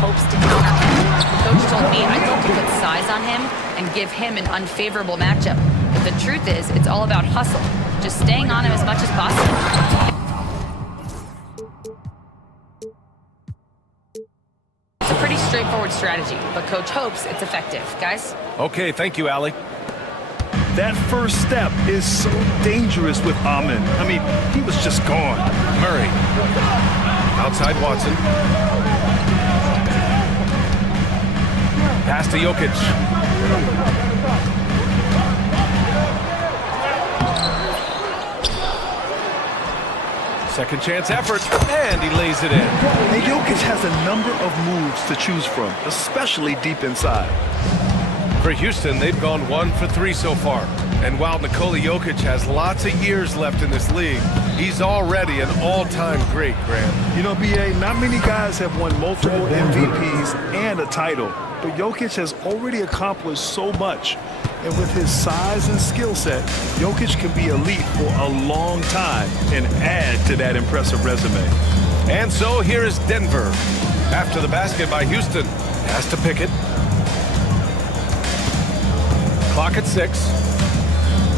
hopes to counter him. The coach told me I'd look to put size on him and give him an unfavorable matchup. But the truth is, it's all about hustle. Just staying on him as much as possible. It's a pretty straightforward strategy, but coach hopes it's effective. Guys? Okay, thank you, Allie. That first step is so dangerous with Amin. I mean, he was just gone. Murray. Outside Watson. Pass to Jokic. Second chance effort, and he lays it in. And Jokic has a number of moves to choose from, especially deep inside. For Houston, they've gone 1 for 3 so far. And while Nikola Jokic has lots of years left in this league, he's already an all-time great, Grant. You know, B.A., not many guys have won multiple MVPs and a title, but Jokic has already accomplished so much. And with his size and skill set, Jokic can be elite for a long time and add to that impressive resume. And so here is Denver. After the basket by Houston, has to pick it. Clock at 6.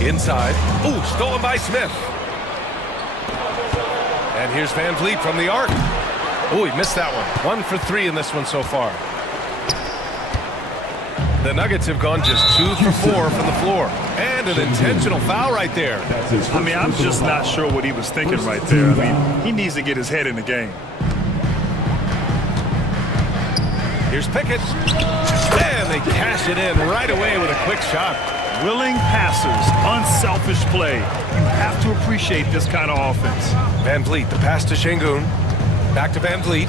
Inside. Ooh, stolen by Smith. And here's Van Vliet from the arc. Ooh, he missed that one. 1 for 3 in this one so far. The Nuggets have gone just 2 for 4 from the floor. And an intentional foul right there. I mean, I'm just not sure what he was thinking right there. I mean, he needs to get his head in the game. Here's Pickett. And they cash it in right away with a quick shot. Willing passers, unselfish play. You have to appreciate this kind of offense. Van Vliet, the pass to Şengün. Back to Van Vliet.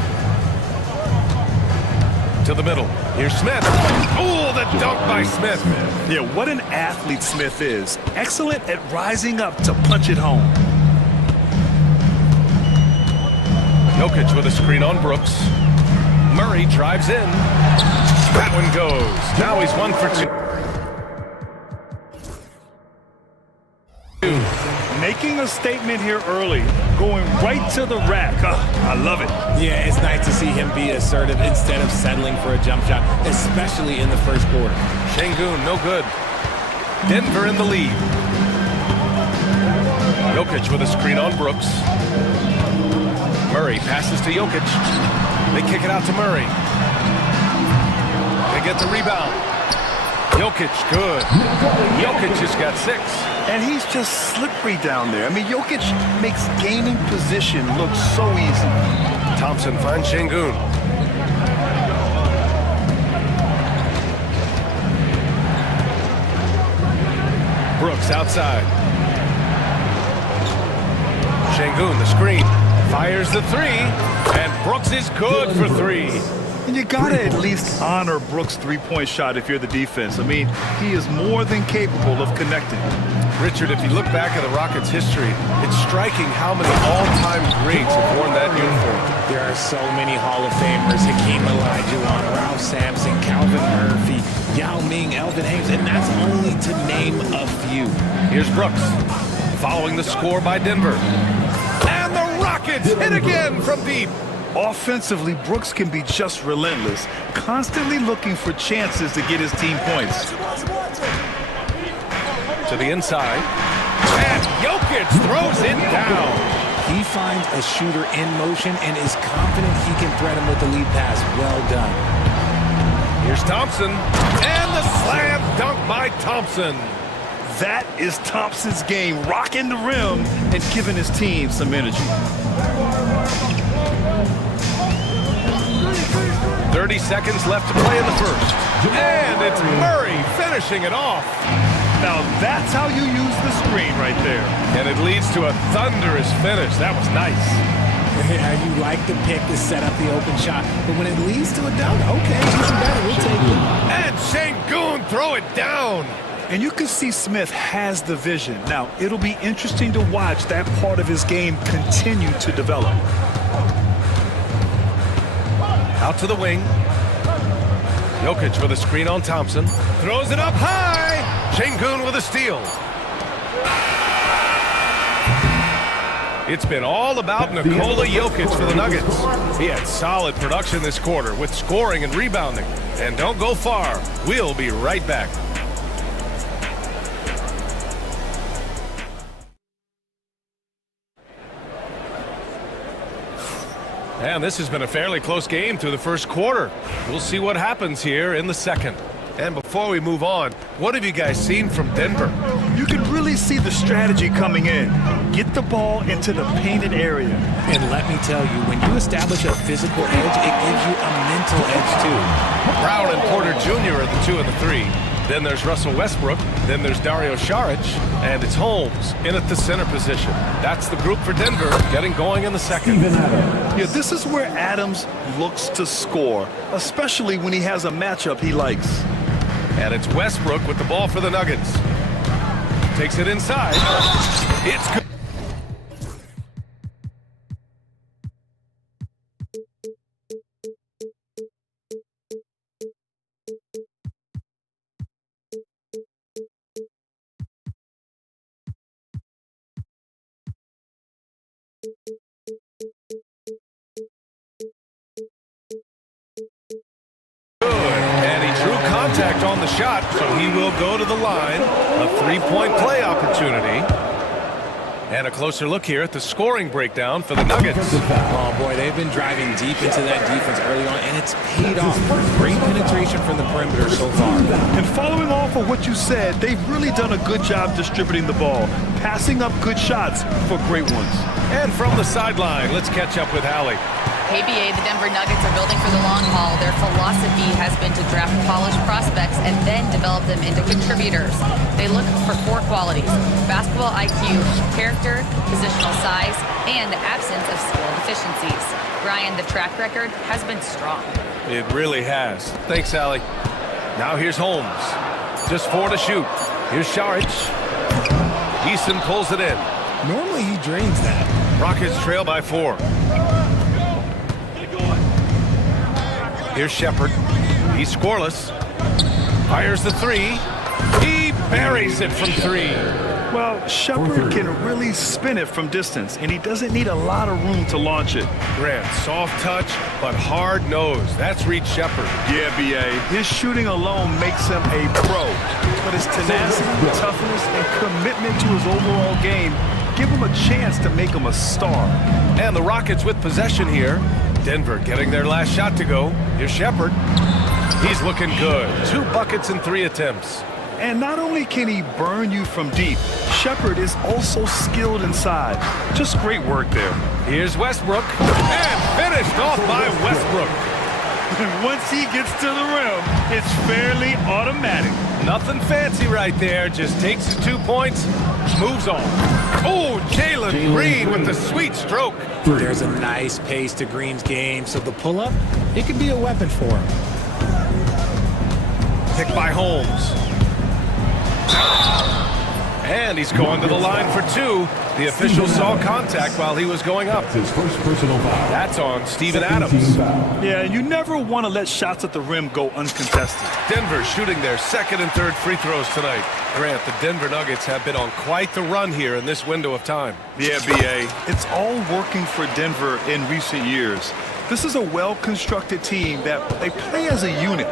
To the middle. Here's Smith. Oh, the dunk by Smith. Yeah, what an athlete Smith is. Excellent at rising up to punch it home. Jokic with a screen on Brooks. Murray drives in. That one goes. Now he's 1 for 2. Making a statement here early, going right to the rack. I love it. Yeah, it's nice to see him be assertive instead of settling for a jump shot, especially in the first quarter. Şengün, no good. Denver in the lead. Jokic with a screen on Brooks. Murray passes to Jokic. They kick it out to Murray. They get the rebound. Jokic, good. Jokic just got 6. And he's just slippery down there. I mean, Jokic makes gaining position look so easy. Thompson finds Şengün. Brooks outside. Şengün, the screen. Fires the 3. And Brooks is good for 3. And you gotta at least honor Brooks' three-point shot if you're the defense. I mean, he is more than capable of connecting. Richard, if you look back at the Rockets' history, it's striking how many all-time greats have worn that uniform. There are so many Hall of Famers: Hakeem Olajuwon, Ralph Sampson, Calvin Murphy, Yao Ming, Elvin Hayes, and that's only to name a few. Here's Brooks, following the score by Denver. And the Rockets hit again from deep. Offensively, Brooks can be just relentless, constantly looking for chances to get his team points. To the inside. And Jokic throws it down. He finds a shooter in motion and is confident he can thread him with the lead pass. Well done. Here's Thompson. And the slam dunk by Thompson. That is Thompson's game, rocking the rim and giving his team some energy. 30 seconds left to play in the first. And it's Murray finishing it off. Now that's how you use the screen right there. And it leads to a thunderous finish. That was nice. Yeah, you like the pick to set up the open shot, but when it leads to a dunk, okay, even better, we'll take it. And Şengün throw it down. And you can see Smith has the vision. Now, it'll be interesting to watch that part of his game continue to develop. Out to the wing. Jokic with a screen on Thompson. Throws it up high. Şengün with a steal. It's been all about Nikola Jokic for the Nuggets. He had solid production this quarter with scoring and rebounding. And don't go far. We'll be right back. And this has been a fairly close game through the first quarter. We'll see what happens here in the second. And before we move on, what have you guys seen from Denver? You can really see the strategy coming in. Get the ball into the painted area. And let me tell you, when you establish a physical edge, it gives you a mental edge too. Brown and Porter Jr. are the 2 and the 3. Then there's Russell Westbrook. Then there's Dario Saric. And it's Holmes in at the center position. That's the group for Denver getting going in the second. Yeah, this is where Adams looks to score, especially when he has a matchup he likes. And it's Westbrook with the ball for the Nuggets. Takes it inside. It's good. Contact on the shot, so he will go to the line. A three-point play opportunity. And a closer look here at the scoring breakdown for the Nuggets. Oh boy, they've been driving deep into that defense early on, and it's paid off. Great penetration from the perimeter so far. And following off of what you said, they've really done a good job distributing the ball, passing up good shots for great ones. And from the sideline, let's catch up with Hallie. KBA, the Denver Nuggets are building for the long haul. Their philosophy has been to draft polished prospects and then develop them into contributors. They look for 4 qualities: basketball IQ, character, positional size, and the absence of skill deficiencies. Ryan, the track record has been strong. It really has. Thanks, Hallie. Now here's Holmes. Just 4 to shoot. Here's Saric. Easton pulls it in. Normally he drains that. Rockets trail by 4. Here's Shepard. He's scoreless. Fires the 3. He buries it from 3. Well, Shepard can really spin it from distance, and he doesn't need a lot of room to launch it. Grant, soft touch, but hard nose. That's Reed Shepard. Yeah, B.A. His shooting alone makes him a pro. But his tenacity, toughness, and commitment to his overall game give him a chance to make him a star. And the Rockets with possession here. Denver getting their last shot to go. Here's Shepard. He's looking good. 2 buckets in 3 attempts. And not only can he burn you from deep, Shepard is also skilled inside. Just great work there. Here's Westbrook. And finished off by Westbrook. Once he gets to the rim, it's fairly automatic. Nothing fancy right there. Just takes his 2 points, moves on. Oh, Jalen Green with the sweet stroke. There's a nice pace to Green's game, so the pull-up, it could be a weapon for him. Picked by Holmes. And he's going to the line for 2. The official saw contact while he was going up. His first personal foul. That's on Steven Adams. Yeah, you never want to let shots at the rim go uncontested. Denver shooting their 2nd and 3rd free throws tonight. Grant, the Denver Nuggets have been on quite the run here in this window of time. Yeah, B.A. It's all working for Denver in recent years. This is a well-constructed team that they play as a unit,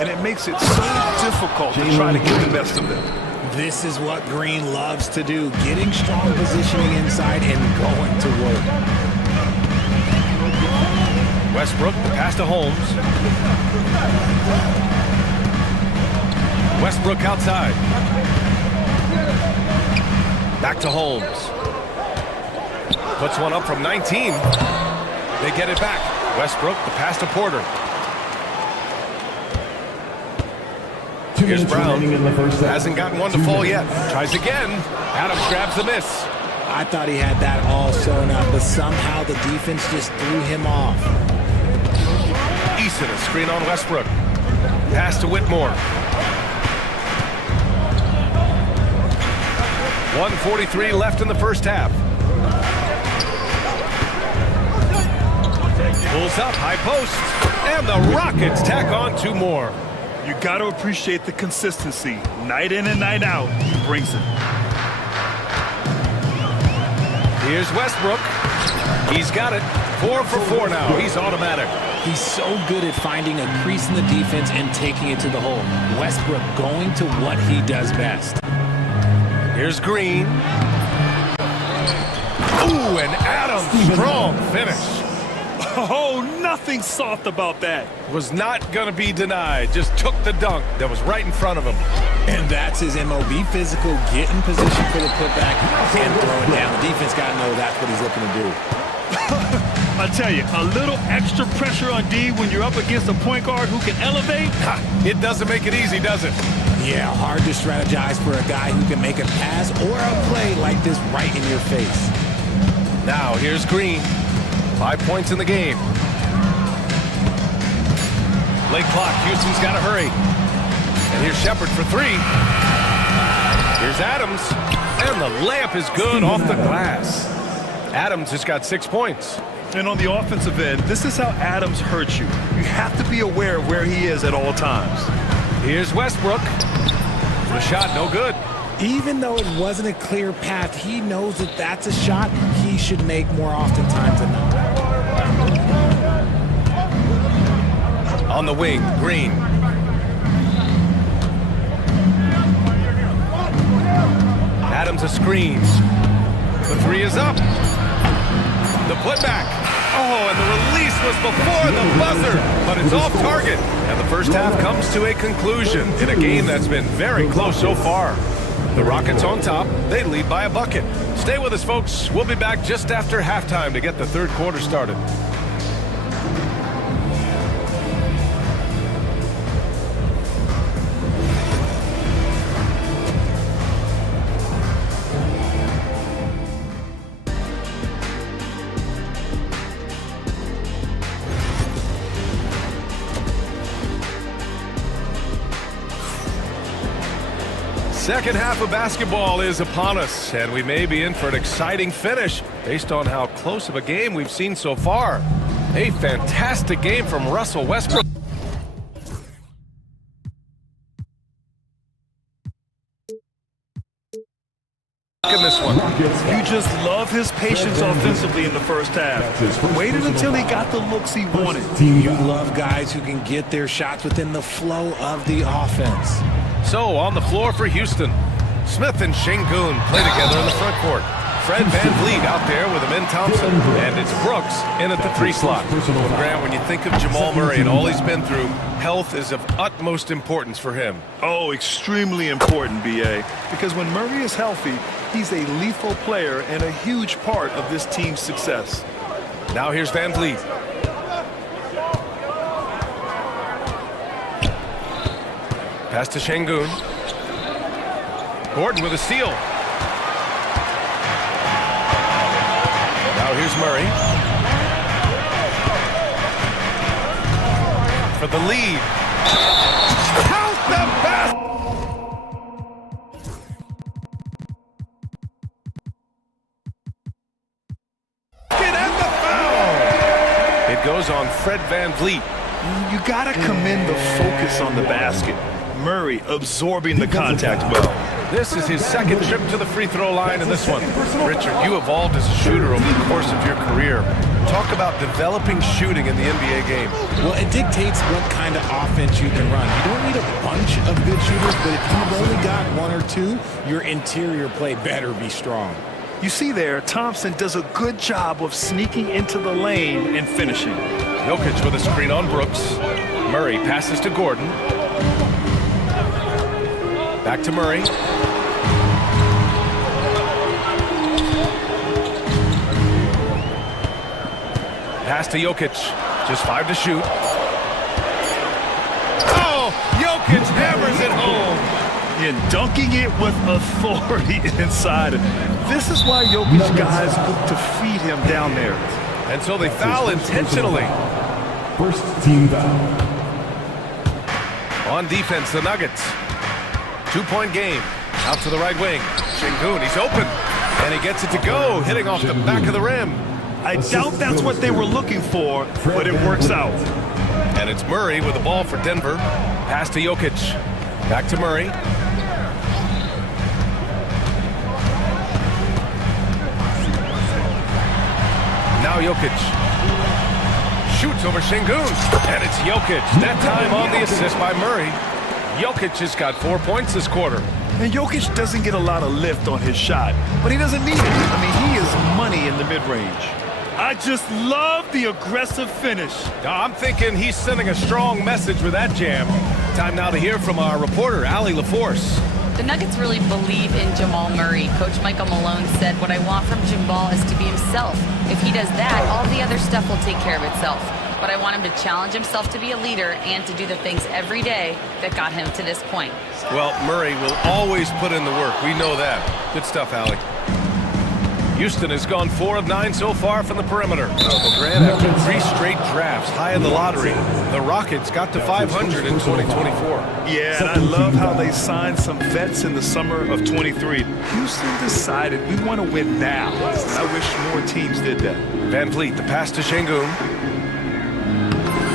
and it makes it so difficult to try to get the best of them. This is what Green loves to do, getting strong positioning inside and going to work. Westbrook, the pass to Holmes. Westbrook outside. Back to Holmes. Puts one up from 19. They get it back. Westbrook, the pass to Porter. Here's Brown. Hasn't gotten one to fall yet. Tries again. Adams grabs the miss. I thought he had that all sewn up, but somehow the defense just threw him off. Easton, a screen on Westbrook. Pass to Whitmore. 1:43 left in the first half. Pulls up, high post. And the Rockets tack on 2 more. You got to appreciate the consistency. Night in and night out, he brings it. Here's Westbrook. He's got it. 4 for 4 now. He's automatic. He's so good at finding a crease in the defense and taking it to the hole. Westbrook going to what he does best. Here's Green. Ooh, and Adams, strong finish. Oh, nothing soft about that. Was not going to be denied. Just took the dunk that was right in front of him. And that's his MOB, physical, get in position for the putback and throw it down. The defense got to know that's what he's looking to do. I tell you, a little extra pressure on D when you're up against a point guard who can elevate. Ha, it doesn't make it easy, does it? Yeah, hard to strategize for a guy who can make a pass or a play like this right in your face. Now, here's Green. 5 points in the game. Late clock. Houston's got to hurry. And here's Shepard for 3. Here's Adams. And the layup is good off the glass. Adams has got 6 points. And on the offensive end, this is how Adams hurts you. You have to be aware of where he is at all times. Here's Westbrook. The shot, no good. Even though it wasn't a clear path, he knows that that's a shot he should make more often times than not. On the wing, Green. Adams a screen. The 3 is up. The putback. Oh, and the release was before the buzzer, but it's off target. And the first half comes to a conclusion in a game that's been very close so far. The Rockets on top. They lead by a bucket. Stay with us, folks. We'll be back just after halftime to get the third quarter started. Second half of basketball is upon us, and we may be in for an exciting finish based on how close of a game we've seen so far. A fantastic game from Russell Westbrook. In this one. You just love his patience offensively in the first half. Waited until he got the looks he wanted. You love guys who can get their shots within the flow of the offense. So, on the floor for Houston, Smith and Şengün play together in the front court. Fred VanVleet out there with Amin Thompson, and it's Brooks in at the 3 slot. Well, Grant, when you think of Jamal Murray and all he's been through, health is of utmost importance for him. Oh, extremely important, B.A., because when Murray is healthy, he's a lethal player and a huge part of this team's success. Now here's VanVleet. Pass to Şengün. Gordon with a steal. Now here's Murray. For the lead. Count the basket! And the foul! It goes on Fred VanVleet. You gotta commend the focus on the basket. Murray absorbing the contact well. This is his second trip to the free throw line in this one. Richard, you evolved as a shooter over the course of your career. Talk about developing shooting in the NBA game. Well, it dictates what kind of offense you can run. You don't need a bunch of good shooters, but if you've only got 1 or 2, your interior play better be strong. You see there, Thompson does a good job of sneaking into the lane and finishing. Jokic with a screen on Brooks. Murray passes to Gordon. Back to Murray. Pass to Jokic. Just 5 to shoot. Oh, Jokic hammers it home. And dunking it with authority inside. This is why Jokic guys look to feed him down there. And so they foul intentionally. First team foul. On defense, the Nuggets. 2-point game. Out to the right wing. Şengün, he's open. And he gets it to go, hitting off the back of the rim. I doubt that's what they were looking for, but it works out. And it's Murray with the ball for Denver. Pass to Jokic. Back to Murray. Now Jokic. Shoots over Şengün. And it's Jokic. That time on the assist by Murray. Jokic has got 4 points this quarter. And Jokic doesn't get a lot of lift on his shot, but he doesn't need it. I mean, he is money in the mid-range. I just love the aggressive finish. I'm thinking he's sending a strong message with that jam. Time now to hear from our reporter, Allie LaForce. The Nuggets really believe in Jamal Murray. Coach Michael Malone said, "What I want from Jamal is to be himself. If he does that, all the other stuff will take care of itself. But I want him to challenge himself to be a leader and to do the things every day that got him to this point." Well, Murray will always put in the work. We know that. Good stuff, Allie. Houston has gone 4 of 9 so far from the perimeter. Grant after 3 straight drafts, high in the lottery. The Rockets got to 500 in 2024. Yeah, and I love how they signed some vets in the summer of 23. Houston decided we want to win now. And I wish more teams did that. Van Vliet, the pass to Şengün.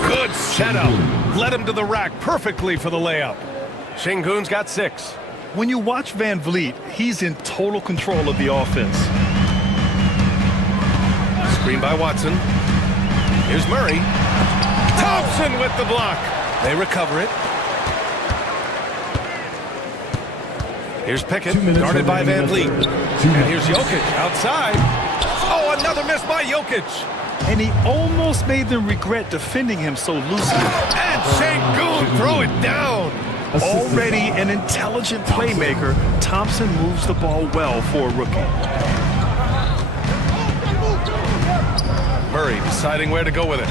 Good setup. Led him to the rack perfectly for the layup. Şengün's got 6. When you watch Van Vliet, he's in total control of the offense. Screen by Watson. Here's Murray. Thompson with the block. They recover it. Here's Pickett, guarded by Van Vliet. And here's Jokic outside. Oh, another miss by Jokic. And he almost made them regret defending him so loosely. And Şengün throw it down. Already an intelligent playmaker, Thompson moves the ball well for a rookie. Murray deciding where to go with it.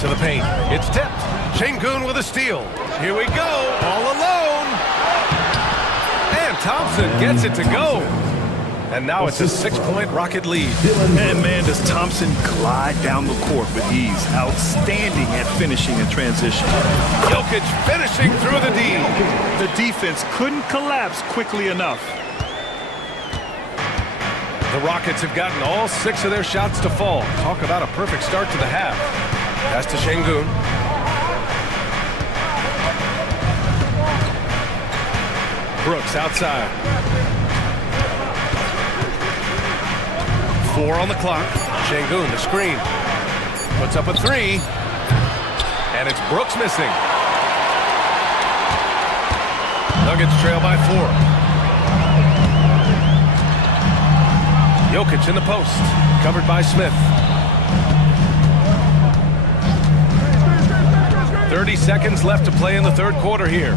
To the paint. It's tipped. Şengün with a steal. Here we go. All alone. And Thompson gets it to go. And now it's a 6-point Rocket lead. And man, does Thompson glide down the court with ease. Outstanding at finishing in transition. Jokic finishing through the D. The defense couldn't collapse quickly enough. The Rockets have gotten all 6 of their shots to fall. Talk about a perfect start to the half. Pass to Şengün. Brooks outside. 4 on the clock. Şengün, the screen. Puts up a 3. And it's Brooks missing. Nuggets trail by 4. Jokic in the post. Covered by Smith. 30 seconds left to play in the third quarter here.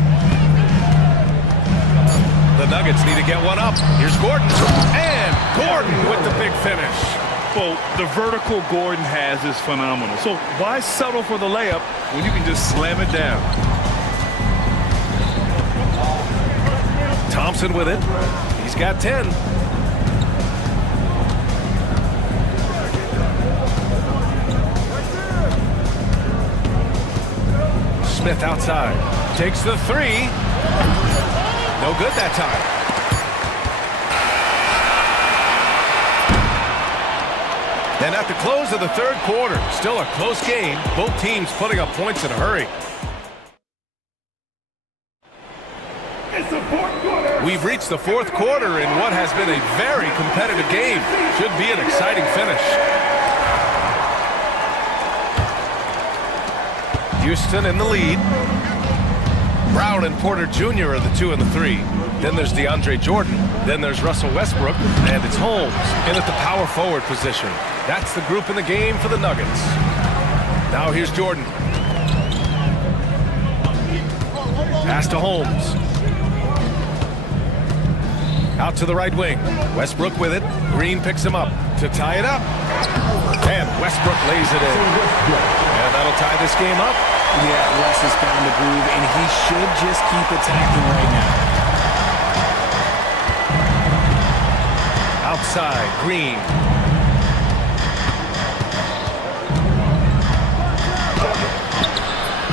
The Nuggets need to get one up. Here's Gordon. And Gordon with the big finish. Well, the vertical Gordon has is phenomenal. So why settle for the layup when you can just slam it down? Thompson with it. He's got 10. Smith outside. Takes the 3. No good that time. And at the close of the third quarter, still a close game. Both teams putting up points in a hurry. We've reached the fourth quarter in what has been a very competitive game. Should be an exciting finish. Houston in the lead. Brown and Porter Jr. are the 2 and the 3. Then there's DeAndre Jordan. Then there's Russell Westbrook. And it's Holmes in at the power forward position. That's the group in the game for the Nuggets. Now here's Jordan. Pass to Holmes. Out to the right wing. Westbrook with it. Green picks him up to tie it up. And Westbrook lays it in. And that'll tie this game up. Yeah, Wes has found the groove, and he should just keep attacking right now. Outside, Green.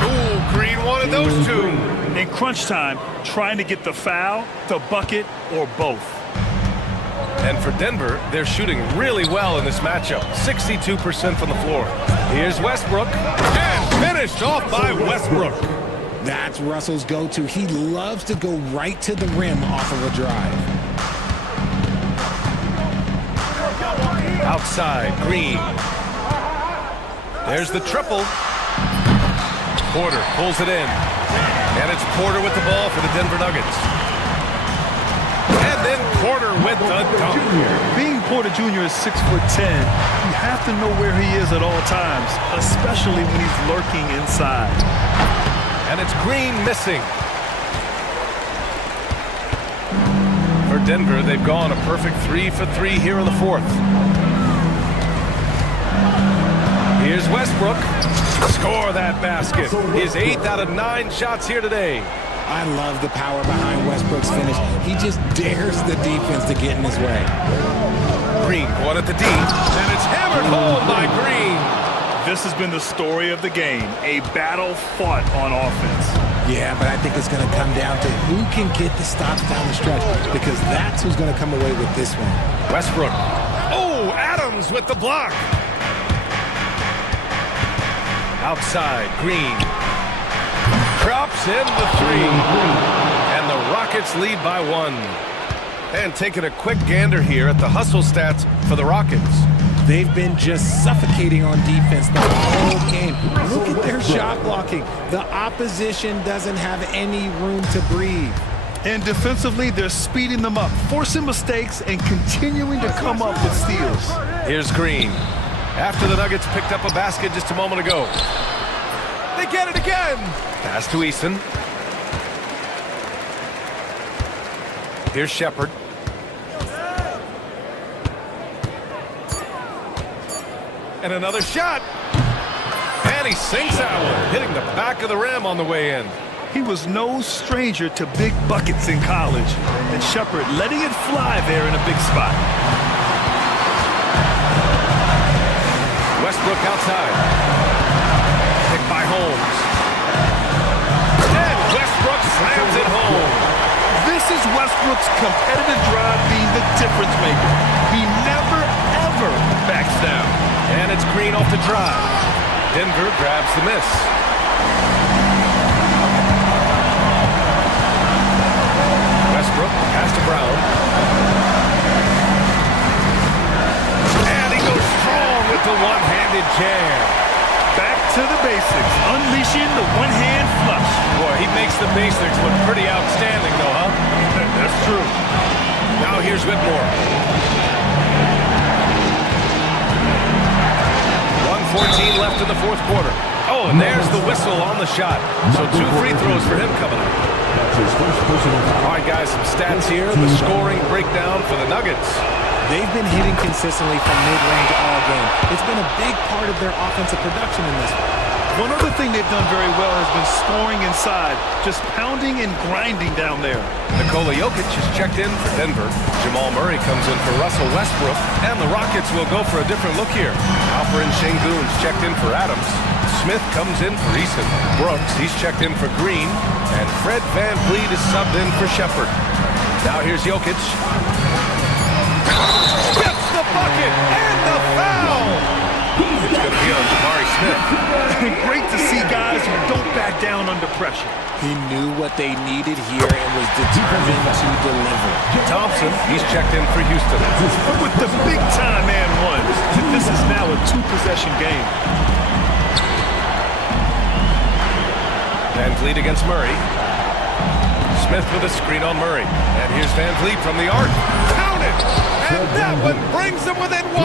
Ooh, Green wanted those 2. In crunch time, trying to get the foul, the bucket, or both. And for Denver, they're shooting really well in this matchup. 62% from the floor. Here's Westbrook. And finished off by Westbrook. That's Russell's go-to. He loves to go right to the rim off of a drive. Outside, Green. There's the triple. Porter pulls it in. And it's Porter with the ball for the Denver Nuggets. And then Porter with the dunk. Being Porter Jr. is 6'10", you have to know where he is at all times, especially when he's lurking inside. And it's Green missing. For Denver, they've gone a perfect 3 for 3 here in the fourth. Here's Westbrook. Score that basket. His 8th out of 9 shots here today. I love the power behind Westbrook's finish. He just dares the defense to get in his way. Green going at the D, and it's hammered home by Green. This has been the story of the game, a battle fought on offense. Yeah, but I think it's going to come down to who can get the stops down the stretch, because that's who's going to come away with this one. Westbrook. Oh, Adams with the block. Outside, Green. Drops in the 3. And the Rockets lead by 1. And taking a quick gander here at the hustle stats for the Rockets. They've been just suffocating on defense the whole game. Look at their shot blocking. The opposition doesn't have any room to breathe. And defensively, they're speeding them up, forcing mistakes and continuing to come up with steals. Here's Green. After the Nuggets picked up a basket just a moment ago. They get it again. Pass to Eason. Here's Shepard. And another shot. And he sinks that one, hitting the back of the rim on the way in. He was no stranger to big buckets in college, and Shepard letting it fly there in a big spot. Westbrook outside. Picked by Holmes. And Westbrook slams it home. This is Westbrook's competitive drive being the difference maker. He never, ever backs down. And it's Green off the drive. Denver grabs the miss. Westbrook pass to Brown. And he goes strong with the one-handed jam. Back to the basics, unleashing the one-hand flush. Boy, he makes the basics look pretty outstanding, though, huh? That's true. Now here's Whitmore. 1:14 left in the fourth quarter. Oh, and there's the whistle on the shot. So 2 free throws for him coming up. That's his first personal foul. All right, guys, some stats here. The scoring breakdown for the Nuggets. They've been hitting consistently from mid-range all game. It's been a big part of their offensive production in this one. One other thing they've done very well has been scoring inside, just pounding and grinding down there. Nikola Jokic is checked in for Denver. Jamal Murray comes in for Russell Westbrook. And the Rockets will go for a different look here. Alperen Şengün's checked in for Adams. Smith comes in for Eason. Brooks, he's checked in for Green. And Fred VanVleet is subbed in for Shepard. Now here's Jokic. Gets the bucket and the foul! It's going to be on Jabari Smith. Great to see guys who don't back down under pressure. He knew what they needed here and was determined to deliver. Thompson, he's checked in for Houston. With the big-time and ones, this is now a 2-possession game. VanVleet against Murray. Smith with a screen on Murray. And here's VanVleet from the arc. Count it! And that one brings them within 1.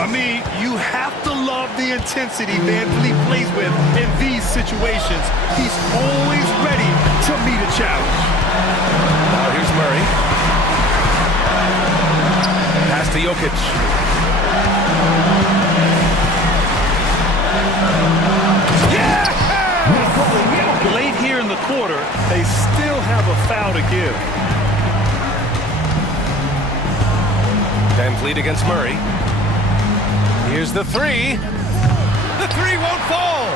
I mean, you have to love the intensity VanVleet plays with in these situations. He's always ready to meet a challenge. Now here's Murray. Pass to Jokic. Yeah! Late here in the quarter, they still have a foul to give. VanVleet against Murray. Here's the 3. The 3 won't fall.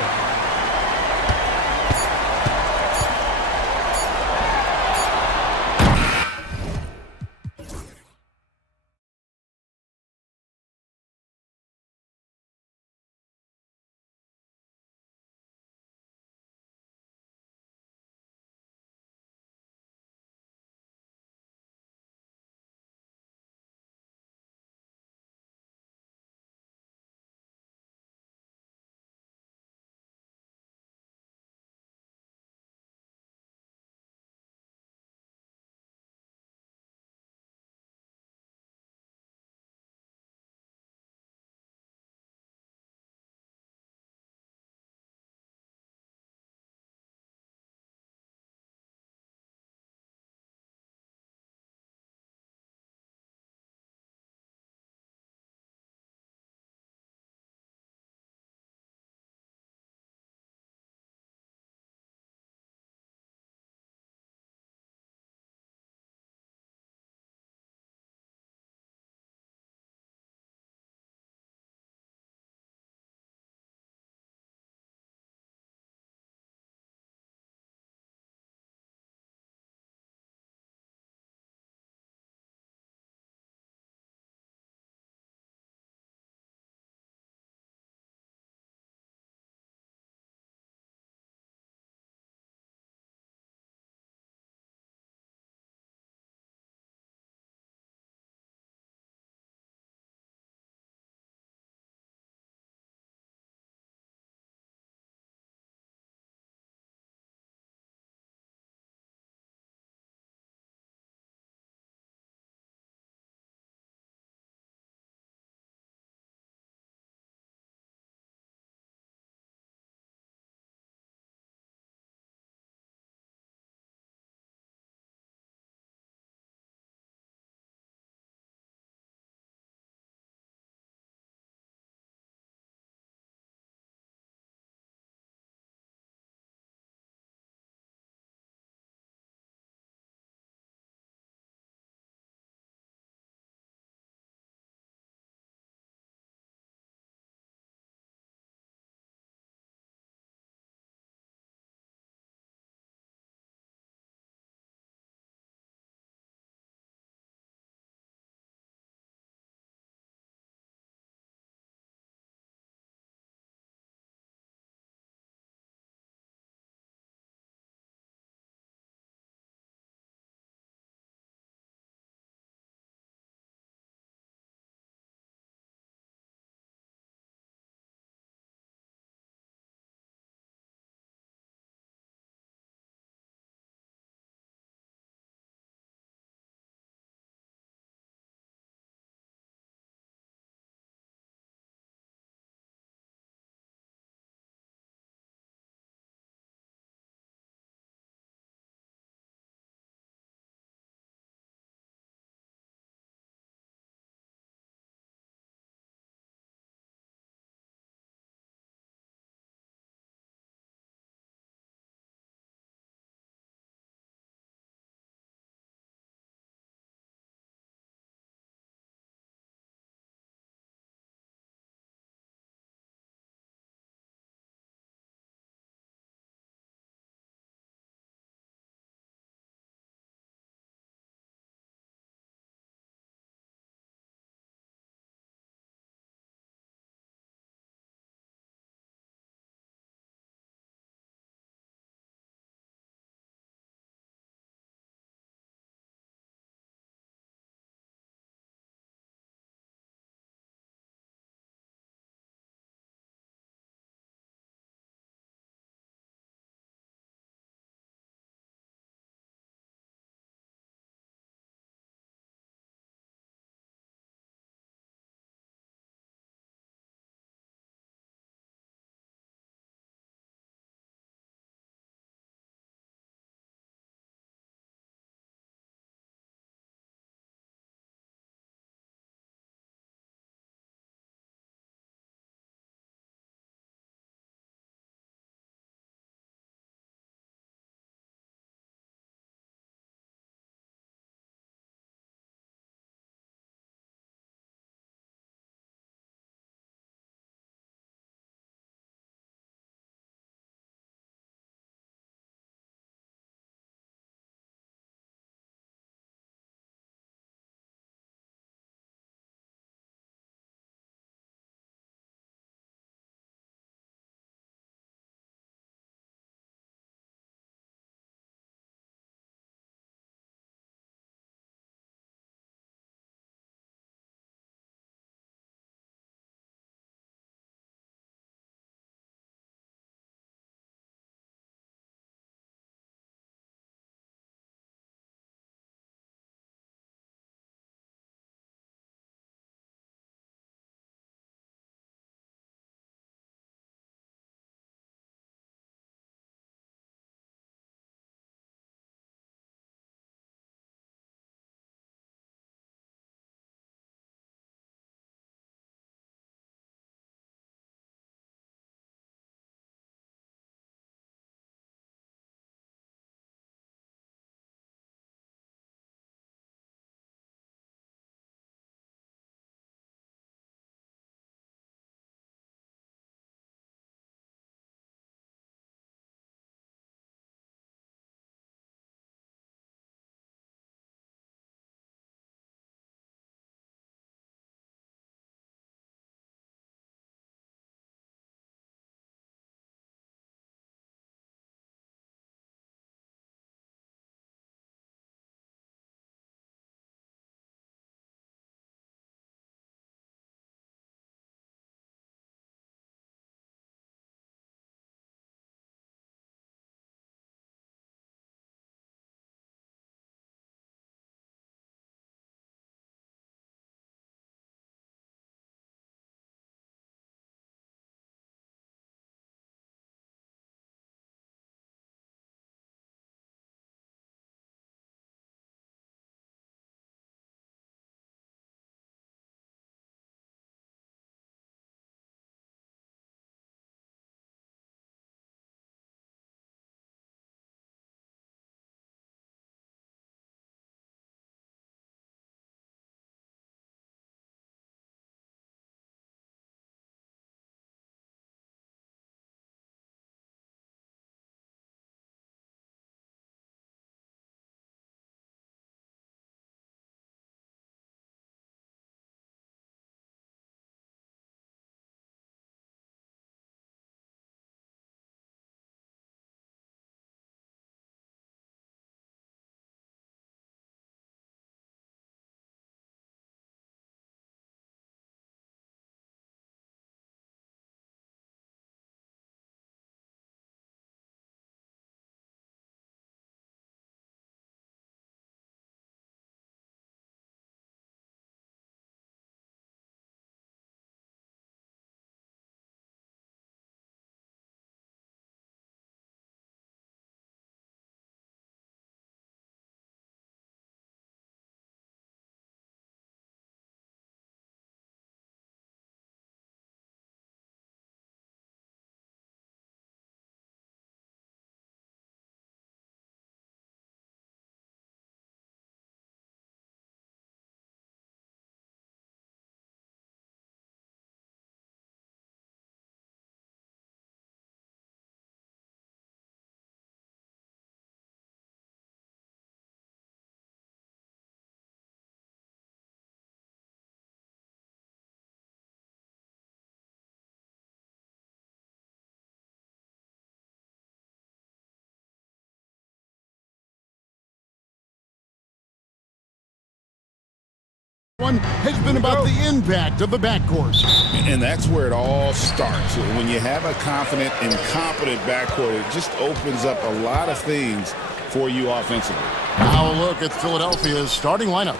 One has been about the impact of the backcourt. And that's where it all starts. When you have a confident and competent backcourt, it just opens up a lot of things for you offensively. Now a look at Philadelphia's starting lineup.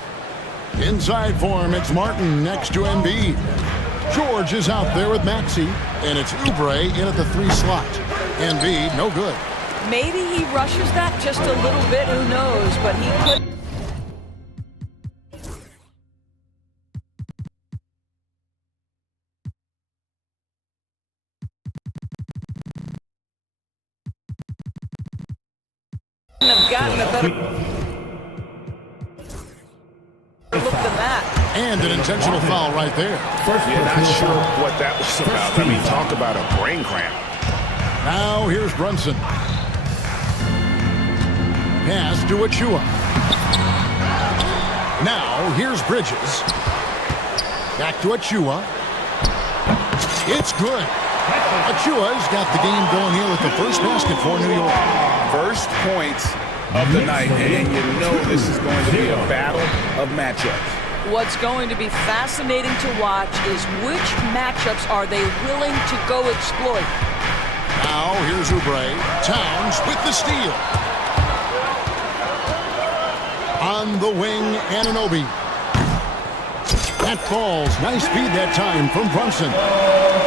Inside for him, it's Martin next to Embiid. George is out there with Maxey, and it's Oubre in at the 3 slot. Embiid, no good. Maybe he rushes that just a little bit, who knows, but he could. Have gotten a better look than that. And an intentional foul right there. You're not sure what that was about. I mean, talk about a brain cramp. Now here's Brunson. Pass to Achua. Now here's Bridges. Back to Achua. It's good. Achua's got the game going here with the first basket for New York. First points of the night, and you know this is going to be a battle of matchups. What's going to be fascinating to watch is which matchups are they willing to go exploit. Now here's Oubre. Towns with the steal. On the wing, Anunoby. That falls. Nice speed that time from Brunson.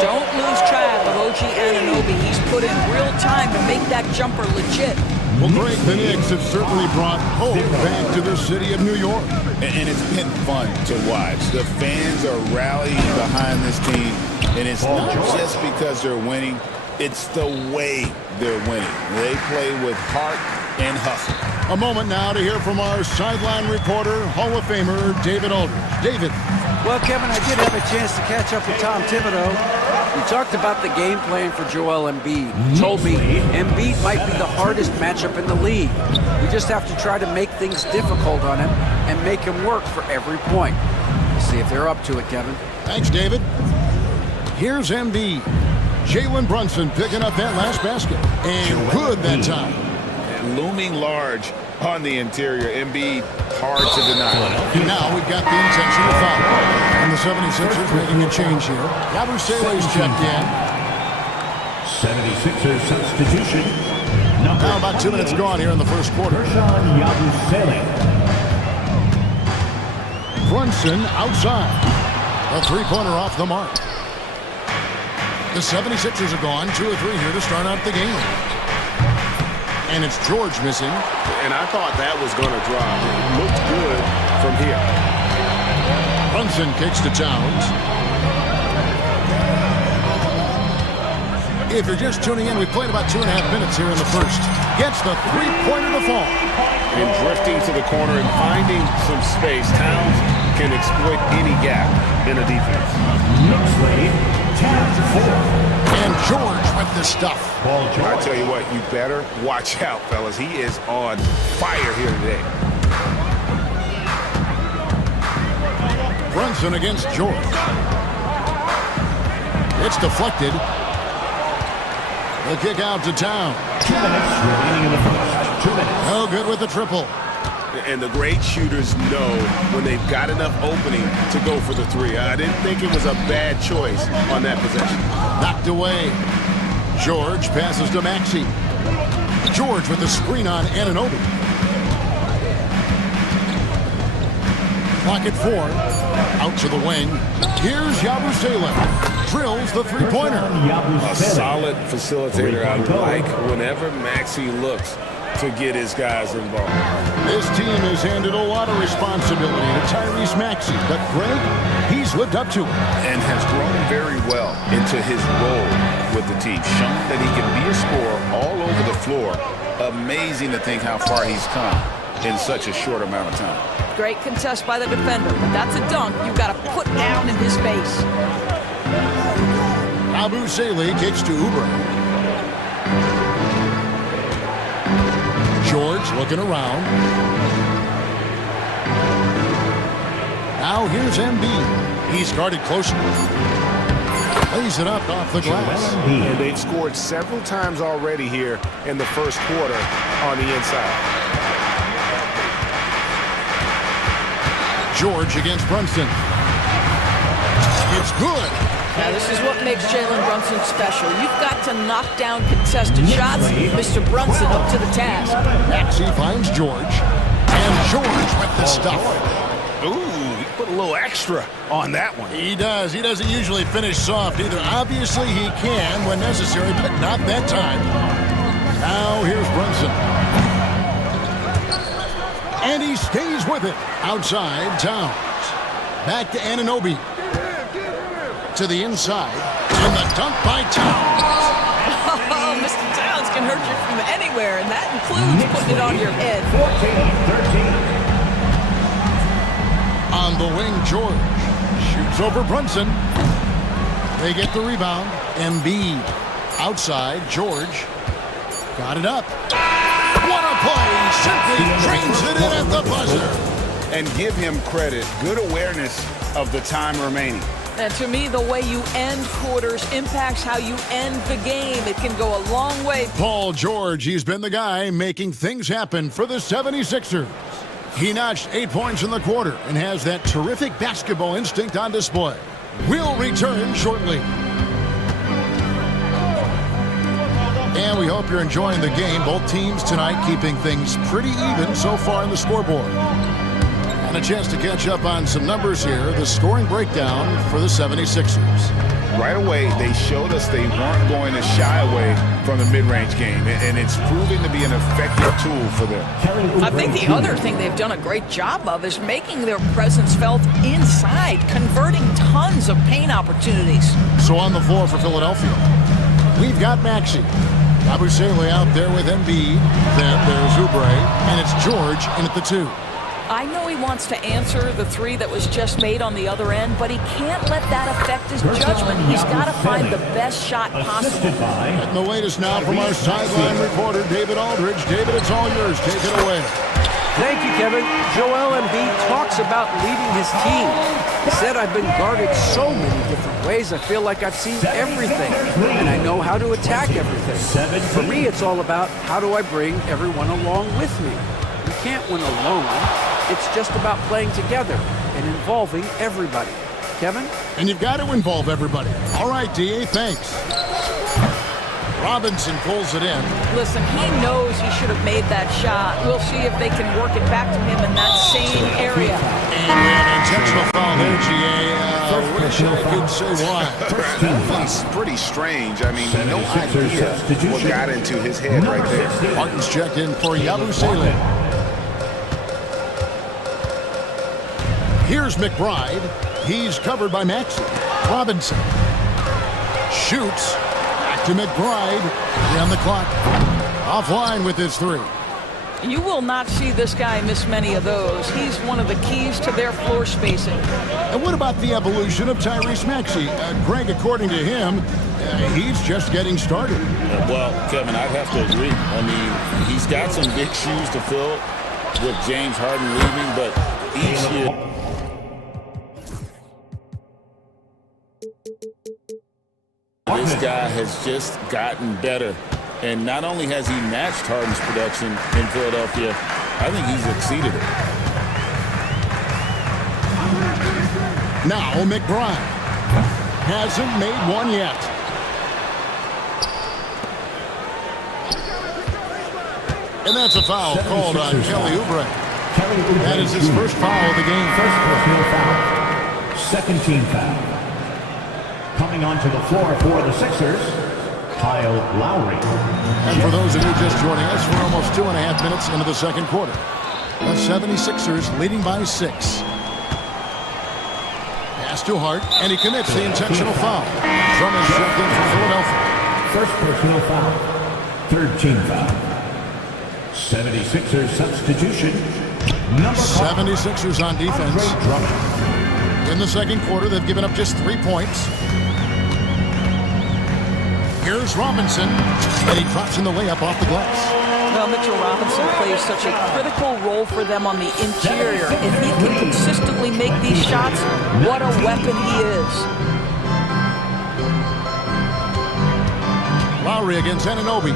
Don't lose track of OG Anunoby. He's put in real time to make that jumper legit. Well, Greg, the Knicks have certainly brought hope back to the city of New York. And it's been fun to watch. The fans are rallying behind this team, and it's not just because they're winning, it's the way they're winning. They play with heart and hustle. A moment now to hear from our sideline reporter, Hall of Famer David Aldridge. David. Well, Kevin, I did have a chance to catch up with Tom Thibodeau. We talked about the game plan for Joel Embiid. He told me Embiid might be the hardest matchup in the league. We just have to try to make things difficult on him and make him work for every point. We'll see if they're up to it, Kevin. Thanks, David. Here's Embiid. Jalen Brunson picking up that last basket. And good that time. Looming large on the interior. Embiid, hard to deny. And now we've got the intentional foul. And the 76ers making a change here. Yabusele's checked in. 76ers substitution. Now about 2 minutes gone here in the first quarter. Brunson outside. A 3-pointer off the mark. The 76ers are gone. 2 or 3 here to start out the game. And it's George missing. And I thought that was going to drop. It looked good from here. Brunson kicks to Towns. If you're just tuning in, we played about 2.5 minutes here in the first. Gets the 3-pointer to fall. And drifting to the corner and finding some space. Towns can exploit any gap in a defense. Next lead, 10-4. And George with the stuff. I tell you what, you better watch out, fellas. He is on fire here today. Brunson against George. It's deflected. The kick out to Town. 2 minutes remaining in the first. 2 minutes. No good with the triple. And the great shooters know when they've got enough opening to go for the 3. I didn't think it was a bad choice on that possession. Knocked away. George passes to Maxey. George with the screen on Anunoby. Clock at 4. Out to the wing. Here's Yabusele. Drills the 3-pointer. A solid facilitator. I like whenever Maxey looks to get his guys involved. This team has handed a lot of responsibility to Tyrese Maxey, but Greg, he's lived up to it. And has grown very well into his role with the team. Shown that he can be a scorer all over the floor. Amazing to think how far he's come in such a short amount of time. Great contest by the defender, but that's a dunk you've got to put down in his face. Yabusele kicks to Oubre. George looking around. Now here's Embiid. He's guarded closely. Lays it up off the glass. And they've scored several times already here in the first quarter on the inside. George against Brunson. It's good. Now, this is what makes Jalen Brunson special. You've got to knock down contested shots. Mr. Brunson up to the task. Maxey finds George. And George with the stuff. Ooh, he put a little extra on that one. He does. He doesn't usually finish soft either. Obviously, he can when necessary, but not that time. Now, here's Brunson. And he stays with it. Outside, Towns. Back to Anunoby. To the inside. And the dunk by Towns. Oh, Mr. Towns can hurt you from anywhere, and that includes putting it on your head. 14-13. On the wing, George. Shoots over Brunson. They get the rebound. Embiid. Outside, George. Got it up. What a play! Simply drains it in at the buzzer. And give him credit. Good awareness of the time remaining. And to me, the way you end quarters impacts how you end the game. It can go a long way. Paul George, he's been the guy making things happen for the 76ers. He notched 8 points in the quarter and has that terrific basketball instinct on display. We'll return shortly. And we hope you're enjoying the game. Both teams tonight keeping things pretty even so far in the scoreboard. And a chance to catch up on some numbers here. The scoring breakdown for the 76ers. Right away, they showed us they weren't going to shy away from the mid-range game, and it's proving to be an effective tool for them. I think the other thing they've done a great job of is making their presence felt inside, converting tons of paint opportunities. So on the floor for Philadelphia, we've got Maxey. Yabusele out there with Embiid. Then there's Oubre, and it's George in at the 2. I know he wants to answer the three that was just made on the other end, but he can't let that affect his judgment. He's got to find the best shot possible. And the latest now from our sideline reporter, David Aldridge. David, it's all yours. Take it away. Thank you, Kevin. Joel Embiid talks about leading his team. He said, I've been guarded so many different ways. I feel like I've seen everything, and I know how to attack everything. For me, it's all about how do I bring everyone along with me. You can't win alone. It's just about playing together and involving everybody. Kevin? And you've got to involve everybody. All right, D.A., thanks. Robinson pulls it in. Listen, he knows he should have made that shot. We'll see if they can work it back to him in that same area. And an intentional foul there, G.A. Wish I could say why. That's pretty strange. I mean, no idea what got into his head right there. Martin's checked in for Yabusele. Here's McBride. He's covered by Maxey. Robinson shoots. Back to McBride. On the clock. Offline with his 3. You will not see this guy miss many of those. He's one of the keys to their floor spacing. And what about the evolution of Tyrese Maxey? Greg, according to him, he's just getting started. Well, Kevin, I'd have to agree. I mean, he's got some big shoes to fill with James Harden leaving, but each year... This guy has just gotten better. And not only has he matched Harden's production in Philadelphia, I think he's exceeded it. Now McBride hasn't made one yet. And that's a foul called on Kelly Oubre. That is his first foul of the game. First personal foul. Second team foul. Coming onto the floor for the Sixers, Kyle Lowry. And for those of you just joining us, we're almost 2.5 minutes into the second quarter. The 76ers leading by 6. Pass to Hart, and he commits the intentional foul. Drummond checked in for Philadelphia. First personal foul. Third team foul. 76ers substitution. Number 76ers on defense. In the second quarter, they've given up just 3 points. Here's Robinson, and he drops in the layup off the glass. Well, Mitchell Robinson plays such a critical role for them on the interior. If he can consistently make these shots, what a weapon he is. Lowry against Anunoby.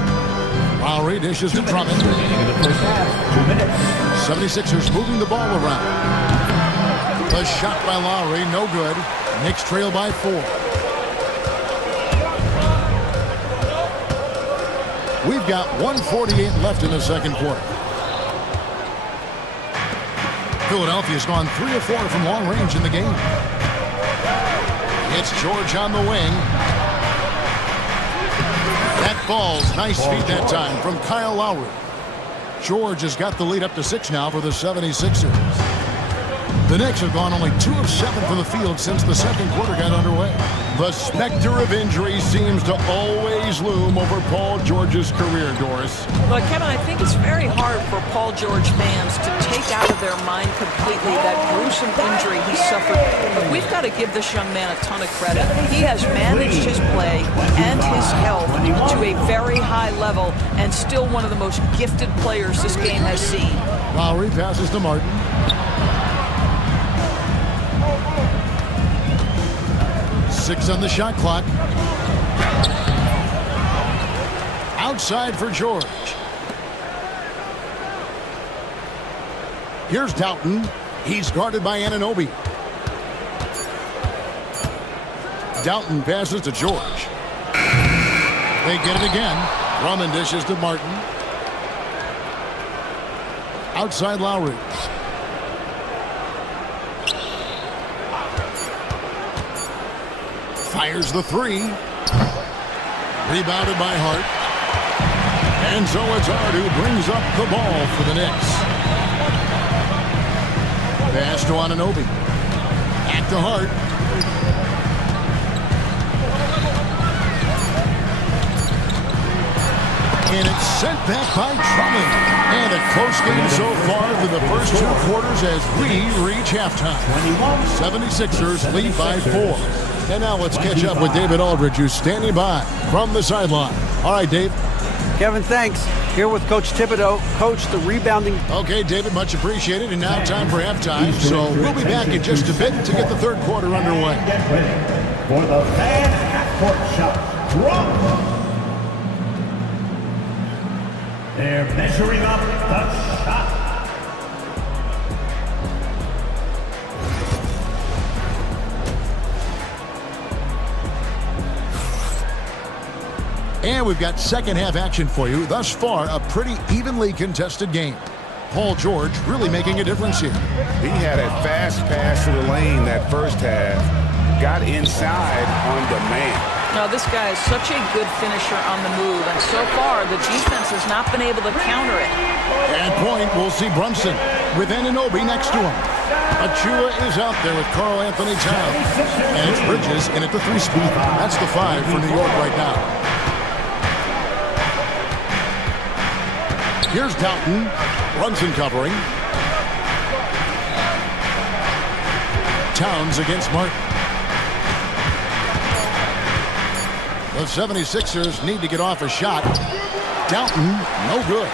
Lowry dishes to Drummond. in the first half. 2 minutes. 76ers moving the ball around. The shot by Lowry, no good. Knicks trail by 4. We've got 1:48 left in the second quarter. Philadelphia's gone 3 of 4 from long range in the game. It's George on the wing. That falls. Nice feed that time from Kyle Lowry. George has got the lead up to 6 now for the 76ers. The Knicks have gone only 2 of 7 from the field since the second quarter got underway. The specter of injury seems to always loom over Paul George's career, Doris. Well, Kevin, I think it's very hard for Paul George fans to take out of their mind completely that gruesome injury he suffered. But we've got to give this young man a ton of credit. He has managed his play and his health to a very high level and still one of the most gifted players this game has seen. Lowry passes to Martin. Six on the shot clock. Outside for George. Here's Doughton. He's guarded by Anunoby. Doughton passes to George. They get it again. Drummond dishes to Martin. Outside Lowry. Fires the 3. Rebounded by Hart. And so it's Hart who brings up the ball for the Knicks. Pass to Anunoby. Back to Hart. And it's sent back by Drummond. And a close game so far through the first 2 quarters as we reach halftime. 76ers lead by 4. And now let's catch up with David Aldridge, who's standing by from the sideline. All right, Dave. Kevin, thanks. Here with Coach Thibodeau. Coach, the rebounding. Okay, David, much appreciated. And now time for halftime. So we'll be back in just a bit to get the third quarter underway. Get ready for the fan half-court shot. Drop. They're measuring up the shot. And we've got second half action for you. Thus far, a pretty evenly contested game. Paul George really making a difference here. He had a fast pass to the lane that first half. Got inside on demand. Now, this guy is such a good finisher on the move, and so far, the defense has not been able to counter it. At point, we'll see Brunson with Anunoby next to him. Achua is out there with Karl Anthony Towns. And it's Bridges in at the 3 spot. That's the 5 for New York right now. Here's Doughton. Brunson covering. Towns against Martin. The 76ers need to get off a shot. Doughton, no good.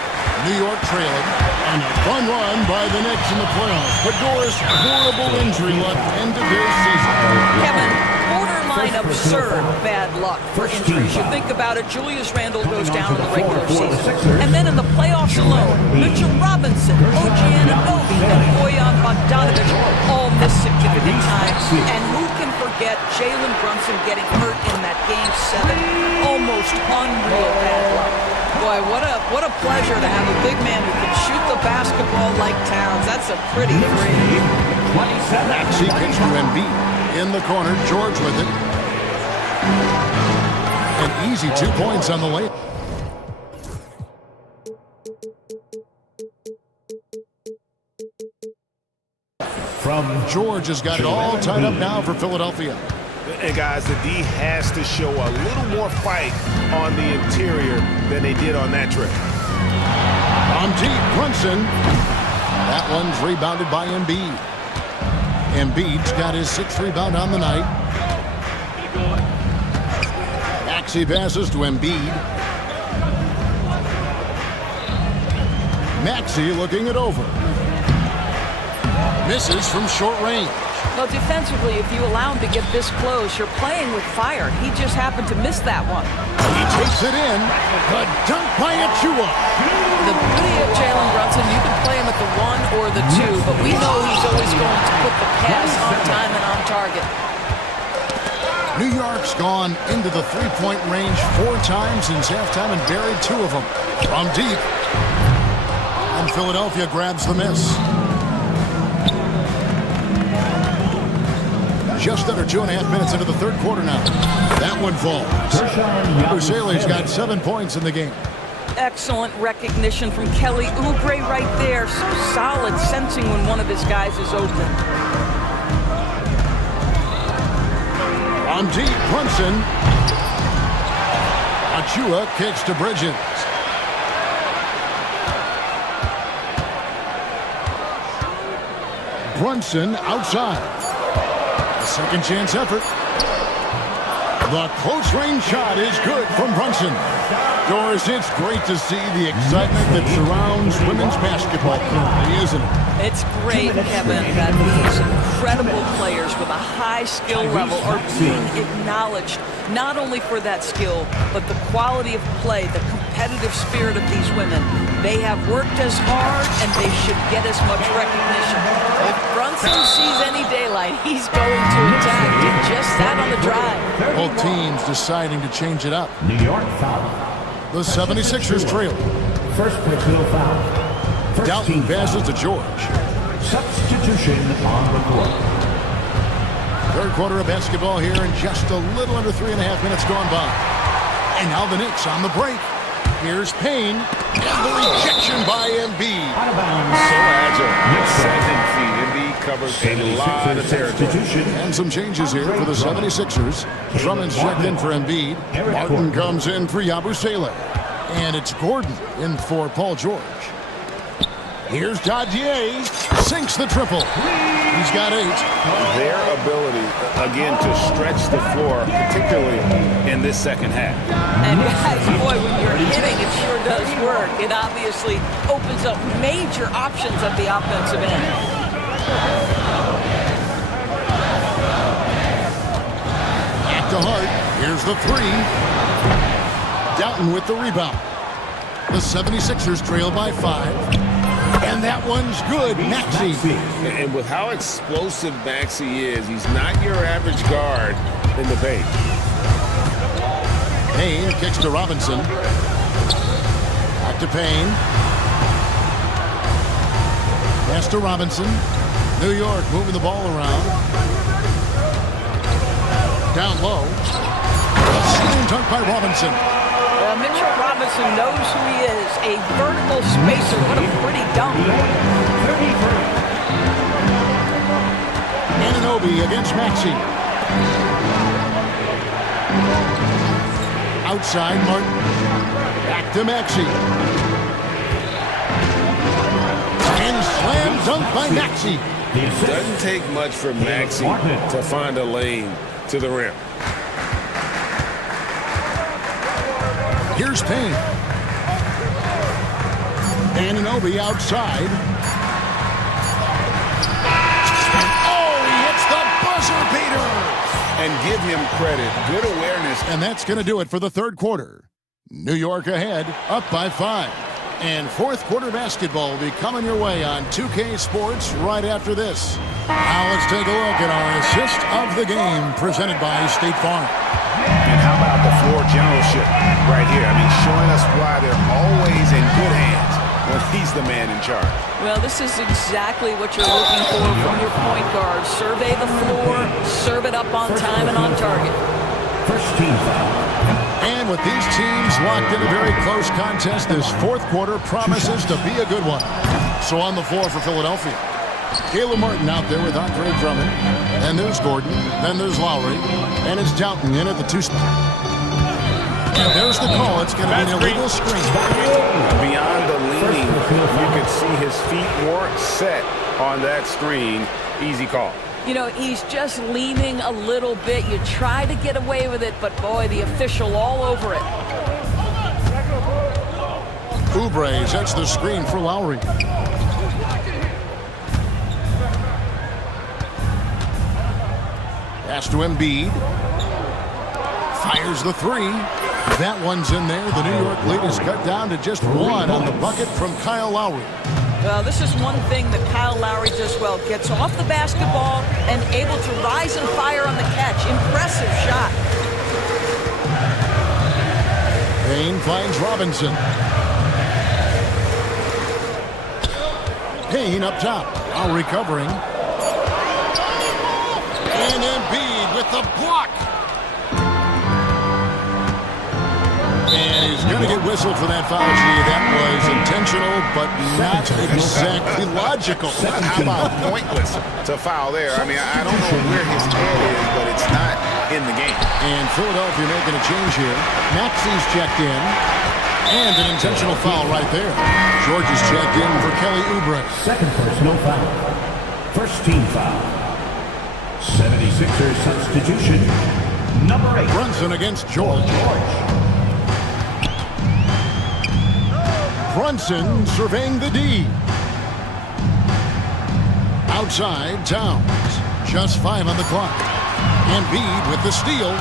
New York trailing. And a fun run by the Knicks in the playoffs. But Doris, horrible injury luck ended their season. Kevin, borderline absurd bad luck for injuries. You think about it, Julius Randle goes down in the regular season. And then in the playoffs alone, Mitchell Robinson, OG Anunoby, and Bojan Bogdanovic all miss significant times. And who can forget Jalen Brunson getting hurt in that Game 7? Almost unreal bad luck. Boy, what a pleasure to have a big man who can shoot the basketball like Towns. That's a pretty free. Maxey pitch to Embiid. In the corner, George with it. An easy 2 points on the lane. From George has got it all tied up now for Philadelphia. And guys, the D has to show a little more fight on the interior than they did on that trip. On deep, Brunson. That one's rebounded by Embiid. Embiid's got his 6th rebound on the night. Maxey passes to Embiid. Maxey looking it over. Misses from short range. Well, defensively, if you allow him to get this close, you're playing with fire. He just happened to miss that one. He takes it in. The dunk by Achua. The beauty of Jalen Brunson, you can play him at the 1 or the 2, but we know he's always going to put the pass on time and on target. New York's gone into the three-point range 4 times since halftime and buried 2 of them from deep. And Philadelphia grabs the miss. Just under 2.5 minutes into the third quarter now. That one falls. Ubray's got 7 points in the game. Excellent recognition from Kelly Oubre right there. So solid, sensing when one of his guys is open. On deep, Brunson. Achua kicks to Bridges. Brunson outside. A second chance effort. The close range shot is good from Brunson. Doris, it's great to see the excitement that surrounds women's basketball currently, isn't it? It's great, Kevin, that these incredible players with a high skill level are being acknowledged, not only for that skill, but the quality of play, the competitive spirit of these women. They have worked as hard, and they should get as much recognition. If Brunson sees any daylight, he's going to attack. Did just that on the drive. Both teams deciding to change it up. New York foul. The 76ers trail. First personal foul. First Dalton passes to George. Substitution on the court. Third quarter of basketball here in just a little under 3.5 minutes gone by. And now the Knicks on the break. Here's Payne. And the rejection by Embiid. Out of bounds. So agile. 7 feet. Embiid covers a lot of territory. And some changes here for the 76ers. Drummond's checked in for Embiid. Martin comes in for Yabusele. And it's Gordon in for Paul George. Here's Dadier. Sinks the triple. He's got 8. Their ability, again, to stretch the floor, particularly in this second half. And guys, boy, when you're hitting, it sure does work. It obviously opens up major options at the offensive end. At the heart, here's the 3. Dalton with the rebound. The 76ers trail by 5. And that one's good, Maxey. And with how explosive Maxey is, he's not your average guard in the paint. Payne kicks to Robinson. Back to Payne. Pass to Robinson. New York moving the ball around. Down low. Shooting dunk by Robinson. Mitchell Robinson knows who he is. A vertical spacer. What a pretty dunk. Anunoby against Maxey. Outside, Martin. Back to Maxey. And slam dunk by Maxey. Doesn't take much for Maxey to find a lane to the rim. Here's Payne. Anunoby outside. Oh, he hits the buzzer beater. And give him credit. Good awareness. And that's going to do it for the third quarter. New York ahead, up by 5. And fourth quarter basketball will be coming your way on 2K Sports right after this. Now let's take a look at our assist of the game presented by State Farm. And how about the floor generalship right here? I mean, showing us why they're always in good hands when he's the man in charge. Well, this is exactly what you're looking for from your point guard. Survey the floor, serve it up on time and on target. First team foul. And with these teams locked in a very close contest, this fourth quarter promises to be a good one. So on the floor for Philadelphia, Caleb Martin out there with Andre Drummond. Then there's Gordon. Then there's Lowry. And it's Dalton in at the 2 spot. And there's the call. It's going to be an illegal screen. Beyond the leaning, you can see his feet weren't set on that screen. Easy call. You know, he's just leaning a little bit. You try to get away with it, but boy, the official all over it. Oubre sets the screen for Pass to Embiid. Fires the three. That one's in there. The New York lead is cut down to just one on the bucket from Kyle Lowry. Well, this is one thing that Kyle Lowry does well. Gets off the basketball and able to rise and fire on the catch. Impressive shot. Payne finds Robinson. Payne up top. Now recovering. And Embiid with the block. And he's going to get whistled for that foul. Gee, that was intentional, but not exactly logical. How about pointless to foul there? I mean, I don't know where his head is, but it's not in the game. And Philadelphia making a change here. Maxi's checked in. And an intentional foul right there. George is checked in for Kelly Oubre. Second personal foul. First team foul. 76ers substitution. Number 8. Brunson against George. Brunson surveying the D. Outside, Towns. Just 5 on the clock. Embiid with the steal.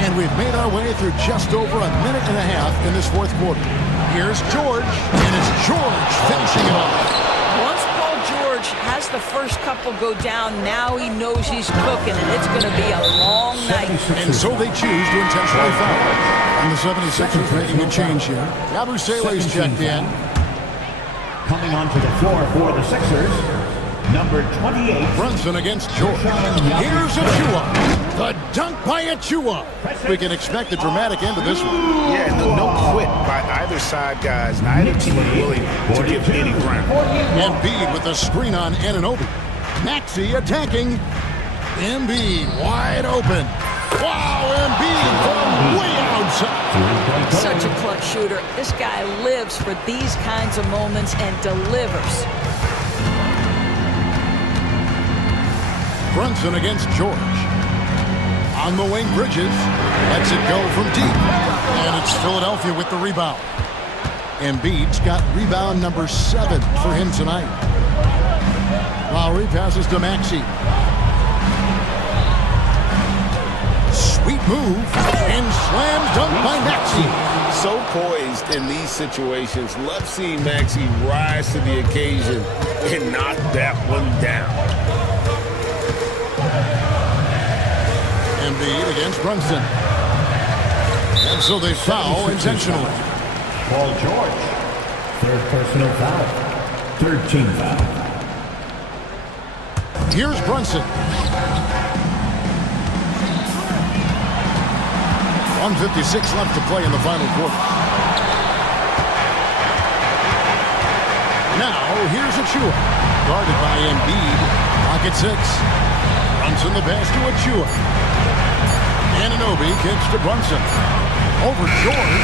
And we've made our way through just over a minute and a half in this fourth quarter. Here's George, and it's George finishing it off. Once Paul George has the first couple go down, now he knows he's cooking, and it's going to be a long night. And so they choose to intentionally foul. And the 76ers making a change here. Yabusele's checked in. Coming onto the floor for the Sixers, number 28. Brunson against George. Here's Achua. The dunk by Achua. We can expect a dramatic end to this one. Yeah, no quit by either side, guys. Neither team willing to give any ground. Embiid with the screen on Anunoby. Maxey attacking. Embiid wide open. Wow, Embiid from way outside. Such a clutch shooter. This guy lives for these kinds of moments and delivers. Brunson against George. On the wing, Bridges lets it go from deep. And it's Philadelphia with the rebound. Embiid's got rebound number 7 for him tonight. Lowry passes to Maxey. Sweet move and slam dunk by Maxey. So poised in these situations. Love seeing Maxey rise to the occasion and knock that one down. Embiid against Brunson. And so they foul intentionally. Paul George. Third personal foul. Third team foul. Here's Brunson. 1:56 left to play in the final quarter. Now, here's Achua. Guarded by Embiid. Pocket 6. Brunson the pass to Achua. Anunoby kicks to Brunson. Over George.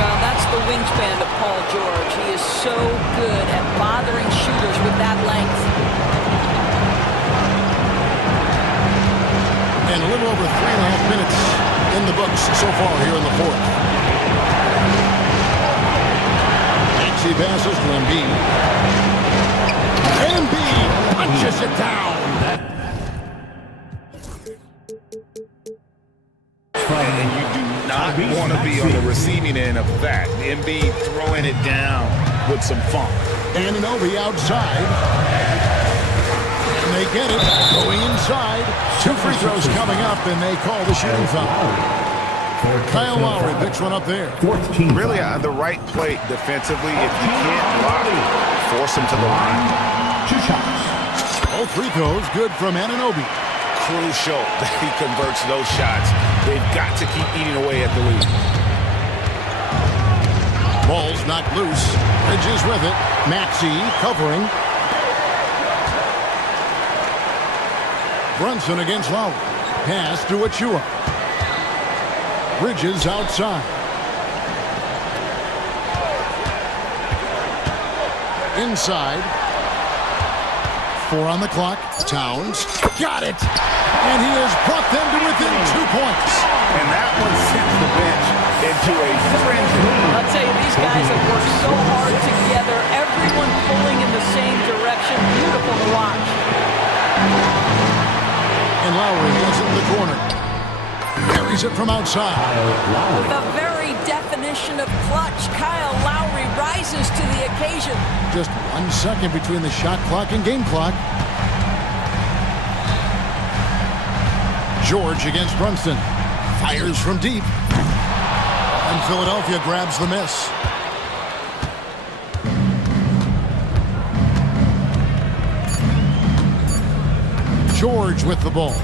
Well, that's the wingspan of Paul George. He is so good at bothering shooters with that length. And a little over 3.5 minutes in the books so far here in the fourth. Maxey passes to Embiid. Embiid punches it down. And you do not want to be on the receiving end of that. Embiid throwing it down with some funk. Anunoby outside. And they get it. Going inside. 2 free throws coming up, and they call the shooting foul. Kyle Lowry picks one up there. Really the right play defensively. If you can't block, force him to the line. 2 shots. All free throws good from Anunoby. Crucial that he converts those shots. They've got to keep eating away at the lead. Ball's knocked loose. Bridges with it. Maxey covering. Brunson against Lowry. Pass to Achua. Bridges outside. Inside. 4 on the clock. Towns. Got it! And he has brought them to within 2 points. And that one sends the bench into a frenzy. I'll tell you, these guys have worked so hard together. Everyone pulling in the same direction. Beautiful thrill to watch. And Lowry gets it in the corner. Carries it from outside. The very definition of clutch, Kyle Lowry rises to the occasion. Just 1 second between the shot clock and game clock. George against Brunson. Fires from deep. And Philadelphia grabs the miss. George with the ball.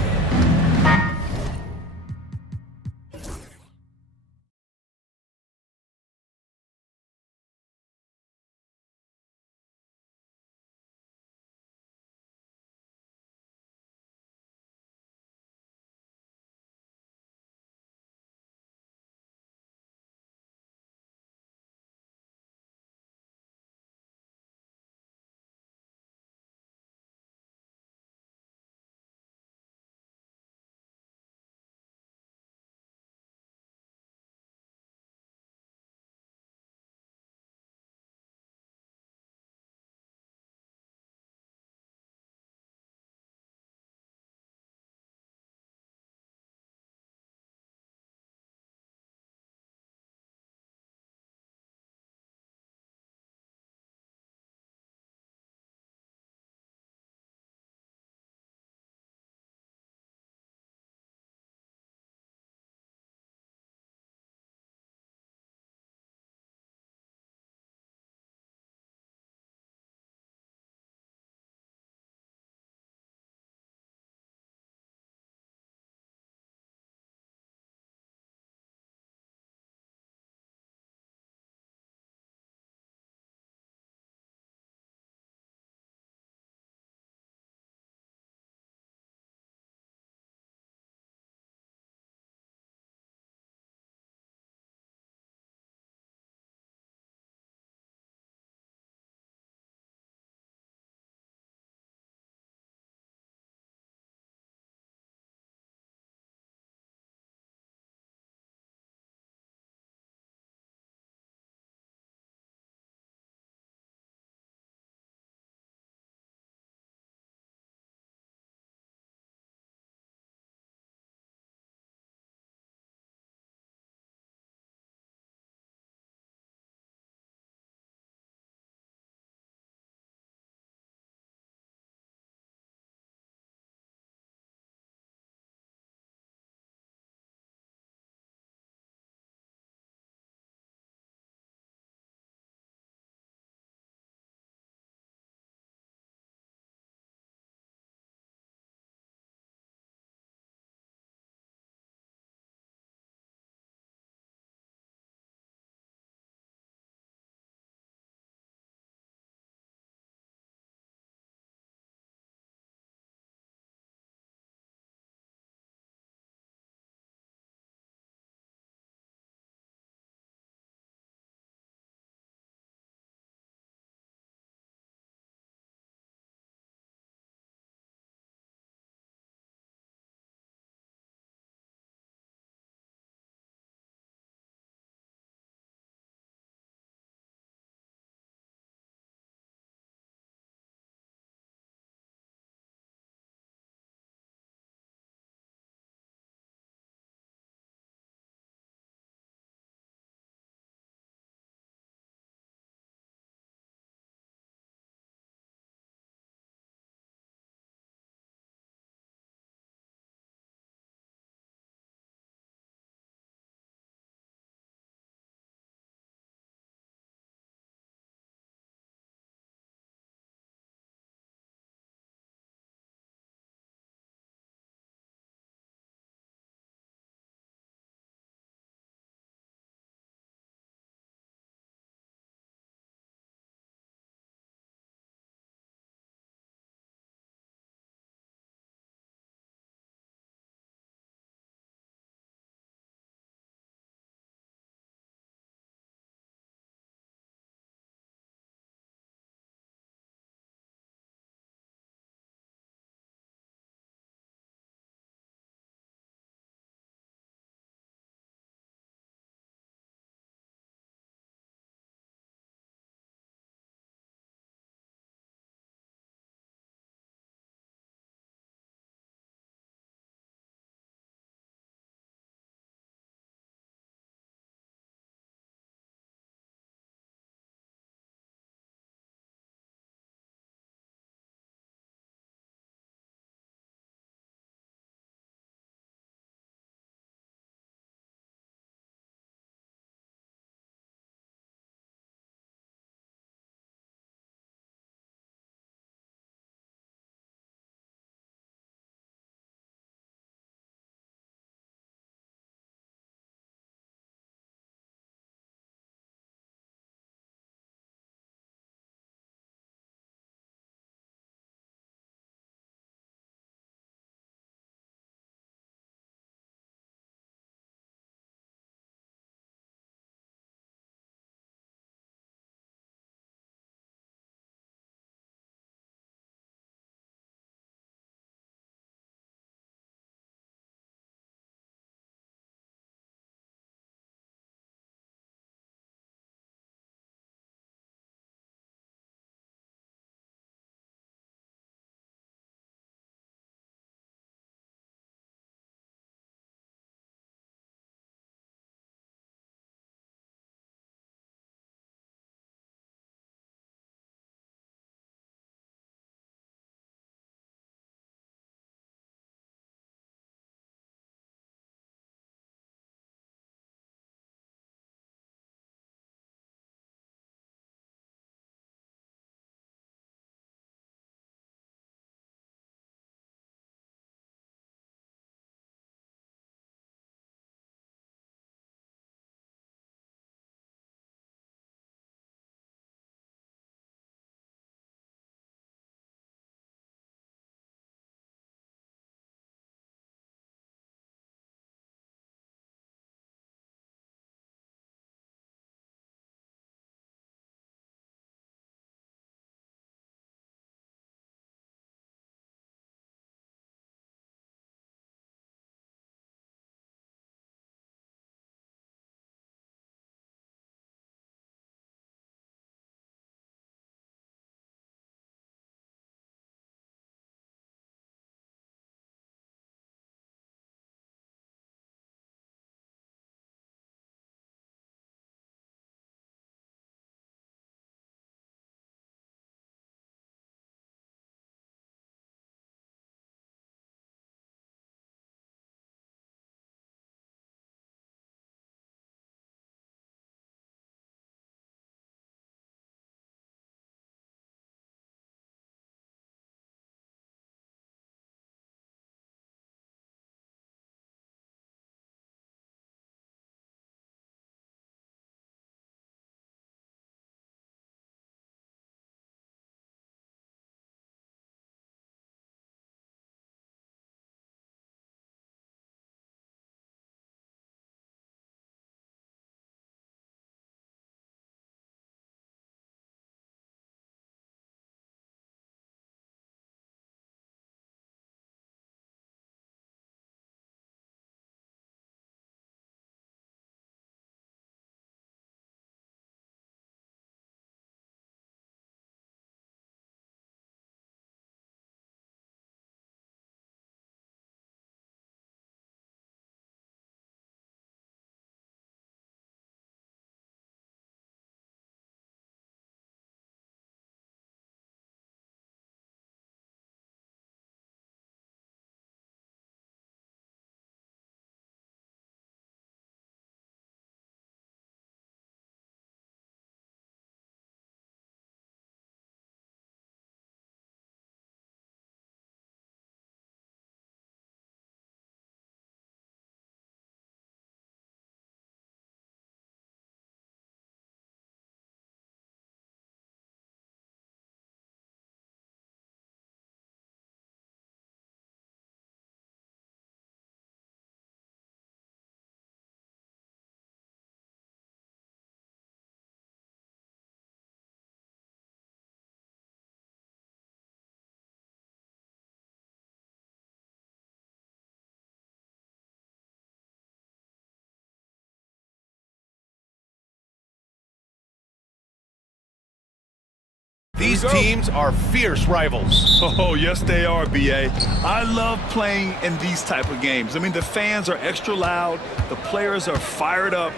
These teams are fierce rivals. Oh, yes, they are, B.A. I love playing in these type of games. I mean, the fans are extra loud. The players are fired up.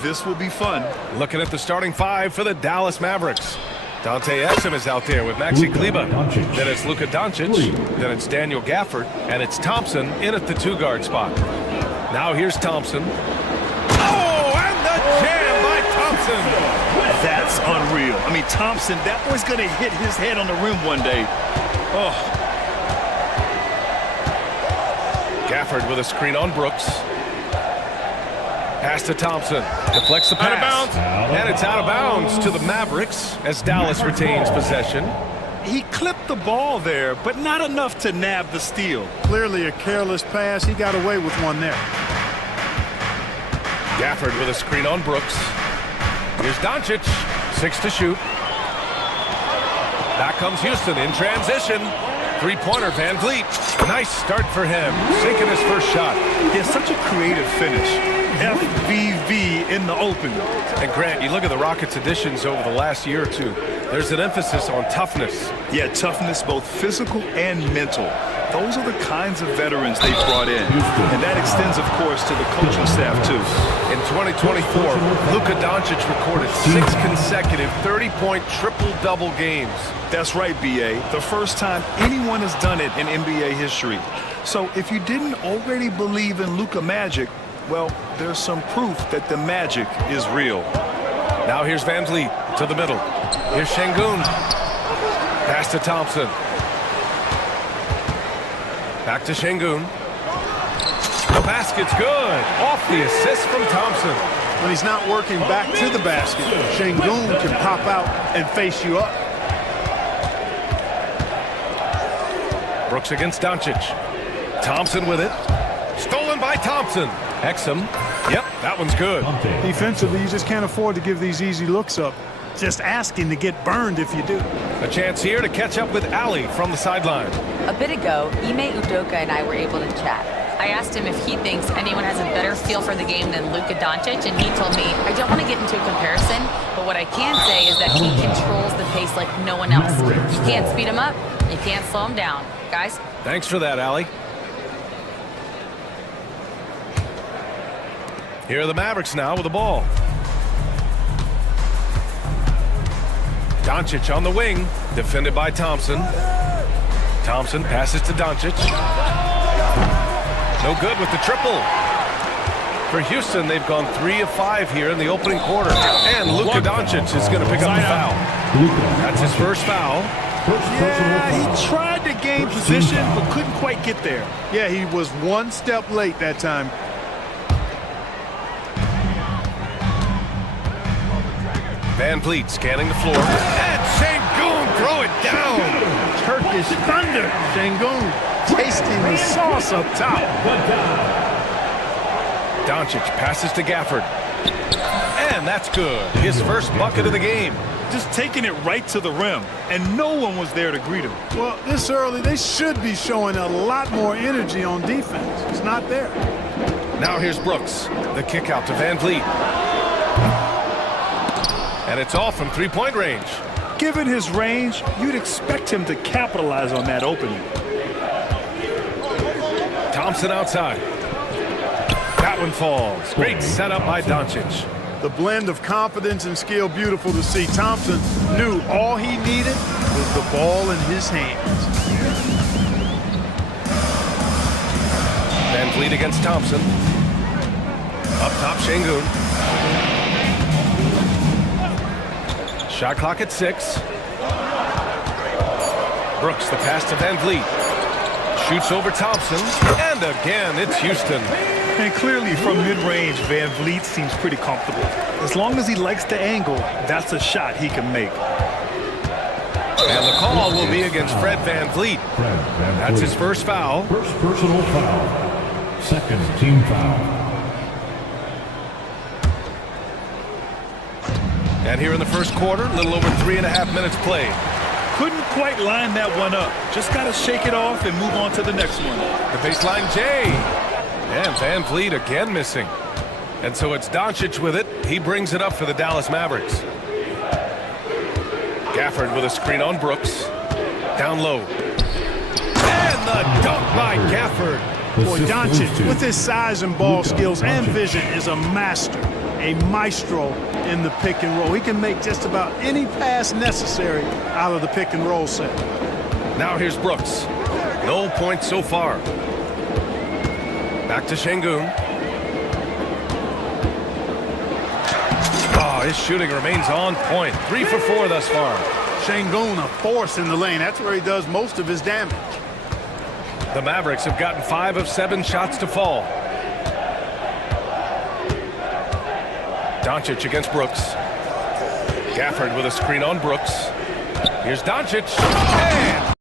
This will be fun. Looking at the starting five for the Dallas Mavericks. Dante Exum is out there with Maxi Kleber. Then it's Luka Doncic. Then it's Daniel Gafford. And it's Thompson in at the two-guard spot. Now here's Thompson. Oh, and the jam by Thompson. That's unreal. I mean, Thompson, that boy's going to hit his head on the rim one day. Oh. Gafford with a screen on Brooks. Pass to Thompson. Deflects the pass. Out of bounds. And it's out of bounds to the Mavericks as Dallas retains possession. He clipped the ball there, but not enough to nab the steal. Clearly a careless pass. He got away with one there. Gafford with a screen on Brooks. Here's Doncic. 6 to shoot. Back comes Houston in transition. Three-pointer, Van Vliet. Nice start for him. Sinking his first shot. He has such a creative finish. FVV in the open. And Grant, you look at the Rockets' additions over the last year or two. There's an emphasis on toughness. Yeah, toughness, both physical and mental. Those are the kinds of veterans they brought in. And that extends, of course, to the coaching staff, too. In 2024, Luka Doncic recorded 6 consecutive 30-point triple-double games. That's right, B.A. The first time anyone has done it in NBA history. So if you didn't already believe in Luka Magic, well, there's some proof that the magic is real. Now here's Van Vliet to the middle. Here's Şengün. Pass to Thompson. Back to Şengün. The basket's good. Off the assist from Thompson. When he's not working back to the basket, Şengün can pop out and face you up. Brooks against Doncic. Thompson with it. Stolen by Thompson. Exum. Yep, that one's good. Defensively, you just can't afford to give these easy looks up. Just asking to get burned if you do. A chance here to catch up with Ali from the sideline. A bit ago, Ime Udoka and I were able to chat. I asked him if he thinks anyone has a better feel for the game than Luka Doncic, and he told me, I don't want to get into a comparison, but what I can say is that he controls the pace like no one else. You can't speed him up, you can't slow him down. Guys? Thanks for that, Ali. Here are the Mavericks now with the ball. Doncic on the wing, defended by Thompson. Thompson passes to Doncic. No good with the triple. For Houston, they've gone 3 of 5 here in the opening quarter. And Luka Doncic is going to pick up the foul. That's his first foul. Yeah, he tried to gain position, but couldn't quite get there. Yeah, he was one step late that time. Van Vliet scanning the floor. And Şengün throw it down. Turkish thunder. Şengün tasting the sauce up top. Doncic passes to Gafford. And that's good. His first bucket of the game. Just taking it right to the rim, and no one was there to greet him. Well, this early, they should be showing a lot more energy on defense. It's not there. Now here's Brooks. The kick out to Van Vliet. And it's all from three-point range. Given his range, you'd expect him to capitalize on that opening. Thompson outside. That one falls. Great setup by Doncic. The blend of confidence and skill, beautiful to see. Thompson knew all he needed was the ball in his hands. Van Vliet against Thompson. Up top, Şengün. Shot clock at 6. Brooks, the pass to Van Vliet. Shoots over Thompson. And again, it's Houston. And clearly from mid-range, Van Vliet seems pretty comfortable. As long as he likes the angle, that's a shot he can make. And the call will be against Fred Van Vliet. That's his first foul. First personal foul. Second team foul. And here in the first quarter, a little over 3.5 minutes played. Couldn't quite line that one up. Just got to shake it off and move on to the next one. The baseline J. And Van Vliet again missing. And so it's Doncic with it. He brings it up for the Dallas Mavericks. Gafford with a screen on Brooks. Down low. And the dunk by Gafford. Boy, Doncic, with his size and ball skills and vision, is a master, a maestro in the pick and roll. He can make just about any pass necessary out of the pick and roll set. Now here's Brooks. No points so far. Back to Şengün. Oh, his shooting remains on point. 3 for 4 thus far. Şengün, a force in the lane. That's where he does most of his damage. The Mavericks have gotten 5 of 7 shots to fall. Doncic against Brooks. Gafford with a screen on Brooks. Here's Doncic. And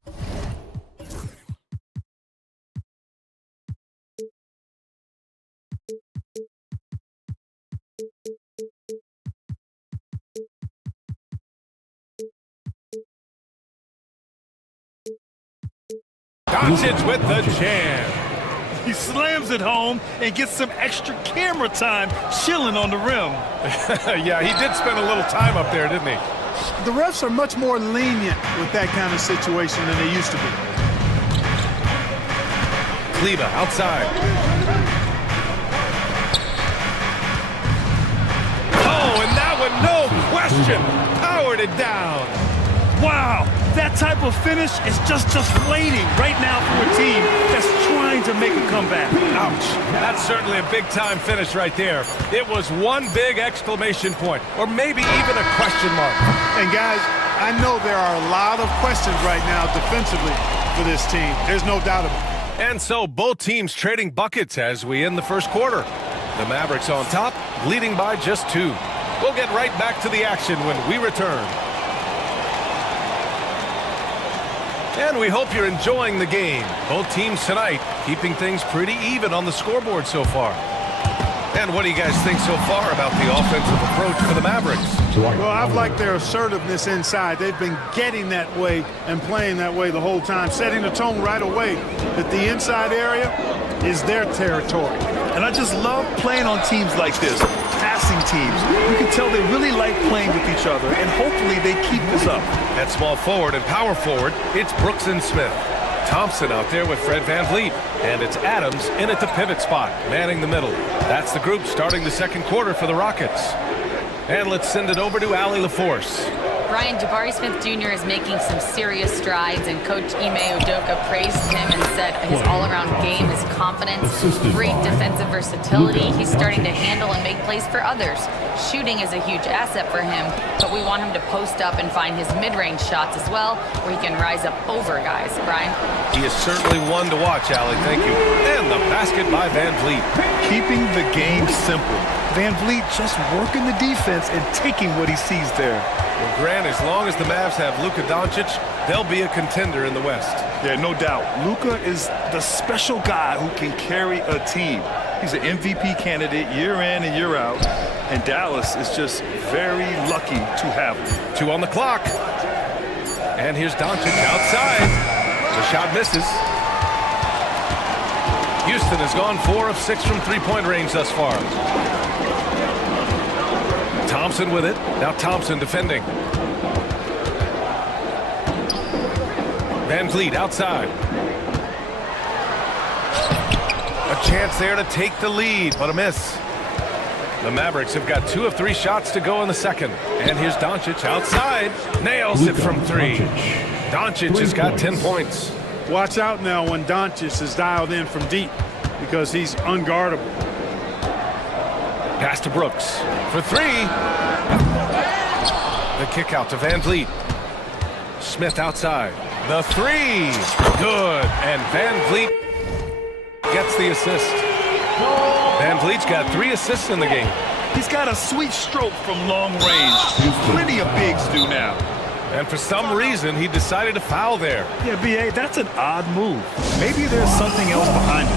Doncic with the jam. He slams it home and gets some extra camera time chilling on the rim. Yeah, he did spend a little time up there, didn't he? The refs are much more lenient with that kind of situation than they used to be. Kleba outside. Oh, and that one, no question, powered it down. Wow, that type of finish is just waiting right now for a team that's trying to make a comeback. Ouch. That's certainly a big-time finish right there. It was one big exclamation point, or maybe even a question mark. And guys, I know there are a lot of questions right now defensively for this team. There's no doubt about it. And so both teams trading buckets as we end the first quarter. The Mavericks on top, leading by just 2. We'll get right back to the action when we return. And we hope you're enjoying the game. Both teams tonight keeping things pretty even on the scoreboard so far. And what do you guys think so far about the offensive approach for the Mavericks? Well, I've liked their assertiveness inside. They've been getting that way and playing that way the whole time, setting the tone right away that the inside area is their territory. And I just love playing on teams like this, passing teams. You can tell they really like playing with each other, and hopefully they keep this up. At small forward and power forward, it's Brooks and Smith. Thompson out there with Fred VanVleet. And it's Adams in at the pivot spot, manning the middle. That's the group starting the second quarter for the Rockets. And let's send it over to Allie LaForce. Brian, Jabari Smith Jr. is making some serious strides, and Coach Ime Udoka praised him and said his all-around game, his confidence, great defensive versatility. He's starting to handle and make plays for others. Shooting is a huge asset for him, but we want him to post up and find his mid-range shots as well, where he can rise up over guys. Brian? He is certainly one to watch, Allie. Thank you. And the basket by VanVleet. Keeping the game simple. VanVleet just working the defense and taking what he sees there. Well, Grant, as long as the Mavs have Luka Doncic, they'll be a contender in the West. Yeah, no doubt. Luka is the special guy who can carry a team. He's an MVP candidate year in and year out, and Dallas is just very lucky to have him. 2 on the clock. And here's Doncic outside. The shot misses. Houston has gone 4 of 6 from three-point range thus far. Thompson with it. Now Thompson defending. VanVleet outside. A chance there to take the lead, but a miss. The Mavericks have got 2 of 3 shots to go in the second. And here's Doncic outside. Nails it from 3. Doncic has got 10 points. Watch out now when Doncic is dialed in from deep because he's unguardable. Pass to Brooks for 3. The kick out to VanVleet. Smith outside. The 3. Good. And VanVleet gets the assist. VanVleet's got 3 assists in the game. He's got a sweet stroke from long range. Plenty of bigs do now. And for some reason, he decided to foul there. Yeah, B.A., that's an odd move. Maybe there's something else behind it.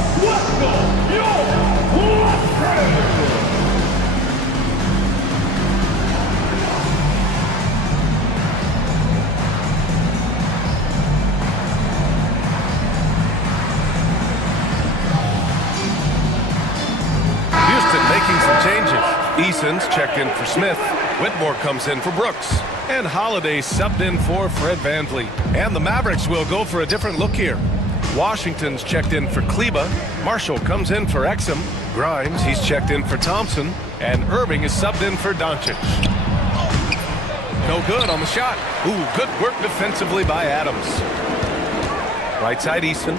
Houston making some changes. Eason's checked in for Smith. Whitmore comes in for Brooks. And Holiday subbed in for Fred VanVleet. And the Mavericks will go for a different look here. Washington's checked in for Kleba. Marshall comes in for Exum. Grimes, he's checked in for Thompson. And Irving is subbed in for Doncic. No good on the shot. Ooh, good work defensively by Adams. Right side, Eason.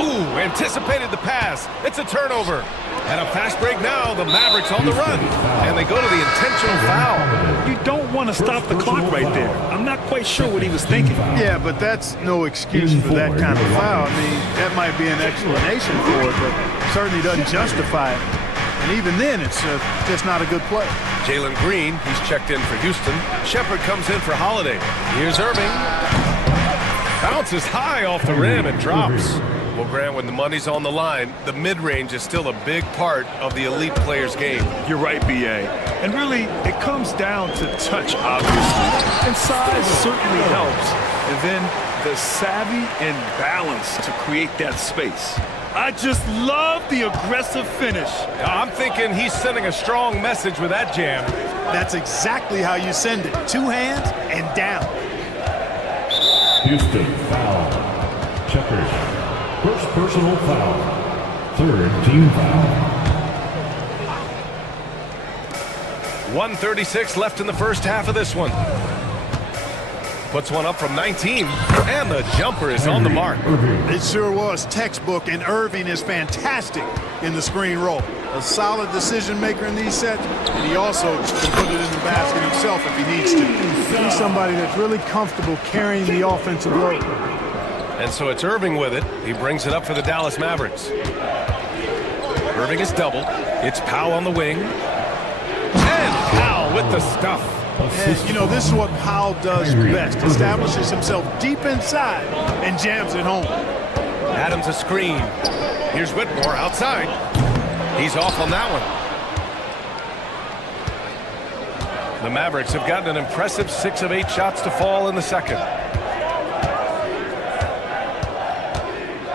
Ooh, anticipated the pass. It's a turnover. And a fast break now. The Mavericks on the run. And they go to the intentional foul. You don't want to stop the clock right there. I'm not quite sure what he was thinking. Yeah, but that's no excuse for that kind of foul. I mean, that might be an explanation for it, but certainly doesn't justify it. And even then, it's just not a good play. Jalen Green, he's checked in for Houston. Shepard comes in for Holiday. Here's Irving. Bounces high off the rim and drops. Well, Grant, when the money's on the line, the mid-range is still a big part of the elite player's game. You're right, B.A. And really, it comes down to touch, obviously. And size certainly helps. And then the savvy and balance to create that space. I just love the aggressive finish. I'm thinking he's sending a strong message with that jam. That's exactly how you send it. Two hands and down. Houston, foul. Checkers. First personal foul. Third team foul. 1:36 left in the first half of this one. Puts one up from 19, and the jumper is on the mark. It sure was textbook, and Irving is fantastic in the screen roll. A solid decision maker in these sets, and he also can put it in the basket himself if he needs to. He's somebody that's really comfortable carrying the offensive load. And so it's Irving with it. He brings it up for the Dallas Mavericks. Irving is doubled. It's Powell on the wing. And Powell with the stuff. And, you know, this is what Powell does best. Establishes himself deep inside and jams it home. Adams a screen. Here's Whitmore outside. He's off on that one. The Mavericks have gotten an impressive 6 of 8 shots to fall in the second.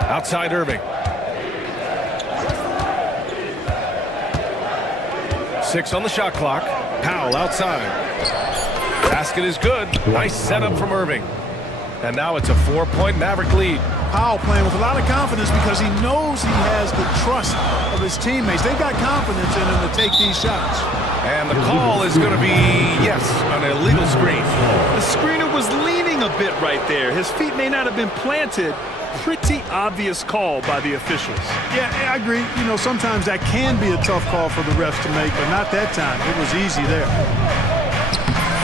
Outside Irving. 6 on the shot clock. Powell outside. Basket is good. Nice setup from Irving. And now it's a 4-point Maverick lead. Powell playing with a lot of confidence because he knows he has the trust of his teammates. They've got confidence in him to take these shots. And the call is going to be, yes, an illegal screen. The screener was leaning a bit right there. His feet may not have been planted. Pretty obvious call by the officials. Yeah, I agree. You know, sometimes that can be a tough call for the refs to make, but not that time. It was easy there.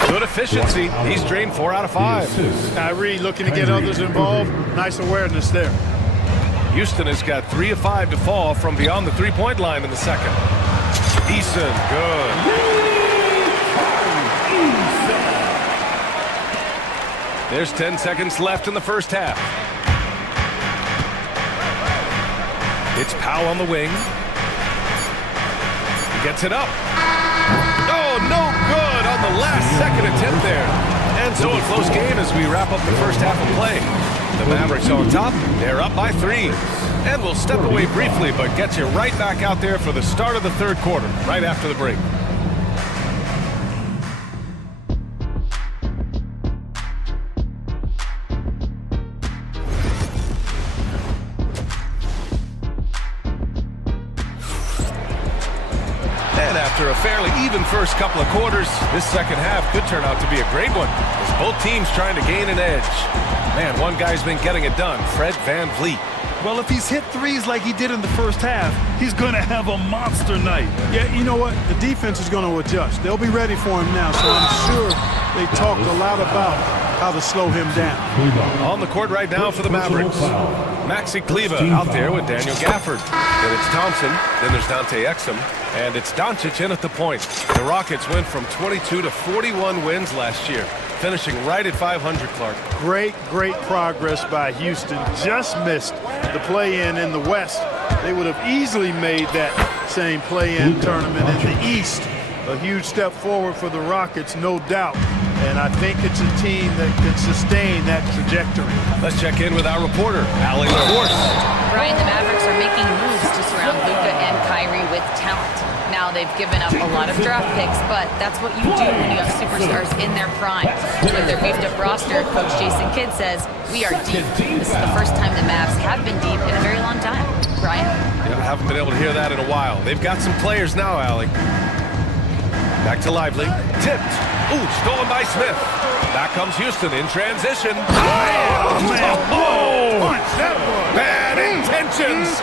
Good efficiency. He's drained 4 out of 5. Kyrie looking to get others involved. Nice awareness there. Houston has got 3 of 5 to fall from beyond the 3-point line in the second. Eason, good. There's 10 seconds left in the first half. It's Powell on the wing. He gets it up. Oh, no good on the last second attempt there. And so a close game as we wrap up the first half of play. The Mavericks on top. They're up by 3. And we'll step away briefly, but get you right back out there for the start of the third quarter, right after the break. After a fairly even first couple of quarters, this second half could turn out to be a great one as both teams trying to gain an edge. Man, one guy's been getting it done, Fred VanVleet. Well, if he's hit threes like he did in the first half, he's going to have a monster night. Yeah, you know what? The defense is going to adjust. They'll be ready for him now, so I'm sure they talked a lot about how to slow him down. On the court right now for the Mavericks. Maxi Kleba out there with Daniel Gafford. Then it's Thompson. Then there's Dante Exum. And it's Doncic in at the point. The Rockets went from 22 to 41 wins last year, finishing right at 500, Clark. Great progress by Houston. Just missed the play-in in the West. They would have easily made that same play-in tournament in the East. A huge step forward for the Rockets, no doubt. And I think it's a team that can sustain that trajectory. Let's check in with our reporter, Allie LaForce. Brian, the Mavericks are making moves to surround Luka and Kyrie with talent. Now, they they've given up a lot of draft picks, but that's what you do when you have superstars in their prime. With their beefed-up roster, Coach Jason Kidd says, "We are deep." This is the first time the Mavs have been deep in a very long time. Brian? Yeah, I haven't been able to hear that in a while. They've got some players now, Allie. Back to Lively. Tipped. Ooh, stolen by Smith. Back comes Houston in transition. Bad intentions.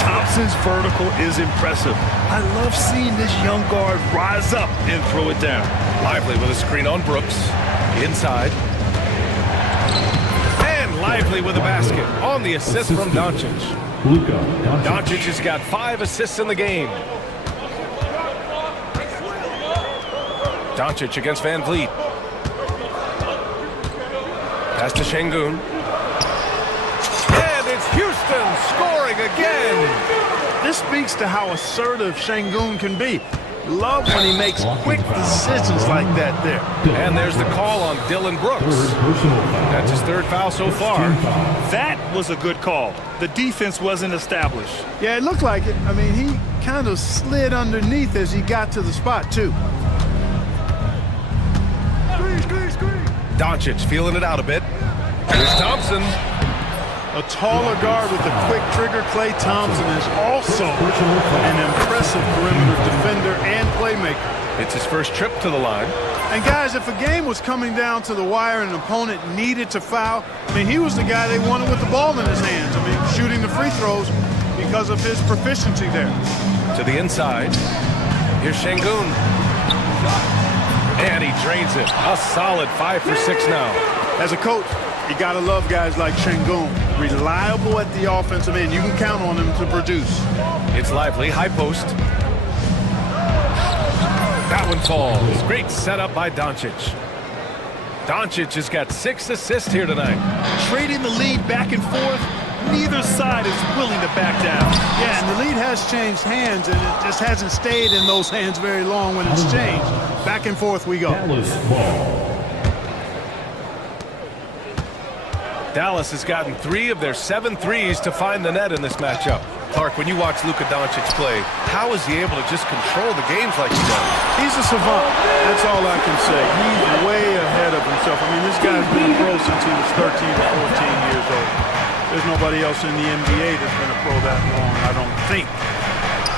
Thompson's vertical is impressive. I love seeing this young guard rise up and throw it down. Lively with a screen on Brooks. Inside. And Lively with a basket on the assist from Doncic. Doncic has got 5 assists in the game. Doncic against Van Vliet. Pass to Şengün. And it's Houston scoring again. This speaks to how assertive Şengün can be. Love when he makes quick decisions like that there. And there's the call on Dylan Brooks. That's his 3rd foul so far. That was a good call. The defense wasn't established. Yeah, it looked like it. I mean, he kind of slid underneath as he got to the spot, too. Doncic feeling it out a bit. Here's Thompson. A taller guard with a quick trigger, Klay Thompson, is also an impressive perimeter defender and playmaker. It's his first trip to the line. And guys, if a game was coming down to the wire and an opponent needed to foul, I mean, he was the guy they wanted with the ball in his hands. I mean, shooting the free throws because of his proficiency there. To the inside. Here's Şengün. And he drains it. A solid 5 for 6 now. As a coach, you gotta love guys like Şengün. Reliable at the offensive end. You can count on him to produce. It's Lively, high post. That one falls. Great setup by Doncic. Doncic has got 6 assists here tonight. Trading the lead back and forth, neither side is willing to back down. Yeah, and the lead has changed hands, and it just hasn't stayed in those hands very long when it's changed. Back and forth we go. Dallas has gotten 3 of their 7 threes to find the net in this matchup. Clark, when you watch Luka Doncic play, how is he able to just control the games like he does? He's a savant. That's all I can say. He's way ahead of himself. I mean, this guy's been a pro since he was 13 or 14 years old. There's nobody else in the NBA that's been a pro that long, I don't think.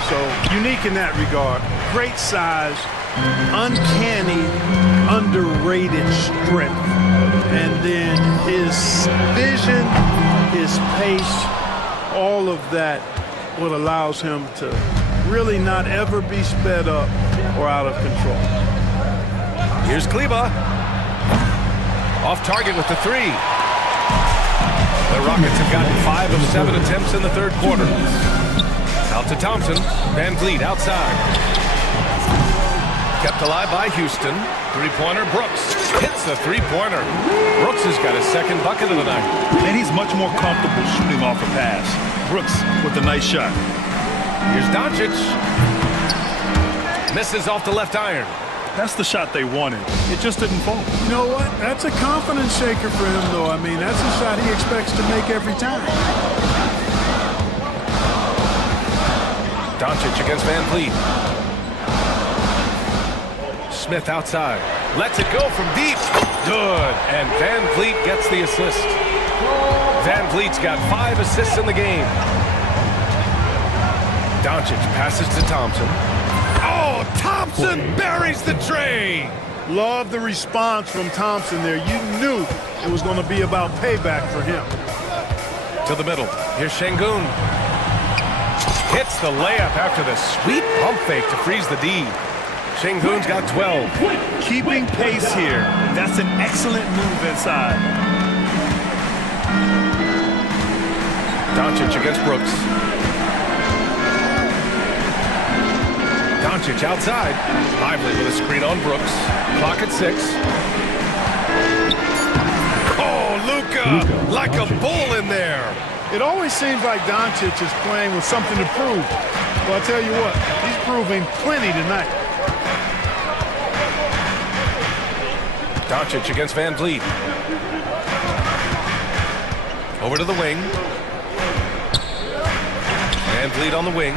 So, unique in that regard. Great size, uncanny, underrated strength. And then his vision, his pace, all of that what allows him to really not ever be sped up or out of control. Here's Kleba. Off target with the 3. The Rockets have gotten 5 of 7 attempts in the 3rd quarter. Out to Thompson. Van Vliet outside. Kept alive by Houston. 3-pointer Brooks. Hits the 3-pointer. Brooks has got his 2nd bucket of the night. And he's much more comfortable shooting off a pass. Brooks with a nice shot. Here's Doncic. Misses off the left iron. That's the shot they wanted. It just didn't fall. You know what? That's a confidence shaker for him, though. I mean, that's a shot he expects to make every time. Doncic against Van Vliet. Smith outside. Lets it go from deep. Good. And Van Vliet gets the assist. Van Vliet's got 5 assists in the game. Doncic passes to Thompson. Oh, Thompson buries the tray. Love the response from Thompson there. You knew it was going to be about payback for him. To the middle. Here's Şengün. Hits the layup after the sweet pump fake to freeze the D. Şengün's got 12. Keeping pace here. That's an excellent move inside. Doncic against Brooks. Doncic outside. Lively with a screen on Brooks. Clock at 6. Oh, Luka like a bull in there. It always seems like Doncic is playing with something to prove. Well, I'll tell you what, he's proving plenty tonight. Doncic against Van Vliet. Over to the wing. Van Vliet on the wing.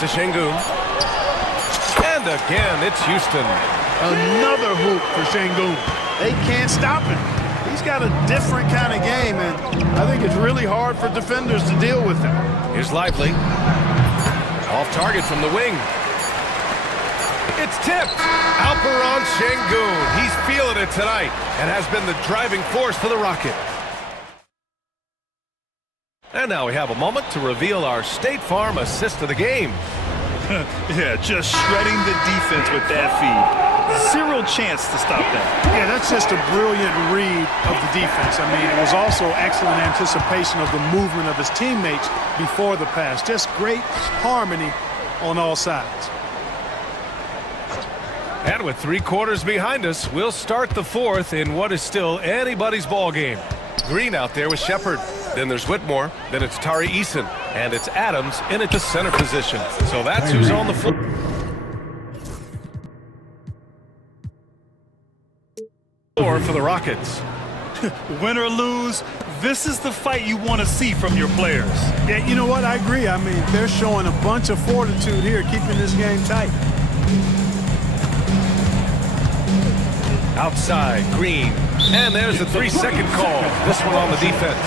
to Şengün. And again, it's Houston. Another hoop for Şengün. They can't stop him. He's got a different kind of game, and I think it's really hard for defenders to deal with him. Here's Lively. Off target from the wing. It's tipped. Alperon Şengün. He's feeling it tonight and has been the driving force for the Rocket. And now we have a moment to reveal our State Farm assist of the game. Yeah, just shredding the defense with that feed. Zero chance to stop that. Yeah, that's just a brilliant read of the defense. I mean, it was also excellent anticipation of the movement of his teammates before the pass. Just great harmony on all sides. And with 3 quarters behind us, we'll start the fourth in what is still anybody's ball game. Green out there with Shepard. Then there's Whitmore. Then it's Tari Eason. And it's Adams in at the center position. So that's who's on the floor. For the Rockets. Win or lose, this is the fight you want to see from your players. Yeah, you know what? I agree. I mean, they're showing a bunch of fortitude here, keeping this game tight. Outside, Green. And there's the 3-second call. This one on the defense.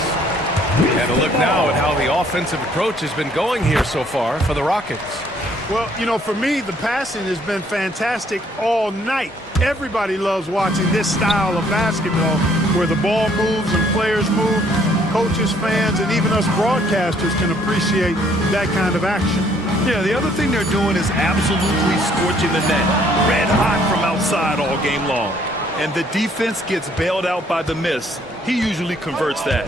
And a look now at how the offensive approach has been going here so far for the Rockets. Well, you know, for me, the passing has been fantastic all night. Everybody loves watching this style of basketball where the ball moves and players move. Coaches, fans, and even us broadcasters can appreciate that kind of action. Yeah, the other thing they're doing is absolutely scorching the net. Red hot from outside all game long. And the defense gets bailed out by the miss. He usually converts that.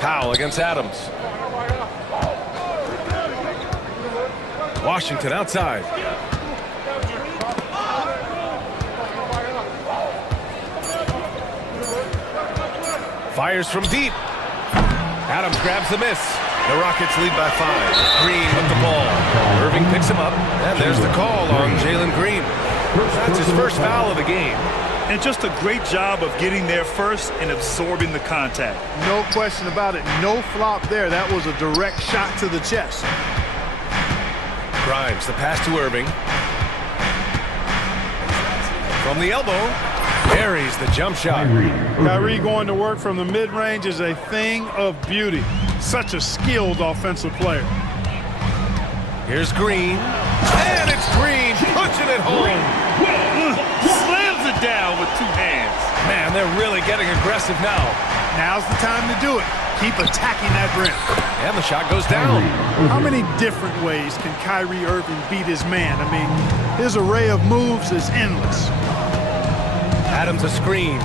Powell against Adams. Washington outside. Fires from deep. Adams grabs the miss. The Rockets lead by 5. Green with the ball. Irving picks him up. And there's the call on Jalen Green. That's his first foul of the game. And just a great job of getting there first and absorbing the contact. No question about it. No flop there. That was a direct shot to the chest. Grimes, the pass to Irving. From the elbow, buries the jump shot. Kyrie going to work from the mid-range is a thing of beauty. Such a skilled offensive player. Here's Green. And it's Green pushing it home. Slams it down with 2 hands. Man, they're really getting aggressive now. Now's the time to do it. Keep attacking that rim. And the shot goes down. How many different ways can Kyrie Irving beat his man? I mean, his array of moves is endless. Adams a screen.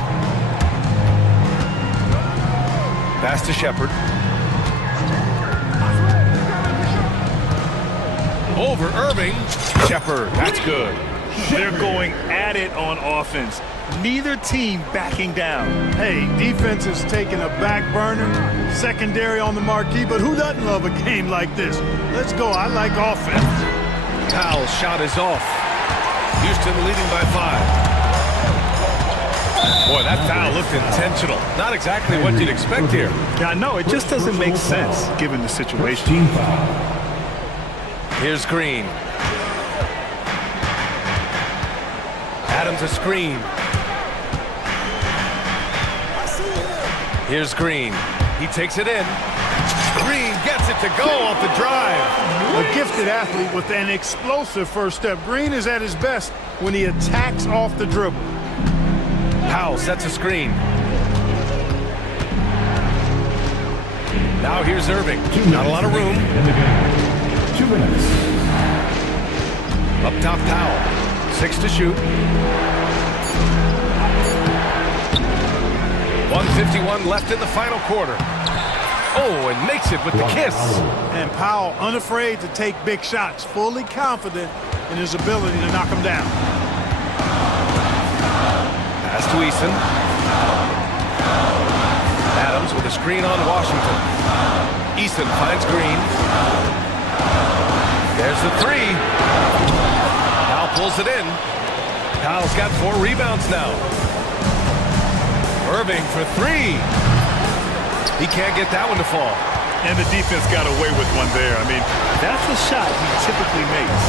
Pass to Shepard. Over Irving. Shepard, that's good. They're going at it on offense. Neither team backing down. Hey, defense is taking a back burner, secondary on the marquee, but who doesn't love a game like this? Let's go. I like offense. Powell's shot is off. Houston leading by 5. Boy, that foul looked intentional. Not exactly what you'd expect here. Yeah, no, it just doesn't make sense given the situation. Here's Green. Adams a screen. Here's Green. He takes it in. Green gets it to go off the drive. A gifted athlete with an explosive first step. Green is at his best when he attacks off the dribble. Powell sets a screen. Now here's Irving. Not a lot of room. 2 minutes. Up top, Powell. 6 to shoot. 1:51 left in the final quarter. Oh, and makes it with the kiss. And Powell unafraid to take big shots, fully confident in his ability to knock them down. Pass to Eason. Adams with a screen on Washington. Eason finds Green. There's the 3. Powell pulls it in. Powell's got 4 rebounds now. Irving for 3. He can't get that one to fall. And the defense got away with one there. I mean, that's a shot he typically makes.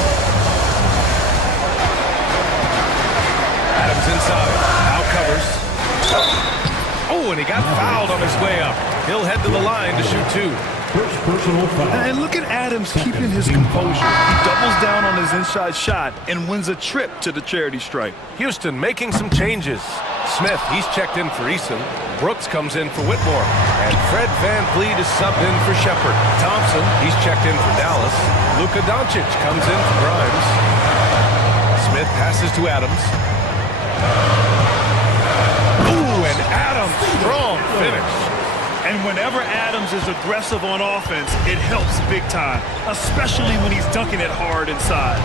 Adams inside. Now covers. Oh, and he got fouled on his way up. He'll head to the line to shoot two. First personal foul. And look at Adams keeping his composure. He doubles down on his inside shot and wins a trip to the charity stripe. Houston making some changes. Smith, he's checked in for Eason. Brooks comes in for Whitmore. And Fred VanVleet is subbed in for Shepard. Thompson, he's checked in for Dallas. Luka Doncic comes in for Grimes. Smith passes to Adams. Ooh, and Adams, strong finish. And whenever Adams is aggressive on offense, it helps big time, especially when he's dunking it hard inside.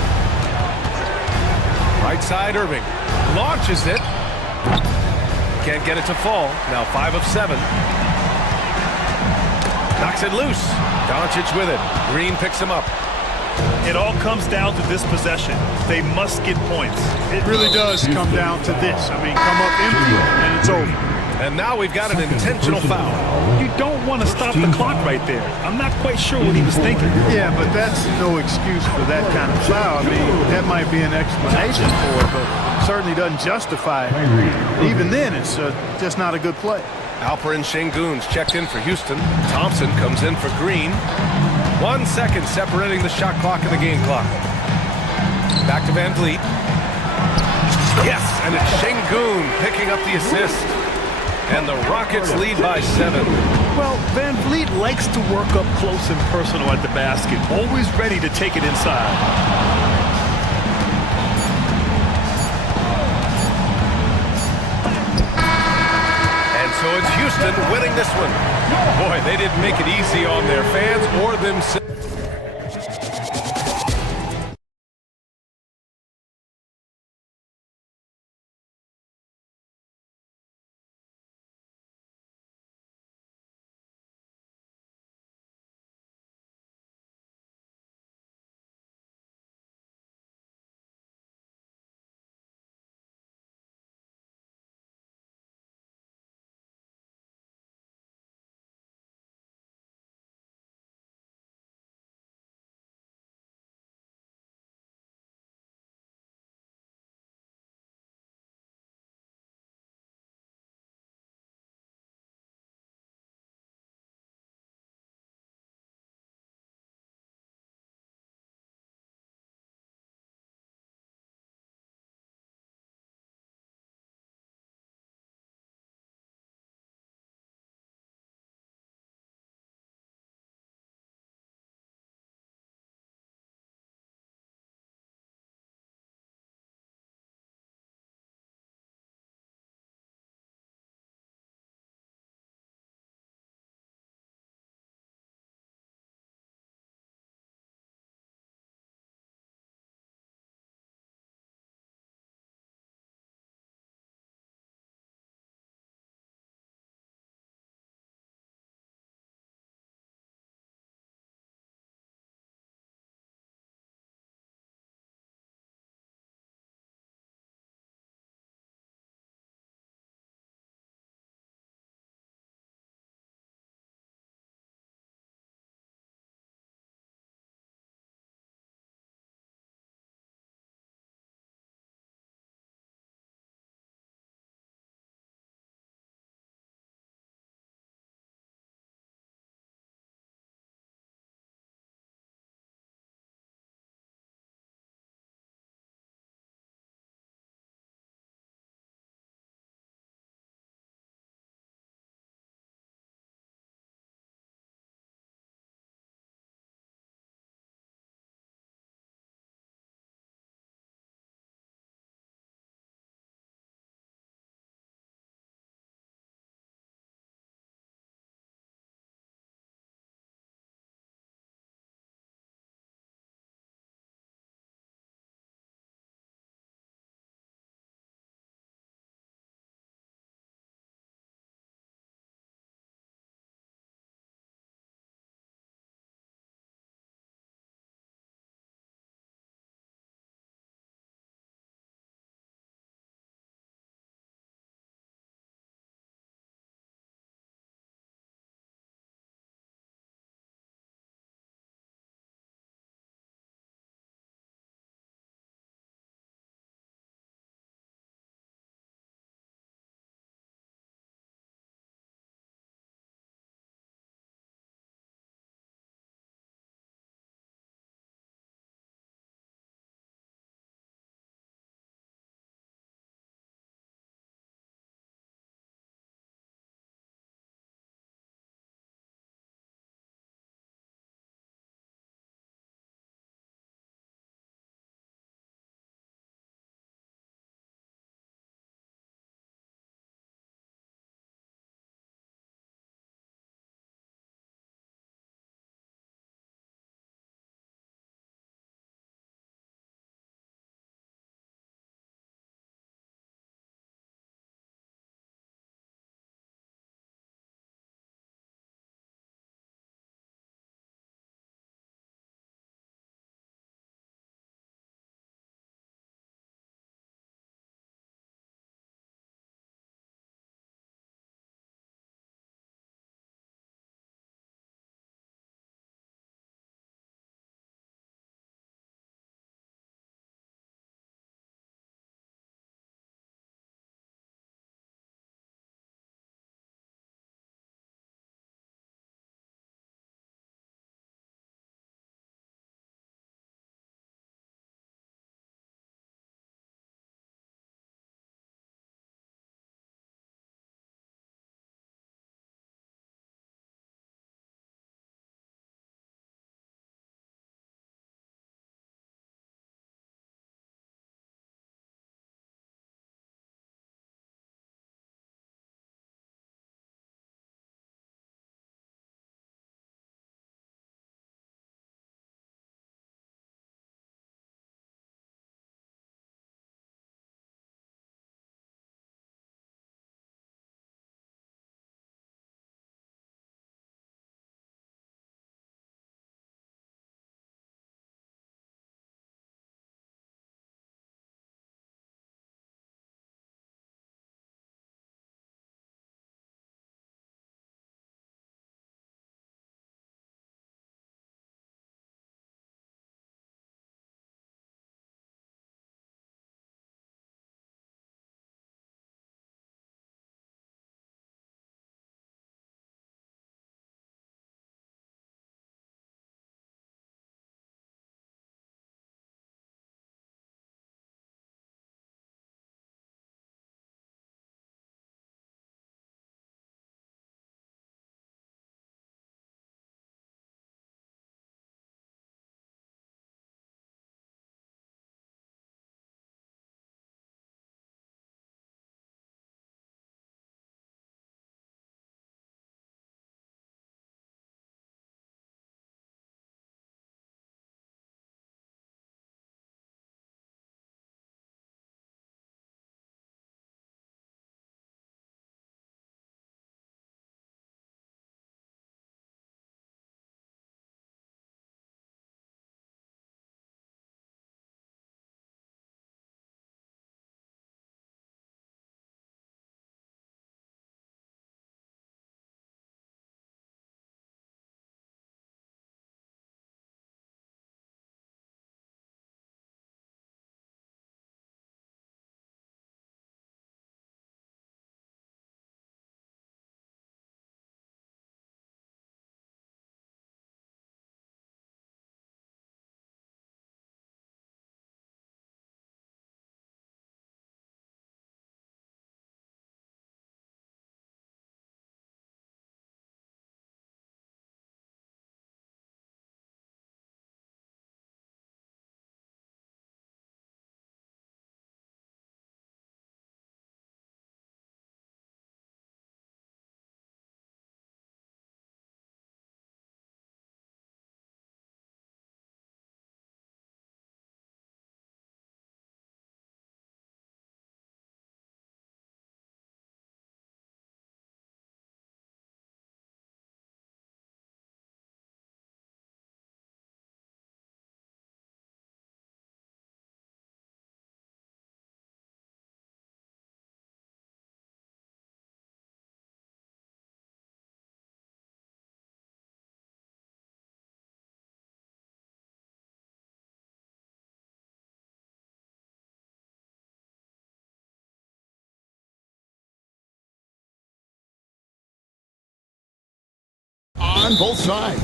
Right side, Irving. Launches it. Can't get it to fall. Now 5 of 7. Knocks it loose. Doncic with it. Green picks him up. It all comes down to this possession. They must get points. It really does come down to this. I mean, come up empty and it's over. And now we've got an intentional foul. You don't want to stop the clock right there. I'm not quite sure what he was thinking. Yeah, but that's no excuse for that kind of foul. I mean, that might be an explanation for it, but certainly doesn't justify it. Even then, it's just not a good play. Alperin Şengün's checked in for Houston. Thompson comes in for Green. 1 second separating the shot clock and the game clock. Back to VanVleet. Yes, and it's Şengün picking up the assist. And the Rockets lead by 7. Well, VanVleet likes to work up close and personal at the basket, always ready to take it inside. And so it's Houston winning this one. Boy, they didn't make it easy on their fans or themselves. on both sides.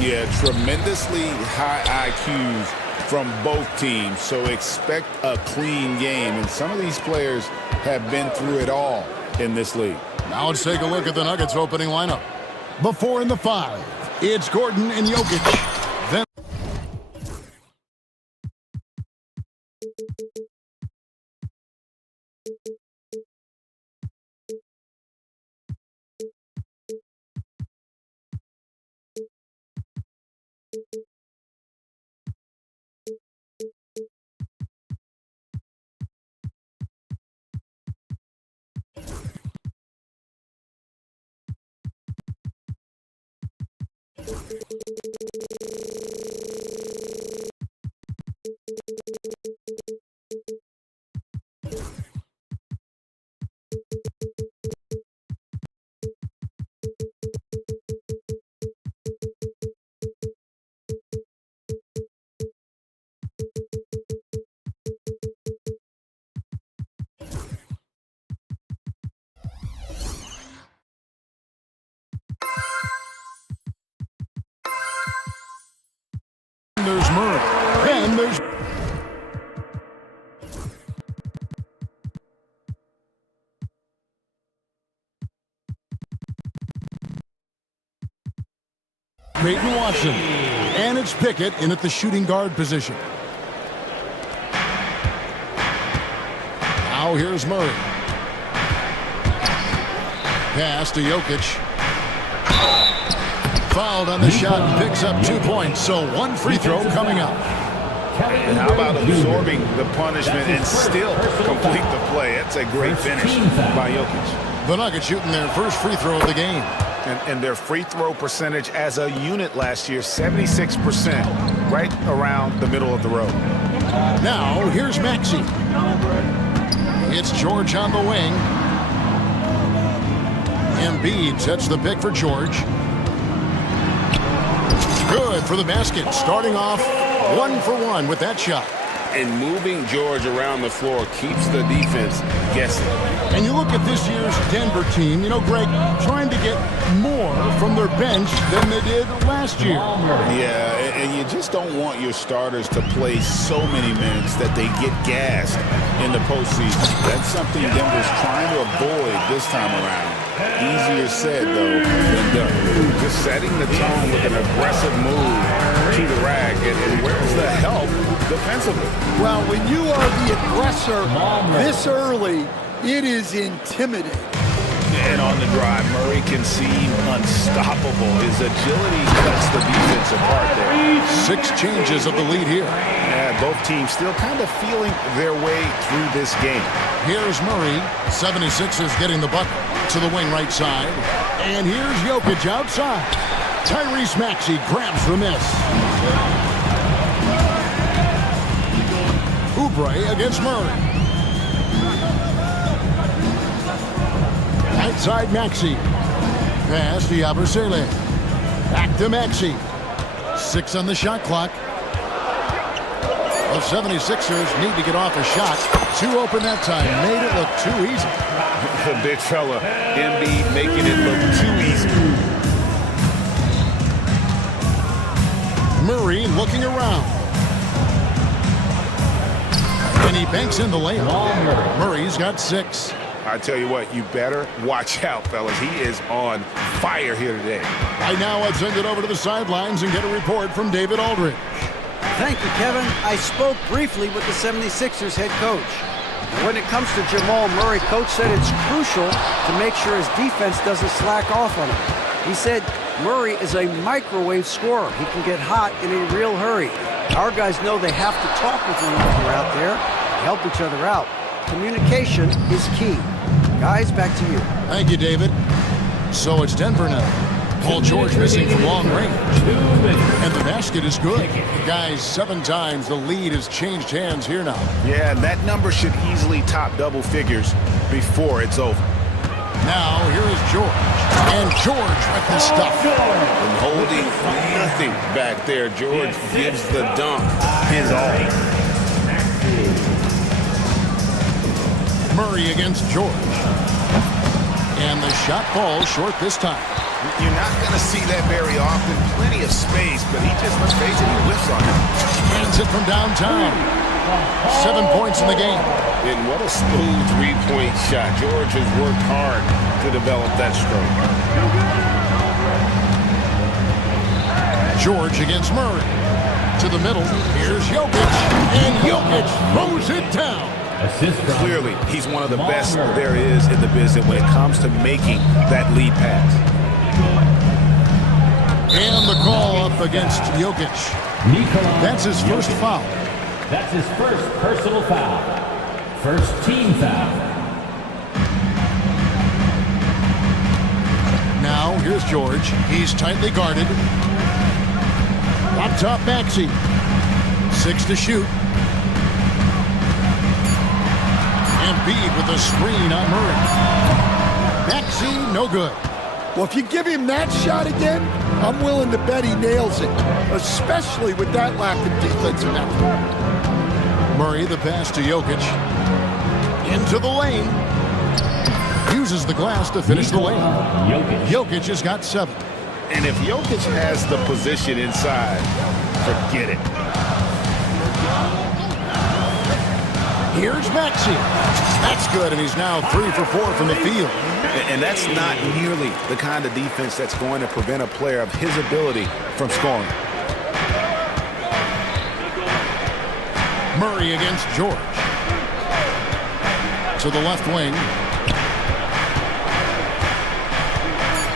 Yeah, tremendously high IQs from both teams, so expect a clean game. And some of these players have been through it all in this league. Now let's take a look at the Nuggets opening lineup. The 4 and the 5. It's Gordon and Jokic. Then there's Murray. And there's Peyton Watson. And it's Pickett in at the shooting guard position. Now here's Murray. Pass to Jokic. Fouled on the shot and picks up 2 points, so 1 free throw coming up. And how about absorbing the punishment and still complete the play? That's a great finish by Jokic. The Nuggets shooting their first free throw of the game. And their free throw percentage as a unit last year, 76%, right around the middle of the road. Now, here's Maxey. It's George on the wing. Embiid sets the pick for George. Good for the basket, starting off 1 for 1 with that shot. And moving George around the floor keeps the defense guessing. And you look at this year's Denver team, you know, Greg, trying to get more from their bench than they did last year. Yeah, and you just don't want your starters to play so many minutes that they get gassed in the postseason. That's something Denver's trying to avoid this time around. Easier said, though, than done. Just setting the tone with an aggressive move to the rack. And where's the help defensively? Well, when you are the aggressor this early, it is intimidating. And on the drive, Murray can seem unstoppable. His agility cuts the defense apart there. 6 changes of the lead here. Yeah, both teams still kind of feeling their way through this game. Here's Murray. 76ers getting the bucket to the wing right side. And here's Jokic outside. Tyrese Maxey grabs the miss. Oubre against Murray. Outside Maxey. Pass to Yabusele. Back to Maxey. 6 on the shot clock. The 76ers need to get off a shot. 2 open that time. Made it look too easy. The big fella, Embiid, making it look too easy. Murray looking around. And he banks in the layup. Murray's got 6. I tell you what, you better watch out, fellas. He is on fire here today. Right now, I'd send it over to the sidelines and get a report from David Aldridge. Thank you, Kevin. I spoke briefly with the 76ers head coach. When it comes to Jamal Murray, coach said it's crucial to make sure his defense doesn't slack off on him. He said Murray is a microwave scorer. He can get hot in a real hurry. Our guys know they have to talk with one another out there, help each other out. Communication is key. Guys, back to you. Thank you, David. So it's Denver now. Paul George missing from long range. And the basket is good. Guys, 7 times the lead has changed hands here now. Yeah, that number should easily top double figures before it's over. Now, here is George. And George with the stuff. And holding nothing back there. George gives the dunk his all. Murray against George. And the shot falls short this time. You're not going to see that very often. Plenty of space, but he just, let's face it, he whiffs on it. Hands it from downtown. 7 points in the game. And what a smooth three-point shot. George has worked hard to develop that stroke. George against Murray. To the middle. Here's Jokic. And Jokic throws it down. Clearly, he's one of the best there is in the business when it comes to making that lead pass. And the call up against Jokic. That's his first foul. That's his first personal foul. First team foul. Now, here's George. He's tightly guarded. Up top, Maxey. 6 to shoot. Embiid with a screen on Murray. Maxey, no good. Well, if you give him that shot again, I'm willing to bet he nails it, especially with that lack of defensive effort. Murray, the pass to Jokic. Into the lane. Uses the glass to finish the lane. Jokic has got 7. And if Jokic has the position inside, forget it. Here's Maxey. That's good, and he's now 3 for 4 from the field. And that's not nearly the kind of defense that's going to prevent a player of his ability from scoring. Murray against George. To the left wing.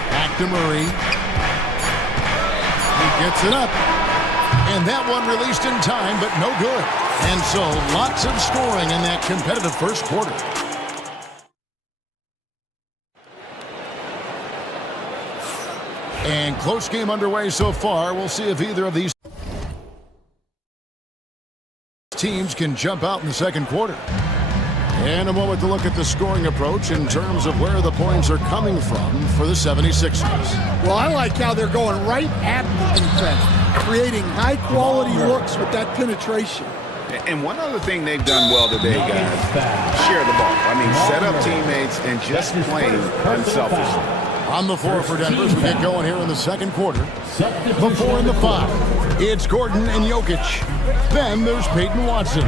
Back to Murray. He gets it up. And that one released in time, but no good. And so, lots of scoring in that competitive first quarter. And close game underway so far. We'll see if either of these teams can jump out in the second quarter. And a moment to look at the scoring approach in terms of where the points are coming from for the 76ers. Well, I like how they're going right at the defense, creating high-quality looks with that penetration. And one other thing they've done well today, guys, share the ball. I mean, set up teammates and just playing unselfishly. On the floor for Denver as we get going here in the second quarter. The 4 and the 5. It's Gordon and Jokic. Then there's Peyton Watson.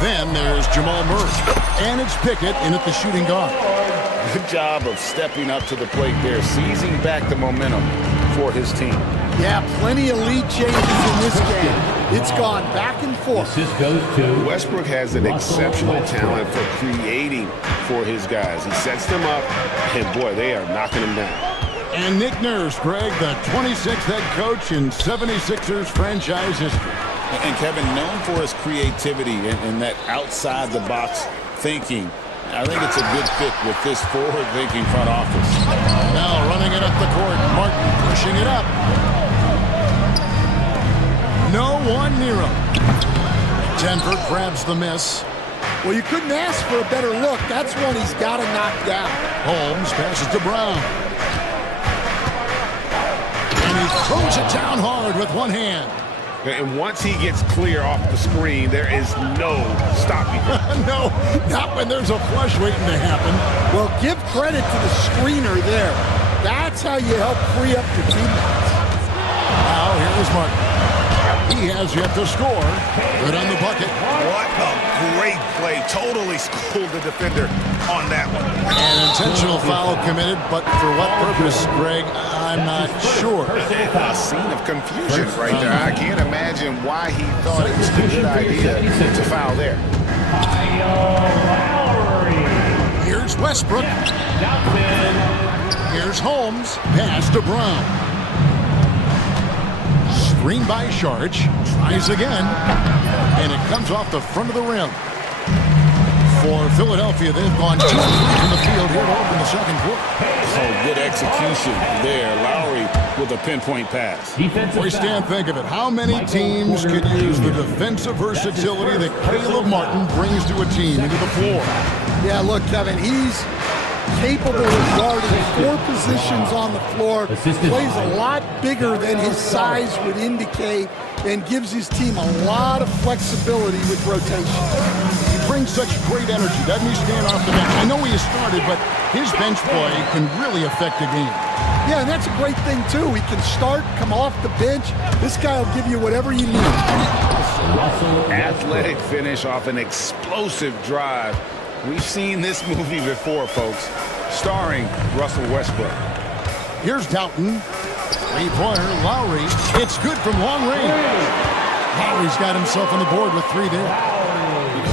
Then there's Jamal Murray. And it's Pickett in at the shooting guard. Good job of stepping up to the plate there, seizing back the momentum for his team. Yeah, plenty of lead changes in this game. It's gone back and forth. Westbrook has an exceptional talent for creating for his guys. He sets them up, and boy, they are knocking them down. And Nick Nurse, Greg, the 26th head coach in 76ers franchise history. And Kevin, known for his creativity and that outside-the-box thinking, I think it's a good fit with this forward-thinking front office. Now running it up the court, Martin pushing it up. No one near him. Denver grabs the miss. Well, you couldn't ask for a better look. That's one he's got to knock down. Holmes passes to Brown. And he throws it down hard with one hand. And once he gets clear off the screen, there is no stopping him. No, not when there's a flush waiting to happen. Well, give credit to the screener there. That's how you help free up your teammates. Now, here's Martin. He has yet to score. Good on the bucket. What a great play. Totally schooled the defender on that one. An intentional foul committed, but for what purpose, Greg, I'm not sure. A scene of confusion right there. I can't imagine why he thought it was a good idea to foul there. Here's Westbrook. Here's Holmes. Pass to Brown. Screen by Sharch. Tries again. And it comes off the front of the rim. For Philadelphia, they've gone 2 from the field here to open the second quarter. Oh, good execution there. Lowry with a pinpoint pass. Boy, Stan, think of it. How many teams could use the defensive versatility that Caleb Martin brings to a team into the floor? Yeah, look, Kevin, he's capable of guarding 4 positions on the floor. Plays a lot bigger than his size would indicate. and gives his team a lot of flexibility with rotation. He brings such great energy, doesn't he, stand off the bench? I know he has started, but his bench play can really affect a game. Yeah, and that's a great thing, too. He can start, come off the bench. This guy will give you whatever you need. Athletic finish off an explosive drive. We've seen this movie before, folks, starring Russell Westbrook. Here's Doughton. Three-pointer, Lowry. It's good from long range. Lowry's got himself on the board with 3 there.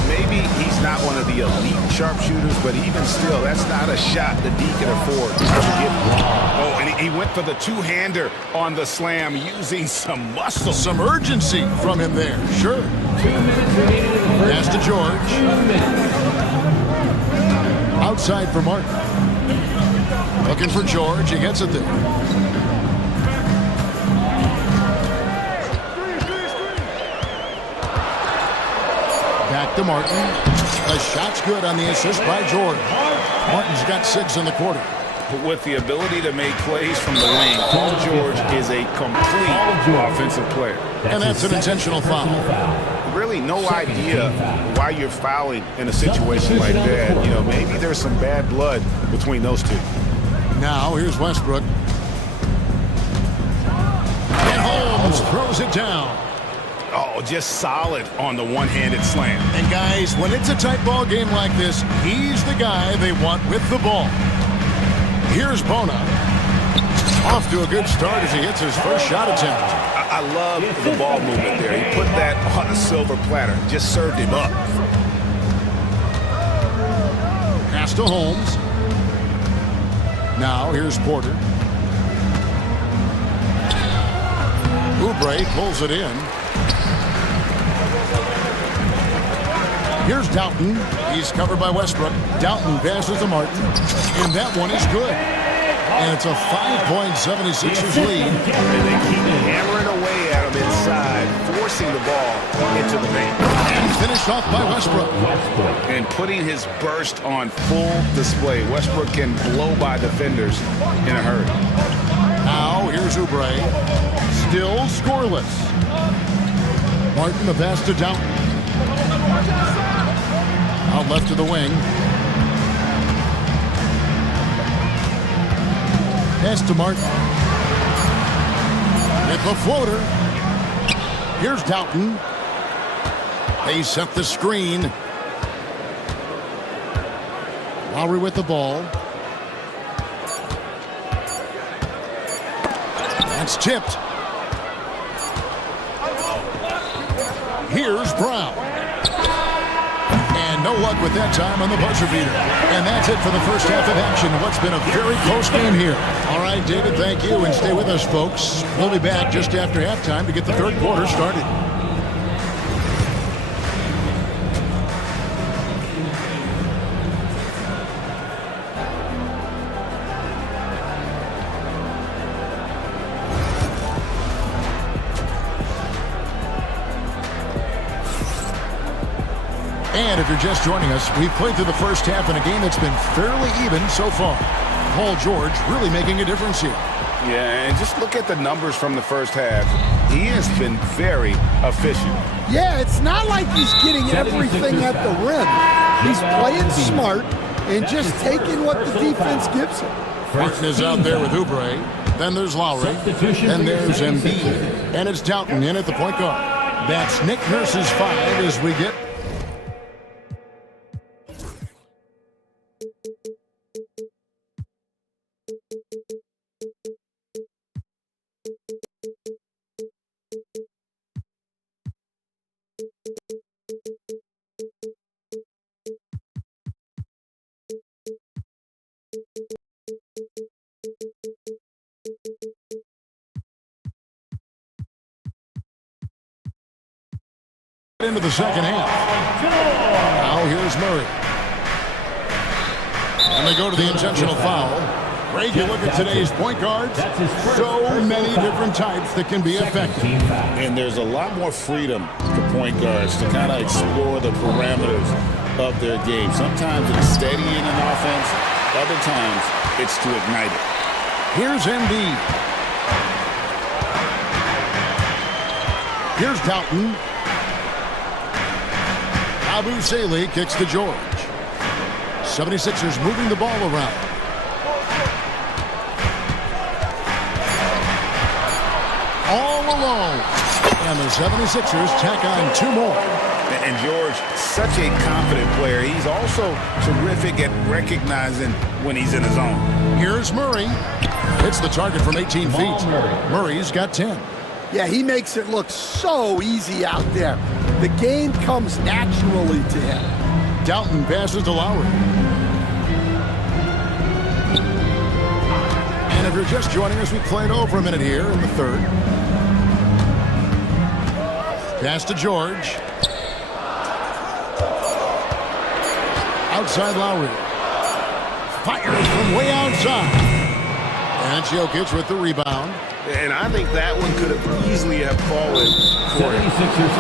Maybe he's not one of the elite sharpshooters, but even still, that's not a shot that D can afford to give. Oh, and he went for the two-hander on the slam using some muscle. Some urgency from him there, sure. Pass to George. Outside for Martin. Looking for George, he gets it there. Back to Martin. The shot's good on the assist by George. Martin's got 6 in the quarter. But with the ability to make plays from the wing, Paul George is a complete offensive player. And that's an intentional foul. Really no idea why you're fouling in a situation like that. You know, maybe there's some bad blood between those two. Now here's Westbrook. And Holmes throws it down. Oh, just solid on the one-handed slam. And guys, when it's a tight ball game like this, he's the guy they want with the ball. Here's Bona. Off to a good start as he hits his first shot attempt. I love the ball movement there. He put that on a silver platter. Just served him up. Pass to Holmes. Now here's Porter. Oubre pulls it in. Here's Doughton. He's covered by Westbrook. Doughton passes to Martin. And that one is good. And it's a 5-point 76ers lead. And they keep hammering away at him inside, forcing the ball into the paint. And finished off by Westbrook. And putting his burst on full display. Westbrook can blow by defenders in a hurry. Now here's Oubre. Still scoreless. Martin, the pass to Doughton. Out left to the wing. Pass to Martin. With the floater. Here's Doughton. They set the screen. Lowry with the ball. That's tipped. Here's Brown. And no luck with that time on the buzzer beater. And that's it for the first half of action. What's been a very close game here. All right, David, thank you. And stay with us, folks. We'll be back just after halftime to get the third quarter started. And if you're just joining us, we've played through the first half in a game that's been fairly even so far. Paul George really making a difference here. Yeah, and just look at the numbers from the first half. He has been very efficient. Yeah, it's not like he's getting everything at the rim. He's playing smart and just taking what the defense gives him. Martin is out there with Oubre. Then there's Lowry. Then there's Embiid. And it's Doughton in at the point guard. That's Nick Nurse's 5 as we get into the second half. Now here's Murray. And they go to the intentional foul. Ray, you look at today's point guards, so many different types that can be effective. And there's a lot more freedom for point guards to kind of explore the parameters of their game. Sometimes it's steadying an offense. Other times it's to ignite it. Here's Embiid. Here's Dalton. Abu Saleh kicks to George. 76ers moving the ball around. All alone. And the 76ers tack on 2 more. And George, such a confident player. He's also terrific at recognizing when he's in his zone. Here's Murray. Hits the target from 18 feet. Murray's got 10. Yeah, he makes it look so easy out there. The game comes naturally to him. Dalton passes to Lowry. And if you're just joining us, we played over a minute here in the third. Pass to George. Outside Lowry. Fires from way outside. And Jokic with the rebound. And I think that one could have easily have fallen for him.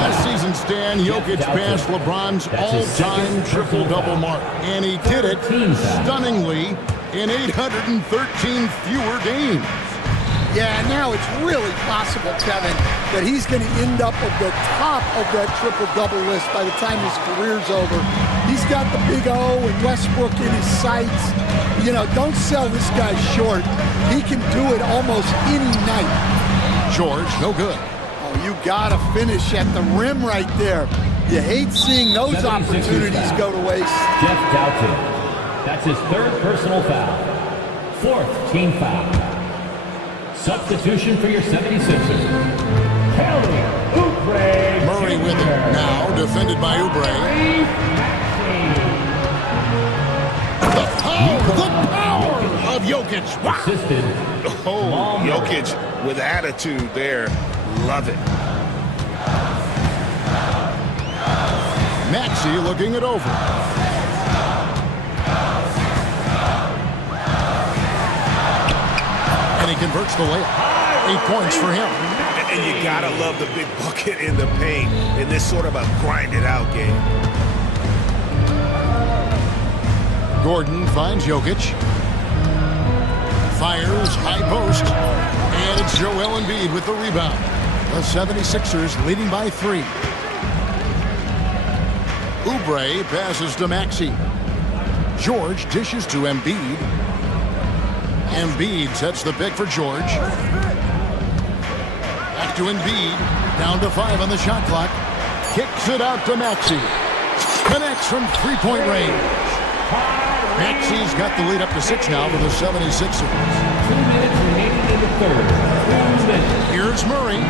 Last season, Stan, Jokic passed LeBron's all-time triple-double mark. And he did it stunningly in 813 fewer games. Yeah, now it's really possible, Kevin, that he's going to end up at the top of that triple-double list by the time his career's over. He's got the big O and Westbrook in his sights. You know, don't sell this guy short. He can do it almost any night. George, no good. Oh, you got to finish at the rim right there. You hate seeing those opportunities go to waste. Jeff Doughton. That's his 3rd personal foul. 4th team foul. Substitution for your 76ers. Kelly Oubre. Murray with it now, defended by Oubre. The power of Jokic. Wow. Assisted. Oh, Jokic with attitude there. Love it. Maxey looking it over. And he converts the layup. 8 points for him. And you gotta love the big bucket in the paint in this sort of a grind-it-out game. Gordon finds Jokic. Fires, high post. And it's Joel Embiid with the rebound. The 76ers leading by 3. Oubre passes to Maxey. George dishes to Embiid. Embiid sets the pick for George. Back to Embiid. Down to 5 on the shot clock. Kicks it out to Maxey. Connects from 3-point range. Maxey's got the lead up to 6 now for the 76ers. 2 minutes remaining in the third. 2 minutes. Here's Murray.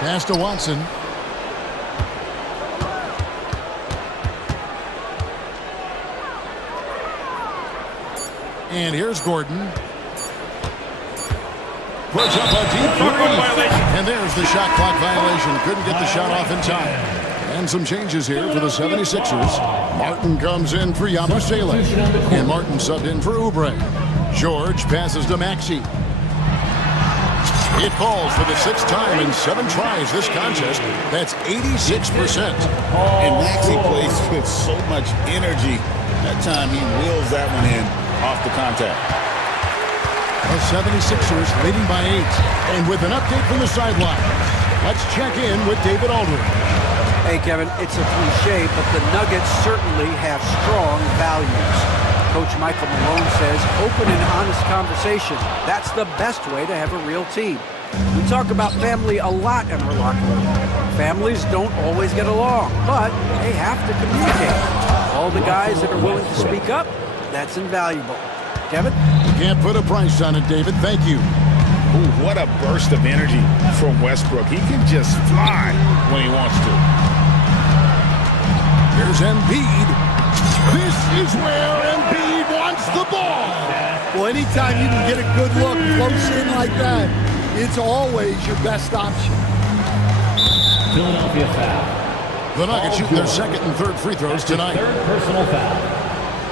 Pass to Watson. And here's Gordon. Puts up a deep three. And there's the shot clock violation. Couldn't get the shot off in time. And some changes here for the 76ers. Martin comes in for Yabusele. And Martin subbed in for Oubre. George passes to Maxey. It falls for the 6th time in 7 tries this contest. That's 86%. And Maxey plays with so much energy. That time he wheels that one in off the contact. The 76ers leading by 8. And with an update from the sideline, let's check in with David Aldridge. Hey, Kevin, it's a cliche, but the Nuggets certainly have strong values. Coach Michael Malone says open and honest conversation. That's the best way to have a real team. We talk about family a lot in our locker room. Families don't always get along, but they have to communicate. All the guys that are willing to speak up, that's invaluable. Kevin? Can't put a price on it, David. Thank you. Ooh, what a burst of energy from Westbrook. He can just fly when he wants to. Here's Embiid. This is where Embiid wants the ball. Well, anytime you can get a good look close in like that, it's always your best option. Philadelphia foul. The Nuggets shooting their 2nd and 3rd free throws tonight. 3rd personal foul.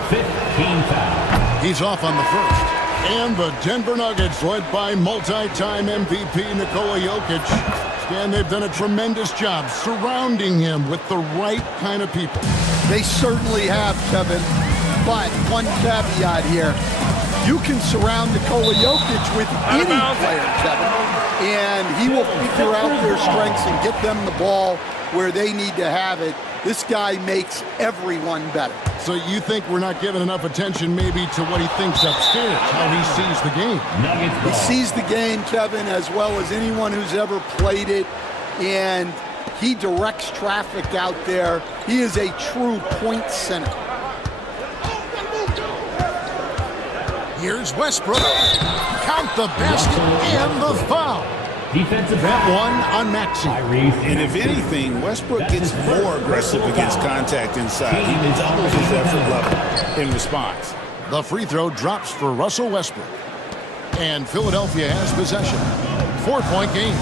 5th team foul. He's off on the 1st. And the Denver Nuggets, led by multi-time MVP Nikola Jokic. Stan, they've done a tremendous job surrounding him with the right kind of people. They certainly have, Kevin. But one caveat here. You can surround Nikola Jokic with any player, Kevin, and he will figure out their strengths and get them the ball where they need to have it. This guy makes everyone better. So you think we're not giving enough attention maybe to what he thinks upstairs, how he sees the game? He sees the game, Kevin, as well as anyone who's ever played it, and he directs traffic out there. He is a true point center. Here's Westbrook. Count the basket and the foul. Defensive that one on Maxey. And if anything, Westbrook gets more aggressive against contact inside. He doubles his effort level in response. The free throw drops for Russell Westbrook. And Philadelphia has possession. 4-point game.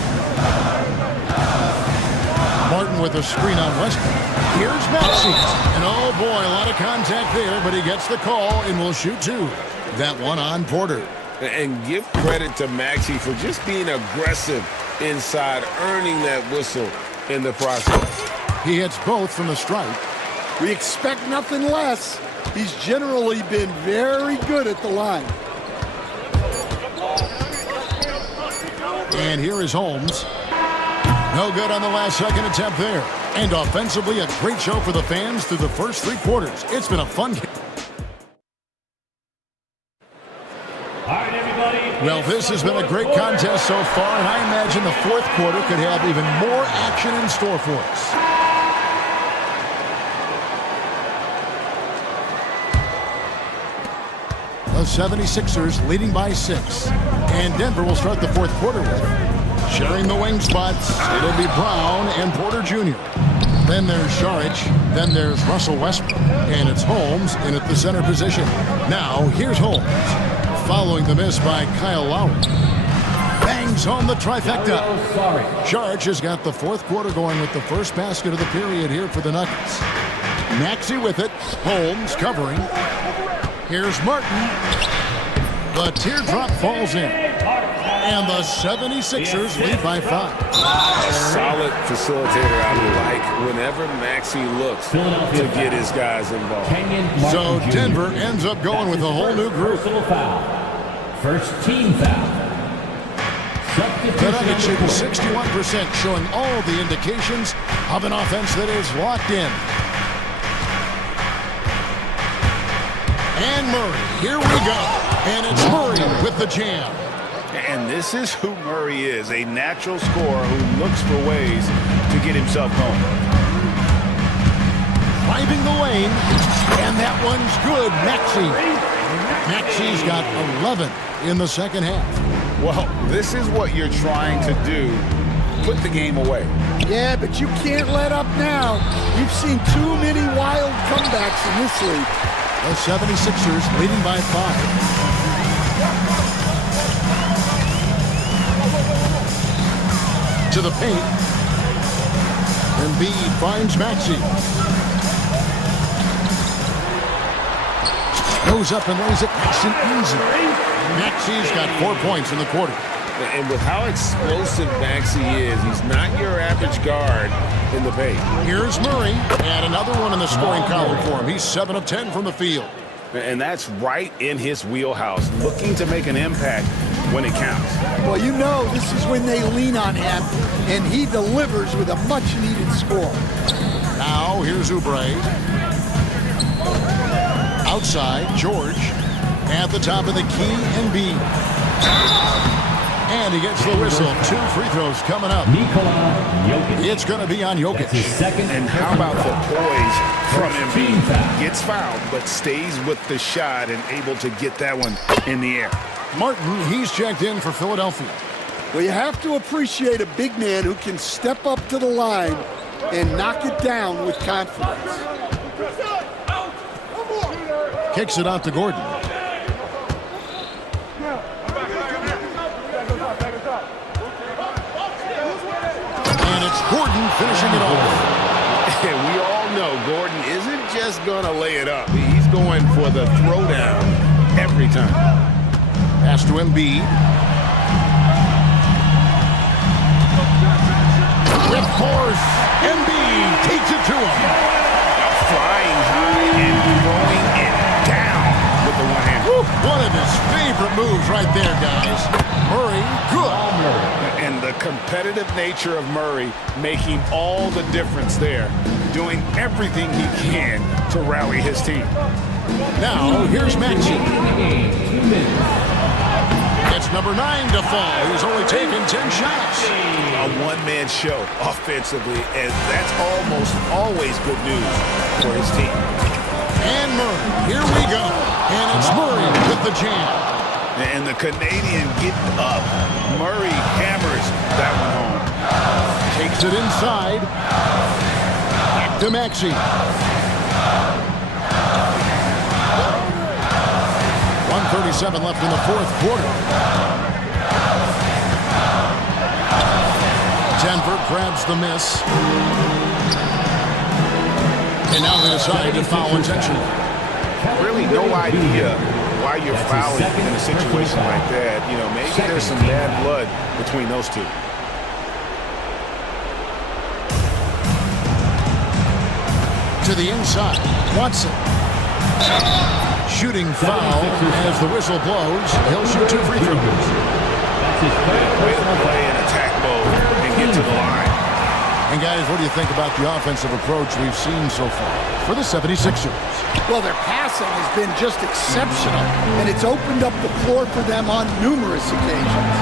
Martin with a screen on Westbrook. Here's Maxey. And oh boy, a lot of contact there, but he gets the call and will shoot two. That one on Porter. And give credit to Maxey for just being aggressive inside, earning that whistle in the process. He hits both from the stripe. We expect nothing less. He's generally been very good at the line. And here is Holmes. No good on the last second attempt there. And offensively, a great show for the fans through the first three quarters. It's been a fun game. Well, this has been a great contest so far, and I imagine the fourth quarter could have even more action in store for us. The 76ers leading by 6. And Denver will start the fourth quarter with it. Sharing the wing spots, it'll be Brown and Porter Jr. Then there's Šarić. Then there's Russell Westbrook. And it's Holmes in at the center position. Now, here's Holmes. Following the miss by Kyle Lowry. Bangs home the trifecta. Šarić has got the fourth quarter going with the first basket of the period here for the Nuggets. Maxey with it. Holmes covering. Here's Martin. The teardrop falls in. And the 76ers lead by 5. Solid facilitator. I like whenever Maxey looks to get his guys involved. So Denver ends up going with a whole new group. First team foul. The Nuggets shooting 61%, showing all the indications of an offense that is locked in. And Murray, here we go. And it's Murray with the jam. And this is who Murray is, a natural scorer who looks for ways to get himself going. Driving the lane, and that one's good. Maxey's got 11 in the second half. Well, this is what you're trying to do. Put the game away. Yeah, but you can't let up now. You've seen too many wild comebacks in this league. The 76ers leading by 5. To the paint. Embiid finds Maxey. Goes up and lays it nice and easy. Maxey's got 4 points in the quarter. And with how explosive Maxey is, he's not your average guard in the paint. Here's Murray, and another one in the scoring column for him. He's 7 of 10 from the field. And that's right in his wheelhouse, looking to make an impact when it counts. Well, you know this is when they lean on him, and he delivers with a much-needed score. Now, here's Oubre. Outside, George. At the top of the key, Embiid. And he gets the whistle. 2 free throws coming up. It's going to be on Jokic. And how about the poise from Embiid? Gets fouled, but stays with the shot and able to get that one in the air. Martin, he's checked in for Philadelphia. Well, you have to appreciate a big man who can step up to the line and knock it down with confidence. Kicks it out to Gordon. And it's Gordon finishing it off. And we all know Gordon isn't just going to lay it up. He's going for the throwdown every time. Pass to Embiid. With force, Embiid takes it to him. Flying high and throwing it down with the one hand. One of his right there, guys. Murray, good. And the competitive nature of Murray making all the difference there, doing everything he can to rally his team. Now, here's Maxey. It's number 9 to fall. He's only taken 10 shots. A one-man show offensively, and that's almost always good news for his team. And Murray, here we go. And it's Murray with the jam. And the Canadian getting up. Murray hammers that one home. Takes it inside. Back to Maxey. 1:37 left in the fourth quarter. Denver grabs the miss. And now they decide to foul intentionally. Really no idea why you're fouling in a situation like that. You know, maybe there's some bad blood between those two. To the inside, Watson. Shooting foul as the whistle blows. He'll shoot 2 free throws. Way to play in attack mode and get to the line. And guys, what do you think about the offensive approach we've seen so far for the 76ers? Well, their passing has been just exceptional, and it's opened up the floor for them on numerous occasions.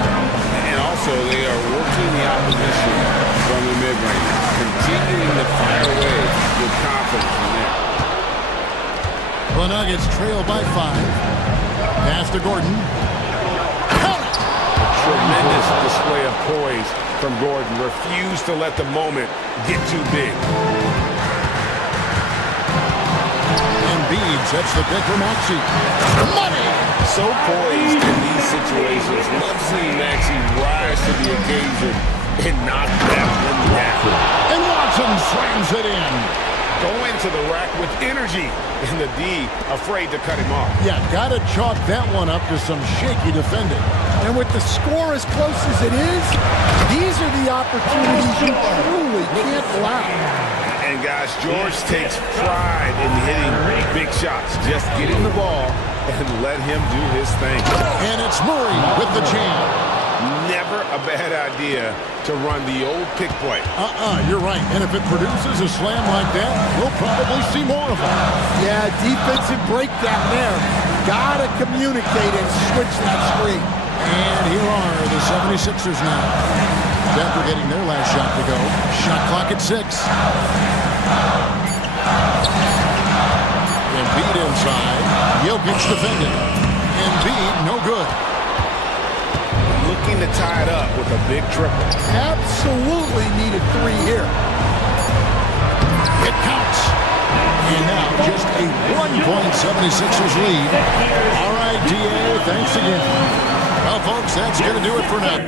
And also, they are working the opposition from the mid-range, continuing to fire away with confidence from there. The Nuggets trail by 5. Pass to Gordon. Tremendous display of poise from Gordon. Refused to let the moment get too big. Embiid sets the pick for Maxey. Money! So poised in these situations. Love seeing Maxey rise to the occasion and knock that one down. And Watson slams it in. Going to the rack with energy, and the D afraid to cut him off. Yeah, gotta chalk that one up to some shaky defending. And with the score as close as it is, these are the opportunities you truly can't allow. And guys, George takes pride in hitting big shots. Just get him the ball and let him do his thing. And it's Murray with the jam. Never a bad idea to run the old pick play. You're right. And if it produces a slam like that, we'll probably see more of them. Yeah, defensive breakdown there. Gotta communicate and switch that screen. And here are the 76ers now. Denver getting their last shot to go. Shot clock at 6. Embiid inside. Jokic defending. Embiid no good. Looking to tie it up with a big triple. Absolutely needed 3 here. It counts. And now just a 1-point 76ers lead. All right, DA, thanks again. Well, folks, that's going to do it for now.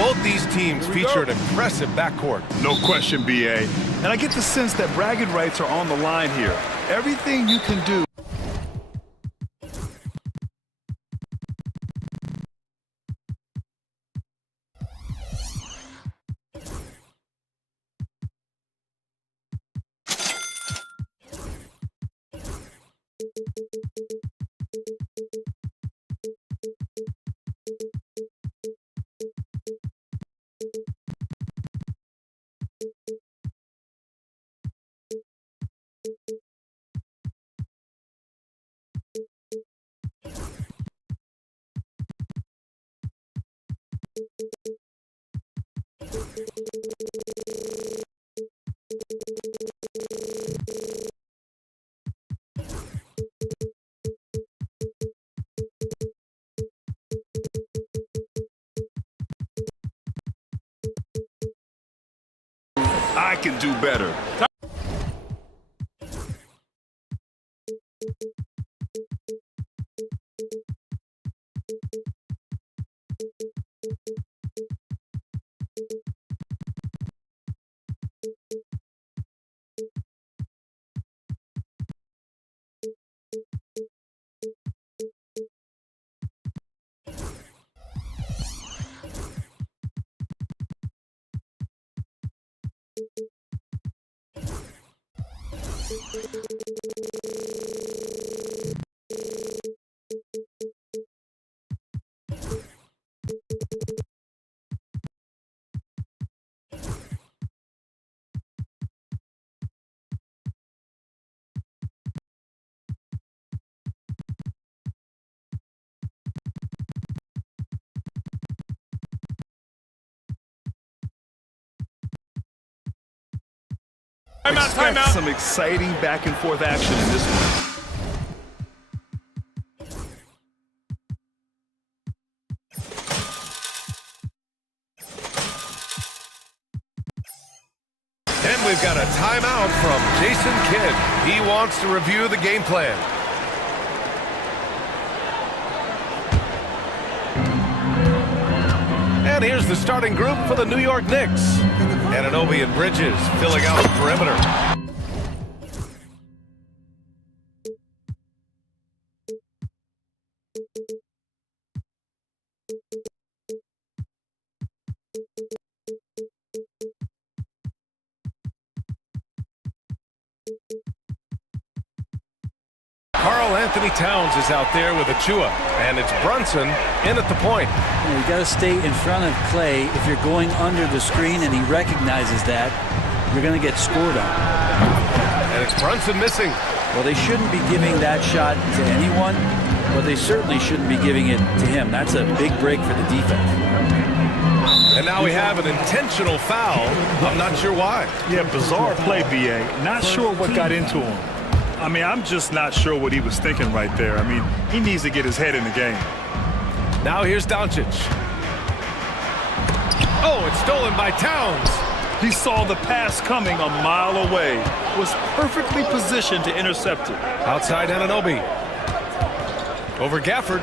Both these teams feature an impressive backcourt. No question, BA. And I get the sense that bragging rights are on the line here. Everything you can do. I can do better. Expect some exciting back and forth action in this one. And we've got a timeout from Jason Kidd. He wants to review the game plan. And here's the starting group for the New York Knicks. Anunoby and Bridges filling out the perimeter. Karl Anthony Towns is out there with Achua, and it's Brunson in at the point. You got to stay in front of Clay. If you're going under the screen and he recognizes that, you're going to get scored on. And it's Brunson missing. Well, they shouldn't be giving that shot to anyone, but they certainly shouldn't be giving it to him. That's a big break for the defense. And now we have an intentional foul. I'm not sure why. Yeah, bizarre play, BA. Not sure what got into him. I mean, I'm just not sure what he was thinking right there. I mean, he needs to get his head in the game. Now here's Doncic. Oh, it's stolen by Towns. He saw the pass coming a mile away. Was perfectly positioned to intercept it. Outside Anunoby. Over Gafford.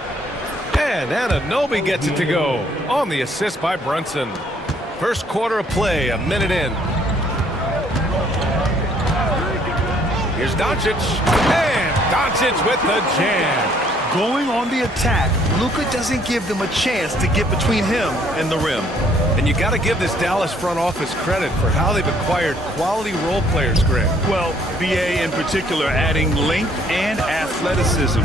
And Anunoby gets it to go on the assist by Brunson. First quarter of play, a minute in. Here's Doncic, and Doncic with the jam. Going on the attack, Luka doesn't give them a chance to get between him and the rim. And you got to give this Dallas front office credit for how they've acquired quality role players, Greg. Well, BA in particular adding length and athleticism.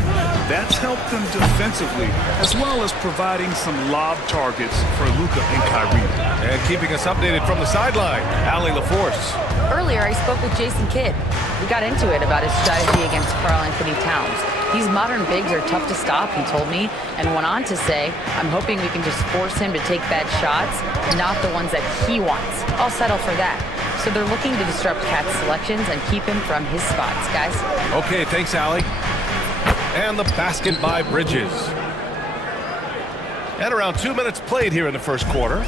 That's helped them defensively, as well as providing some lob targets for Luka and Kyrie. And keeping us updated from the sideline, Allie LaForce. Earlier, I spoke with Jason Kidd. We got into it about his strategy against Karl Anthony Towns. These modern bigs are tough to stop, he told me, and went on to say, I'm hoping we can just force him to take bad shots, not the ones that he wants. I'll settle for that. So they're looking to disrupt Cat's selections and keep him from his spots, guys. Okay, thanks, Allie. And the basket by Bridges. And around 2 minutes played here in the first quarter.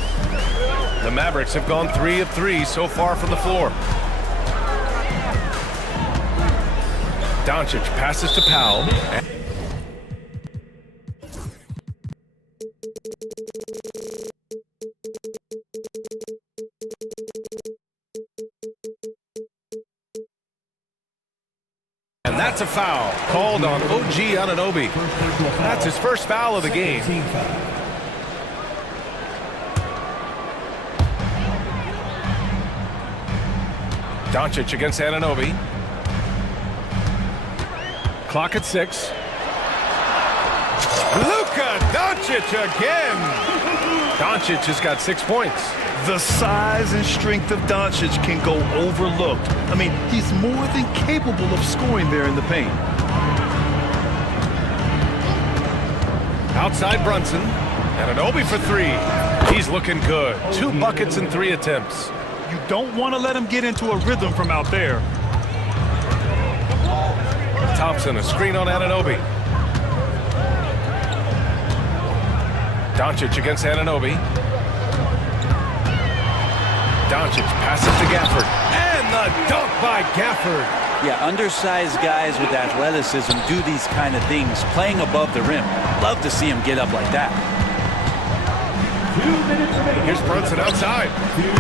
The Mavericks have gone 3 of 3 so far from the floor. Doncic passes to Powell. That's a foul called on OG Anunoby. That's his first foul of the game. Doncic against Anunoby. Clock at 6. Luka Doncic again. Doncic has got 6 points. The size and strength of Doncic can go overlooked. I mean, he's more than capable of scoring there in the paint. Outside Brunson. Anunoby for 3. He's looking good. 2 buckets and 3 attempts. You don't want to let him get into a rhythm from out there. Thompson, a screen on Anunoby. Doncic against Anunoby. Doncic passes to Gafford. And the dunk by Gafford. Yeah, undersized guys with athleticism do these kind of things, playing above the rim. Love to see him get up like that. Here's Brunson outside.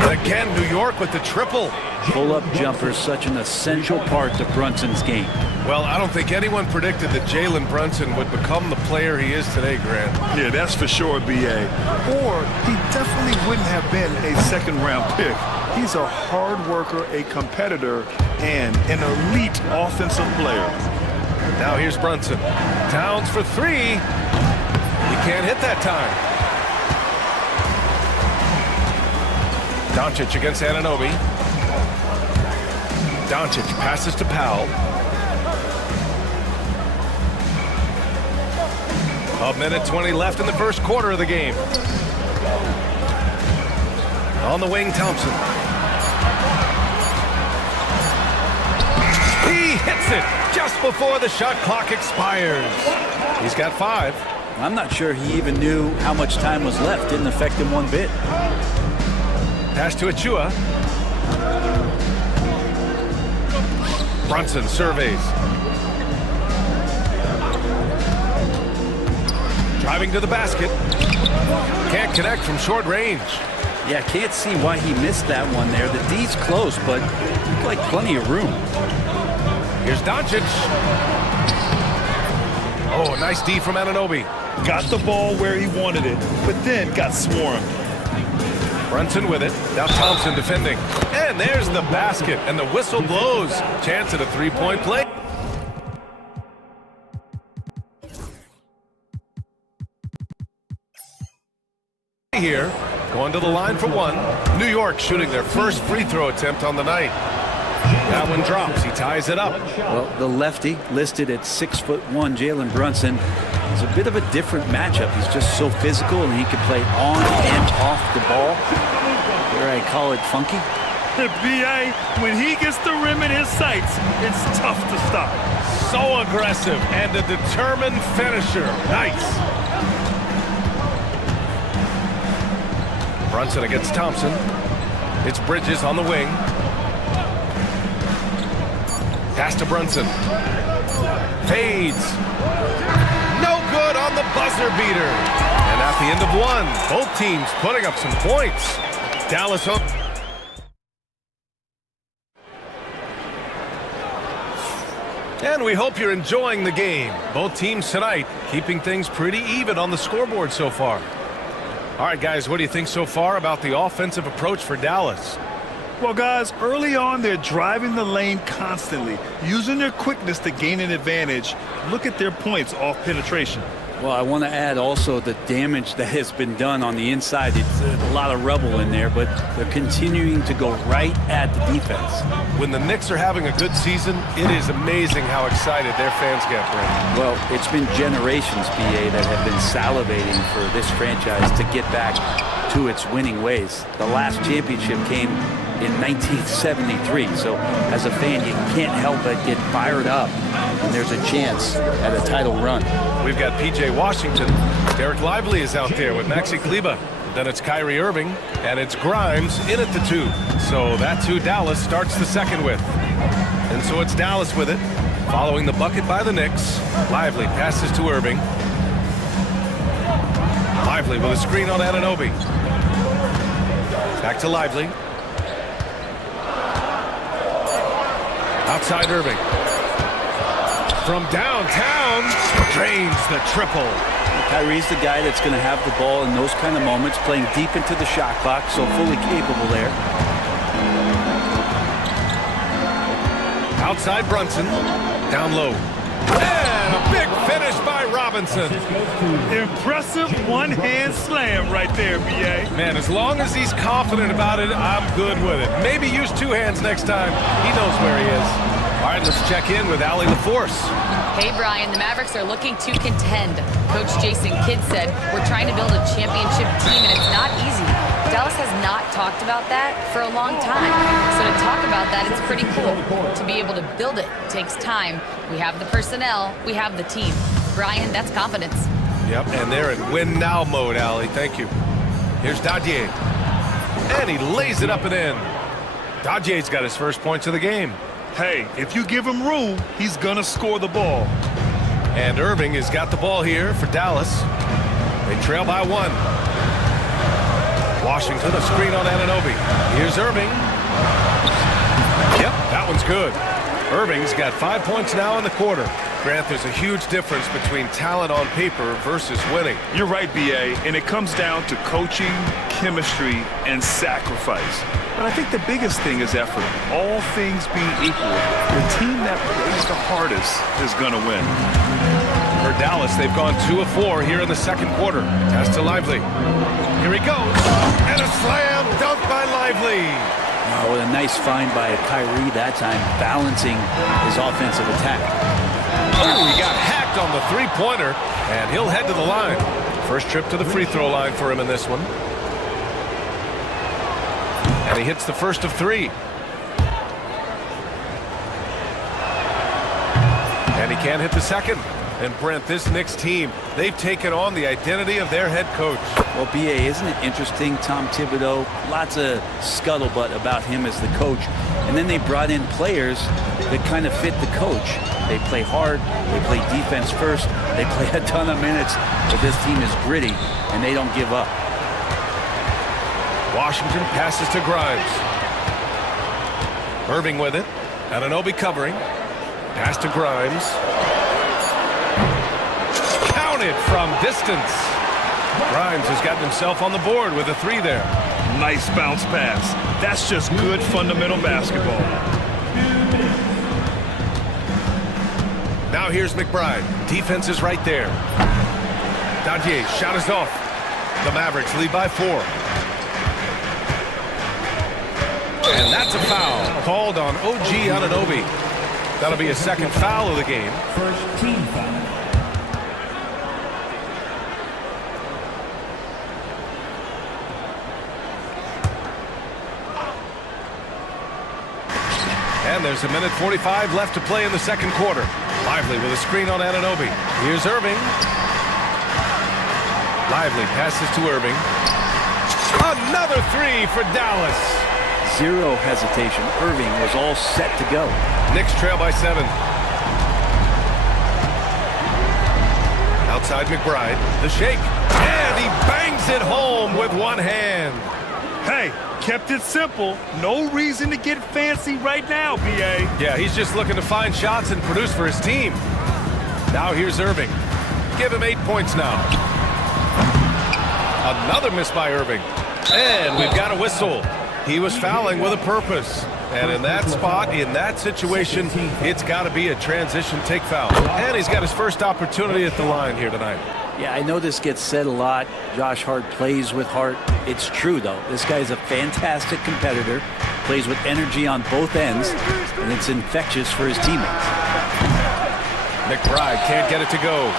And again, New York with the triple. Pull-up jumper is such an essential part to Brunson's game. Well, I don't think anyone predicted that Jalen Brunson would become the player he is today, Grant. Yeah, that's for sure, B.A. Or he definitely wouldn't have been a second-round pick. He's a hard worker, a competitor, and an elite offensive player. Now here's Brunson. Towns for 3. He can't hit that time. Doncic against Anunoby. Doncic passes to Powell. A minute 20 left in the first quarter of the game. On the wing, Thompson. He hits it just before the shot clock expires. He's got 5. I'm not sure he even knew how much time was left. Didn't affect him one bit. Pass to Achua. Brunson surveys. Driving to the basket. Can't connect from short range. Yeah, can't see why he missed that one there. The D's close, but looked like plenty of room. Here's Doncic. Oh, a nice D from Anunoby. Got the ball where he wanted it, but then got swarmed. Brunson with it. Now Thompson defending. And there's the basket, and the whistle blows. Chance at a 3-point play. Here, going to the line for 1. New York shooting their first free throw attempt on the night. That one drops. He ties it up. Well, the lefty listed at 6'1", Jalen Brunson, is a bit of a different matchup. He's just so physical, and he can play on and off the ball. Where I call it funky. B.A., when he gets the rim in his sights, it's tough to stop. So aggressive and a determined finisher. Nice. Brunson against Thompson. It's Bridges on the wing. Pass to Brunson. Fades. No good on the buzzer beater. And at the end of 1, both teams putting up some points. Dallas up. And we hope you're enjoying the game. Both teams tonight keeping things pretty even on the scoreboard so far. All right, guys, what do you think so far about the offensive approach for Dallas? Well, guys, early on, they're driving the lane constantly, using their quickness to gain an advantage. Look at their points off penetration. Well, I want to add also the damage that has been done on the inside. It's a lot of rubble in there, but they're continuing to go right at the defense. When the Knicks are having a good season, it is amazing how excited their fans get, Brent. Well, it's been generations, BA, that have been salivating for this franchise to get back to its winning ways. The last championship came in 1973, so as a fan, you can't help but get fired up when there's a chance at a title run. We've got P.J. Washington. Derek Lively is out there with Maxi Kleber. Then it's Kyrie Irving, and it's Grimes in at the 2. So that's who Dallas starts the second with. And so it's Dallas with it, following the bucket by the Knicks. Lively passes to Irving. Lively with a screen on Anunoby. Back to Lively. Outside Irving. From downtown, drains the triple. Kyrie's the guy that's going to have the ball in those kind of moments, playing deep into the shot clock, so fully capable there. Outside Brunson, down low. And a big finish by Robinson. Impressive one-hand slam right there, B.A. Man, as long as he's confident about it, I'm good with it. Maybe use two hands next time. He knows where he is. All right, let's check in with Allie LaForce. Hey, Brian, the Mavericks are looking to contend. Coach Jason Kidd said, we're trying to build a championship team, and it's not easy. Dallas has not talked about that for a long time. So to talk about that, it's pretty cool. To be able to build it takes time. We have the personnel, we have the team. Brian, that's confidence. Yep, and they're in win now mode, Allie. Thank you. Here's Dadier. And he lays it up and in. Dadier's got his first points of the game. Hey, if you give him room, he's gonna score the ball. And Irving has got the ball here for Dallas. They trail by one. Washington, a screen on Anunoby. Here's Irving. Yep, that one's good. Irving's got 5 points now in the quarter. Grant, there's a huge difference between talent on paper versus winning. You're right, B.A., and it comes down to coaching, chemistry, and sacrifice. But I think the biggest thing is effort. All things being equal, the team that plays the hardest is gonna win. For Dallas, they've gone 2 of 4 here in the second quarter. Pass to Lively. Here he goes. And a slam dunk by Lively. Oh, what a nice find by Kyrie that time, balancing his offensive attack. Oh, he got hacked on the three-pointer, and he'll head to the line. First trip to the free throw line for him in this one. And he hits the first of 3. And he can't hit the second. And Brent, this Knicks team, they've taken on the identity of their head coach. Well, B.A., isn't it interesting? Tom Thibodeau, lots of scuttlebutt about him as the coach. And then they brought in players that kind of fit the coach. They play hard, they play defense first, they play a ton of minutes, but this team is gritty, and they don't give up. Washington passes to Grimes. Irving with it. Anunoby covering. Pass to Grimes. Counted from distance. Grimes has gotten himself on the board with a 3 there. Nice bounce pass. That's just good fundamental basketball. Now here's McBride. Defense is right there. Dadier, shot is off. The Mavericks lead by 4. And that's a foul called on OG Anunoby. That'll be a second foul of the game. First team foul. And there's a minute 45 left to play in the second quarter. Lively with a screen on Anunoby. Here's Irving. Lively passes to Irving. Another 3 for Dallas. Zero hesitation. Irving was all set to go. Knicks trail by 7. Outside McBride. The shake. And he bangs it home with one hand. Hey, kept it simple. No reason to get fancy right now, B.A. Yeah, he's just looking to find shots and produce for his team. Now here's Irving. Give him 8 points now. Another miss by Irving. And we've got a whistle. He was fouling with a purpose. And in that spot, in that situation, it's got to be a transition take foul. And he's got his first opportunity at the line here tonight. Yeah, I know this gets said a lot. Josh Hart plays with heart. It's true, though. This guy's a fantastic competitor, plays with energy on both ends, and it's infectious for his teammates. McBride can't get it to go.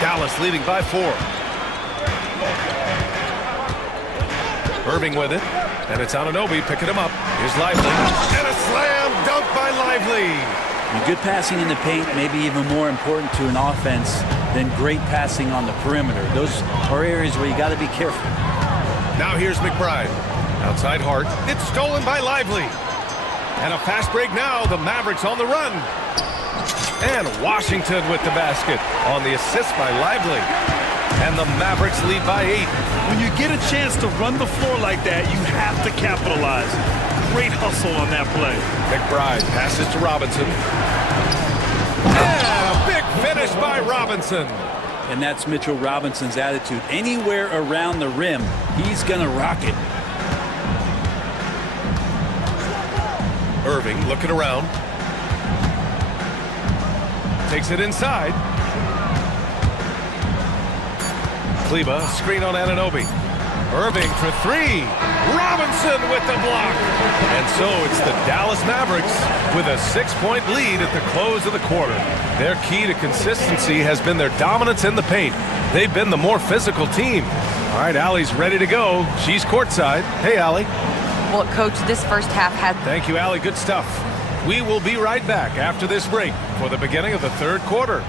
Dallas leading by 4. Irving with it, and it's Anunoby picking him up. Here's Lively, and a slam dunk by Lively. And good passing in the paint may be even more important to an offense than great passing on the perimeter. Those are areas where you got to be careful. Now here's McBride. Outside Hart. It's stolen by Lively. And a fast break now. The Mavericks on the run. And Washington with the basket on the assist by Lively. And the Mavericks lead by 8. When you get a chance to run the floor like that, you have to capitalize. Great hustle on that play. McBride passes to Robinson. And a big finish by Robinson. And that's Mitchell Robinson's attitude. Anywhere around the rim, he's going to rock it. Irving looking around. Takes it inside. Kleba, screen on Anunoby. Irving for three. Robinson with the block. And so it's the Dallas Mavericks with a 6-point lead at the close of the quarter. Their key to consistency has been their dominance in the paint. They've been the more physical team. All right, Allie's ready to go. She's courtside. Hey, Allie. Well, Coach, this first half had... Thank you, Allie. Good stuff. We will be right back after this break for the beginning of the third quarter.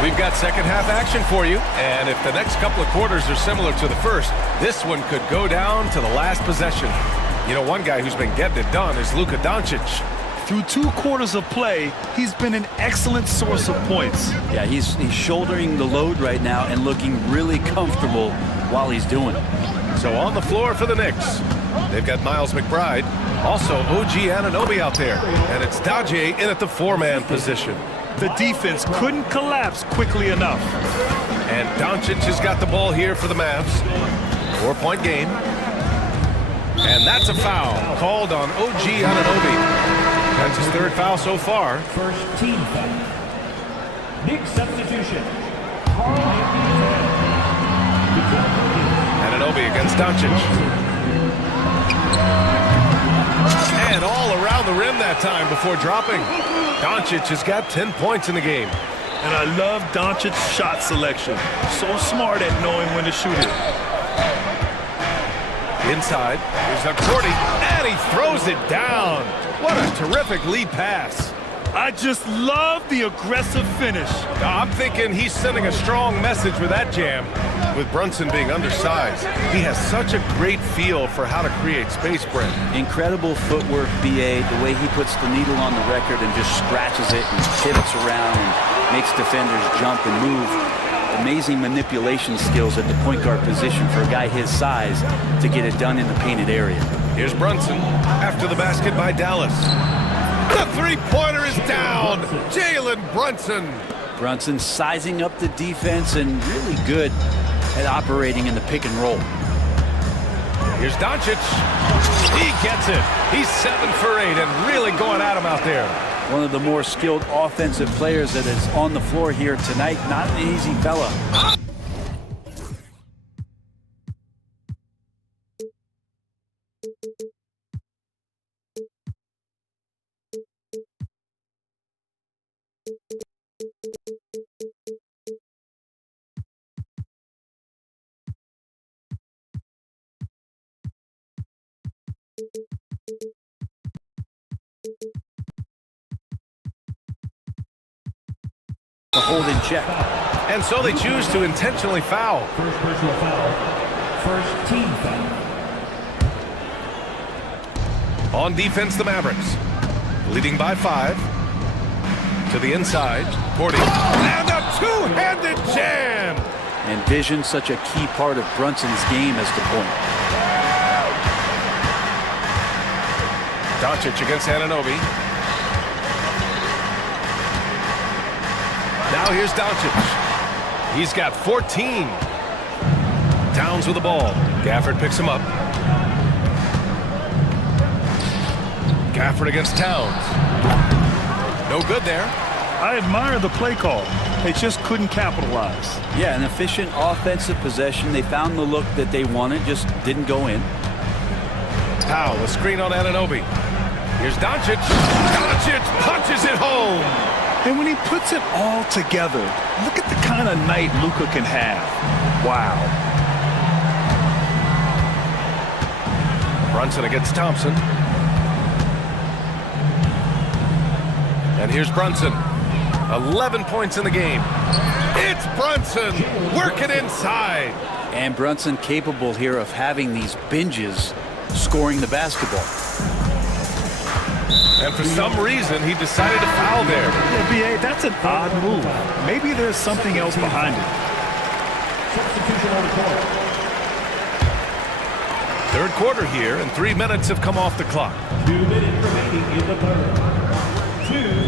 We've got second half action for you, and if the next couple of quarters are similar to the first, this one could go down to the last possession. You know, one guy who's been getting it done is Luka Doncic. Through 2 quarters of play, he's been an excellent source of points. Yeah, he's shouldering the load right now and looking really comfortable while he's doing it. So on the floor for the Knicks, they've got Miles McBride, also OG Anunoby out there, and it's Daje in at the 4-man position. The defense couldn't collapse quickly enough. And Doncic has got the ball here for the Mavs. 4-point game. And that's a foul called on OG Anunoby. That's his 3rd foul so far. First team foul. Knicks substitution. Anunoby against Doncic. And all around the rim that time before dropping. Doncic has got 10 points in the game. And I love Doncic's shot selection. So smart at knowing when to shoot it. Inside, here's a 40, and he throws it down. What a terrific lead pass. I just love the aggressive finish. I'm thinking he's sending a strong message with that jam. With Brunson being undersized, he has such a great feel for how to create space, Brent. Incredible footwork, BA, the way he puts the needle on the record and just scratches it and pivots around and makes defenders jump and move. Amazing manipulation skills at the point guard position for a guy his size to get it done in the painted area. Here's Brunson after the basket by Dallas. The three-pointer is down. Jalen Brunson. Brunson sizing up the defense and really good at operating in the pick and roll. Here's Doncic. He gets it. He's 7 for 8 and really going at him out there. One of the more skilled offensive players that is on the floor here tonight. Not an easy fella. To hold in check. And so they choose to intentionally foul. First personal foul. First team foul. On defense, the Mavericks. Leading by 5. To the inside. Porty. And a two-handed jam! And vision, such a key part of Brunson's game as the point. Doncic against Anunoby. Now here's Doncic. He's got 14. Towns with the ball. Gafford picks him up. Gafford against Towns. No good there. I admire the play call. They just couldn't capitalize. Yeah, an efficient offensive possession. They found the look that they wanted, just didn't go in. Powell, a screen on Anunoby. Here's Doncic. Doncic punches it home. And when he puts it all together, look at the kind of night Luka can have. Wow. Brunson against Thompson. And here's Brunson. 11 points in the game. It's Brunson working inside. And Brunson capable here of having these binges scoring the basketball. And for some reason, he decided to foul there. Yeah, B.A., that's an odd move. Maybe there's something else behind it. Substitution on the court. Third quarter here, and 3 minutes have come off the clock. 2 minutes remaining in the third.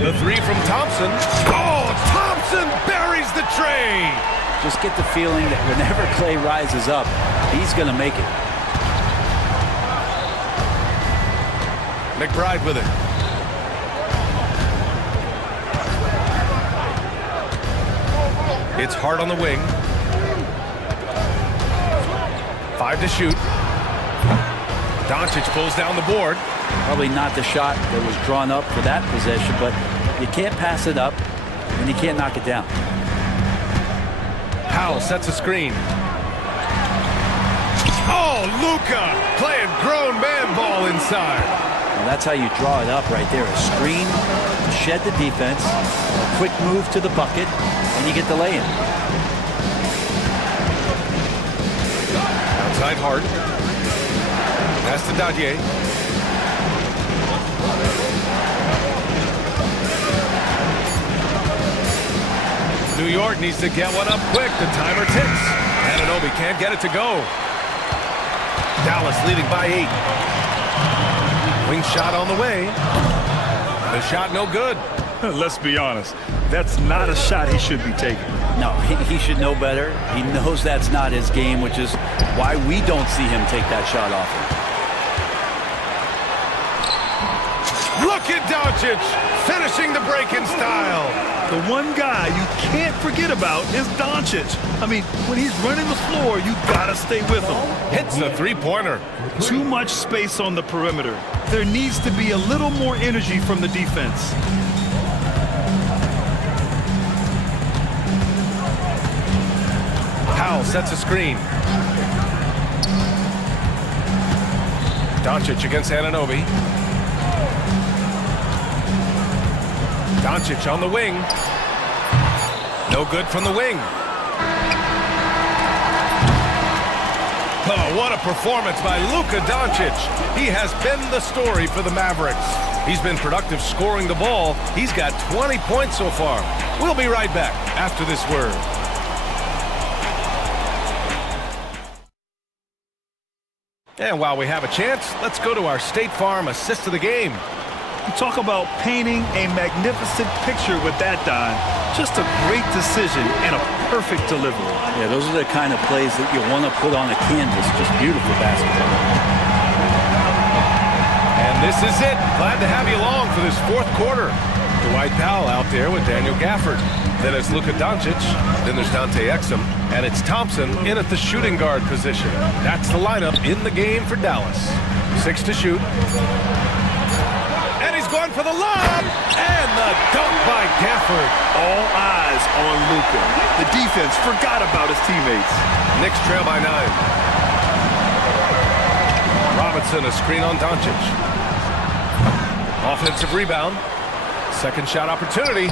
The three from Thompson. Oh, Thompson buries the tray. Just get the feeling that whenever Clay rises up, he's going to make it. McBride with it. It's Hart on the wing. 5 to shoot. Doncic pulls down the board. Probably not the shot that was drawn up for that possession, but you can't pass it up and you can't knock it down. Powell sets a screen. Oh, Luka playing grown man ball inside. And that's how you draw it up right there. A screen to shed the defense, a quick move to the bucket, and you get the lay-in. Outside Hart. Pass to Dadier. New York needs to get one up quick. The timer ticks. Anunoby can't get it to go. Dallas leading by 8. Wing shot on the way. The shot no good. Let's be honest. That's not a shot he should be taking. No, he should know better. He knows that's not his game, which is why we don't see him take that shot often. Look at Doncic finishing the break in style. The one guy you can't forget about is Doncic. I mean, when he's running the floor, you gotta stay with him. Hits the three-pointer. Too much space on the perimeter. There needs to be a little more energy from the defense. Powell sets a screen. Doncic against Anunoby. Doncic on the wing. No good from the wing. Oh, what a performance by Luka Doncic. He has been the story for the Mavericks. He's been productive scoring the ball. He's got 20 points so far. We'll be right back after this word. And while we have a chance, let's go to our State Farm assist of the game. You talk about painting a magnificent picture with that, Don. Just a great decision and a perfect delivery. Yeah, those are the kind of plays that you want to put on a canvas. Just beautiful basketball. And this is it. Glad to have you along for this fourth quarter. Dwight Powell out there with Daniel Gafford. Then it's Luka Doncic. Then there's Dante Exum. And it's Thompson in at the shooting guard position. That's the lineup in the game for Dallas. 6 to shoot. And he's going for the lob. And the dunk by Gafford. All eyes on Luka. The defense forgot about his teammates. Knicks trail by 9. Robinson, a screen on Doncic. Offensive rebound. Second shot opportunity.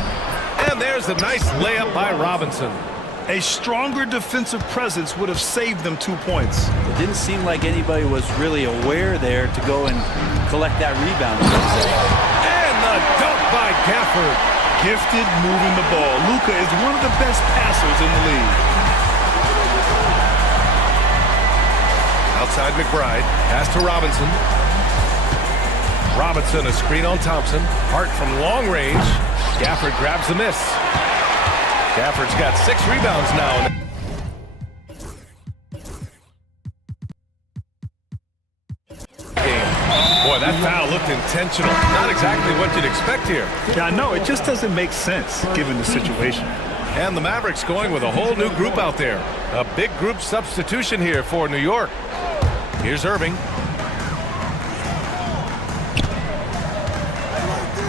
And there's a nice layup by Robinson. A stronger defensive presence would have saved them 2 points. It didn't seem like anybody was really aware there to go and collect that rebound. And the dunk by Gafford. Gifted moving the ball. Luka is one of the best passers in the league. Outside McBride. Pass to Robinson. Robinson, a screen on Thompson. Hart from long range. Gafford grabs the miss. Gafford's got 6 rebounds now. Boy, that foul looked intentional. Not exactly what you'd expect here. Yeah, I know. It just doesn't make sense given the situation. And the Mavericks going with a whole new group out there. A big group substitution here for New York. Here's Irving.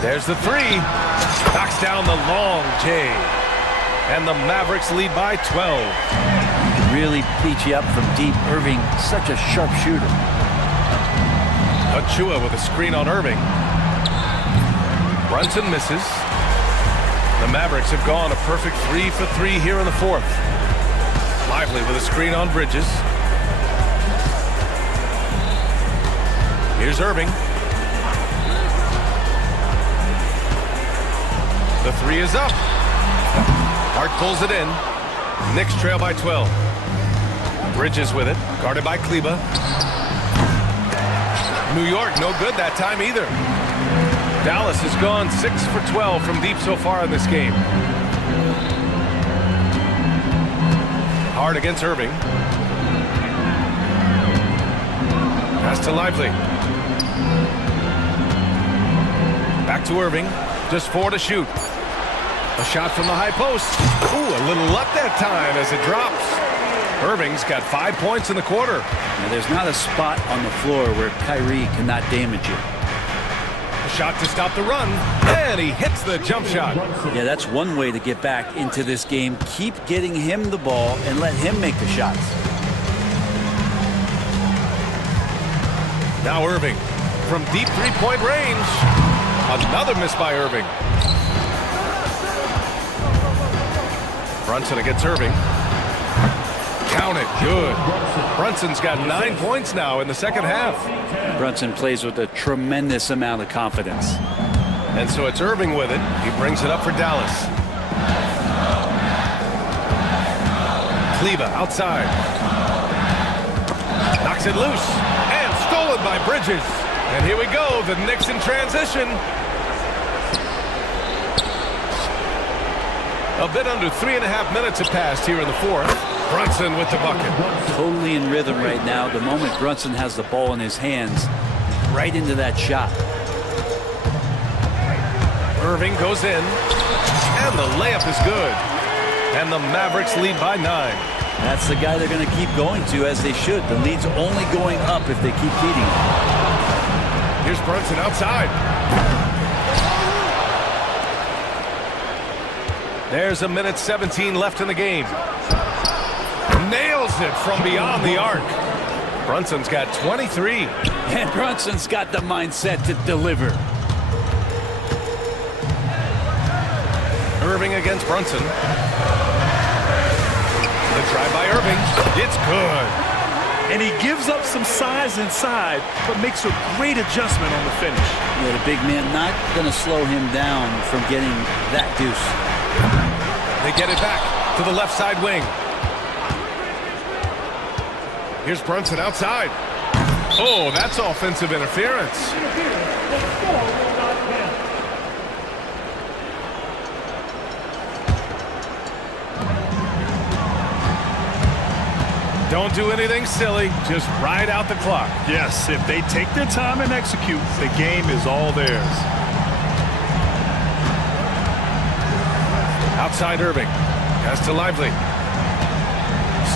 There's the three. Knocks down the long J. And the Mavericks lead by 12. He can really beat you up from deep. Irving, such a sharp shooter. Achua with a screen on Irving. Brunson misses. The Mavericks have gone a perfect 3 for 3 here in the fourth. Lively with a screen on Bridges. Here's Irving. The three is up. Hart pulls it in. Knicks trail by 12. Bridges with it, guarded by Kleba. New York, no good that time either. Dallas has gone 6 for 12 from deep so far in this game. Hart against Irving. Pass to Lively. Back to Irving. Just 4 to shoot. A shot from the high post. Ooh, a little luck that time as it drops. Irving's got 5 points in the quarter. Now, there's not a spot on the floor where Kyrie cannot damage you. A shot to stop the run, and he hits the jump shot. Yeah, that's one way to get back into this game. Keep getting him the ball and let him make the shots. Now Irving from deep three-point range. Another miss by Irving. Brunson against Irving. Count it, good. Brunson's got 9 points now in the second half. Brunson plays with a tremendous amount of confidence. And so it's Irving with it. He brings it up for Dallas. Kleba outside. Knocks it loose. And stolen by Bridges. And here we go, the Knicks in transition. A bit under 3.5 minutes have passed here in the fourth. Brunson with the bucket. Totally in rhythm right now. The moment Brunson has the ball in his hands, right into that shot. Irving goes in, and the layup is good. And the Mavericks lead by 9. That's the guy they're going to keep going to, as they should. The lead's only going up if they keep feeding him. Here's Brunson outside. There's 1:17 left in the game. Nails it from beyond the arc. Brunson's got 23. And Brunson's got the mindset to deliver. Irving against Brunson. The drive by Irving. It's good. And he gives up some size inside, but makes a great adjustment on the finish. Yeah, the big man not going to slow him down from getting that deuce. They get it back to the left side wing. Here's Brunson outside. Oh, that's offensive interference. Don't do anything silly. Just ride out the clock. Yes, if they take their time and execute, the game is all theirs. Outside Irving. Pass to Lively.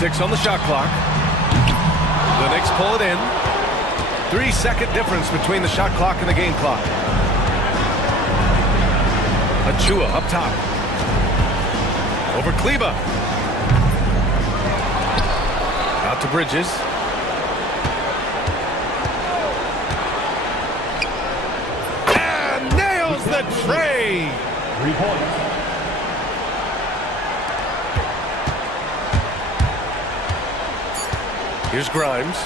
6 on the shot clock. The Knicks pull it in. 3-second difference between the shot clock and the game clock. Achua up top. Over Kleba. Out to Bridges. And nails the tray. 3 points. Here's Grimes.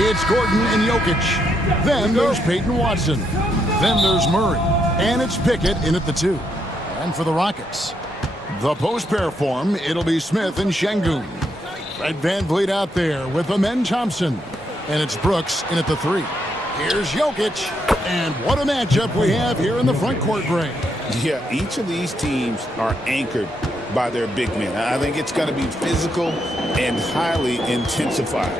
It's Gordon and Jokic. Then there's Peyton Watson. Then there's Murray. And it's Pickett in at the 2. And for the Rockets, the post pair form, it'll be Smith and Şengün. Fred VanVleet out there with Amen Thompson. And it's Brooks in at the 3. Here's Jokic. And what a matchup we have here in the front court, Gray. Yeah, each of these teams are anchored by their big men. I think it's going to be physical and highly intensified.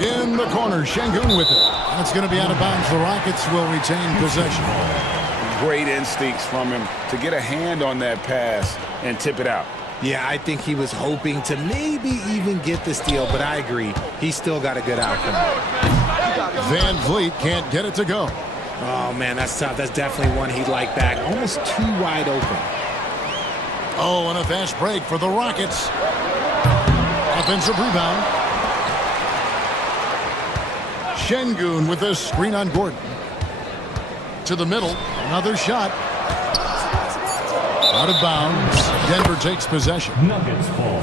In the corner, Şengün with it. And it's going to be out of bounds. The Rockets will retain possession. Great instincts from him to get a hand on that pass and tip it out. Yeah, I think he was hoping to maybe even get the steal, but I agree. He's still got a good outcome. VanVleet can't get it to go. Oh, man, that's tough. That's definitely one he'd like back. Almost too wide open. Oh, and a fast break for the Rockets. Offensive rebound. Şengün with a screen on Gordon. To the middle. Another shot. Out of bounds. Denver takes possession. Nuggets ball.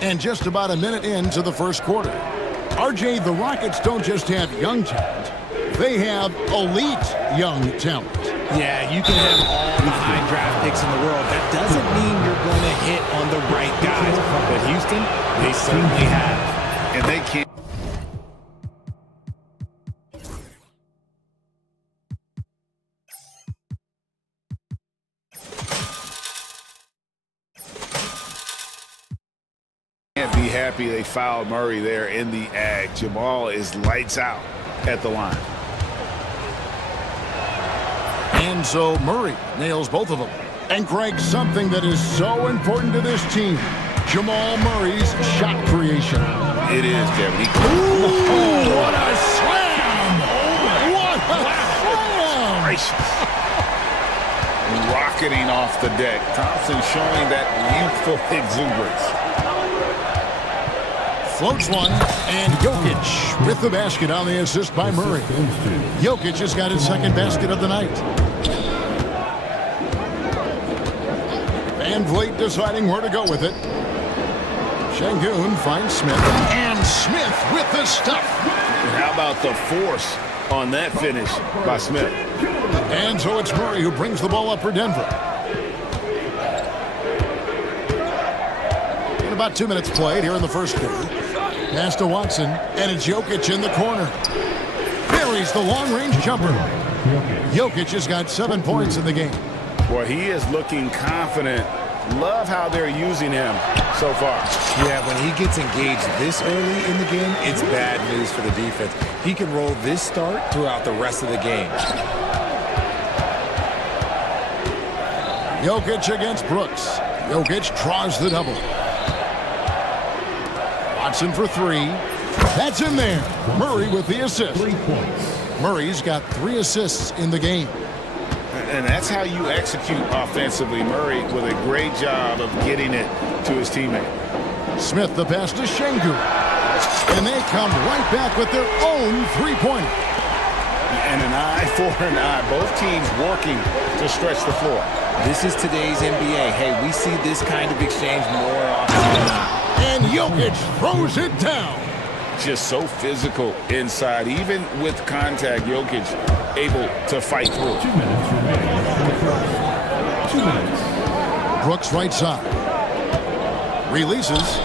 And just about a minute into the first quarter. RJ, the Rockets don't just have young talent. They have elite young talent. Yeah, you can have all the high draft picks in the world. That doesn't mean you're going to hit on the right guys. But Houston, they certainly have. And they can't. Be happy they fouled Murray there in the ag. Jamal is lights out at the line. And so Murray nails both of them. And Greg, something that is so important to this team, Jamal Murray's shot creation. It is, Kevin. Ooh, what a slam! What a slam! Gracious. Rocketing off the deck. Thompson showing that youthful exuberance. Floats one, and Jokic with the basket on the assist by Murray. Jokic has got his second basket of the night. VanVleet deciding where to go with it. Şengün finds Smith, and Smith with the stuff. How about the force on that finish by Smith? And so it's Murray who brings the ball up for Denver. In about 2 minutes played here in the first quarter. Pass to Watson, and it's Jokic in the corner. Buries the long-range jumper. Jokic has got 7 points in the game. Boy, he is looking confident. Love how they're using him so far. Yeah, when he gets engaged this early in the game, it's bad news for the defense. He can roll this start throughout the rest of the game. Jokic against Brooks. Jokic draws the double. Watson for 3. That's in there. Murray with the assist. 3 points. Murray's got 3 assists in the game. And that's how you execute offensively. Murray with a great job of getting it to his teammate. Smith the pass to Şengün. And they come right back with their own three-pointer. And an eye for an eye. Both teams working to stretch the floor. This is today's NBA. Hey, we see this kind of exchange more often. And Jokic throws it down. Just so physical inside. Even with contact, Jokic able to fight through. 2 minutes remaining. 2 minutes. Brooks right side. Releases.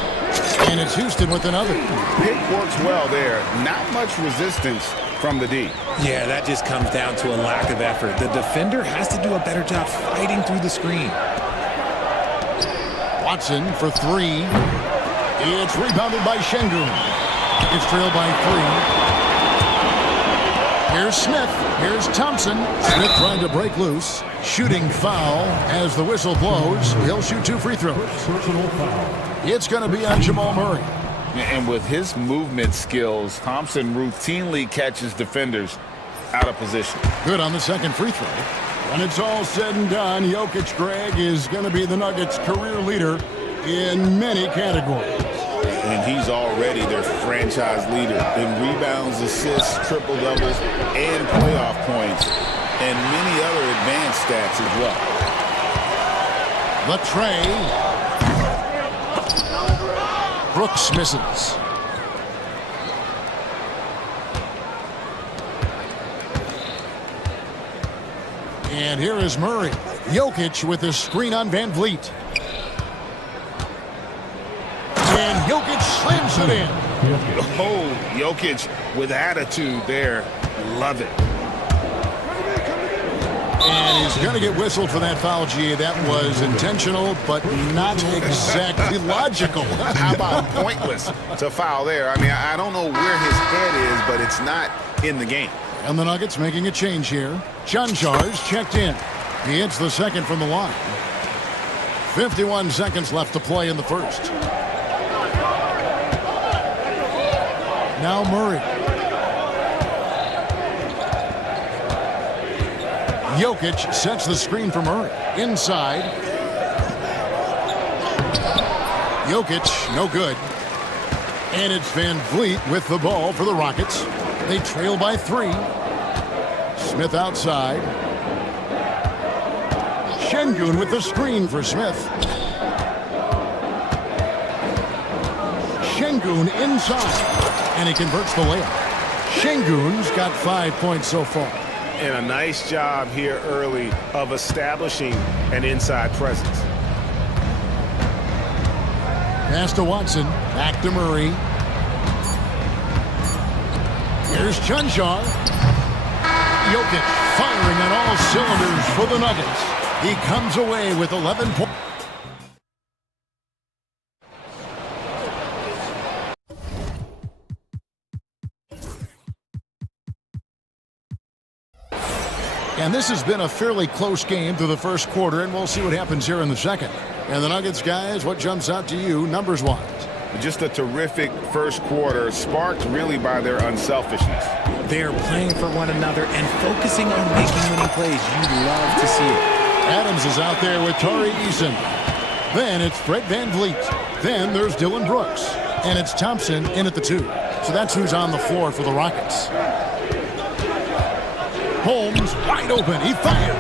And it's Houston with another. Pick works well there. Not much resistance from the D. Yeah, that just comes down to a lack of effort. The defender has to do a better job fighting through the screen. Watson for 3. It's rebounded by Şengün. It's trailed by 3. Here's Smith. Here's Thompson. Smith trying to break loose. Shooting foul as the whistle blows. He'll shoot 2 free throws. Personal foul. It's going to be on Jamal Murray. And with his movement skills, Thompson routinely catches defenders out of position. Good on the second free throw. When it's all said and done, Jokic, Greg, is going to be the Nuggets' career leader in many categories. And he's already their franchise leader in rebounds, assists, triple-doubles, and playoff points, and many other advanced stats as well. The tray. Brooks misses. And here is Murray. Jokic with the screen on Van Vliet. And Jokic slams it in. Oh, Jokic with attitude there. Love it. And he's going to get whistled for that foul, G. That was intentional, but not exactly logical. How about pointless to foul there? I mean, I don't know where his head is, but it's not in the game. And the Nuggets making a change here. Chanjar's checked in. He hits the second from the line. 51 seconds left to play in the first. Now Murray. Jokic sets the screen for Murray. Inside. Jokic, no good. And it's Van Vliet with the ball for the Rockets. They trail by 3. Smith outside. Şengün with the screen for Smith. Şengün inside. And he converts the layup. Şengün's got 5 points so far. And a nice job here early of establishing an inside presence. Pass to Watson. Back to Murray. Here's Chanjar. Jokic firing on all cylinders for the Nuggets. He comes away with 11 points. And this has been a fairly close game through the first quarter, and we'll see what happens here in the second. And the Nuggets, guys, what jumps out to you numbers-wise? Just a terrific first quarter, sparked really by their unselfishness. They're playing for one another and focusing on making winning plays. You love to see it. Adams is out there with Tari Eason. Then it's Fred Van Vliet. Then there's Dylan Brooks. And it's Thompson in at the 2. So that's who's on the floor for the Rockets. Holmes wide open. He fires.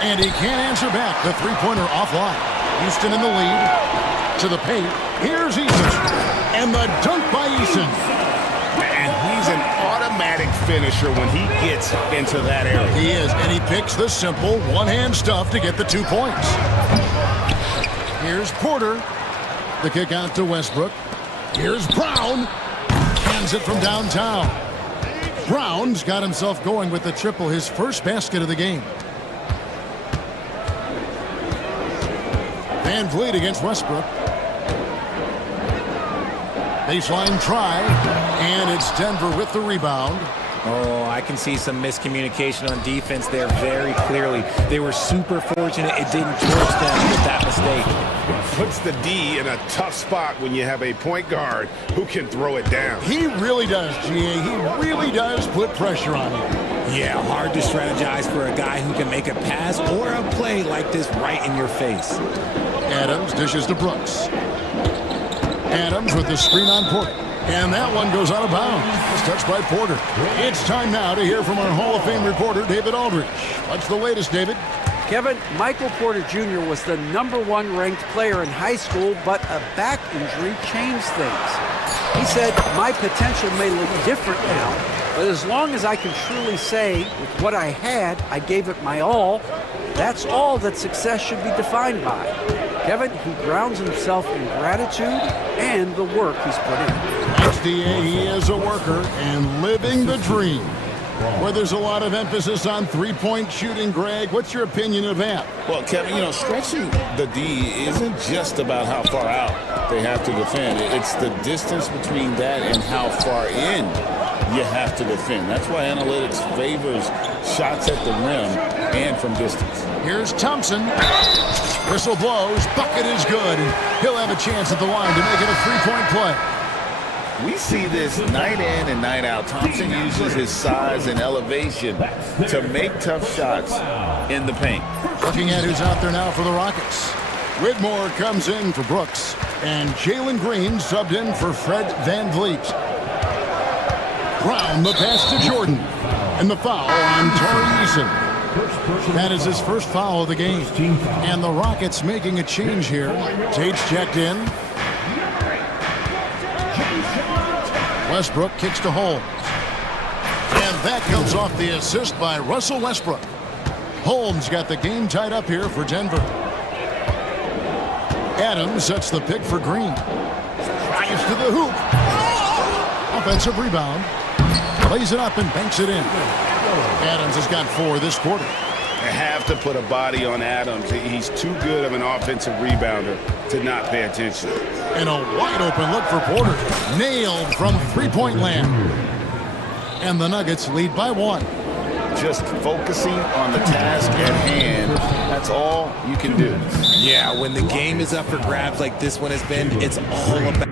And he can't answer back. The three-pointer offline. Houston in the lead. To the paint. Here's Eason. And the dunk by Eason. Man, he's an automatic finisher when he gets into that area. He is. And he picks the simple one-hand stuff to get the 2 points. Here's Porter. The kick out to Westbrook. Here's Brown. Hands it from downtown. Brown's got himself going with the triple, his first basket of the game. Van Vliet against Westbrook. Baseline try, and it's Denver with the rebound. Oh, I can see some miscommunication on defense there very clearly. They were super fortunate it didn't torch them with that mistake. Puts the D in a tough spot when you have a point guard who can throw it down. He really does, GA. He really does put pressure on him. Yeah, hard to strategize for a guy who can make a pass or a play like this right in your face. Adams dishes to Brooks. Adams with the screen on Porter. And that one goes out of bounds. It's touched by Porter. It's time now to hear from our Hall of Fame reporter, David Aldridge. What's the latest, David? Kevin, Michael Porter Jr. was the #1 ranked player in high school, but a back injury changed things. He said, my potential may look different now, but as long as I can truly say, with what I had, I gave it my all, that's all that success should be defined by. Kevin, he grounds himself in gratitude and the work he's put in. XDA, he is a worker and living the dream. Where there's a lot of emphasis on three-point shooting, Greg, what's your opinion of that? Well, Kevin, you know, stretching the D isn't just about how far out they have to defend. It's the distance between that and how far in you have to defend. That's why analytics favors shots at the rim and from distance. Here's Thompson. Whistle blows. Bucket is good. And he'll have a chance at the line to make it a three-point play. We see this night in and night out. Thompson uses his size and elevation to make tough shots in the paint. Looking at who's out there now for the Rockets. Whitmore comes in for Brooks. And Jalen Green subbed in for Fred Van Vliet. Brown, the pass to Jordan. And the foul on Tari Eason. That is his first foul of the game. And the Rockets making a change here. Tate's checked in. Westbrook kicks to Holmes. And that comes off the assist by Russell Westbrook. Holmes got the game tied up here for Denver. Adams sets the pick for Green. Drives to the hoop. Offensive rebound. Lays it up and banks it in. Adams has got 4 this quarter. I have to put a body on Adams. He's too good of an offensive rebounder to not pay attention. And a wide open look for Porter. Nailed from three-point land. And the Nuggets lead by 1. Just focusing on the task at hand. That's all you can do. Yeah, when the game is up for grabs like this one has been, it's all about...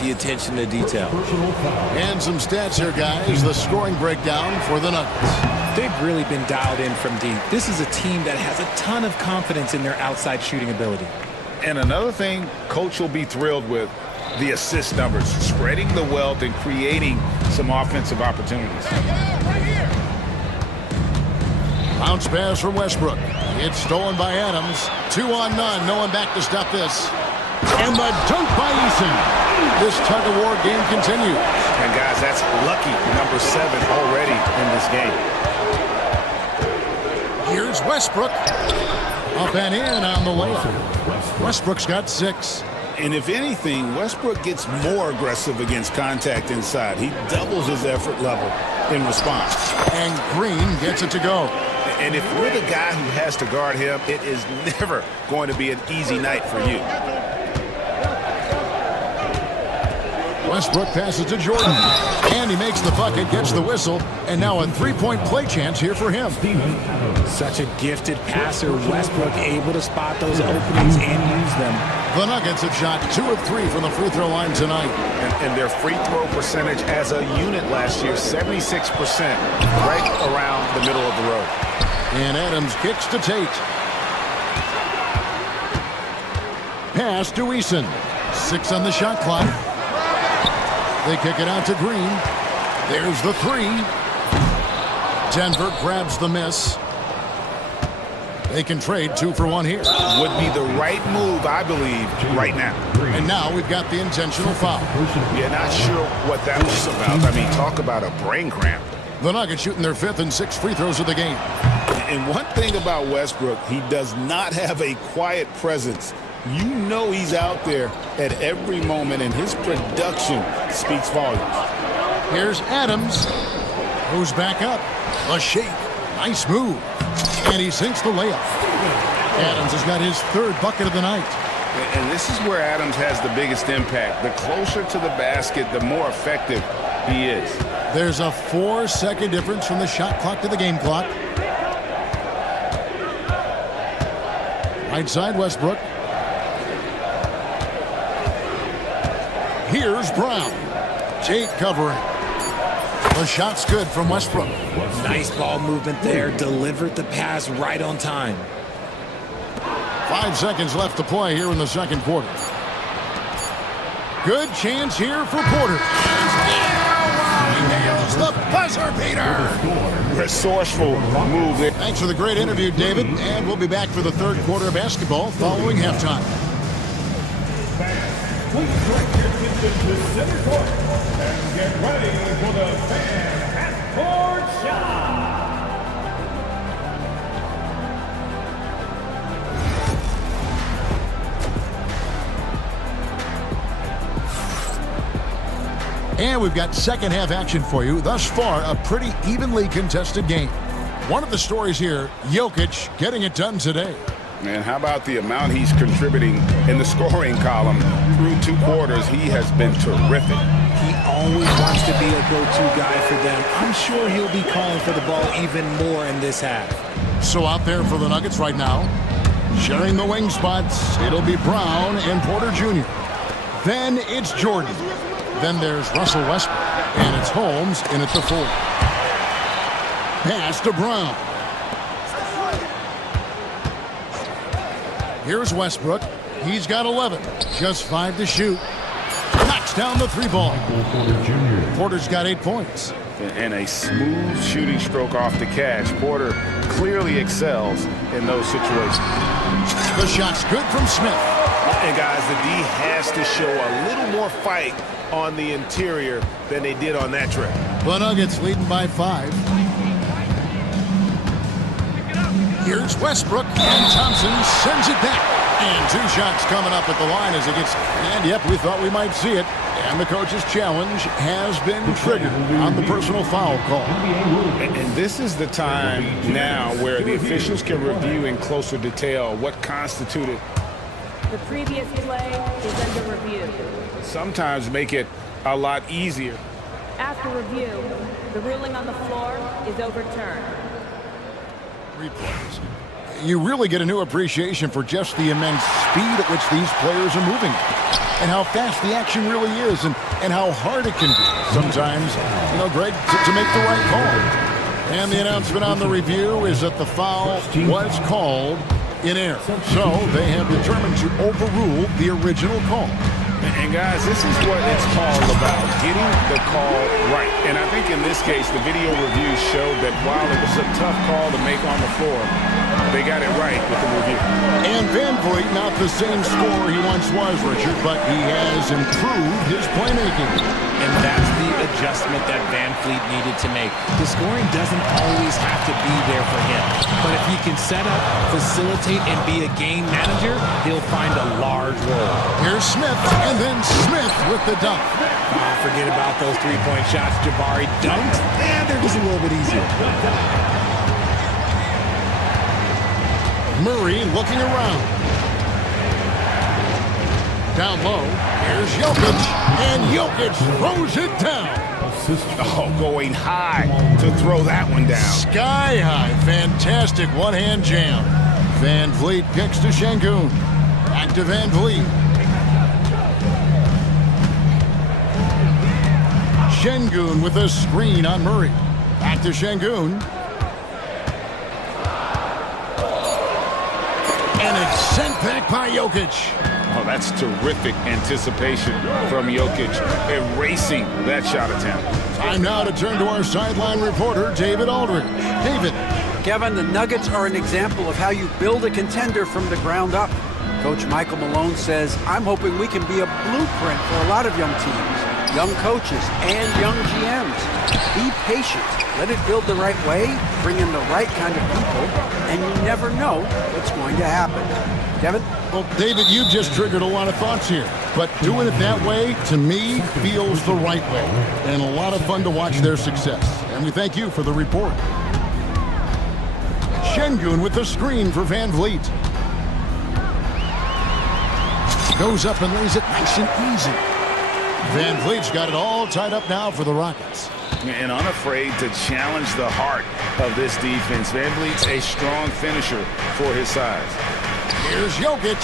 the attention to detail. And some stats here, guys. The scoring breakdown for the Nuggets. They've really been dialed in from deep. This is a team that has a ton of confidence in their outside shooting ability. And another thing coach will be thrilled with, the assist numbers, spreading the wealth and creating some offensive opportunities. Bounce pass from Westbrook. It's stolen by Adams. 2 on none. No one back to stop this. And the dunk by Eason. This tug-of-war game continues. And guys, that's lucky number 7 already in this game. Here's Westbrook. Up and in on the layup. Westbrook's got 6. And if anything, Westbrook gets more aggressive against contact inside. He doubles his effort level in response. And Green gets it to go. And if you're the guy who has to guard him, it is never going to be an easy night for you. Westbrook passes to Jordan. And he makes the bucket, gets the whistle, and now a three-point play chance here for him. Such a gifted passer. Westbrook able to spot those openings and use them. The Nuggets have shot 2 of 3 from the free throw line tonight. And their free throw percentage as a unit last year, 76%, right around the middle of the road. And Adams kicks to Tate. Pass to Eason. 6 on the shot clock. They kick it out to Green. There's the 3. Denver grabs the miss. They can trade 2 for 1 here. Would be the right move, I believe, right now. And now we've got the intentional foul. Yeah, not sure what that was about. I mean, talk about a brain cramp. The Nuggets shooting their 5th and 6th free throws of the game. And one thing about Westbrook, he does not have a quiet presence. You know he's out there at every moment, and his production speaks volumes. Here's Adams. Goes back up. A shake. Nice move. And he sinks the layup. Adams has got his 3rd bucket of the night. And this is where Adams has the biggest impact. The closer to the basket, the more effective he is. There's a 4-second difference from the shot clock to the game clock. Right side, Westbrook. Here's Brown. Tate covering. The shot's good from Westbrook. Nice ball movement there. Delivered the pass right on time. 5 seconds left to play here in the second quarter. Good chance here for Porter. He nails the buzzer beater. Resourceful move there. Thanks for the great interview, David. And we'll be back for the 3rd quarter of basketball following halftime. Please direct your attention to center court and get ready for the fan half-court shot. And we've got second half action for you. Thus far, a pretty evenly contested game. One of the stories here, Jokic getting it done today. Man, how about the amount he's contributing in the scoring column? Through 2 quarters, he has been terrific. He always wants to be a go-to guy for them. I'm sure he'll be calling for the ball even more in this half. So out there for the Nuggets right now, sharing the wing spots, it'll be Brown and Porter Jr. Then it's Jordan. Then there's Russell Westbrook. And it's Holmes in at the 4. pass to Brown. Here's Westbrook. He's got 11. Just 5 to shoot. Knocks down the 3-ball. Porter's got 8 points. And a smooth shooting stroke off the catch. Porter clearly excels in those situations. The shot's good from Smith. And guys, the D has to show a little more fight on the interior than they did on that trip. The Nuggets leading by 5. Here's Westbrook, and Thompson sends it back. And 2 shots coming up at the line as it gets... And yep, we thought we might see it. And the coach's challenge has been triggered on the personal foul call. And this is the time now where the officials can review in closer detail what constituted. The previous play is under review. Sometimes make it a lot easier. After review, the ruling on the floor is overturned. Replays. You really get a new appreciation for just the immense speed at which these players are moving and how fast the action really is and how hard it can be sometimes, Greg, to make the right call. And the announcement on the review is that the foul was called in error. So they have determined to overrule the original call. And guys, this is what it's all about, getting the call right. And I think in this case, the video review showed that while it was a tough call to make on the floor, they got it right with the review. And Van Vliet, not the same scorer he once was, Richard, but he has improved his playmaking. And that's the adjustment that Van Vliet needed to make. The scoring doesn't always have to be there for him. But if he can set up, facilitate, and be a game manager, he'll find a large role. Here's Smith, and then Smith with the dunk. Forget about those 3-point shots. Jabari dunked, and they're just a little bit easier. Murray looking around. Down low, here's Jokic, and Jokic throws it down. Oh, going high to throw that one down. Sky high, fantastic one-hand jam. Van Vliet kicks to Şengün. Back to Van Vliet. Şengün with a screen on Murray. Back to Şengün. And it's sent back by Jokic. Oh, that's terrific anticipation from Jokic, erasing that shot attempt. Time now to turn to our sideline reporter, David Aldridge. David. Kevin, the Nuggets are an example of how you build a contender from the ground up. Coach Michael Malone says, I'm hoping we can be a blueprint for a lot of young teams, young coaches, and young GMs. Be patient. Let it build the right way, bring in the right kind of people, and you never know what's going to happen. Kevin? Well, David, you just triggered a lot of thoughts here. But doing it that way, to me, feels the right way. And a lot of fun to watch their success. And we thank you for the report. Şengün with the screen for Van Vliet. Goes up and lays it nice and easy. Van Vliet's got it all tied up now for the Rockets. And unafraid to challenge the heart of this defense. Van Vliet's a strong finisher for his size. Here's Jokic.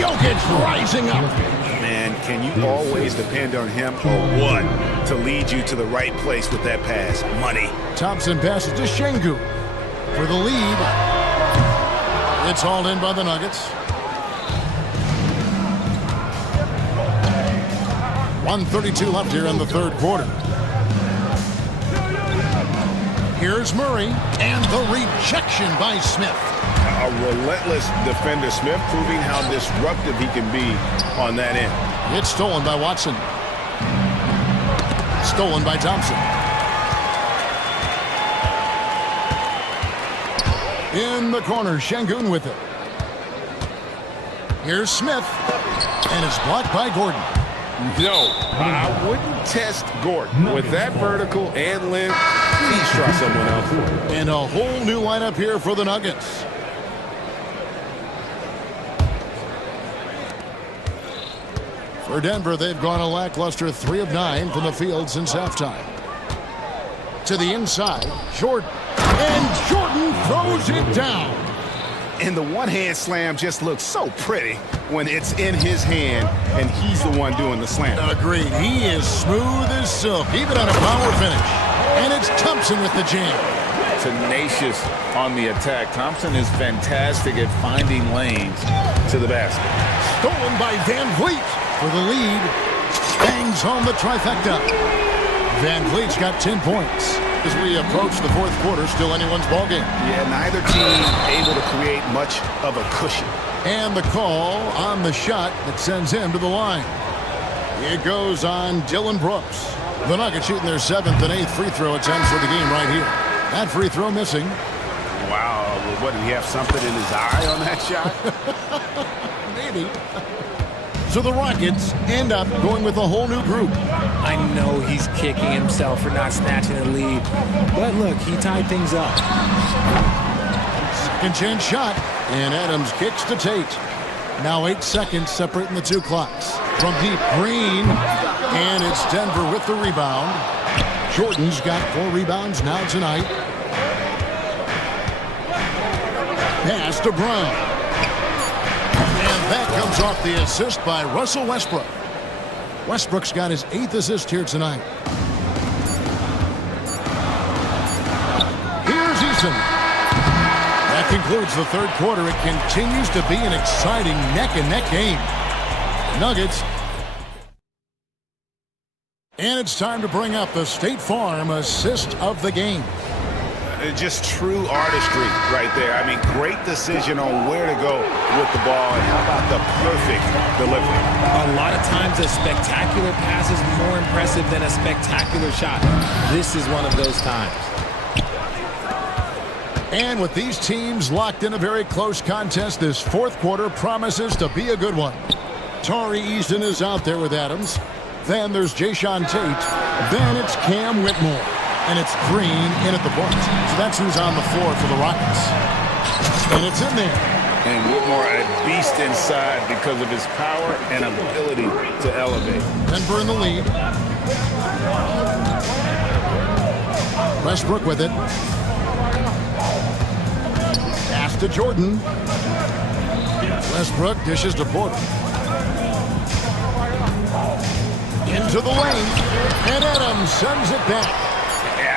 Jokic rising up. Man, can you always depend on him or what to lead you to the right place with that pass? Money. Thompson passes to Şengün for the lead. It's hauled in by the Nuggets. 1:32 left here in the third quarter. Here's Murray, and the rejection by Smith. A relentless defender. Smith proving how disruptive he can be on that end. It's stolen by Watson. Stolen by Thompson. In the corner, Şengün with it. Here's Smith, and it's blocked by Gordon. No, I wouldn't test Gordon. With that vertical and length, please try someone else. And a whole new lineup here for the Nuggets. For Denver, they've gone a lackluster 3 of 9 from the field since halftime. To the inside, Jordan. And Jordan throws it down. And the one-hand slam just looks so pretty when it's in his hand and he's the one doing the slam. Agreed. He is smooth as silk, even on a power finish. And it's Thompson with the jam. tenacious on the attack. Thompson is fantastic at finding lanes to the basket. Stolen by Van Vliet for the lead. Bangs home the trifecta. Van Vliet's got 10 points. As we approach the fourth quarter, still anyone's ballgame. Yeah, neither team able to create much of a cushion. And the call on the shot that sends him to the line. It goes on Dylan Brooks. The Nuggets shooting their 7th and 8th free throw attempts for the game right here. That free throw missing. Wow, what, did he have something in his eye on that shot? Maybe. So the Rockets end up going with a whole new group. I know he's kicking himself for not snatching the lead. But look, he tied things up. Second chance shot. And Adams kicks to Tate. Now 8 seconds separating the two clocks. From deep, Green. And it's Denver with the rebound. Jordan's got 4 rebounds now tonight. Pass to Brown. And that comes off the assist by Russell Westbrook. Westbrook's got his 8th assist here tonight. Here's Eason. That concludes the third quarter. It continues to be an exciting neck-and-neck game. Nuggets. And it's time to bring up the State Farm assist of the game. Just true artistry right there. I mean, great decision on where to go with the ball, and how about the perfect delivery. A lot of times a spectacular pass is more impressive than a spectacular shot. This is one of those times. And with these teams locked in a very close contest, this fourth quarter promises to be a good one. Tari Eason is out there with Adams. Then there's Jayshawn Tate. Then it's Cam Whitmore. And it's Green in at the point. So that's who's on the floor for the Rockets. And it's in there. And Whitmore, a beast inside because of his power and ability to elevate. Denver in the lead. Westbrook with it. Pass to Jordan. Westbrook dishes to Porter. Into the lane. And Adams sends it back.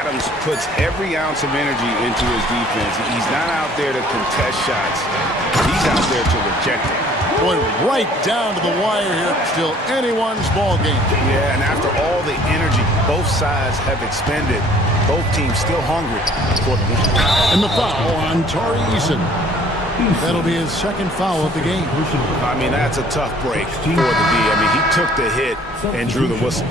Adams puts every ounce of energy into his defense. He's not out there to contest shots. He's out there to reject it. Going right down to the wire here. Still anyone's ball game. Yeah, and after all the energy both sides have expended, both teams still hungry for the win. And the foul on Tari Eason. That'll be his second foul of the game. I mean, that's a tough break for the D. I mean, he took the hit and drew the whistle.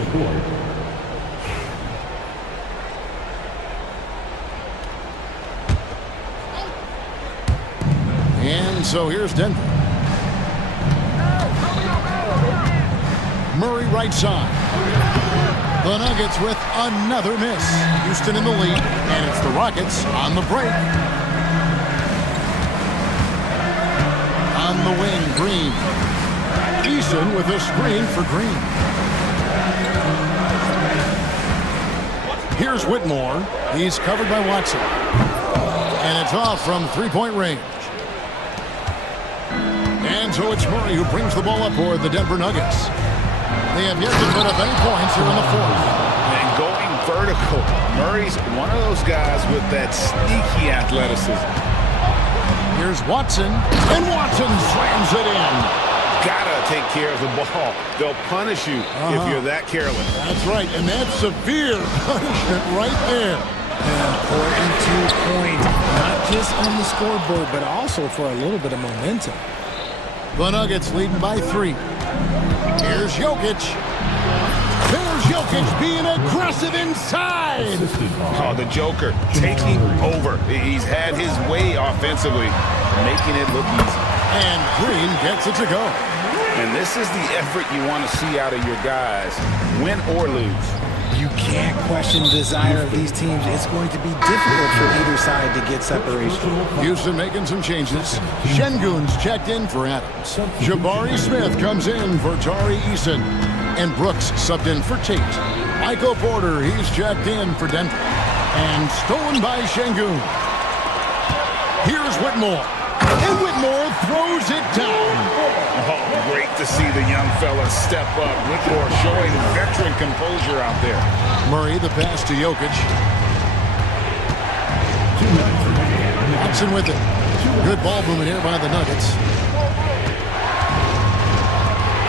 And so here's Denver. Murray right side. The Nuggets with another miss. Houston in the lead, and it's the Rockets on the break. On the wing, Green. Eason with a screen for Green. Here's Whitmore. He's covered by Watson. And it's off from three-point range. And so it's Murray who brings the ball up for the Denver Nuggets. They have yet to put up any points here in the fourth. And going vertical, Murray's one of those guys with that sneaky athleticism. Here's Watson, and Watson slams it in. Gotta take care of the ball. They'll punish you if you're that careless. That's right, and that's severe punishment right there. An important 2 points, not just on the scoreboard, but also for a little bit of momentum. The Nuggets leading by 3. Here's Jokic. There's Jokic being aggressive inside. Oh, the Joker taking over. He's had his way offensively, making it look easy. And Green gets it to go. And this is the effort you want to see out of your guys, win or lose. You can't question the desire of these teams. It's going to be difficult for either side to get separation. Houston making some changes. Şengün's checked in for Adams. Jabari Smith comes in for Tari Eason. And Brooks subbed in for Tate. Michael Porter, he's checked in for Denver. And stolen by Şengün. Here's Whitmore. And Whitmore throws it down. Oh, great to see the young fella step up. Whitmore showing veteran composure out there. Murray, the pass to Jokic. Watson with it. Good ball movement here by the Nuggets.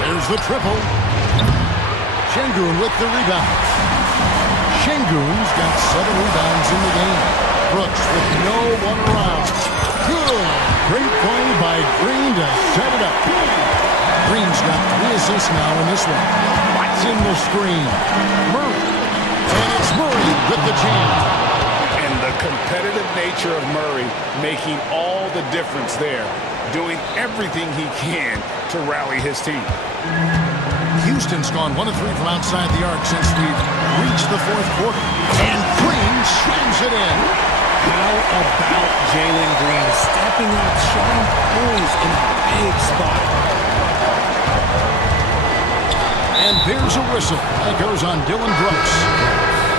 There's the triple. Şengün with the rebound. Şengün's got 7 rebounds in the game. Brooks with no one around. Good. Great play by Green to set it up. Green's got 3 assists now in this one. Watson the screen. Murray. And it's Murray with the jam. And the competitive nature of Murray making all the difference there, doing everything he can to rally his team. Houston's gone 1 of 3 from outside the arc since we've reached the 4th quarter. And Green slams it in. How about Jalen Green stepping up, showing poise in a big spot? And there's a whistle. That goes on Dylan Brooks.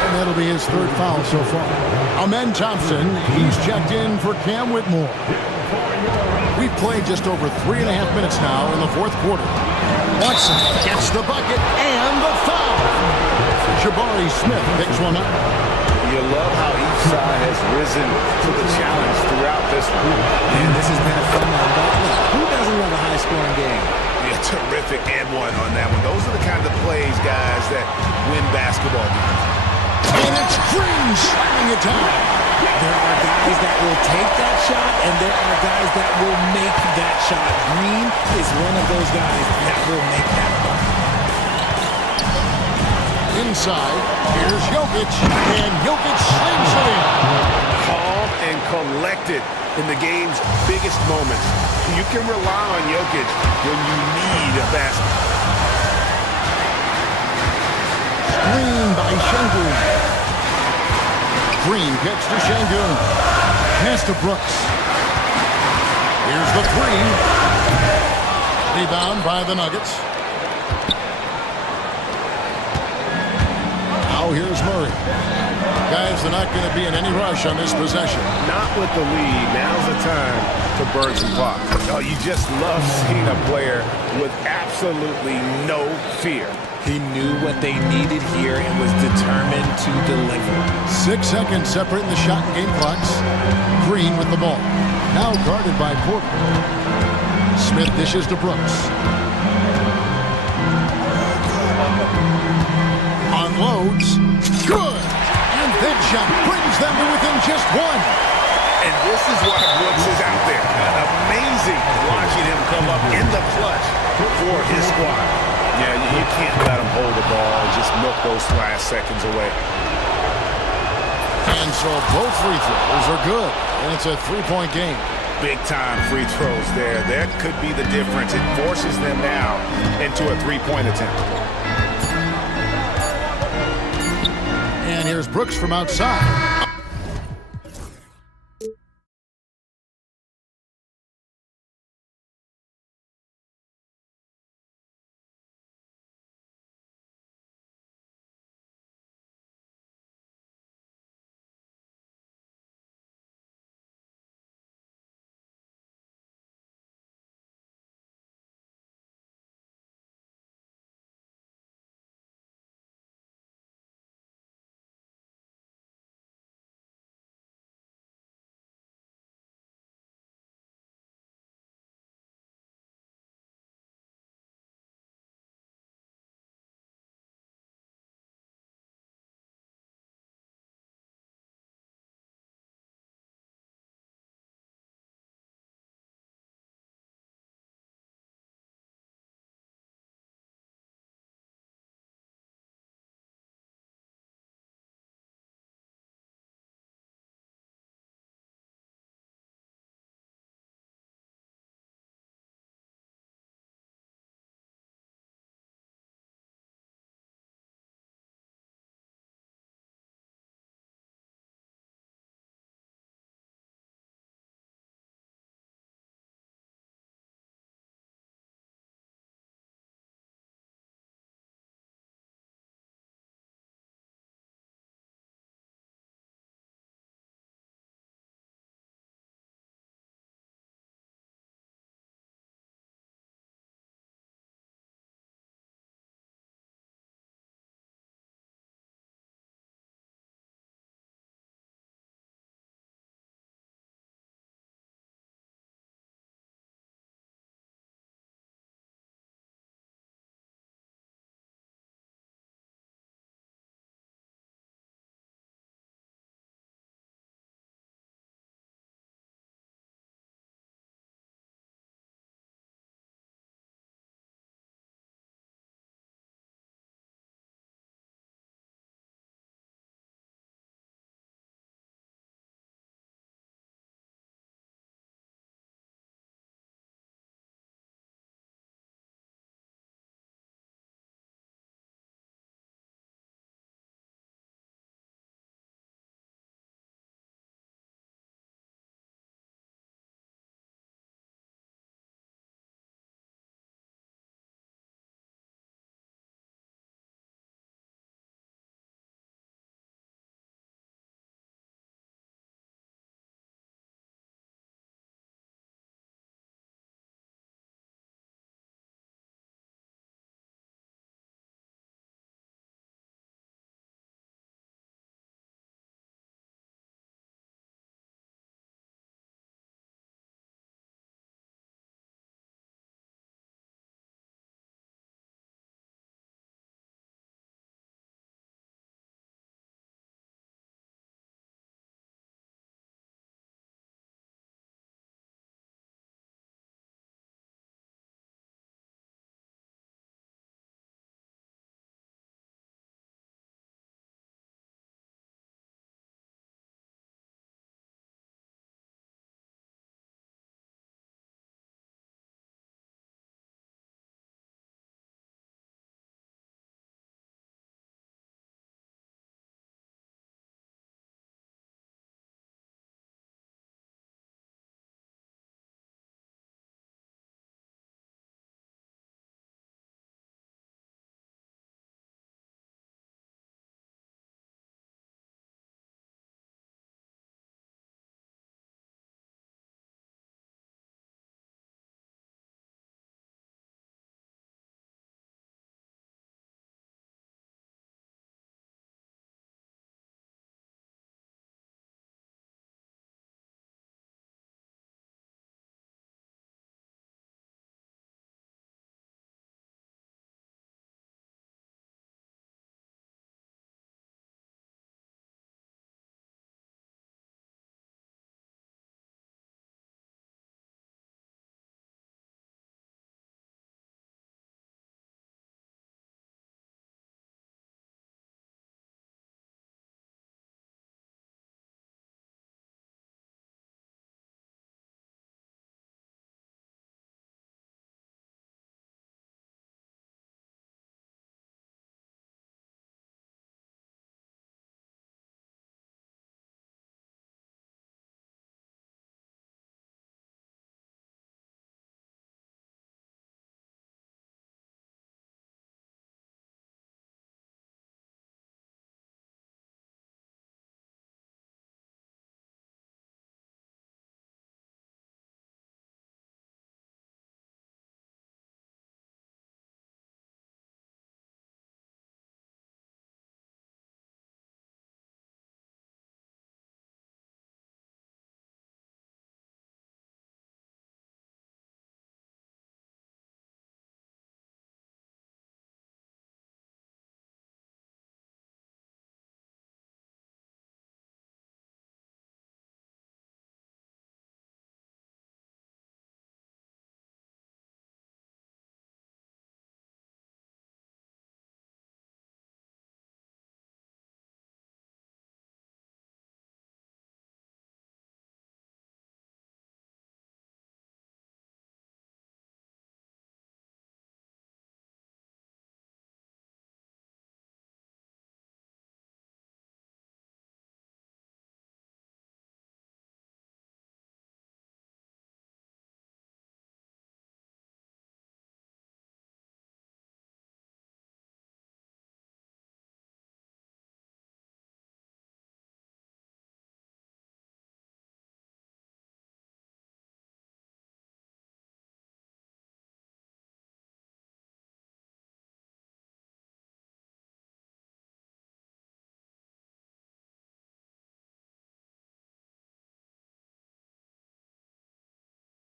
And that'll be his 3rd foul so far. Amen Thompson, he's checked in for Cam Whitmore. We've played just over 3.5 minutes now in the 4th quarter. Watson gets the bucket and the foul. Jabari Smith picks one up. You love how each side has risen to the challenge throughout this one. Man, this has been a fun one. But look, who doesn't love a high-scoring game? Yeah, terrific and one on that one. Those are the kind of plays, guys, that win basketball games. And it's Green slamming it down. There are guys that will take that shot, and there are guys that will make that shot. Green is one of those guys that will make that bucket. Inside, here's Jokic, and Jokic slams it in. Calm and collected in the game's biggest moments. You can rely on Jokic when you need a basket. Screen by Şengün. Green gets to Şengün. Pass to Brooks. Here's the 3. Rebound by the Nuggets. Now here's Murray. Guys, they're not going to be in any rush on this possession. Not with the lead. Now's the time to burn some clock. Oh, you just love seeing a player with absolutely no fear. He knew what they needed here and was determined to deliver. 6 seconds separating the shot and game clocks. Green with the ball. Now guarded by Porter. Smith dishes to Brooks. Unloads. Good. And that shot brings them to within just 1. And this is why Brooks is out there. Amazing watching him come up in the clutch for his squad. Yeah, you can't let him hold the ball and just milk those last seconds away. And so both free throws are good. And it's a 3-point game. Big-time free throws there. That could be the difference. It forces them now into a 3-point attempt. And here's Brooks from outside.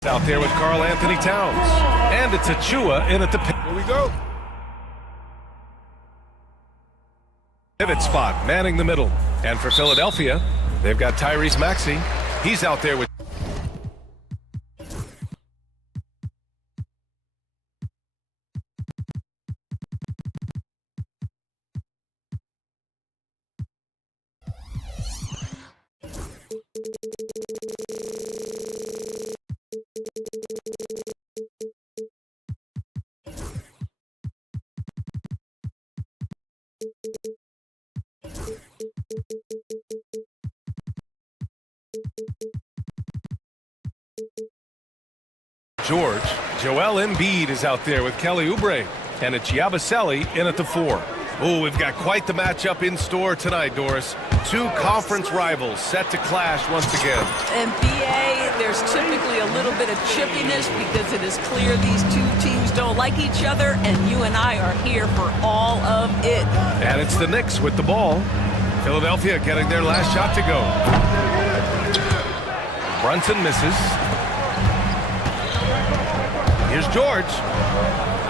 Out there with Karl Anthony Towns. And it's Achua in at the Here we go. pivot spot, manning the middle. And for Philadelphia, they've got Tyrese Maxey. He's out there with George. Joel Embiid is out there with Kelly Oubre. And it's Yabusele in at the 4. Oh, we've got quite the matchup in store tonight, Doris. Two conference rivals set to clash once again. And BA, there's typically a little bit of chippiness because it is clear these two teams don't like each other, and you and I are here for all of it. And it's the Knicks with the ball. Philadelphia getting their last shot to go. Brunson misses. Here's George.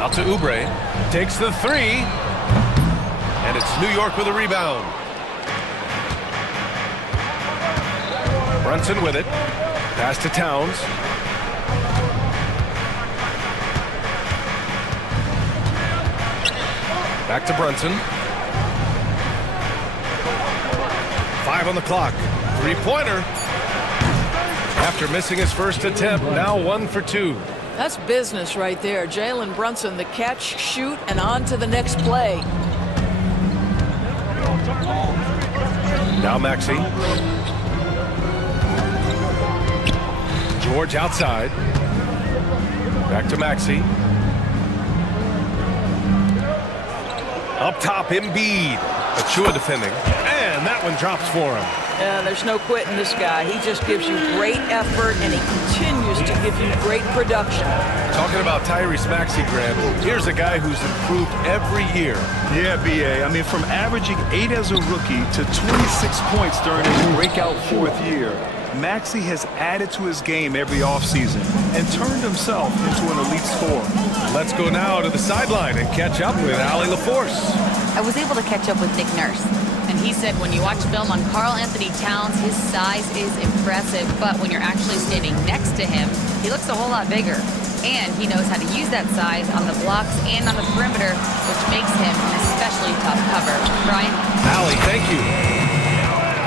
Out to Oubre. Takes the 3. And it's New York with a rebound. Brunson with it. Pass to Towns. Back to Brunson. 5 on the clock. 3-pointer. After missing his first attempt, now 1 for 2. That's business right there. Jalen Brunson, the catch, shoot, and on to the next play. Now Maxey. George outside. Back to Maxey. Up top, Embiid. Achua defending. And that one drops for him. There's no quitting this guy. He just gives you great effort, and he continues to give you great production. Talking about Tyrese Maxey, Grant, here's a guy who's improved every year. Yeah, BA. I mean, from averaging 8 as a rookie to 26 points during his breakout 4th year, Maxey has added to his game every offseason and turned himself into an elite scorer. Let's go now to the sideline and catch up with Allie LaForce. I was able to catch up with Nick Nurse, and he said when you watch film on Karl Anthony Towns, his size is impressive, but when you're actually standing next to him, he looks a whole lot bigger. And he knows how to use that size on the blocks and on the perimeter, which makes him an especially tough cover. Brian? Allie, thank you.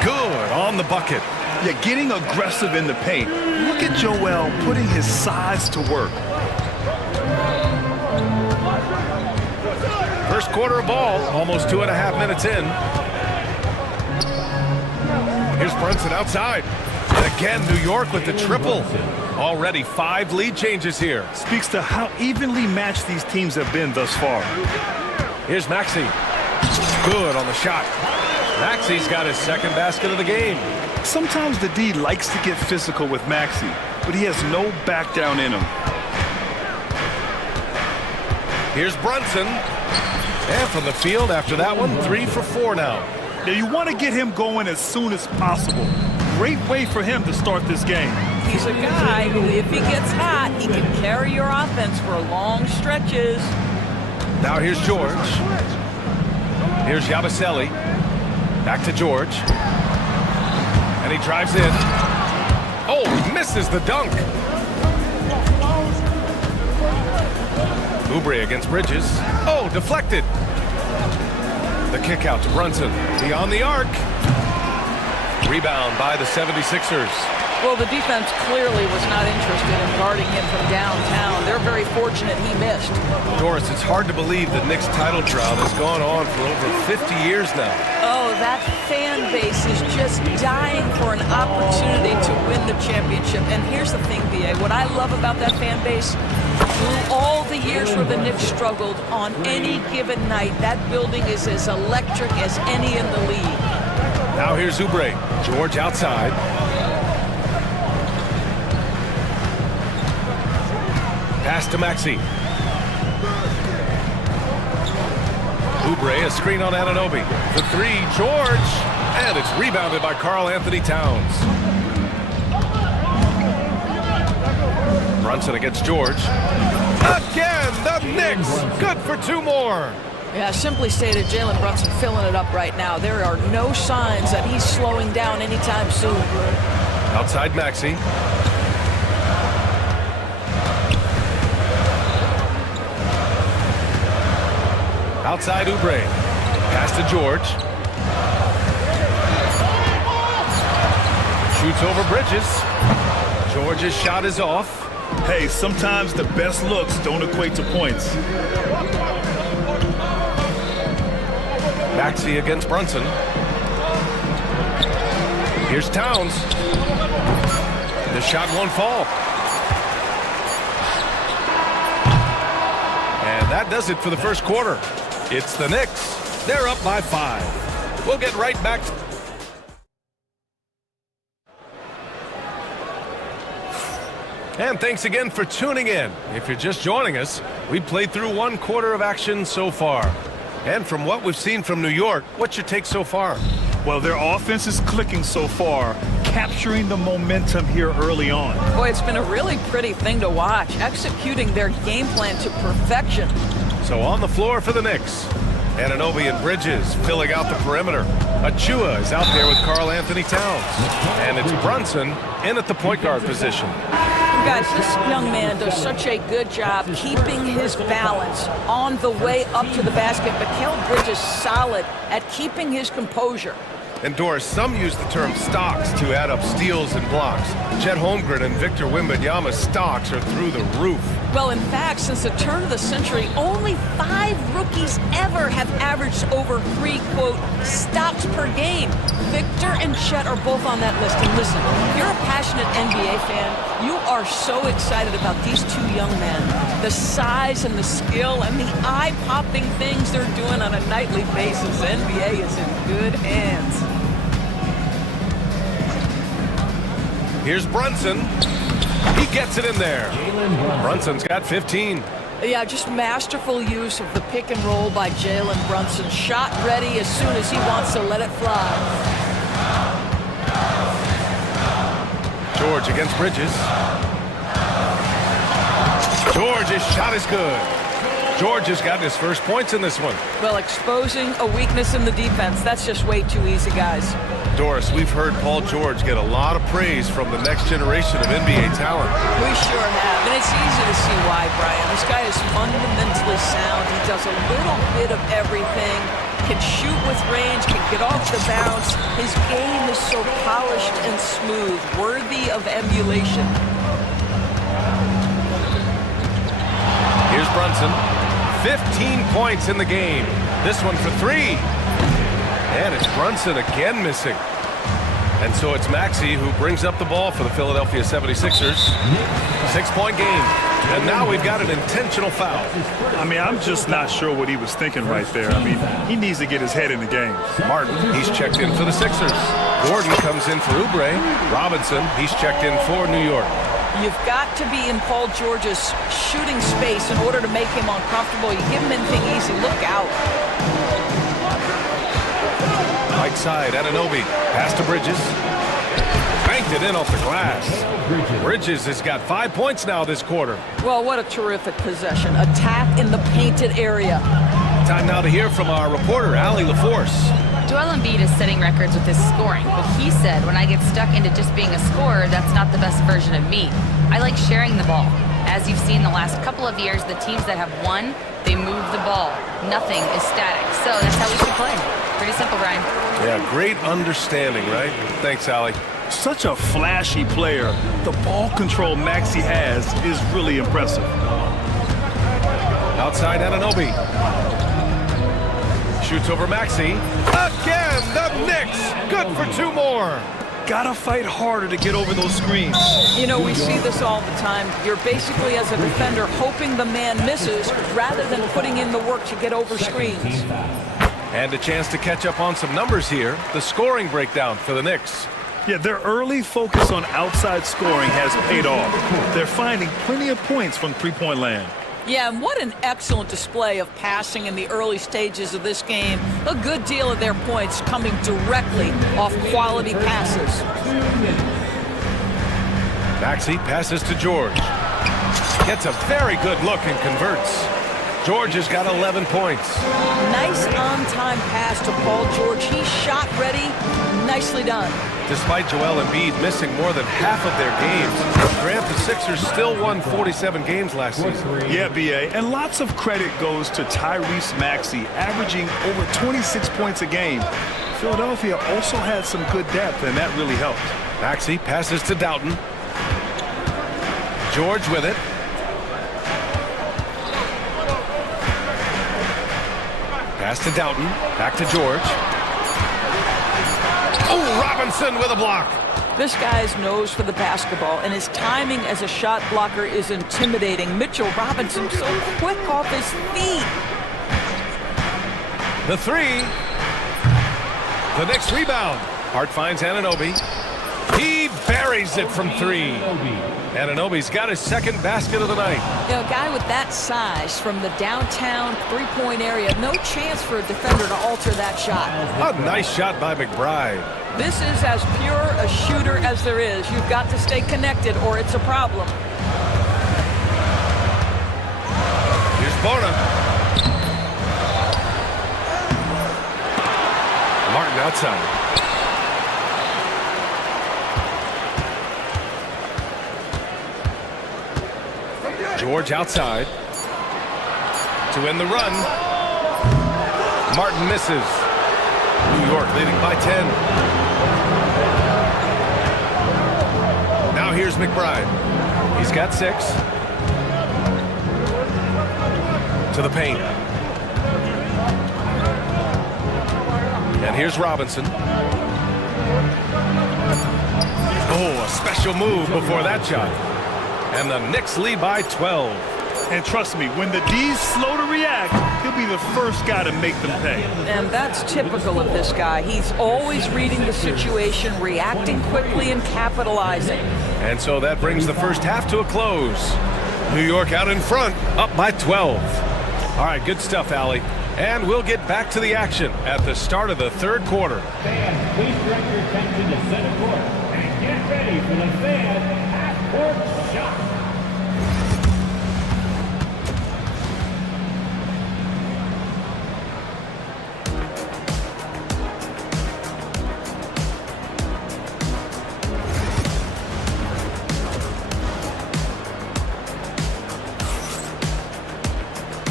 Good on the bucket. Yeah, getting aggressive in the paint. Look at Joel putting his size to work. First quarter of ball, almost 2.5 minutes in. Here's Brunson outside. And again, New York with the triple. Already 5 lead changes here. Speaks to how evenly matched these teams have been thus far. Here's Maxey. Good on the shot. Maxey's got his second basket of the game. Sometimes the D likes to get physical with Maxey, but he has no back down in him. Here's Brunson. And from the field after that one, 3 for 4 now. Now you want to get him going as soon as possible. Great way for him to start this game. He's a guy who, if he gets hot, he can carry your offense for long stretches. Now here's George. Here's Yabusele. Back to George. And he drives in. Oh, misses the dunk. Oubre against Bridges. Oh, deflected. The kick out to Brunson. Beyond the arc. Rebound by the 76ers. Well, the defense clearly was not interested in guarding him from downtown. They're very fortunate he missed. Doris, it's hard to believe the Knicks title drought has gone on for over 50 years now. Oh, that fan base is just dying for an opportunity to win the championship. And here's the thing, BA, what I love about that fan base, through all the years where the Knicks struggled, on any given night, that building is as electric as any in the league. Now here's Oubre. George outside. Pass to Maxey. Oubre, a screen on Anunoby. The 3, George. And it's rebounded by Karl Anthony Towns. Brunson against George. Again, the Knicks. Good for 2 more. Yeah, simply stated, Jalen Brunson filling it up right now. There are no signs that he's slowing down anytime soon. Outside Maxey. Outside Oubre. Pass to George. Shoots over Bridges. George's shot is off. Hey, sometimes the best looks don't equate to points. Maxey against Brunson. Here's Towns. The shot won't fall. And that does it for the first quarter. It's the Knicks. They're up by 5. We'll get right back. And thanks again for tuning in. If you're just joining us, we played through 1 quarter of action so far. And from what we've seen from New York, what's your take so far? Well, their offense is clicking so far, capturing the momentum here early on. Boy, it's been a really pretty thing to watch, executing their game plan to perfection. So on the floor for the Knicks, Anunoby and Bridges filling out the perimeter. Achua is out there with Karl Anthony Towns. And it's Brunson in at the point guard position. Guys, this young man does such a good job keeping his balance on the way up to the basket. Mikal Bridges solid at keeping his composure. And Doris, some use the term stocks to add up steals and blocks. Chet Holmgren and Victor Wembanyama's stocks are through the roof. Well, in fact, since the turn of the century, only 5 rookies ever have averaged over 3, quote, stocks per game. Victor and Chet are both on that list. And listen, if you're a passionate NBA fan, you are so excited about these 2 young men. The size and the skill and the eye-popping things they're doing on a nightly basis. The NBA is in good hands. Here's Brunson. He gets it in there. Brunson's got 15. Yeah, just masterful use of the pick and roll by Jalen Brunson. Shot ready as soon as he wants to let it fly. George against Bridges. George's shot is good. George has gotten his first points in this one. Well, exposing a weakness in the defense, that's just way too easy, guys. Doris, we've heard Paul George get a lot of praise from the next generation of NBA talent. We sure have, and it's easy to see why, Brian. This guy is fundamentally sound. He does a little bit of everything, can shoot with range, can get off the bounce. His game is so polished and smooth, worthy of emulation. Here's Brunson. 15 points in the game. This one for 3. And it's Brunson again missing. And so it's Maxey who brings up the ball for the Philadelphia 76ers. 6-point game. And now we've got an intentional foul. I mean, I'm just not sure what he was thinking right there. I mean, he needs to get his head in the game. Martin, he's checked in for the Sixers. Gordon comes in for Oubre. Robinson, he's checked in for New York. You've got to be in Paul George's shooting space in order to make him uncomfortable. You give him anything easy, look out. Right side, Anunoby. Pass to Bridges. Banked it in off the glass. Bridges has got 5 points now this quarter. Well, what a terrific possession. Attack in the painted area. Time now to hear from our reporter, Allie LaForce. Joel Embiid is setting records with his scoring, but he said, when I get stuck into just being a scorer, that's not the best version of me. I like sharing the ball. As you've seen the last couple of years, the teams that have won, they move the ball. Nothing is static. So that's how we should play. Pretty simple, Brian. Yeah, great understanding, right? Thanks, Allie. Such a flashy player. The ball control Maxey has is really impressive. Outside Anunoby. Shoots over Maxey. Again, the Knicks. Good for 2 more. Gotta fight harder to get over those screens. You know, we see this all the time. You're basically, as a defender, hoping the man misses rather than putting in the work to get over screens. And a chance to catch up on some numbers here. The scoring breakdown for the Knicks. Yeah, their early focus on outside scoring has paid off. They're finding plenty of points from three-point land. Yeah, and what an excellent display of passing in the early stages of this game. A good deal of their points coming directly off quality passes. Maxey passes to George. Gets a very good look and converts. George has got 11 points. Nice on-time pass to Paul George. He's shot ready. Nicely done. Despite Joel Embiid missing more than half of their games, Grant, the Sixers still won 47 games last season. Yeah, B.A., and lots of credit goes to Tyrese Maxey, averaging over 26 points a game. Philadelphia also had some good depth, and that really helped. Maxey passes to Doughton. George with it. Pass to Doughton. Back to George. Oh, Robinson with a block. This guy's nose for the basketball, and his timing as a shot blocker is intimidating. Mitchell Robinson so quick off his feet. The three. The next rebound. Hart finds Anunoby. He buries it from three. Anunoby's got his second basket of the night. You know, a guy with that size from the downtown three-point area, no chance for a defender to alter that shot. A nice shot by McBride. This is as pure a shooter as there is. You've got to stay connected or it's a problem. Here's Bona. Martin outside. George outside to end the run. Martin misses. New York leading by 10. Now here's McBride. He's got 6. To the paint. And here's Robinson. Oh, a special move before that shot. And the Knicks lead by 12. And trust me, when the D's slow to react, he'll be the first guy to make them pay. And that's typical of this guy. He's always reading the situation, reacting quickly and capitalizing. And so that brings the first half to a close. New York out in front, up by 12. All right, good stuff, Allie. And we'll get back to the action at the start of the third quarter. Fans, please direct your attention to center court and get ready for the fan half-court shot.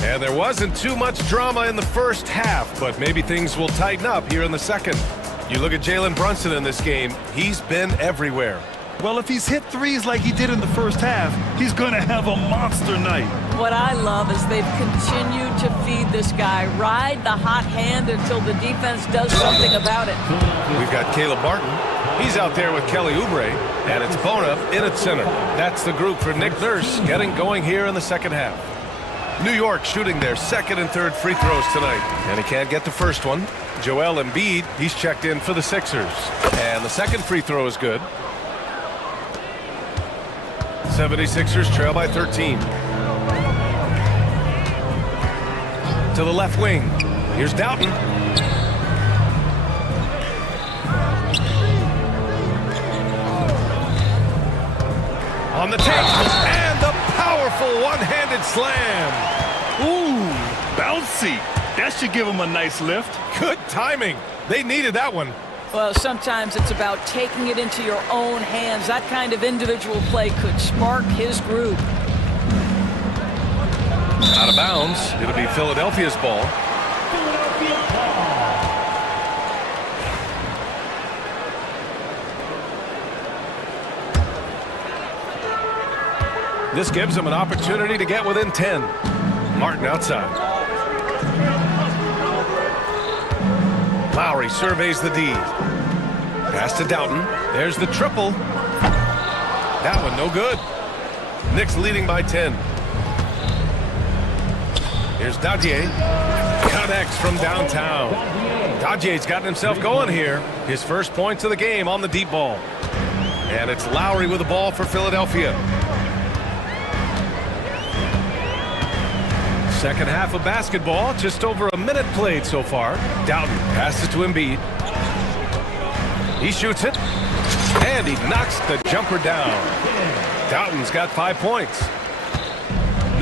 And there wasn't too much drama in the first half, but maybe things will tighten up here in the second. You look at Jalen Brunson in this game, he's been everywhere. Well, if he's hit threes like he did in the first half, he's going to have a monster night. What I love is they've continued to feed this guy, ride the hot hand until the defense does something about it. We've got Caleb Martin. He's out there with Kelly Oubre, and it's Bona in at center. That's the group for Nick Nurse getting going here in the second half. New York shooting their second and third free throws tonight. And he can't get the first one. Joel Embiid, he's checked in for the Sixers. And the second free throw is good. 76ers trail by 13. To the left wing. Here's Doughton. On the take. And the powerful one-handed slam. Ooh, bouncy. That should give him a nice lift. Good timing. They needed that one. Well, sometimes it's about taking it into your own hands. That kind of individual play could spark his group. Out of bounds. It'll be Philadelphia's ball. This gives them an opportunity to get within 10. Martin outside. Lowry surveys the D. Pass to Doughton. There's the triple. That one no good. Knicks leading by 10. Here's Dadier. Connects from downtown. Dadier's gotten himself going here. His first points of the game on the deep ball. And it's Lowry with the ball for Philadelphia. Second half of basketball, just over a minute played so far. Doughton passes to Embiid. He shoots it, and he knocks the jumper down. Doughton's got 5 points.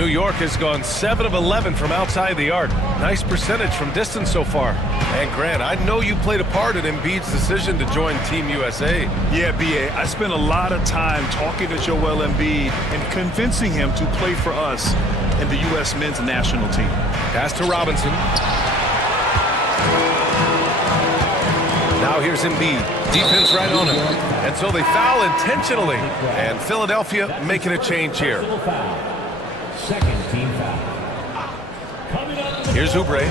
New York has gone 7 of 11 from outside the arc. Nice percentage from distance so far. And Grant, I know you played a part in Embiid's decision to join Team USA. Yeah, B.A., I spent a lot of time talking to Joel Embiid and convincing him to play for us in the U.S. men's national team. Pass to Robinson. Now here's Embiid. Defense right on him. And so they foul intentionally. And Philadelphia making a change here. Second team foul. Here's Oubre.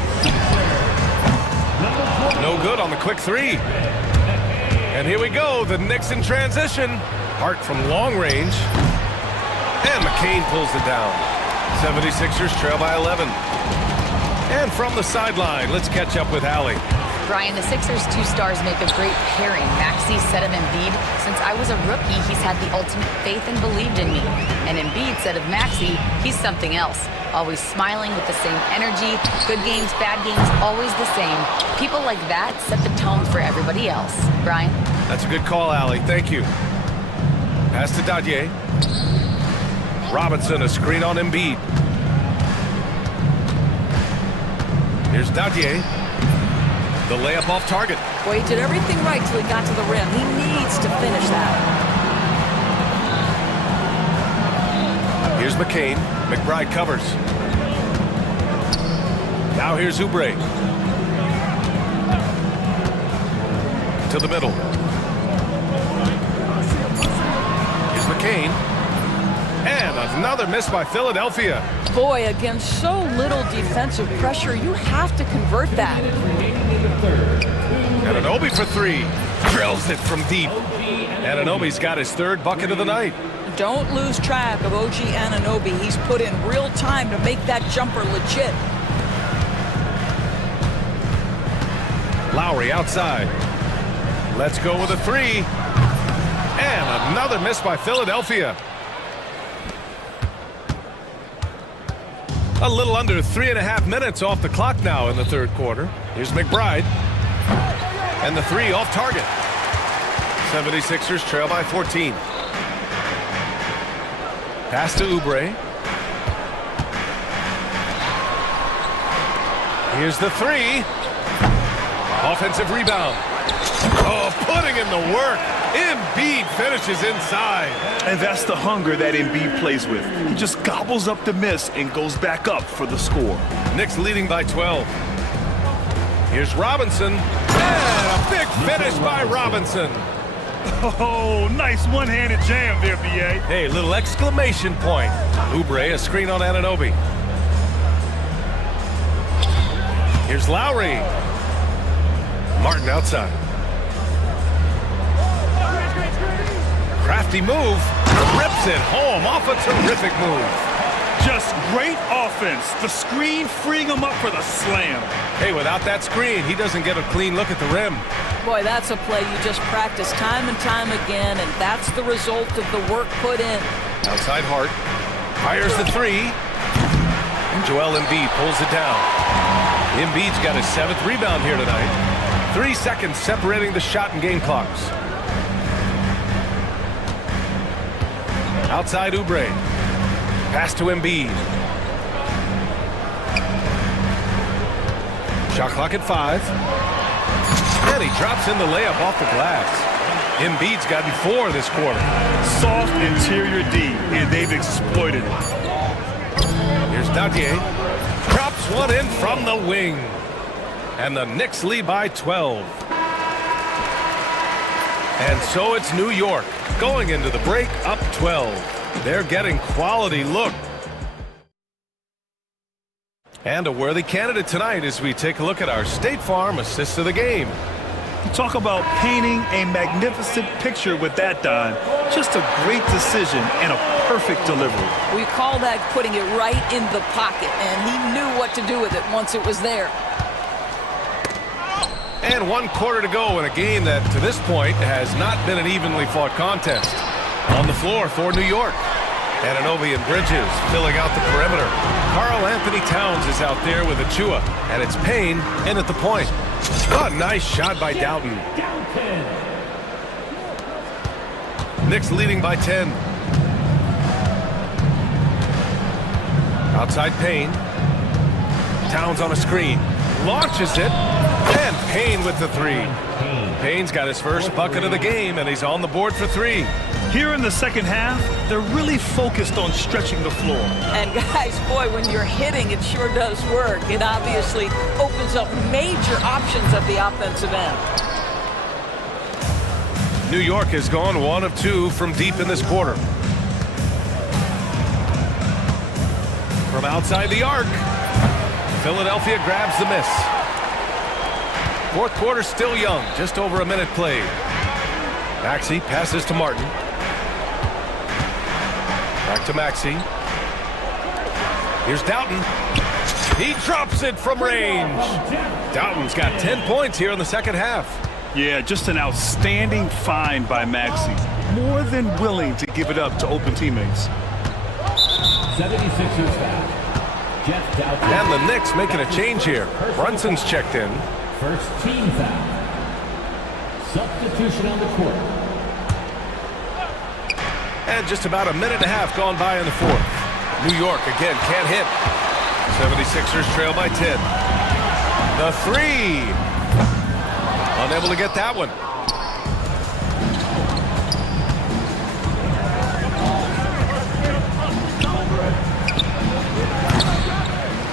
No good on the quick three. And here we go, the Knicks in transition. Hart from long range. And McCain pulls it down. 76ers trail by 11. And from the sideline, let's catch up with Allie. Brian, the Sixers' two stars make a great pairing. Maxey said of Embiid, since I was a rookie, he's had the ultimate faith and believed in me. And Embiid said of Maxey, he's something else. Always smiling with the same energy. Good games, bad games, always the same. People like that set the tone for everybody else. Brian? That's a good call, Allie. Thank you. Pass to Dadier. Robinson, a screen on Embiid. Here's Dadier. The layup off target. Boy, he did everything right till he got to the rim. He needs to finish that. Here's McCain. McBride covers. Now here's Oubre. To the middle. Here's McCain. And another miss by Philadelphia. Boy, against so little defensive pressure, you have to convert that. Anunoby for three. Drills it from deep. Anunoby's got his third bucket of the night. Don't lose track of OG Anunoby. He's put in real time to make that jumper legit. Lowry outside. Let's go with a three. And another miss by Philadelphia. A little under 3.5 minutes off the clock now in the third quarter. Here's McBride. And the three off target. 76ers trail by 14. Pass to Oubre. Here's the three. Offensive rebound. Oh, putting in the work. Embiid finishes inside. And that's the hunger that Embiid plays with. He just gobbles up the miss and goes back up for the score. Knicks leading by 12. Here's Robinson. And a big finish by Robinson. Oh, nice one-handed jam there, B.A. Hey, little exclamation point. Oubre, a screen on Anunoby. Here's Lowry. Martin outside. Crafty move. Rips it home off a terrific move. Just great offense. The screen freeing him up for the slam. Hey, without that screen, he doesn't get a clean look at the rim. Boy, that's a play you just practice time and time again, and that's the result of the work put in. Outside Hart. Fires the three. And Joel Embiid pulls it down. Embiid's got his 7th rebound here tonight. 3 seconds separating the shot and game clocks. Outside Oubre. Pass to Embiid. Shot clock at 5. And he drops in the layup off the glass. Embiid's gotten 4 this quarter. Soft interior D, and they've exploited it. Here's Dadier. Drops one in from the wing. And the Knicks lead by 12. And so it's New York going into the break up 12. They're getting quality look. And a worthy candidate tonight as we take a look at our State Farm assist of the game. You talk about painting a magnificent picture with that, Don. Just a great decision and a perfect delivery. We call that putting it right in the pocket, and he knew what to do with it once it was there. And 1 quarter to go in a game that, to this point, has not been an evenly fought contest. On the floor for New York. Anunoby and Bridges filling out the perimeter. Karl Anthony Towns is out there with Achua, and it's Payne in at the point. Oh, nice shot by Doughton. Knicks leading by 10. Outside Payne. Towns on a screen. Launches it. And Payne with the three. Payne's got his first bucket of the game, and he's on the board for three. Here in the second half, they're really focused on stretching the floor. And guys, boy, when you're hitting, it sure does work. It obviously opens up major options at the offensive end. New York has gone 1 of 2 from deep in this quarter. From outside the arc, Philadelphia grabs the miss. Fourth quarter still young, just over a minute played. Maxey passes to Martin. Back to Maxey. Here's Doughton. He drops it from range. Doughton's got 10 points here in the second half. Yeah, just an outstanding find by Maxey. More than willing to give it up to open teammates. 76ers foul. Jeff Doughton. And the Knicks making a change here. Brunson's checked in. First team foul. Substitution on the court. And just about a minute and a half gone by in the fourth. New York again can't hit. 76ers trail by 10. The three. Unable to get that one.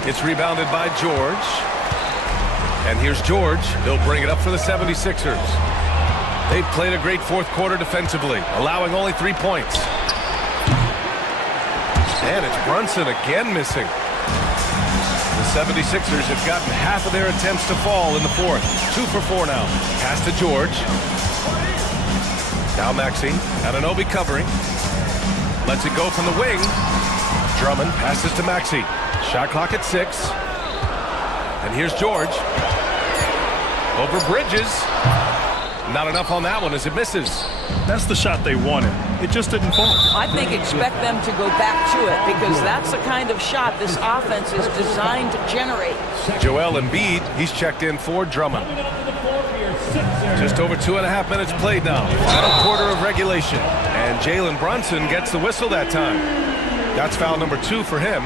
It's rebounded by George. And here's George. He'll bring it up for the 76ers. They've played a great fourth quarter defensively, allowing only 3 points. And it's Brunson again missing. The 76ers have gotten half of their attempts to fall in the fourth. 2 for 4 now. Pass to George. Now Maxey. Anunoby covering. Lets it go from the wing. Drummond passes to Maxey. Shot clock at 6. And here's George. Over Bridges. Not enough on that one as it misses. That's the shot they wanted. It just didn't fall. I think expect them to go back to it because that's the kind of shot this offense is designed to generate. Joel Embiid, he's checked in for Drummond. Just over 2.5 minutes played now. Final quarter of regulation. And Jalen Brunson gets the whistle that time. That's foul number 2 for him.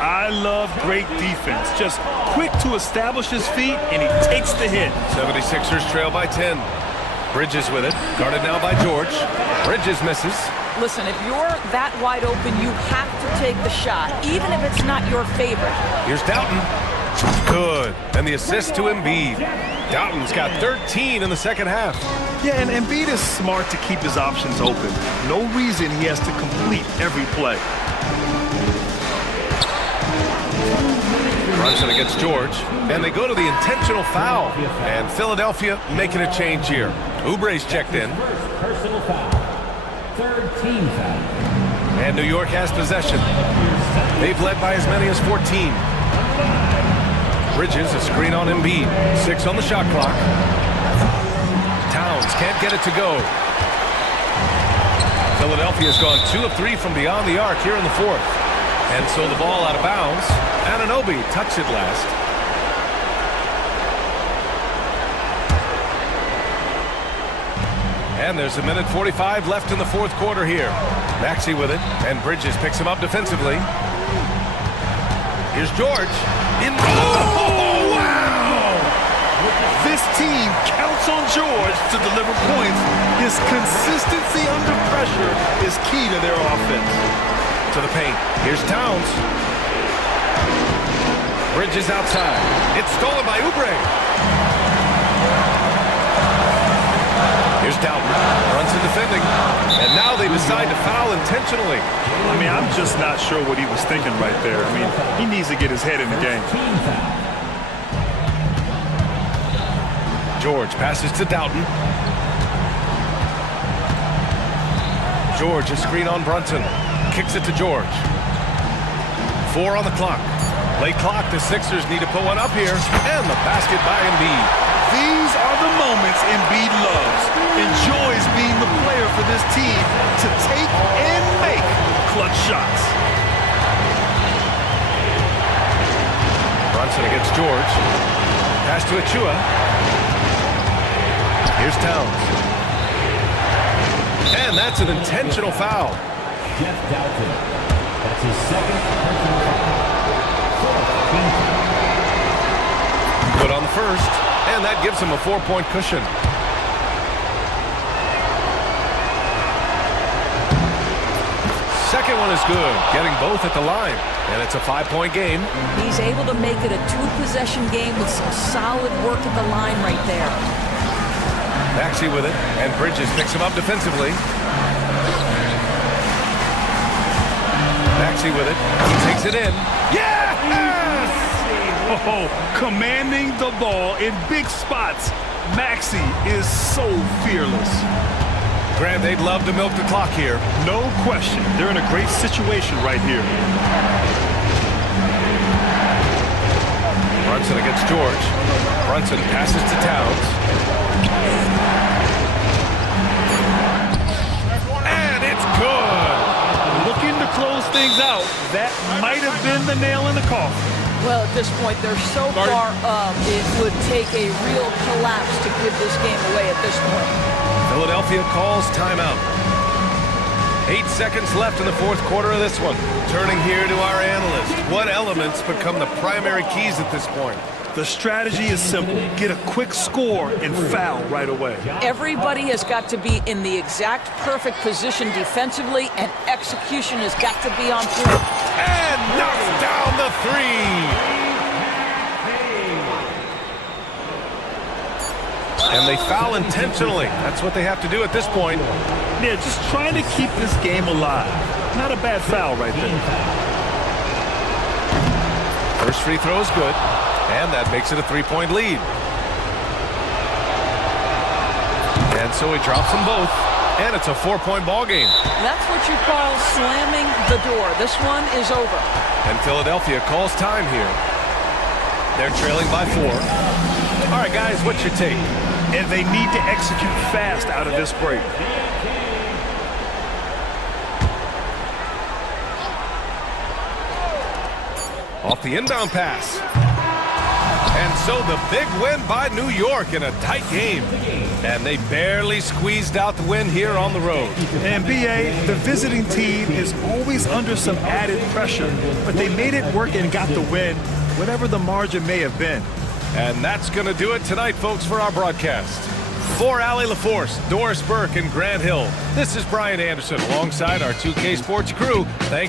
I love great defense. Just quick to establish his feet, and he takes the hit. 76ers trail by 10. Bridges with it. Guarded now by George. Bridges misses. Listen, if you're that wide open, you have to take the shot, even if it's not your favorite. Here's Doughton. Good. And the assist to Embiid. Doughton's got 13 in the second half. Yeah, and Embiid is smart to keep his options open. No reason he has to complete every play. Brunson against George, and they go to the intentional foul. And Philadelphia making a change here. Oubre's checked in. Personal foul. Third team foul. And New York has possession. They've led by as many as 14. Bridges, a screen on Embiid. 6 on the shot clock. Towns can't get it to go. Philadelphia's gone 2 of 3 from beyond the arc here in the fourth. And so the ball out of bounds. Anunoby touched it last. And there's a minute 45 left in the fourth quarter here. Maxey with it, and Bridges picks him up defensively. Here's George. Oh, wow! This team counts on George to deliver points. His consistency under pressure is key to their offense. To the paint. Here's Towns. Bridges outside. It's stolen by Oubre. Here's Doughton. Brunson defending. And now they decide to foul intentionally. I mean, I'm just not sure what he was thinking right there. I mean, he needs to get his head in the game. George passes to Doughton. George, a screen on Brunson. Kicks it to George. 4 on the clock. Late clock, the Sixers need to put one up here. And the basket by Embiid. These are the moments Embiid loves. Enjoys being the player for this team to take and make clutch shots. Brunson against George. Pass to Achua. Here's Towns. And that's an intentional foul. Jeff Doughton. That's his second personal foul. first, and that gives him a 4-point cushion. Second one is good, getting both at the line, and it's a 5-point game. He's able to make it a 2-possession game with some solid work at the line right there. Maxey with it, and Bridges picks him up defensively. Maxey with it, he takes it in. Yes! Oh, commanding the ball in big spots. Maxey is so fearless. Grant, they'd love to milk the clock here. No question. They're in a great situation right here. Brunson against George. Brunson passes to Towns. And it's good. Looking to close things out. That might have been the nail in the coffin. Well, at this point, they're so far up, it would take a real collapse to give this game away at this point. Philadelphia calls timeout. 8 seconds left in the fourth quarter of this one. Turning here to our analyst. What elements become the primary keys at this point? The strategy is simple. Get a quick score and foul right away. Everybody has got to be in the exact perfect position defensively, and execution has got to be on point. And knocks down the three. And they foul intentionally. That's what they have to do at this point. Yeah, just trying to keep this game alive. Not a bad foul right there. First free throw is good, and that makes it a 3-point lead. And so he drops them both, and it's a 4-point ball game. That's what you call slamming the door. This one is over. And Philadelphia calls time here. They're trailing by 4. All right, guys, what's your take? And they need to execute fast out of this break. Off the inbound pass. And so the big win by New York in a tight game. And they barely squeezed out the win here on the road. And BA, the visiting team is always under some added pressure, but they made it work and got the win, whatever the margin may have been. And that's going to do it tonight, folks, for our broadcast. For Allie LaForce, Doris Burke, and Grant Hill, this is Brian Anderson alongside our 2K Sports crew. Thank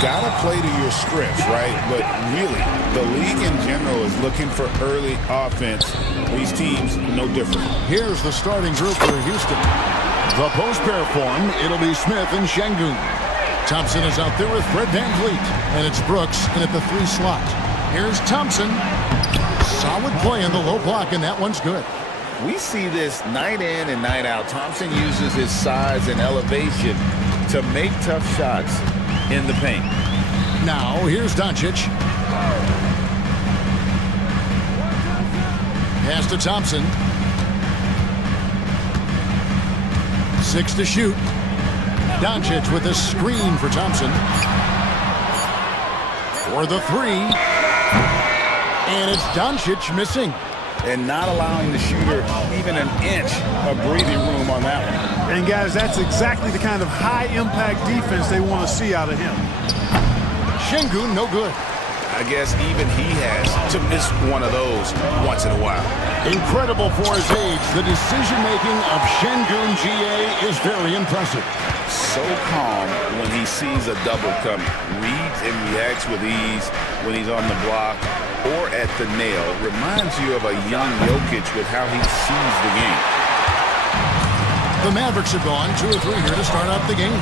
got to play to your strengths, right? But really, the league in general is looking for early offense. These teams, no different. Here's the starting group for Houston. The post pair form, it'll be Smith and Şengün. Thompson is out there with Fred VanVleet. And it's Brooks in at the 3 slot. Here's Thompson. Solid play in the low block, and that one's good. We see this night in and night out. Thompson uses his size and elevation to make tough shots in the paint. Now, here's Doncic. Pass to Thompson. 6 to shoot. Doncic with a screen for Thompson. For the 3. And it's Doncic missing. And not allowing the shooter even an inch of breathing room on that one. And guys, that's exactly the kind of high-impact defense they want to see out of him. Şengün, no good. I guess even he has to miss one of those once in a while. Incredible for his age. The decision-making of Şengün GA is very impressive. So calm when he sees a double coming. Reads and reacts with ease when he's on the block or at the nail. Reminds you of a young Jokic with how he sees the game. The Mavericks have gone 2 or 3 here to start out the game.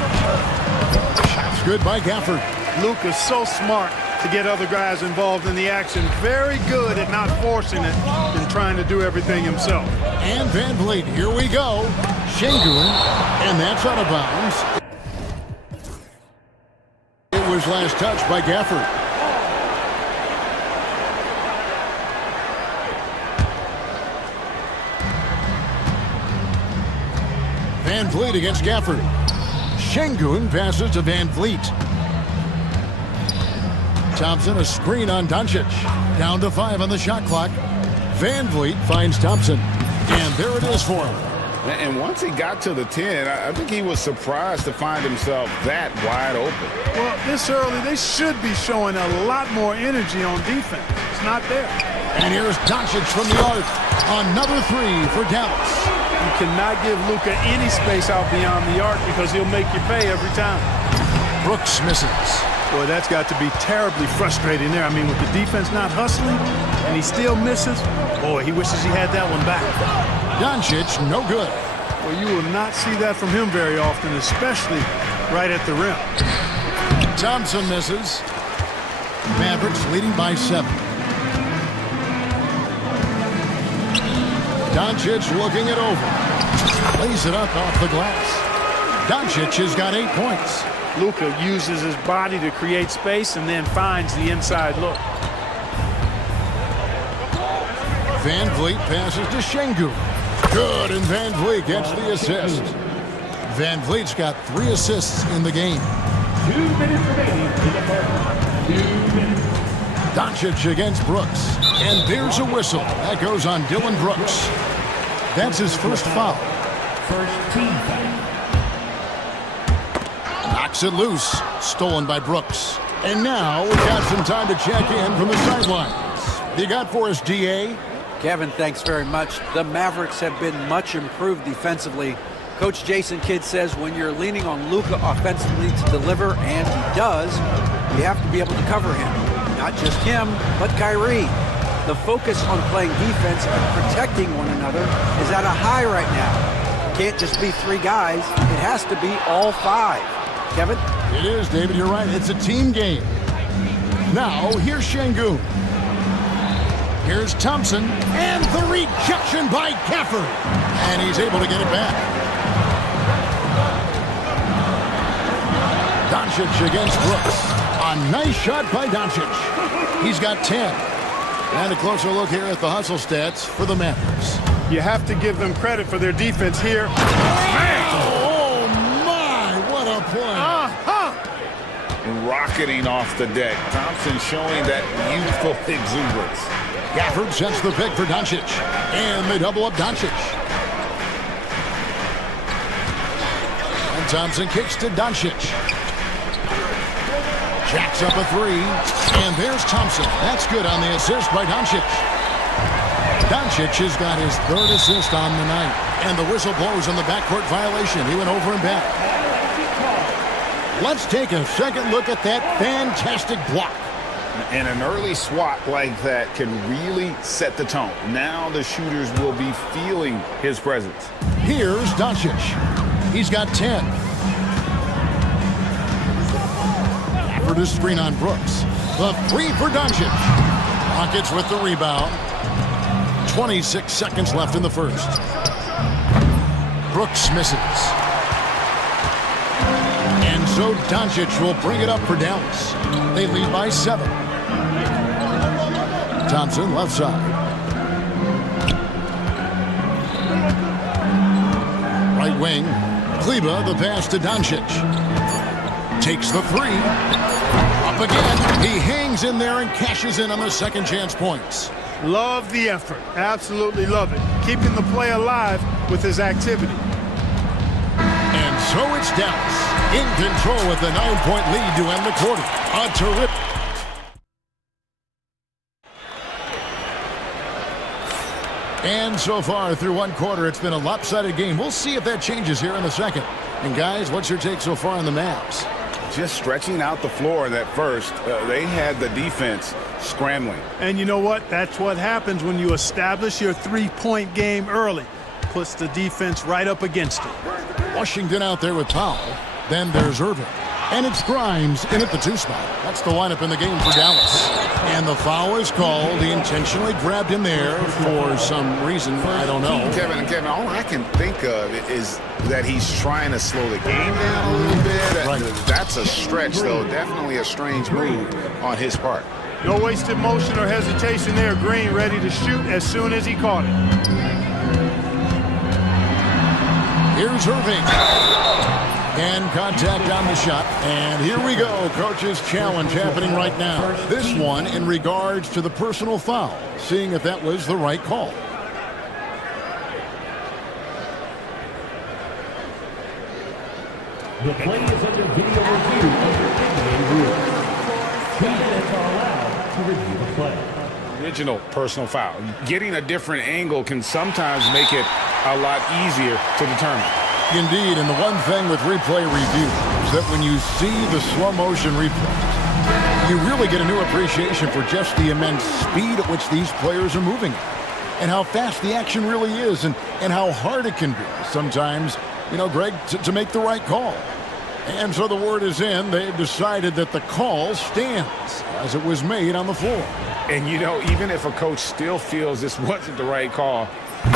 Shots good by Gafford. Luka's so smart to get other guys involved in the action. Very good at not forcing it and trying to do everything himself. And VanVleet, here we go. Şengün, and that's out of bounds. It was last touched by Gafford. VanVleet against Gafford. Şengün passes to VanVleet. Thompson, a screen on Doncic. Down to 5 on the shot clock. VanVleet finds Thompson. And there it is for him. And once he got to the 10, I think he was surprised to find himself that wide open. Well, this early, they should be showing a lot more energy on defense. It's not there. And here's Doncic from the arc. Another 3 for Dallas. You cannot give Luka any space out beyond the arc because he'll make you pay every time. Brooks misses. Boy, that's got to be terribly frustrating there. I mean, with the defense not hustling and he still misses, boy, he wishes he had that one back. Doncic, no good. Well, you will not see that from him very often, especially right at the rim. Thompson misses. Mavericks leading by 7. Doncic looking it over. Lays it up off the glass. Doncic has got 8 points. Luka uses his body to create space and then finds the inside look. VanVleet passes to Şengün. Good, and VanVleet gets the assist. VanVleet's got 3 assists in the game. 2 minutes remaining in the first. 2 minutes. Doncic against Brooks. And there's a whistle. That goes on Dylan Brooks. That's his first foul. First team foul. Knocks it loose. Stolen by Brooks. And now we've got some time to check in from the sidelines. You got for us, DA? Kevin, thanks very much. The Mavericks have been much improved defensively. Coach Jason Kidd says when you're leaning on Luka offensively to deliver, and he does, you have to be able to cover him. Not just him, but Kyrie. The focus on playing defense and protecting one another is at a high right now. It can't just be 3 guys. It has to be all 5. Kevin? It is, David. You're right. It's a team game. Now, here's Şengün. Here's Thompson. And the rejection by Gafford. And he's able to get it back. Doncic against Brooks. A nice shot by Doncic. He's got 10. And a closer look here at the hustle stats for the Mavericks. You have to give them credit for their defense here. Oh, my, what a play. Rocketing off the deck. Thompson showing that youthful exuberance. Gafford sets the pick for Doncic. And they double up Doncic. And Thompson kicks to Doncic. Jacks up a 3. And there's Thompson. That's good on the assist by Doncic. Doncic has got his 3rd assist on the night. And the whistle blows on the backcourt violation. He went over and back. Let's take a second look at that fantastic block. And an early swat like that can really set the tone. Now the shooters will be feeling his presence. Here's Doncic. He's got 10. For the screen on Brooks. The three for Doncic. Rockets with the rebound. 26 seconds left in the first. Brooks misses. And so Doncic will bring it up for Dallas. They lead by 7. Thompson left side. Right wing. Kleba, the pass to Doncic. Takes the three. Up again. He hangs in there and cashes in on the second chance points. Love the effort. Absolutely love it. Keeping the play alive with his activity. And so it's Dallas in control with a 9-point lead to end the quarter. A terrific. And so far through one quarter, it's been a lopsided game. We'll see if that changes here in the second. And guys, what's your take so far on the Mavs? Just stretching out the floor that first. They had the defense scrambling. And you know what? That's what happens when you establish your three-point game early. Puts the defense right up against it. Washington out there with Powell. Then there's Irving. And it's Grimes in at the 2 spot. That's the lineup in the game for Dallas. And the foul is called. He intentionally grabbed him there for some reason. I don't know. Kevin, all I can think of is that he's trying to slow the game down a little bit. Right. That's a stretch, though. Definitely a strange move on his part. No wasted motion or hesitation there. Green ready to shoot as soon as he caught it. Here's Irving. And contact on the shot. And here we go. Coach's challenge happening right now. This one in regards to the personal foul. Seeing if that was the right call. The play is under video review under NBA rules. 2 minutes are allowed to review the play. Original personal foul. Getting a different angle can sometimes make it a lot easier to determine. Indeed, and the one thing with replay review is that when you see the slow motion replays, you really get a new appreciation for just the immense speed at which these players are moving and how fast the action really is and how hard it can be sometimes, you know, Greg, to make the right call. And so the word is in. They've decided that the call stands as it was made on the floor. And, you know, even if a coach still feels this wasn't the right call,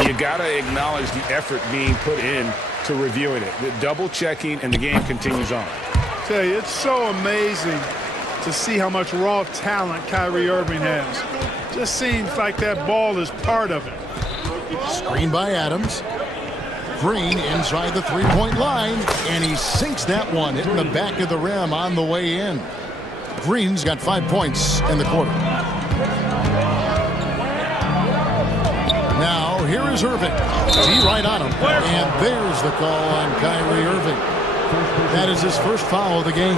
you got to acknowledge the effort being put in to reviewing it. The double checking, and the game continues on. I tell you, it's so amazing to see how much raw talent Kyrie Irving has. Just seems like that ball is part of it. Screen by Adams. Green inside the three-point line, and he sinks that one, hitting the back of the rim on the way in. Green's got 5 points in the quarter. Now, here is Irving. He right on him. And there's the call on Kyrie Irving. That is his first foul of the game.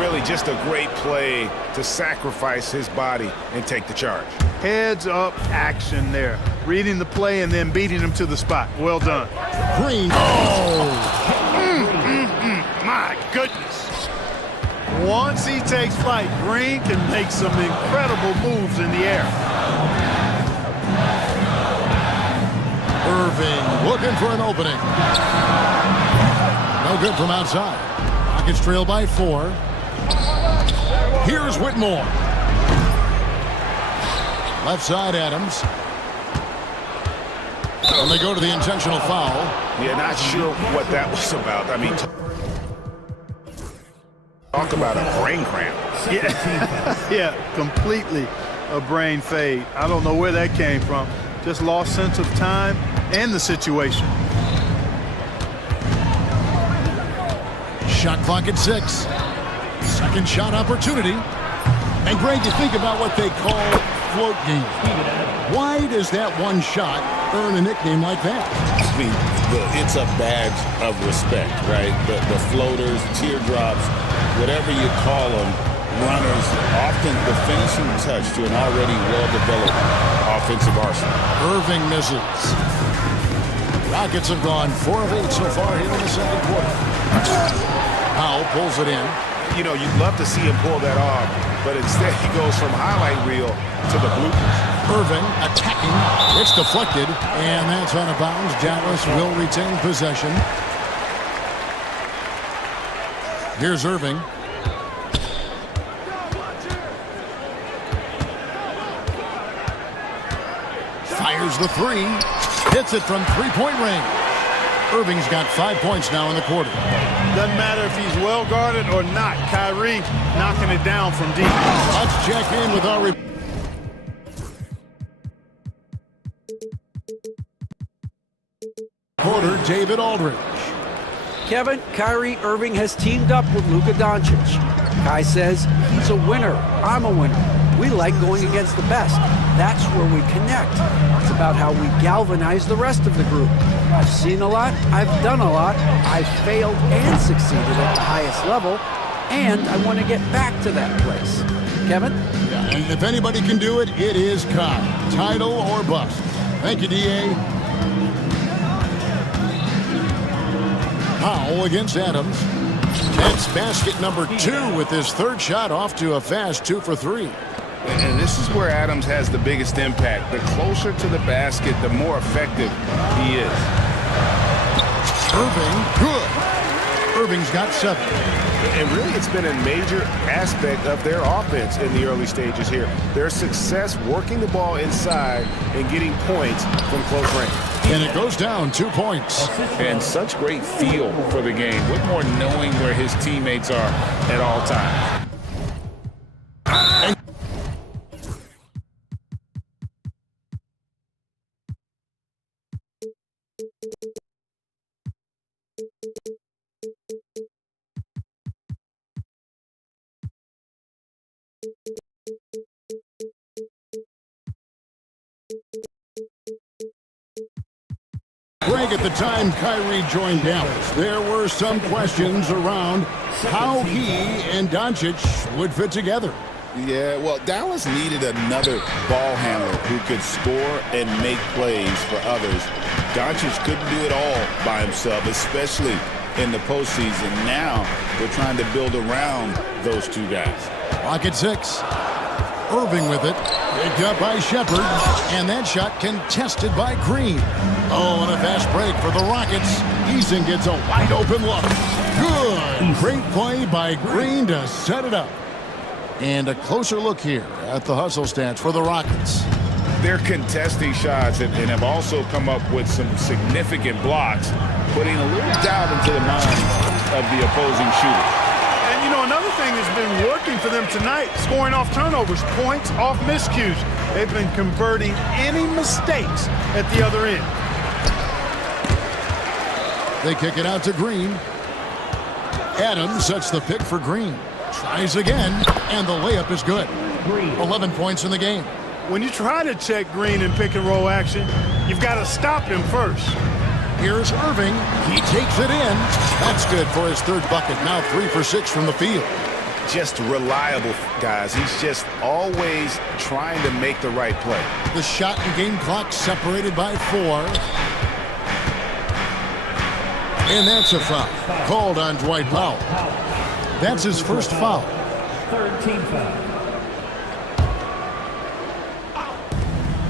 Really just a great play to sacrifice his body and take the charge. Heads up action there. Reading the play and then beating him to the spot. Well done. Green. My goodness. Once he takes flight, Green can make some incredible moves in the air. Irving looking for an opening. No good from outside. Rockets trail by 4. Here's Whitmore. Left side Adams. And they go to the intentional foul. Yeah, not sure what that was about. I mean, talk about a brain cramp. Yeah, yeah, completely a brain fade. I don't know where that came from. Just lost sense of time and the situation. Shot clock at 6. Second shot opportunity. And Greg, you think about what they call float games. Why does that one shot earn a nickname like that? I mean, it's a badge of respect, right? The floaters, teardrops, whatever you call them, runners, often the finishing touch to an already well-developed offensive arsenal. Irving misses. Rockets have gone 4 of 8 so far here in the second quarter. Powell pulls it in. You know, you'd love to see him pull that off, but instead he goes from highlight reel to the bloopers. Irving attacking. It's deflected, and that's out of bounds. Dallas will retain possession. Here's Irving. Fires the three. Hits it from three-point range. Irving's got 5 points now in the quarter. Doesn't matter if he's well guarded or not. Kyrie knocking it down from deep. Let's check in with our reporter, David Aldridge. Kevin, Kyrie Irving has teamed up with Luka Doncic. Kai says he's a winner. I'm a winner. We like going against the best. That's where we connect. It's about how we galvanize the rest of the group. I've seen a lot. I've done a lot. I've failed and succeeded at the highest level. And I want to get back to that place. Kevin? Yeah, and if anybody can do it, it is Kai. Title or bust. Thank you, D.A. Powell against Adams. That's basket number 2 with his third shot off to a fast 2 for 3. And this is where Adams has the biggest impact. The closer to the basket, the more effective he is. Irving, good. Irving's got 7. And really, it's been a major aspect of their offense in the early stages here. Their success working the ball inside and getting points from close range. And it goes down 2 points. And such great feel for the game. Whitmore knowing where his teammates are at all times. Greg, at the time Kyrie joined Dallas, there were some questions around how he and Doncic would fit together. Yeah, well, Dallas needed another ball handler who could score and make plays for others. Doncic couldn't do it all by himself, especially in the postseason. Now they're trying to build around those two guys. Clock at 6. Irving with it. Picked up by Shepard. And that shot contested by Green. Oh, and a fast break for the Rockets. Eason gets a wide open look. Good. Great play by Green to set it up. And a closer look here at the hustle stats for the Rockets. They're contesting shots and have also come up with some significant blocks, putting a little doubt into the minds of the opposing shooter. And, you know, another thing that's been working for them tonight, scoring off turnovers, points off miscues. They've been converting any mistakes at the other end. They kick it out to Green. Adams sets the pick for Green. Tries again, and the layup is good. 11 points in the game. When you try to check Green in pick and roll action, you've got to stop him first. Here's Irving. He takes it in. That's good for his third bucket. Now 3 for 6 from the field. Just reliable, guys. He's just always trying to make the right play. The shot and game clock separated by 4. And that's a foul. Called on Dwight Powell. That's his first foul. Third team foul.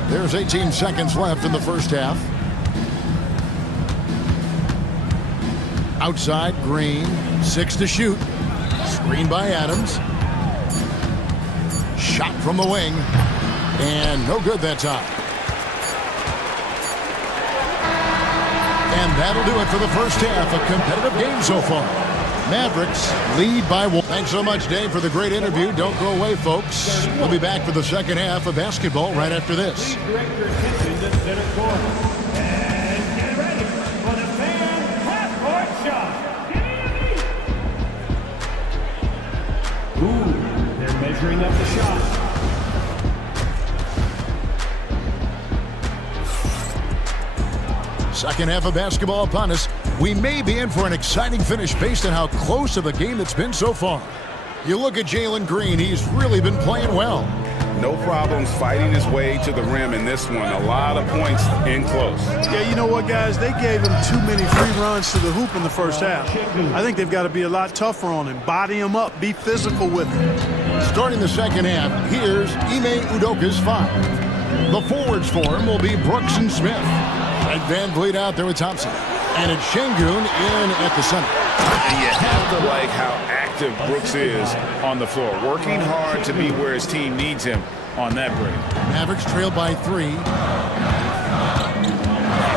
There's 18 seconds left in the first half. Outside, Green. 6 to shoot. Screen by Adams. Shot from the wing. And no good that time. And that'll do it for the first half. A competitive game so far. Mavericks lead by 1. Thanks so much, Dave, for the great interview. Don't go away, folks. We'll be back for the second half of basketball right after this. Direct your attention to center court. And get ready for the fan half-court shot. Ooh, they're measuring up the shot. Second half of basketball upon us. We may be in for an exciting finish based on how close of a game it's been so far. You look at Jalen Green, he's really been playing well. No problems fighting his way to the rim in this one. A lot of points in close. Yeah, you know what, guys? They gave him too many free runs to the hoop in the first half. I think they've got to be a lot tougher on him. Body him up. Be physical with him. Starting the second half, here's Ime Udoka's foul. The forwards for him will be Brooks and Smith. Fred Van Vliet out there with Thompson. And it's Şengün in at the center. And you have to like how active Brooks is on the floor, working hard to be where his team needs him on that break. Mavericks trail by 3.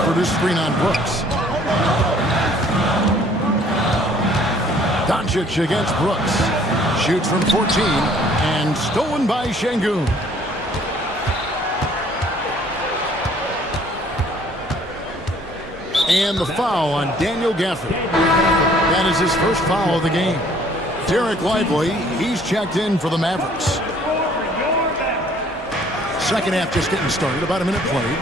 Produce screen on Brooks. Doncic against Brooks. Shoots from 14 and stolen by Şengün. And the foul on Daniel Gafford. That is his first foul of the game. Derek Lively, he's checked in for the Mavericks. Second half just getting started, about a minute played.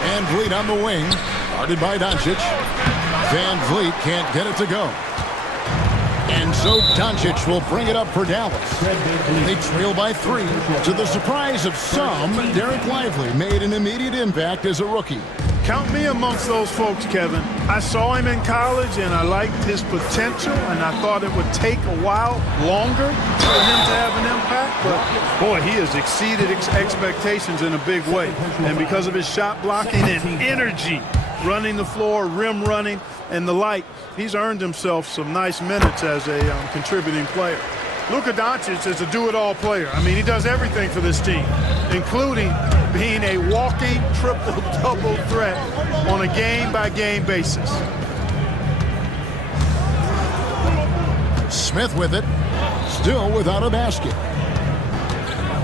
Van Vliet on the wing, guarded by Doncic. Van Vliet can't get it to go. And so Doncic will bring it up for Dallas. They trail by 3. To the surprise of some, Derek Lively made an immediate impact as a rookie. Count me amongst those folks, Kevin. I saw him in college, and I liked his potential, and I thought it would take a while longer for him to have an impact. But, boy, he has exceeded expectations in a big way. And because of his shot blocking and energy, running the floor, rim running, and the like, he's earned himself some nice minutes as a contributing player. Luka Doncic is a do-it-all player. I mean, he does everything for this team, including being a walking triple-double threat on a game-by-game basis. Smith with it, still without a basket.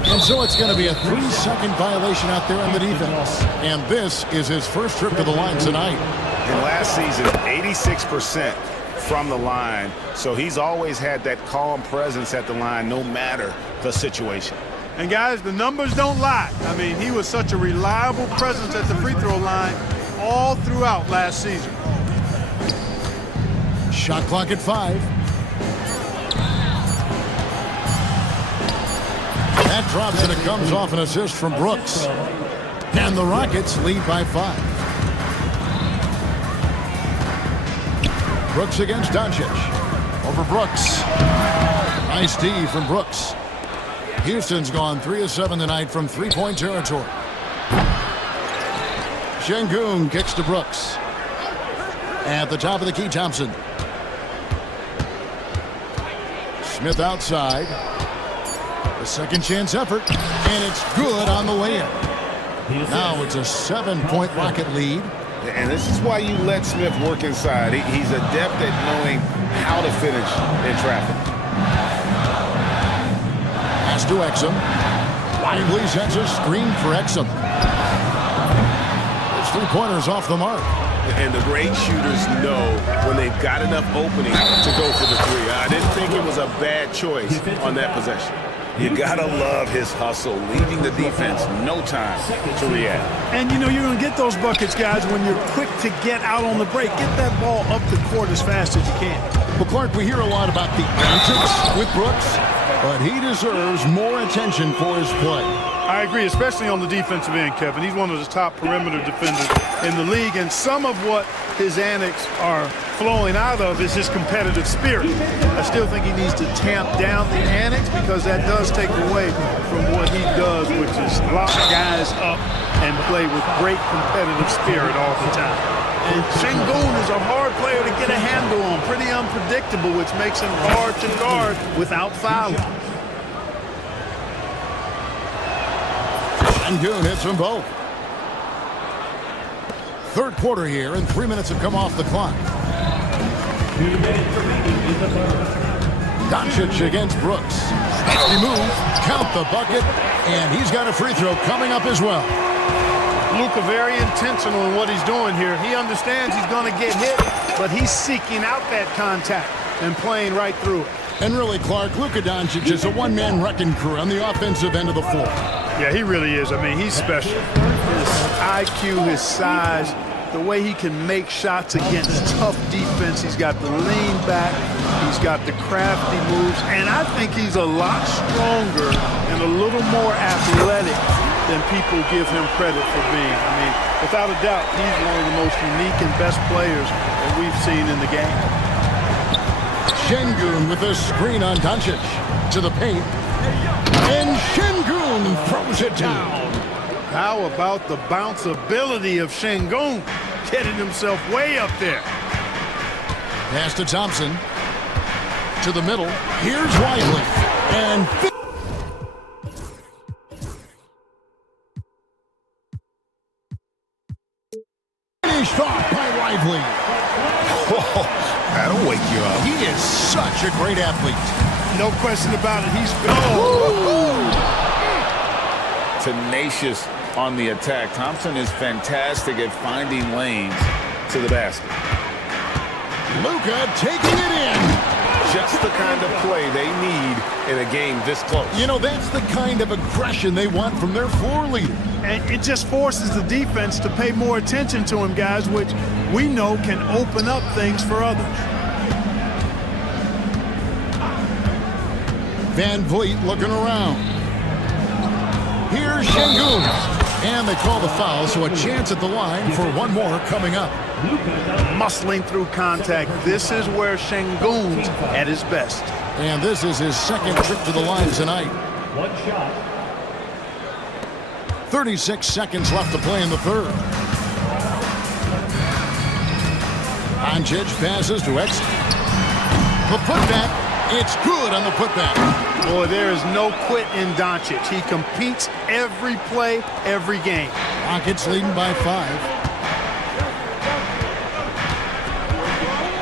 And so it's going to be a 3-second violation out there on the defense. And this is his first trip to the line tonight. In last season, 86% from the line. So he's always had that calm presence at the line no matter the situation. And guys, the numbers don't lie. I mean, he was such a reliable presence at the free throw line all throughout last season. Shot clock at 5. That drops and it comes off an assist from Brooks. And the Rockets lead by 5. Brooks against Doncic. Over Brooks. Nice D from Brooks. Houston's gone 3 of 7 tonight from three-point territory. Şengün kicks to Brooks. At the top of the key, Thompson. Smith outside. A second chance effort, and it's good on the way in. Now it's a 7-point Rocket lead. And this is why you let Smith work inside. He's adept at knowing how to finish in traffic. Pass to Exum. Lively sets a screen for Exum. It's 3 pointers off the mark. And the great shooters know when they've got enough opening to go for the 3. I didn't think it was a bad choice on that possession. You gotta love his hustle, leaving the defense no time to react. And you know you're gonna get those buckets, guys, when you're quick to get out on the break. Get that ball up the court as fast as you can. Well, Clark, we hear a lot about the antics with Brooks, but he deserves more attention for his play. I agree, especially on the defensive end, Kevin. He's one of the top perimeter defenders in the league, and some of what his antics are flowing out of is his competitive spirit. I still think he needs to tamp down the antics because that does take away from what he does, which is lock guys up and play with great competitive spirit all the time. And Şengün is a hard player to get a handle on, pretty unpredictable, which makes him hard to guard without fouling. Şengün hits them both. Third quarter here, and 3 minutes have come off the clock. Doncic against Brooks. Nasty move, count the bucket, and he's got a free throw coming up as well. Luka very intentional in what he's doing here. He understands he's going to get hit, but he's seeking out that contact and playing right through it. And really, Clark, Luka Doncic is a one-man wrecking crew on the offensive end of the floor. Yeah, he really is. I mean, he's special. His IQ, his size, the way he can make shots against tough defense. He's got the lean back, He's got the crafty moves, and I think he's a lot stronger and a little more athletic than people give him credit for being. I mean, without a doubt, he's one of the most unique and best players that we've seen in the game. Şengün with a screen on Doncic to the paint. And Şengün throws it down. How about the bounceability of Şengün, getting himself way up there. Pass to Thompson. To the middle. Here's Lively. And finished off by Lively. Whoa, that'll wake you up. He is such a great athlete. No question about it. He's Tenacious on the attack. Thompson is fantastic at finding lanes to the basket. Luka taking it in. Just the kind of play they need in a game this close. You know, that's the kind of aggression they want from their floor leader. And it just forces the defense to pay more attention to him, guys, which we know can open up things for others. Van Vliet looking around. Here's Şengün. And they call the foul, so a chance at the line for one more coming up. Muscling through contact. This is where Şengün's at his best. And this is his second trip to the line tonight. One shot. 36 seconds left to play in the third. Doncic passes to X. The putback. It's good on the putback. Boy, there is no quit in Doncic. He competes every play, every game. Rockets leading by 5.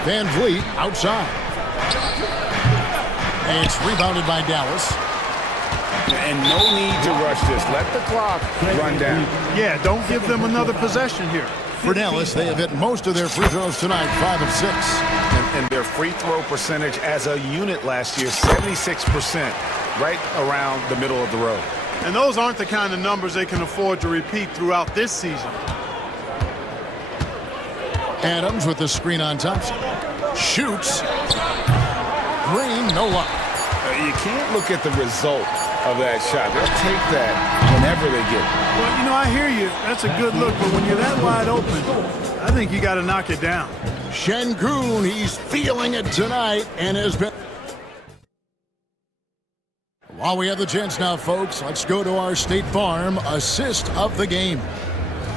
Van Vliet outside. And it's rebounded by Dallas. And no need to rush this. Let the clock run down. Yeah, don't give them another possession here. For Dallas, they have hit most of their free throws tonight, 5 of 6. And their free throw percentage as a unit last year, 76%, right around the middle of the road. And those aren't the kind of numbers they can afford to repeat throughout this season. Adams with the screen on Thompson. Shoots. Green, no luck. You can't look at the result of that shot. They'll take that whenever they get it. Well, you know, I hear you. That's a good look, but when you're that wide open, I think you got to knock it down. Şengün, he's feeling it tonight and has been... While we have the chance now, folks, let's go to our State Farm assist of the game.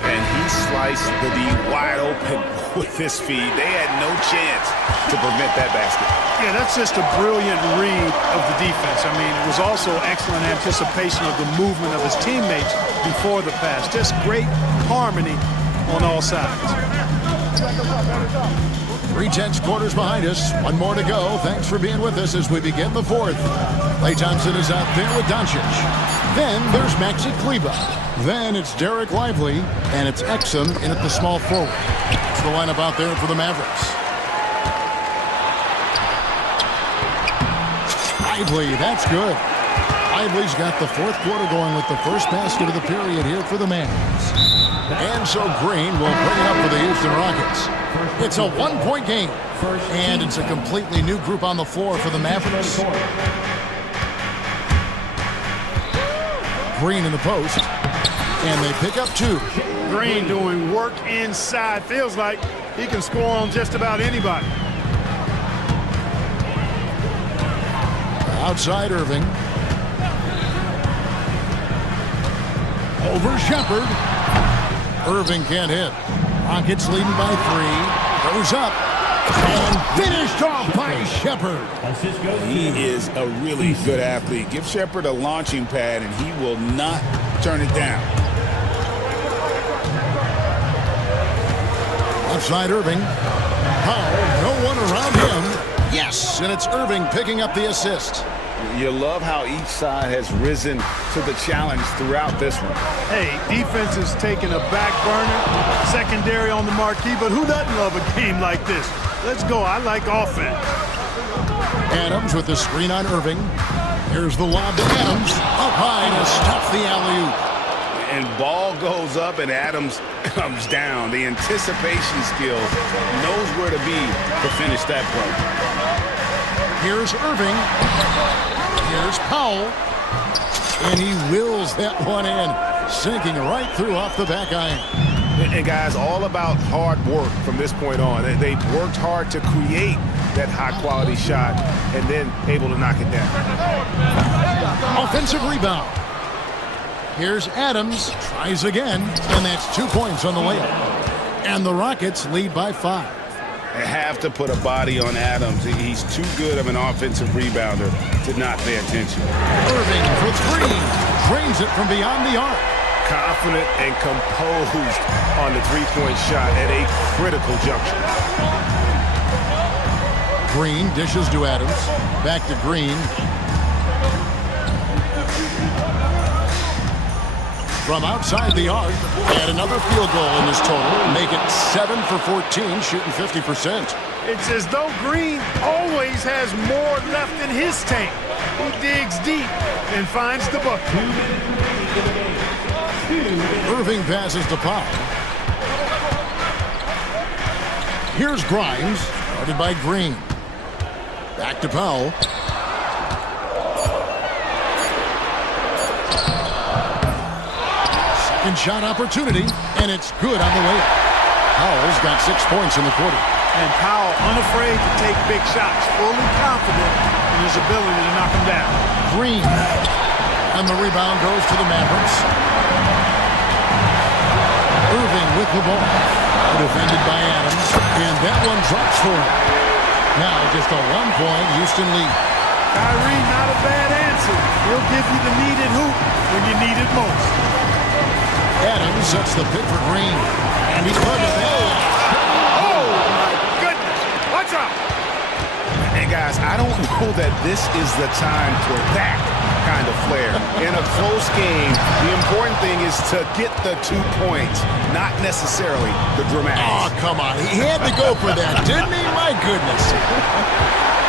And he sliced the D wide open with his feed. They had no chance to prevent that basket. Yeah, that's just a brilliant read of the defense. I mean, it was also excellent anticipation of the movement of his teammates before the pass. Just great harmony on all sides. 3/10 quarters behind us. One more to go. Thanks for being with us as we begin the fourth. Klay Thompson is out there with Doncic. Then there's Maxi Kleber. Then it's Derek Lively, and it's Exum in at the small forward. It's the lineup out there for the Mavericks. Lively, that's good. Lively's got the fourth quarter going with the first basket of the period here for the Mavs. And so Green will bring it up for the Houston Rockets. It's a one-point game, and it's a completely new group on the floor for the Mavericks. Green in the post, and they pick up 2. Green doing work inside. Feels like he can score on just about anybody. Outside Irving. Over Shepherd. Irving can't hit. Rockets leading by 3. Goes up. And finished off by Shepherd. He is a really good athlete. Give Shepherd a launching pad, and he will not turn it down. Outside Irving. Oh, no one around him. Yes, and it's Irving picking up the assist. You love how each side has risen to the challenge throughout this one. Hey, defense is taking a back burner, secondary on the marquee, but who doesn't love a game like this? Let's go. I like offense. Adams with the screen on Irving. Here's the lob to Adams. Up high to stuff the alley-oop. And ball goes up and Adams comes down. The anticipation skill, knows where to be to finish that play. Here's Irving. Here's Powell. And he wills that one in, sinking right through off the back iron. And guys, all about hard work from this point on. They've worked hard to create that high-quality shot and then able to knock it down. Offensive rebound. Here's Adams, tries again, and that's 2 points on the layup. And the Rockets lead by 5. They have to put a body on Adams. He's too good of an offensive rebounder to not pay attention. Irving for three, drains it from beyond the arc. Confident and composed on the three-point shot at a critical juncture. Green dishes to Adams. Back to Green. From outside the arc, and another field goal in this total. Make it 7 for 14, shooting 50%. It's as though Green always has more left in his tank. He digs deep and finds the bucket. Irving passes to Powell. Here's Grimes, guarded by Green. Back to Powell. Second shot opportunity, and it's good on the way up. Powell's got 6 points in the quarter. And Powell unafraid to take big shots, fully confident in his ability to knock them down. Green. And the rebound goes to the Mavericks. Irving with the ball. Defended by Adams. And that one drops for him. Now just a 1-point Houston lead. Kyrie, not a bad answer. He'll give you the needed hoop when you need it most. Adams sets the pick for Green. And he's put it there. Oh, my goodness. Watch out. And guys, I don't know that this is the time for that kind of flair. In a close game, the important thing is to get the 2 points, not necessarily the dramatics. Oh, come on. He had to go for that, didn't he? My goodness.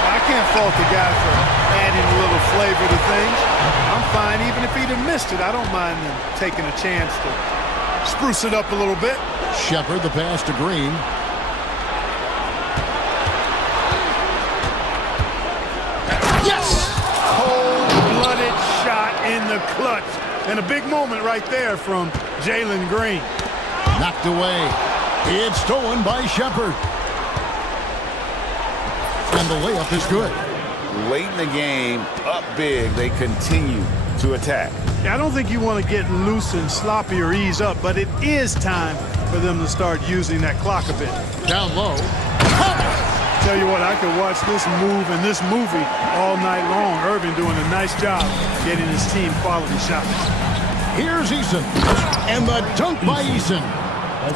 I can't fault the guy for adding a little flavor to things. I'm fine even if he'd have missed it. I don't mind him taking a chance to spruce it up a little bit. Shepard, the pass to Green. Cold-blooded shot in the clutch. And a big moment right there from Jalen Green. Knocked away. It's stolen by Shepard. And the layup is good. Late in the game, up big, they continue to attack. Yeah, I don't think you want to get loose and sloppy or ease up, but it is time for them to start using that clock a bit. Down low. Tell you what, I could watch this move and this movie all night long. Irving doing a nice job getting his team quality shots. Here's Eason. And the dunk by Eason.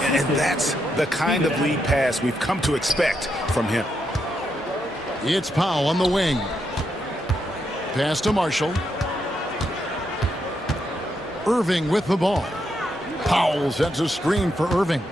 And that's the kind of lead pass we've come to expect from him. It's Powell on the wing. Pass to Marshall. Irving with the ball. Powell sets a screen for Irving.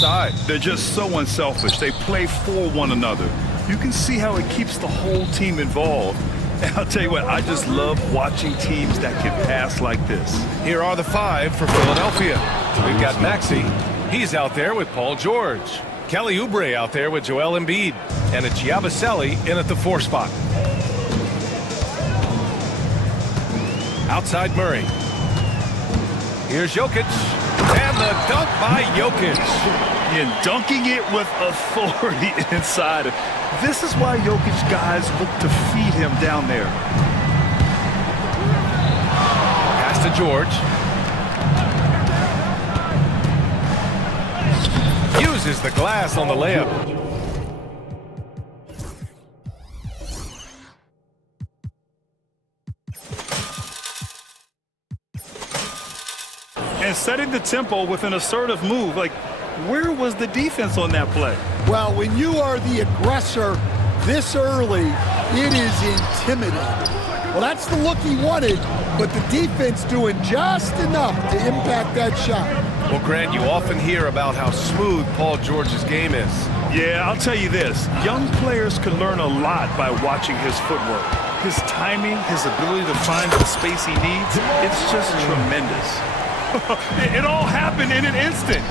side. They're just so unselfish. They play for one another. You can see how it keeps the whole team involved. And I'll tell you what, I just love watching teams that can pass like this. Here are the 5 for Philadelphia. We've got Maxey. He's out there with Paul George. Kelly Oubre out there with Joel Embiid. And it's Yabusele in at the 4 spot. Outside Murray. Here's Jokic. And the dunk by Jokic. And dunking it with authority inside. This is why Jokic guys look to feed him down there. Pass to George. Uses the glass on the layup. And setting the tempo with an assertive move. Like, where was the defense on that play? Well, when you are the aggressor this early, it is intimidating. Well, that's the look he wanted, but the defense doing just enough to impact that shot. Well, Grant, you often hear about how smooth Paul George's game is. Yeah, I'll tell you this. Young players can learn a lot by watching his footwork. His timing, his ability to find the space he needs, it's just tremendous. It all happened in an instant,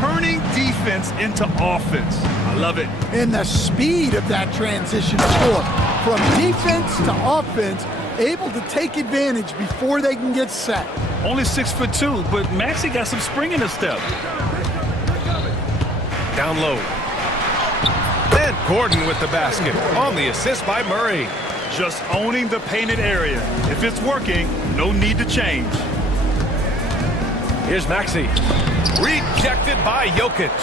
turning defense into offense. I love it. And the speed of that transition score from defense to offense, able to take advantage before they can get set. Only 6'2", but Maxey got some spring in his step. Down low. And Gordon with the basket on the assist by Murray. Just owning the painted area. If it's working, no need to change. Here's Maxey. Rejected by Jokic.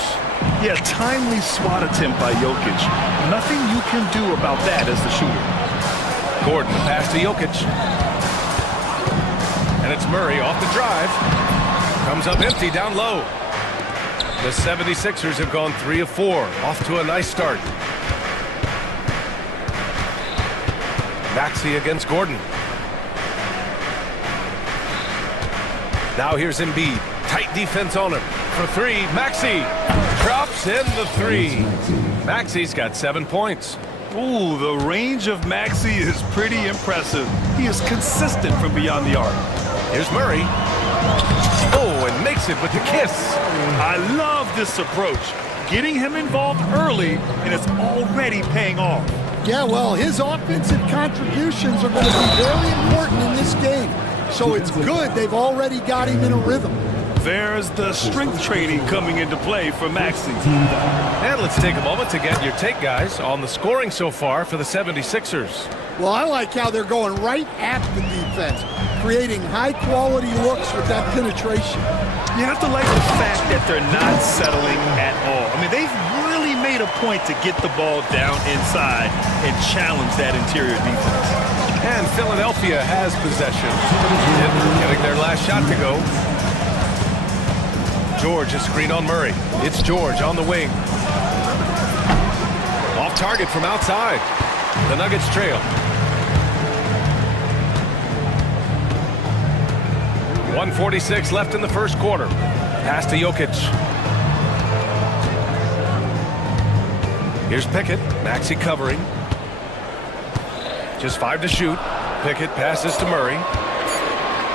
Yeah, timely swat attempt by Jokic. Nothing you can do about that as the shooter. Gordon, pass to Jokic. And it's Murray off the drive. Comes up empty down low. The 76ers have gone 3 of 4. Off to a nice start. Maxey against Gordon. Now here's Embiid. Tight defense on him. For 3, Maxey drops in the 3. Maxey's got 7 points. Ooh, the range of Maxey is pretty impressive. He is consistent from beyond the arc. Here's Murray. Oh, and makes it with the kiss. I love this approach. Getting him involved early, and it's already paying off. Yeah, well, his offensive contributions are going to be very important in this game. So it's good they've already got him in a rhythm. There's the strength training coming into play for Maxey. And let's take a moment to get your take, guys, on the scoring so far for the 76ers. Well, I like how they're going right at the defense, creating high-quality looks with that penetration. You have to like the fact that they're not settling at all. I mean, they've really made a point to get the ball down inside and challenge that interior defense. And Philadelphia has possession. Getting their last shot to go. George, a screen on Murray. It's George on the wing. Off target from outside. The Nuggets trail. 1:46 left in the first quarter. Pass to Jokic. Here's Pickett. Maxey covering. Just 5 to shoot. Pickett passes to Murray.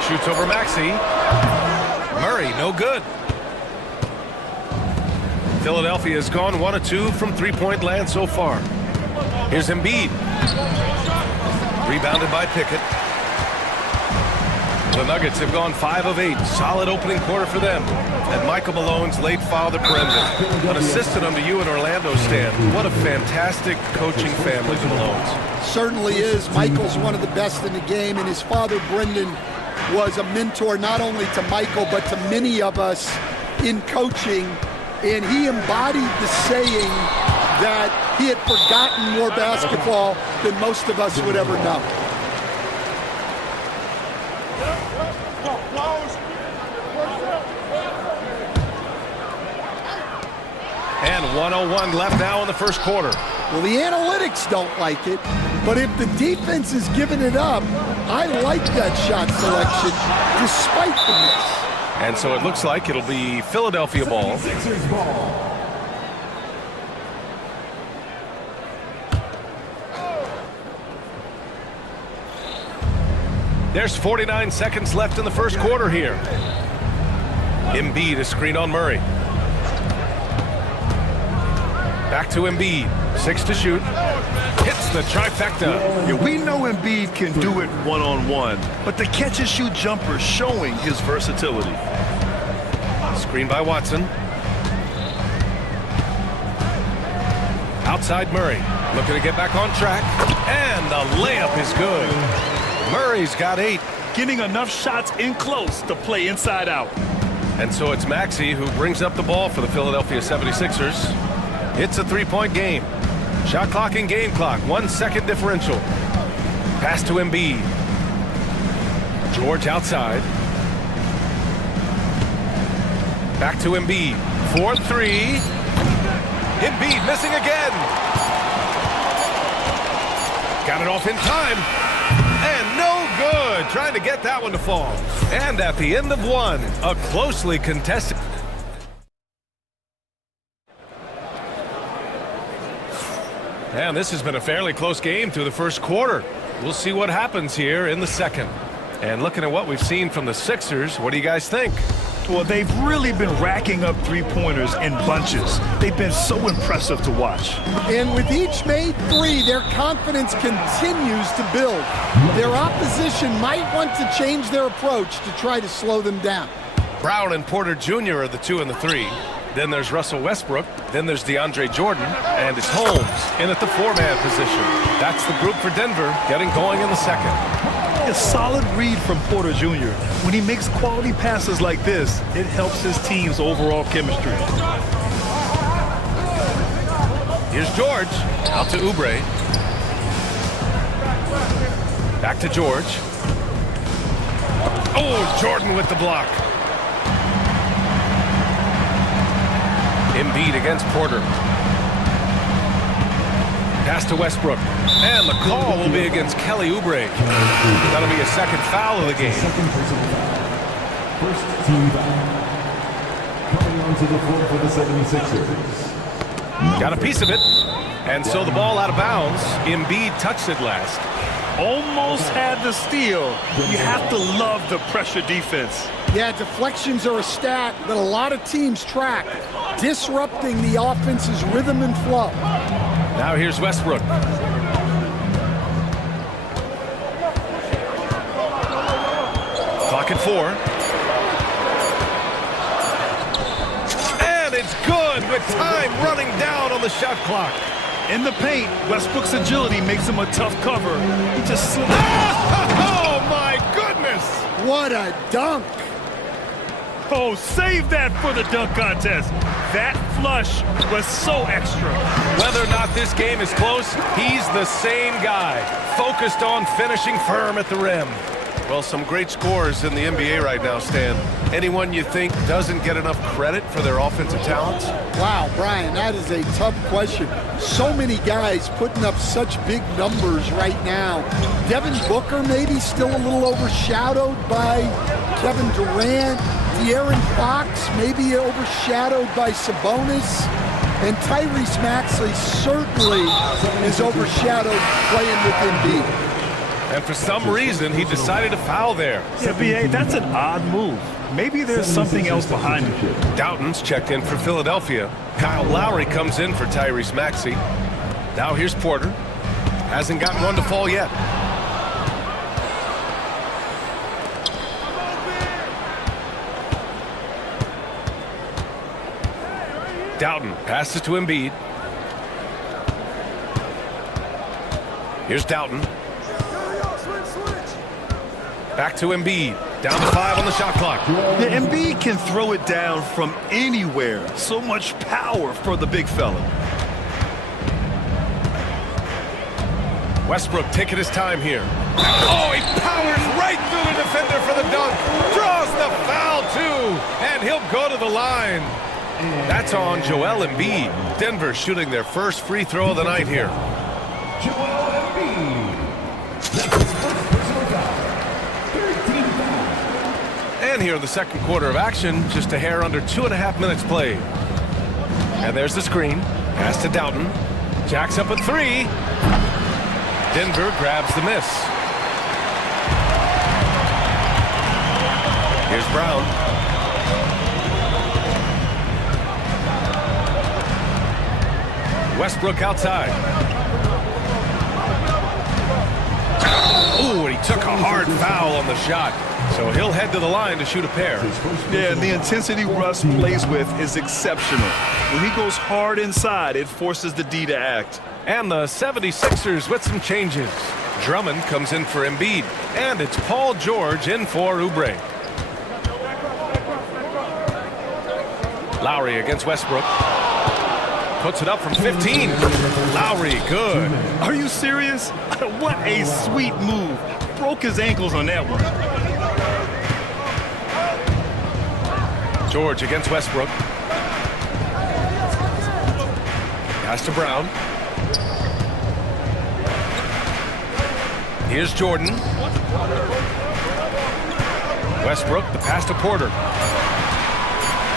Shoots over Maxey. Murray, no good. Philadelphia has gone 1 of 2 from three-point land so far. Here's Embiid. Rebounded by Pickett. The Nuggets have gone 5 of 8. Solid opening quarter for them. And Michael Malone's late father, Brendan, an assistant under you in Orlando, Stan. What a fantastic coaching family, the Malones. Certainly is. Michael's one of the best in the game, and his father, Brendan, was a mentor not only to Michael, but to many of us in coaching. And he embodied the saying that he had forgotten more basketball than most of us would ever know. And 1:01 left now in the first quarter. Well, the analytics don't like it, but if the defense is giving it up, I like that shot selection despite the miss. And so it looks like it'll be Philadelphia ball. There's 49 seconds left in the first quarter here. Embiid to screen on Murray. Back to Embiid. 6 to shoot. Hits the trifecta. Yeah, we know Embiid can do it one-on-one, but the catch-and-shoot jumper is showing his versatility. Screen by Watson. Outside Murray. Looking to get back on track. And the layup is good. Murray's got 8. Getting enough shots in close to play inside out. And so it's Maxey who brings up the ball for the Philadelphia 76ers. It's a three-point game. Shot clock and game clock. 1 second differential. Pass to Embiid. George outside. Back to Embiid. 4-3. Embiid missing again. Got it off in time. And no good. Trying to get that one to fall. And at the end of one, a closely contested. And this has been a fairly close game through the first quarter. We'll see what happens here in the second. And looking at what we've seen from the Sixers, what do you guys think? Well, they've really been racking up three-pointers in bunches. They've been so impressive to watch. And with each made three, their confidence continues to build. Their opposition might want to change their approach to try to slow them down. Brown and Porter Jr. are the 2 and the 3. Then there's Russell Westbrook. Then there's DeAndre Jordan. And it's Holmes in at the 4-man position. That's the group for Denver getting going in the second. A solid read from Porter Jr. When he makes quality passes like this, it helps his team's overall chemistry. Here's George. Out to Oubre. Back to George. Oh, Jordan with the block. Embiid against Porter. Pass to Westbrook. And the call will be against Kelly Oubre. That'll be a second foul of the game. First team foul. Coming onto the floor for the 76ers. Got a piece of it. And so the ball out of bounds. Embiid touched it last. Almost had the steal. You have to love the pressure defense. Yeah, deflections are a stat that a lot of teams track, disrupting the offense's rhythm and flow. Now here's Westbrook. Clock at 4. And it's good with time running down on the shot clock. In the paint, Westbrook's agility makes him a tough cover. He just slipped. Oh, my goodness! What a dunk! Oh, save that for the dunk contest. That flush was so extra. Whether or not this game is close, he's the same guy, focused on finishing firm at the rim. Well, some great scores in the NBA right now, Stan. Anyone you think doesn't get enough credit for their offensive talents? Wow, Brian, that is a tough question. So many guys putting up such big numbers right now. Devin Booker maybe still a little overshadowed by Kevin Durant. De'Aaron Fox maybe overshadowed by Sabonis. And Tyrese Maxey certainly is overshadowed playing with Embiid. And for some reason, he decided to foul there. Yeah, B.A., that's an odd move. Maybe there's something else behind it. Doughton's checked in for Philadelphia. Kyle Lowry comes in for Tyrese Maxey. Now here's Porter. Hasn't gotten one to fall yet. Doughton passes to Embiid. Here's Doughton. Back to Embiid. Down to 5 on the shot clock. Yeah, Embiid can throw it down from anywhere. So much power for the big fella. Westbrook taking his time here. Oh, he powers right through the defender for the dunk. Draws the foul, too. And he'll go to the line. That's on Joel Embiid. Denver shooting their first free throw of the night here. Joel Embiid. And here in the second quarter of action, just a hair under 2.5 minutes played. And there's the screen. Pass to Doughton. Jacks up a 3. Denver grabs the miss. Here's Brown. Westbrook outside. Ooh, and he took a hard foul on the shot. So he'll head to the line to shoot a pair. Yeah, and the intensity Russ plays with is exceptional. When he goes hard inside, it forces the D to act. And the 76ers with some changes. Drummond comes in for Embiid. And it's Paul George in for Oubre. Lowry against Westbrook. Puts it up from 15. Lowry, good. Are you serious? What a sweet move. Broke his ankles on that one. George against Westbrook. Pass to Brown. Here's Jordan. Westbrook, the pass to Porter.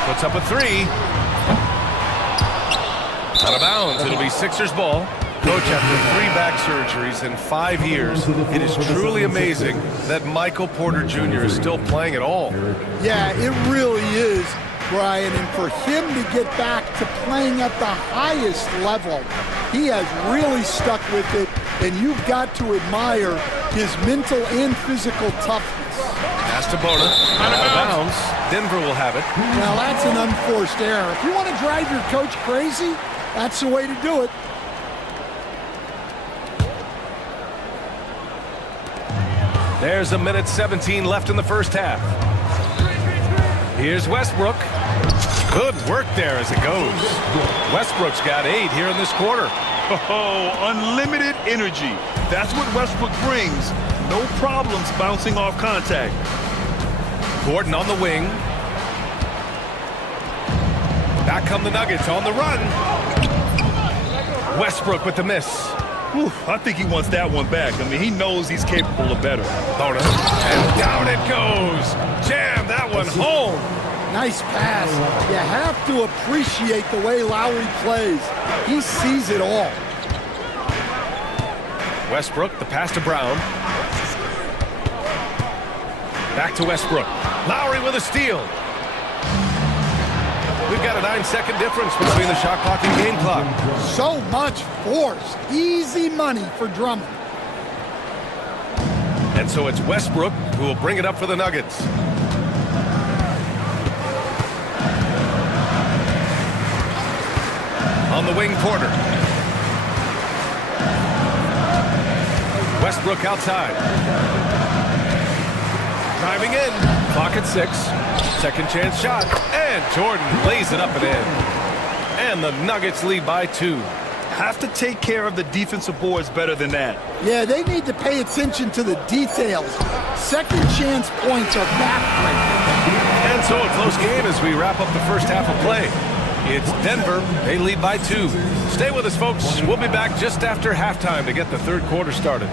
Puts up a three. Out of bounds. It'll be Sixers ball. Coach, after 3 back surgeries in 5 years, it is truly amazing that Michael Porter Jr. is still playing at all. Yeah, it really is, Brian. And for him to get back to playing at the highest level, he has really stuck with it. And you've got to admire his mental and physical toughness. Pass to Bona. Out of bounds. Denver will have it. Now that's an unforced error. If you want to drive your coach crazy, that's the way to do it. There's a minute 17 left in the first half. Here's Westbrook. Good work there as it goes. Westbrook's got 8 here in this quarter. Oh, unlimited energy. That's what Westbrook brings. No problems bouncing off contact. Gordon on the wing. Back come the Nuggets on the run. Westbrook with the miss. Whew, I think he wants that one back. I mean, he knows he's capable of better. Bona. And down it goes. Jam that one home. Nice pass. You have to appreciate the way Lowry plays. He sees it all. Westbrook, the pass to Brown. Back to Westbrook. Lowry with a steal. We've got a 9-second difference between the shot clock and game clock. So much force. Easy money for Drummond. And so it's Westbrook who will bring it up for the Nuggets. On the wing, Porter. Westbrook outside. Driving in. Clock at 6. Second chance shot. And Jordan lays it up and in. And the Nuggets lead by 2. Have to take care of the defensive boards better than that. Yeah, they need to pay attention to the details. Second chance points are backbreaking. And so a close game as we wrap up the first half of play. It's Denver. They lead by 2. Stay with us, folks. We'll be back just after halftime to get the third quarter started.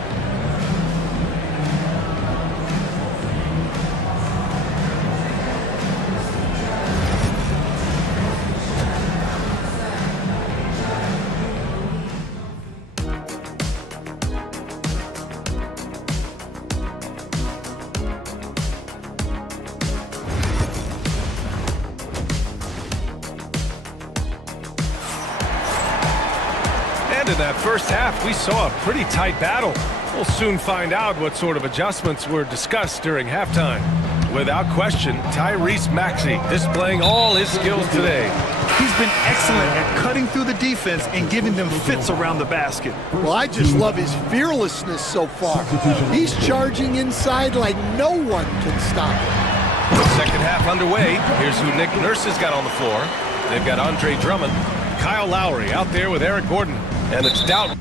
In that first half, we saw a pretty tight battle. We'll soon find out what sort of adjustments were discussed during halftime. Without question, Tyrese Maxey displaying all his skills today. He's been excellent at cutting through the defense and giving them fits around the basket. Well, I just love his fearlessness so far. He's charging inside like no one can stop him. Second half underway. Here's who Nick Nurse has got on the floor. They've got Andre Drummond, Kyle Lowry out there with Eric Gordon. And it's Doubt.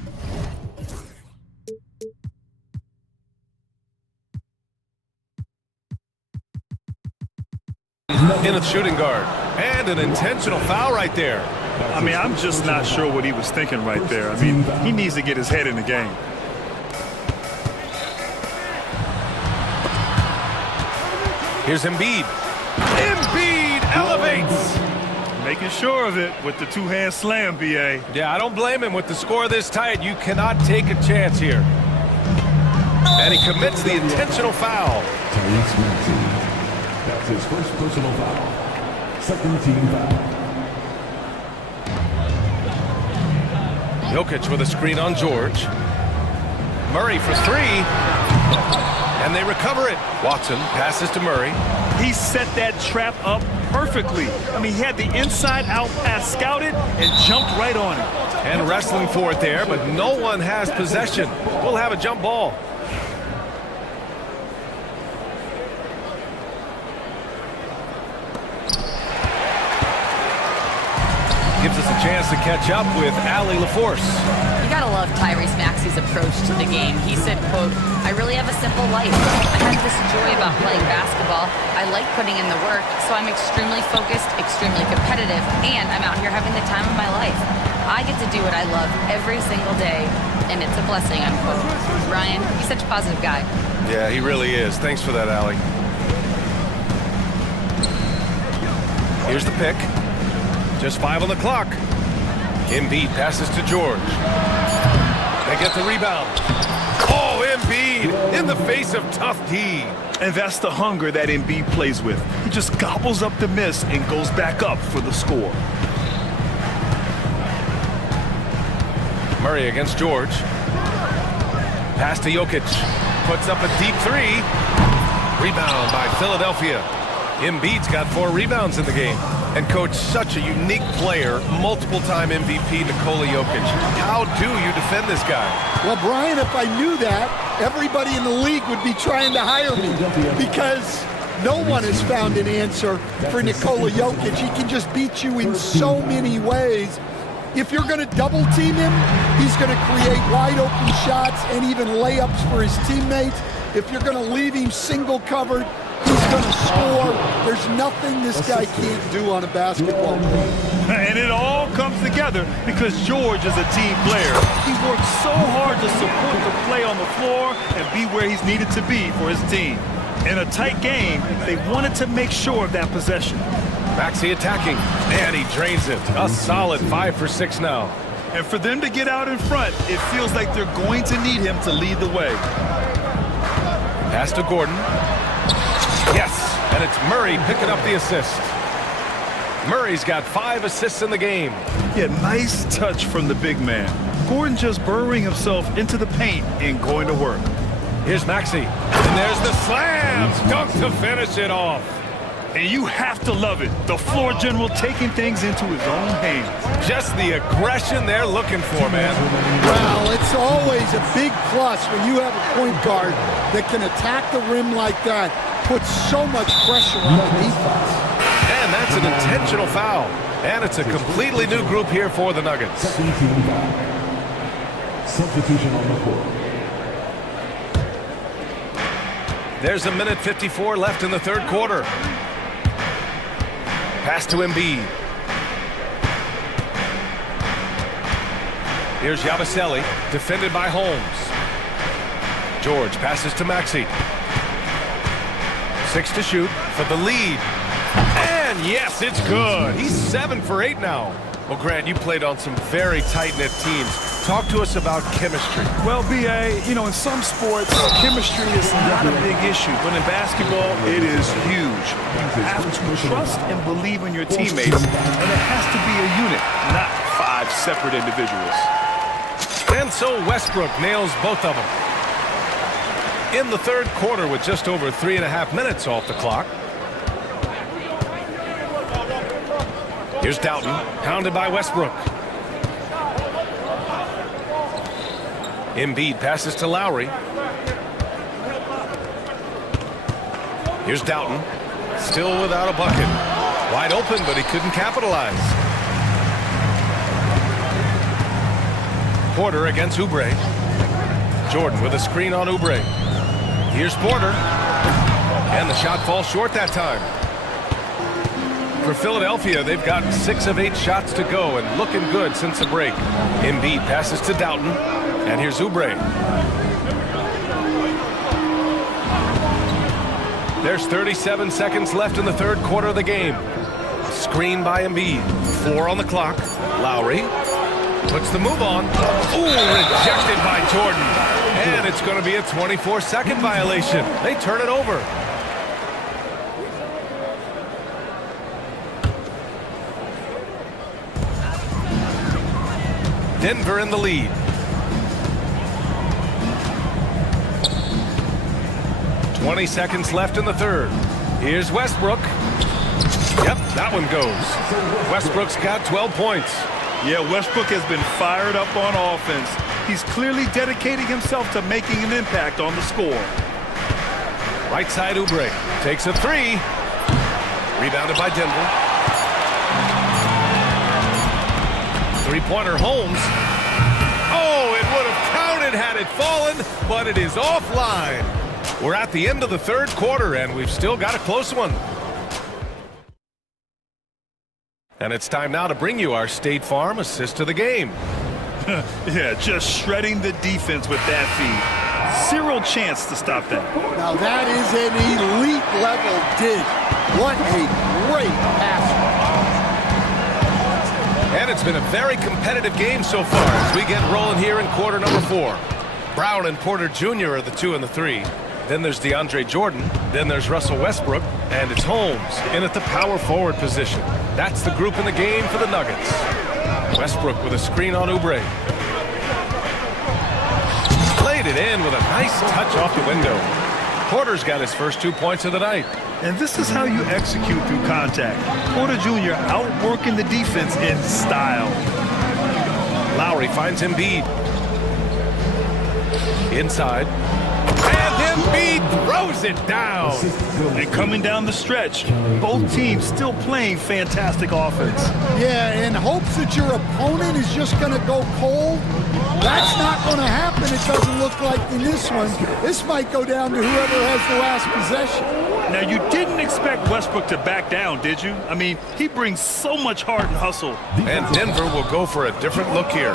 In a shooting guard. And an intentional foul right there. I mean, I'm just not sure what he was thinking right there. I mean, he needs to get his head in the game. Here's Embiid. Embiid elevates. Making sure of it with the two-hand slam, B.A. Yeah, I don't blame him. With the score this tight, you cannot take a chance here. And he commits the intentional foul. That's his first personal foul. Second team foul. Jokic with a screen on George. Murray for three. And they recover it. Watson passes to Murray. He set that trap up perfectly. I mean, he had the inside-out pass scouted and jumped right on it. And wrestling for it there, but no one has possession. We'll have a jump ball. Gives us a chance to catch up with Allie LaForce. You gotta love Tyrese Maxey's approach to the game. He said, quote, "I really have a simple life. I have this joy about playing basketball. I like putting in the work, so I'm extremely focused, extremely competitive, and I'm out here having the time of my life. I get to do what I love every single day, and it's a blessing," unquote. Ryan, he's such a positive guy. Yeah, he really is. Thanks for that, Allie. Here's the pick. Just 5 on the clock. Embiid passes to George. They get the rebound. Oh, Embiid in the face of tough D. And that's the hunger that Embiid plays with. He just gobbles up the miss and goes back up for the score. Murray against George. Pass to Jokic. Puts up a deep three. Rebound by Philadelphia. Embiid's got 4 rebounds in the game. And coach, such a unique player, multiple-time MVP Nikola Jokic. How do you defend this guy? Well, Brian, if I knew that, everybody in the league would be trying to hire me because no one has found an answer for Nikola Jokic. He can just beat you in so many ways. If you're going to double team him, he's going to create wide open shots and even layups for his teammates. If you're going to leave him single covered, he's going to score. There's nothing this guy can't do on a basketball court. And it all comes together because George is a team player. He works so hard to support the play on the floor and be where he's needed to be for his team. In a tight game, they wanted to make sure of that possession. Maxey attacking, and he drains it. A solid 5 for 6 now. And for them to get out in front, it feels like they're going to need him to lead the way. Pass to Gordon. Yes, and it's Murray picking up the assist. Murray's got 5 assists in the game. Yeah, nice touch from the big man. Gordon just burrowing himself into the paint and going to work. Here's Maxey, and there's the slam! Dunk to finish it off. And you have to love it. The floor general taking things into his own hands. Just the aggression they're looking for, man. Well, it's always a big plus when you have a point guard that can attack the rim like that. Puts so much pressure on the defense. And that's an intentional foul. And it's a completely new group here for the Nuggets. Substitution on the court. There's a minute 54 left in the third quarter. Pass to Embiid. Here's Yabusele, defended by Holmes. George passes to Maxey. 6 to shoot for the lead. And yes, it's good. He's 7 for 8 now. Well, Grant, you played on some very tight-knit teams. Talk to us about chemistry. Well, B.A., you know, in some sports, chemistry is not a big issue, but in basketball, it is huge. You have to trust and believe in your teammates, and it has to be a unit, not 5 separate individuals. And so Westbrook nails both of them. In the third quarter with just over 3.5 minutes off the clock. Here's Doughton, pounded by Westbrook. Embiid passes to Lowry. Here's Doughton, still without a bucket. Wide open, but he couldn't capitalize. Porter against Oubre. Jordan with a screen on Oubre. Here's Porter. And the shot falls short that time. For Philadelphia, they've got 6 of 8 shots to go and looking good since the break. Embiid passes to Doughton. And here's Oubre. There's 37 seconds left in the third quarter of the game. Screen by Embiid. 4 on the clock. Lowry puts the move on. Ooh, rejected by Jordan. And it's going to be a 24-second violation. They turn it over. Denver in the lead. Seconds left in the third. Here's Westbrook. Yep, that one goes. Westbrook's got 12 points. Yeah, Westbrook has been fired up on offense. He's clearly dedicating himself to making an impact on the score. Right side Oubre takes a three. Rebounded by Denver. Three-pointer Holmes. Oh, it would have counted had it fallen, but it is offline. We're at the end of the third quarter, and we've still got a close one. And it's time now to bring you our State Farm assist of the game. Yeah, just shredding the defense with that feed. Zero chance to stop that. Now that is an elite level dig. What a great pass. And it's been a very competitive game so far as we get rolling here in quarter number 4. Brown and Porter Jr. are the 2 and the 3. Then there's DeAndre Jordan. Then there's Russell Westbrook. And it's Holmes in at the power forward position. That's the group in the game for the Nuggets. Westbrook with a screen on Oubre. Played it in with a nice touch off the window. Porter's got his first 2 points of the night. And this is how you execute through contact. Porter Jr. outworking the defense in style. Lowry finds Embiid. Inside. And Embiid throws it down. And coming down the stretch, both teams still playing fantastic offense. Yeah, in hopes that your opponent is just going to go cold. That's not going to happen, it doesn't look like in this one. This might go down to whoever has the last possession. Now, you didn't expect Westbrook to back down, did you? I mean, he brings so much heart and hustle. And Denver will go for a different look here.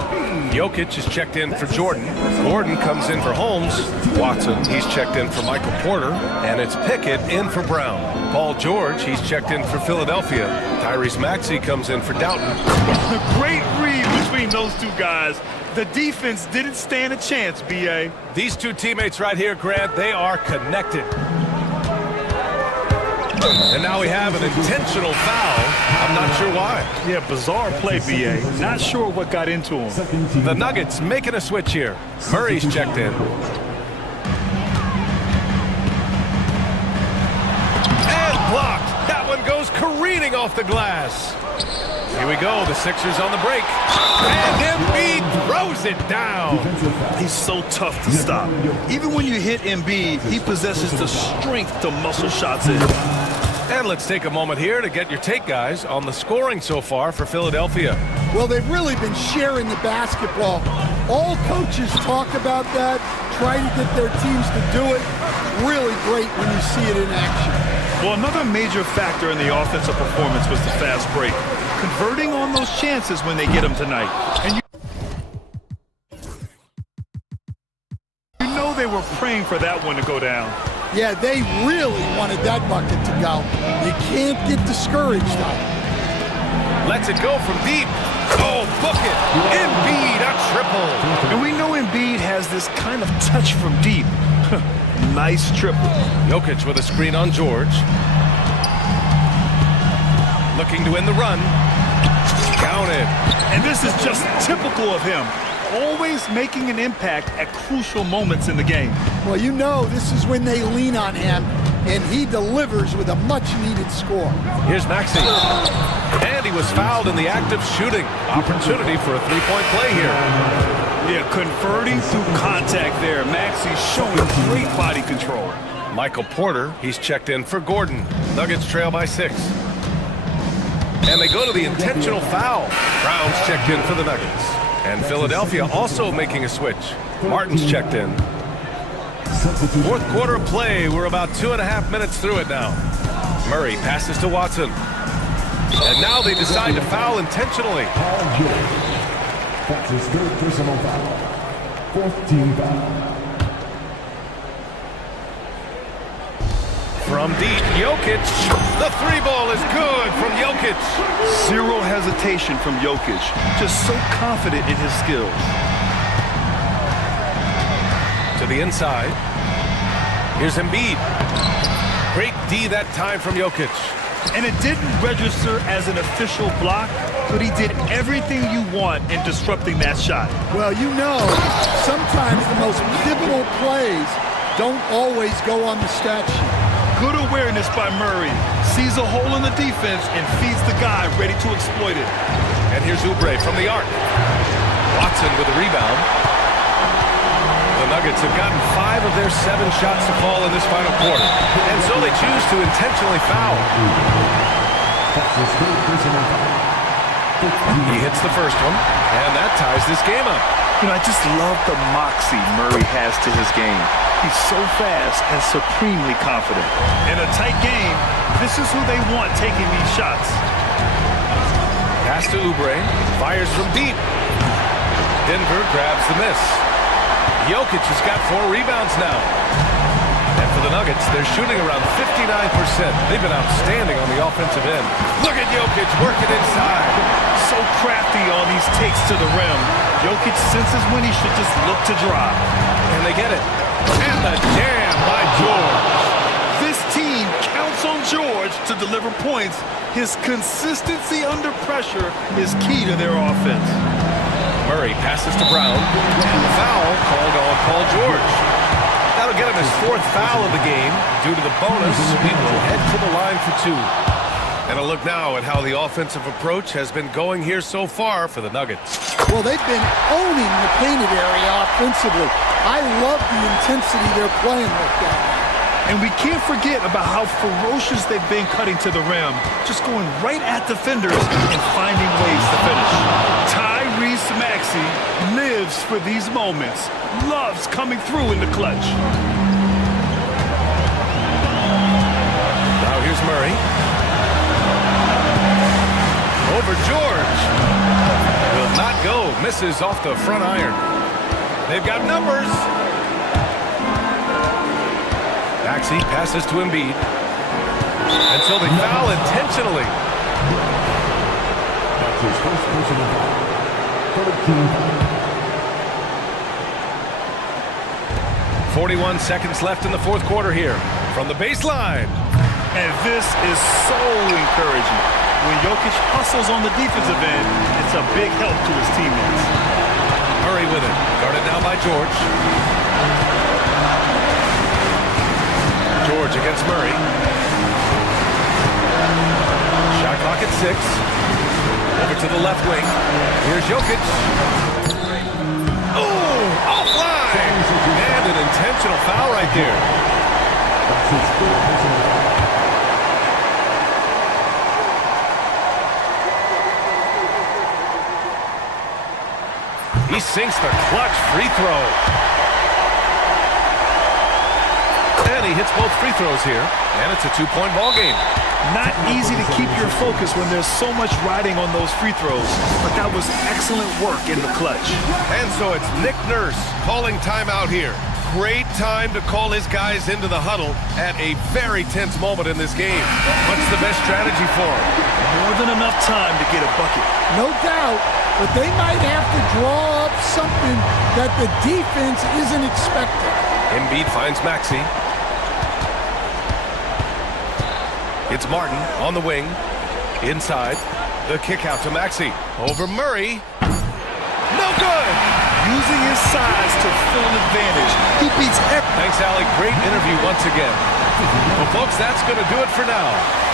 Jokic is checked in for Jordan. Gordon comes in for Holmes. Watson, he's checked in for Michael Porter. And it's Pickett in for Brown. Paul George, he's checked in for Philadelphia. Tyrese Maxey comes in for Doughton. A great read between those two guys. The defense didn't stand a chance, B.A. These two teammates right here, Grant, they are connected. And now we have an intentional foul. I'm not sure why. Yeah, bizarre play, B.A. Not sure what got into him. The Nuggets making a switch here. Murray's checked in. And blocked. That one goes careening off the glass. Here we go, the Sixers on the break. And Embiid throws it down. He's so tough to stop. Even when you hit Embiid, he possesses the strength to muscle shots in. And let's take a moment here to get your take, guys, on the scoring so far for Philadelphia. Well, they've really been sharing the basketball. All coaches talk about that, trying to get their teams to do it. Really great when you see it in action. Well, another major factor in the offensive performance was the fast break. Converting on those chances when they get them tonight. And you know they were praying for that one to go down. Yeah, they really wanted that bucket to go. You can't get discouraged, though. Lets it go from deep. Oh, book it. Embiid, a triple. And we know Embiid has this kind of touch from deep. Nice triple. Jokic with a screen on George. Looking to win the run. Counted. And this is just typical of him. Always making an impact at crucial moments in the game. Well, you know this is when they lean on him, and he delivers with a much-needed score. Here's Maxey. And he was fouled in the act of shooting. Opportunity for a three-point play here. Yeah, converting through contact there. Maxey showing great body control. Michael Porter, he's checked in for Gordon. Nuggets trail by 6. And they go to the intentional foul. Brown's checked in for the Nuggets. And Philadelphia also making a switch. Martin's checked in. Fourth quarter of play. We're about 2.5 minutes through it now. Murray passes to Watson. And now they decide to foul intentionally. That's his third personal foul. Fourth team foul. From deep, Jokic. The three ball is good from Jokic. Zero hesitation from Jokic. Just so confident in his skills. To the inside. Here's Embiid. Great D that time from Jokic. And it didn't register as an official block, but he did everything you want in disrupting that shot. Well, you know, sometimes the most pivotal plays don't always go on the stat sheet. Good awareness by Murray. Sees a hole in the defense and feeds the guy ready to exploit it. And here's Oubre from the arc. Watson with the rebound. The Nuggets have gotten 5 of their 7 shots to fall in this final quarter. And so they choose to intentionally foul. He hits the first one, and that ties this game up. You know, I just love the moxie Murray has to his game. He's so fast and supremely confident. In a tight game, this is who they want taking these shots. Pass to Oubre, fires from deep. Denver grabs the miss. Jokic has got 4 rebounds now. And for the Nuggets, they're shooting around 59%. They've been outstanding on the offensive end. Look at Jokic working inside. So crafty on these takes to the rim. Jokic senses when he should just look to drive. And they get it. And the jam by George. This team counts on George to deliver points. His consistency under pressure is key to their offense. Murray passes to Brown. And the foul called on Paul George. That'll get him his 4th foul of the game. Due to the bonus, he will head to the line for 2. And a look now at how the offensive approach has been going here so far for the Nuggets. Well, they've been owning the painted area offensively. I love the intensity they're playing with down there. And we can't forget about how ferocious they've been cutting to the rim, just going right at defenders and finding ways to finish. Tyrese Maxey lives for these moments, loves coming through in the clutch. Now here's Murray. Over George. Will not go. Misses off the front iron. They've got numbers. Maxey passes to Embiid. And so they foul intentionally. That's his first personal foul. 41 seconds left in the 4th quarter here. From the baseline. And this is so encouraging. When Jokic hustles on the defensive end, it's a big help to his teammates. Murray with it. Guarded now by George. George against Murray. Shot clock at 6. Over to the left wing. Here's Jokic. Oh, offline! And an intentional foul right there. That's his 3rd personal foul. He sinks the clutch free throw. And he hits both free throws here. And it's a 2-point ball game. Not easy to keep your focus when there's so much riding on those free throws, but that was excellent work in the clutch. And so it's Nick Nurse calling timeout here. Great time to call his guys into the huddle at a very tense moment in this game. What's the best strategy for him? More than enough time to get a bucket. No doubt, but they might have to draw up something that the defense isn't expecting. Embiid finds Maxey. It's Martin on the wing. Inside. The kick out to Maxey. Over Murray. No good! Using his size to full advantage. He beats everyone. Thanks, Allie. Great interview once again. Well, folks, that's going to do it for now.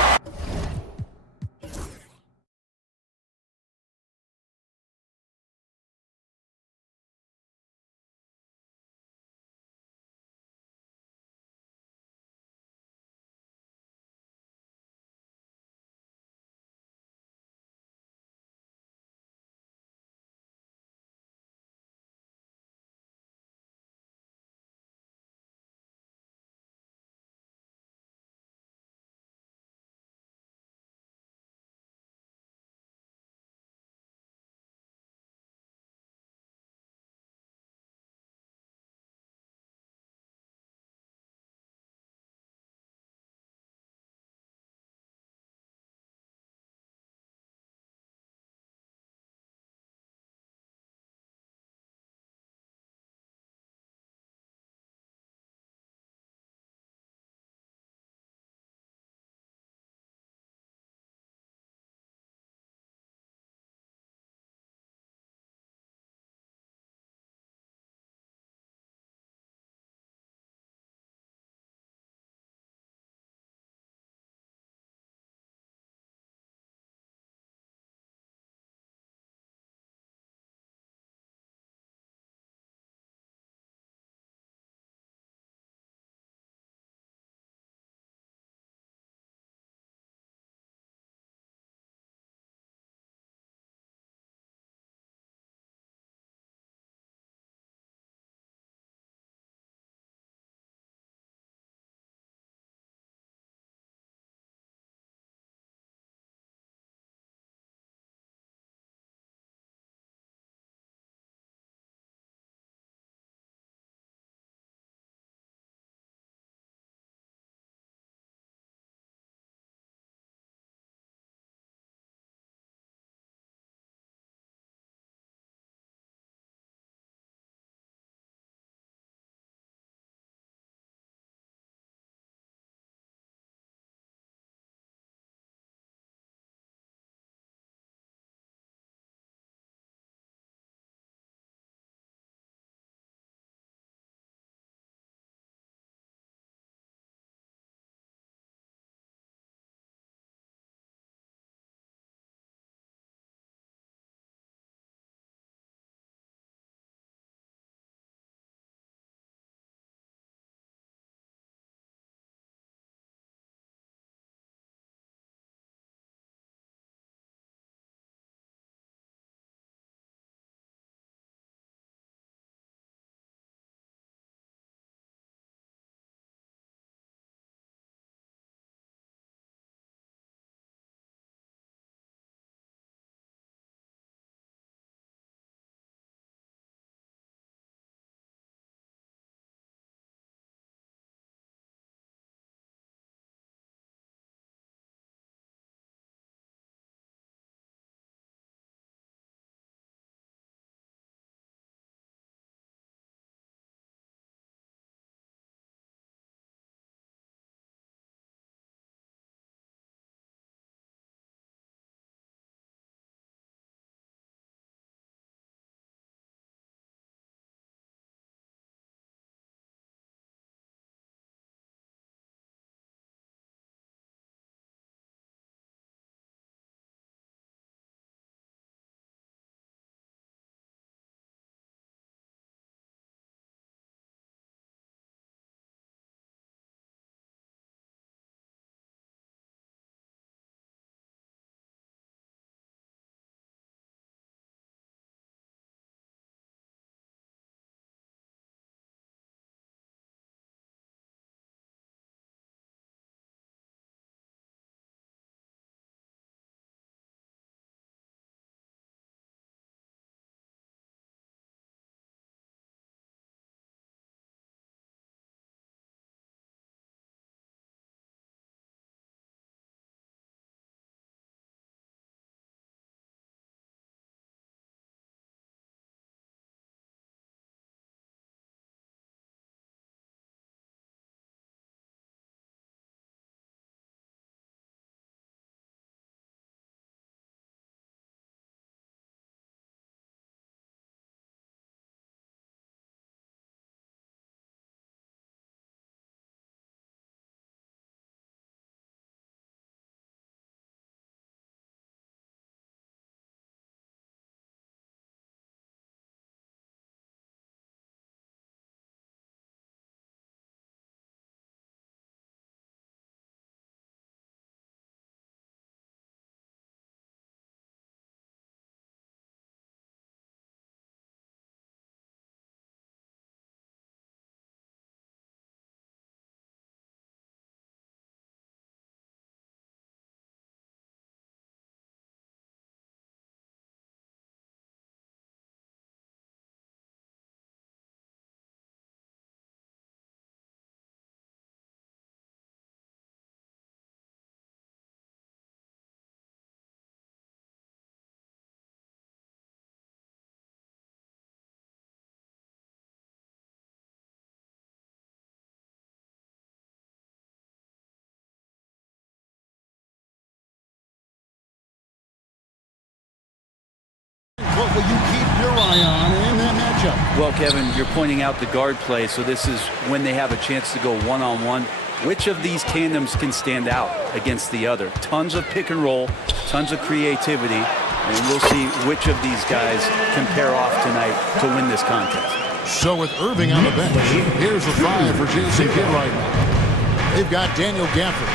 what will you keep your eye on in that matchup? Well, Kevin, you're pointing out the guard play, so this is when they have a chance to go one-on-one. Which of these tandems can stand out against the other? Tons of pick and roll, tons of creativity, and we'll see which of these guys can pair off tonight to win this contest. So with Irving on the bench, here's the 5 for Jason Kidd right now. They've got Daniel Gafford.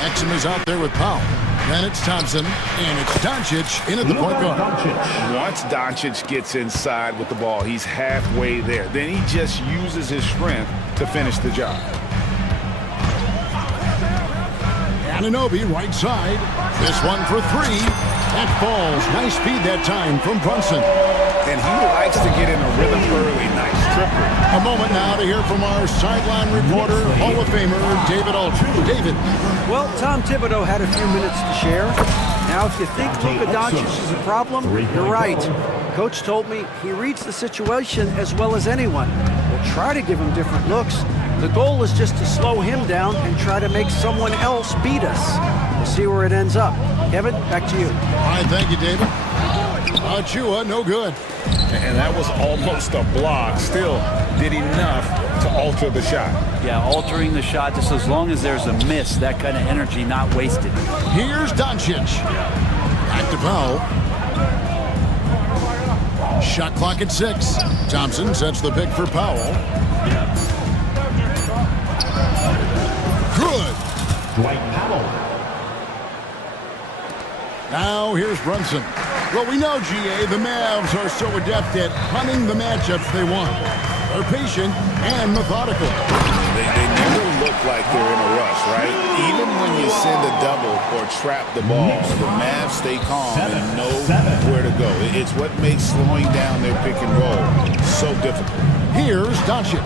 Exum is out there with Powell. Then it's Thompson, and it's Doncic in at the point guard. Once Doncic gets inside with the ball, he's halfway there. Then he just uses his strength to finish the job. Anunoby right side. This one for 3. That falls. Nice speed that time from Brunson. And he likes to get in a rhythm early. Nice triple. A moment now to hear from our sideline reporter, Hall of Famer David Alter. David. Well, Tom Thibodeau had a few minutes to share. Now, if you think Luka Doncic is a problem, you're right. Coach told me he reads the situation as well as anyone. We'll try to give him different looks. The goal is just to slow him down and try to make someone else beat us. We'll see where it ends up. Kevin, back to you. All right, thank you, David. Achua, no good. And that was almost a block. Still did enough to alter the shot. Yeah, altering the shot just as long as there's a miss, that kind of energy not wasted. Here's Doncic. Back to Powell. Shot clock at 6. Thompson sets the pick for Powell. Good. Dwight Powell. Now here's Brunson. Well, we know, GA, the Mavs are so adept at hunting the matchups they want. They're patient and methodical. They never look like they're in a rush, right? Even when you send a double or trap the ball, the Mavs stay calm and know where to go. It's what makes slowing down their pick and roll so difficult. Here's Doncic.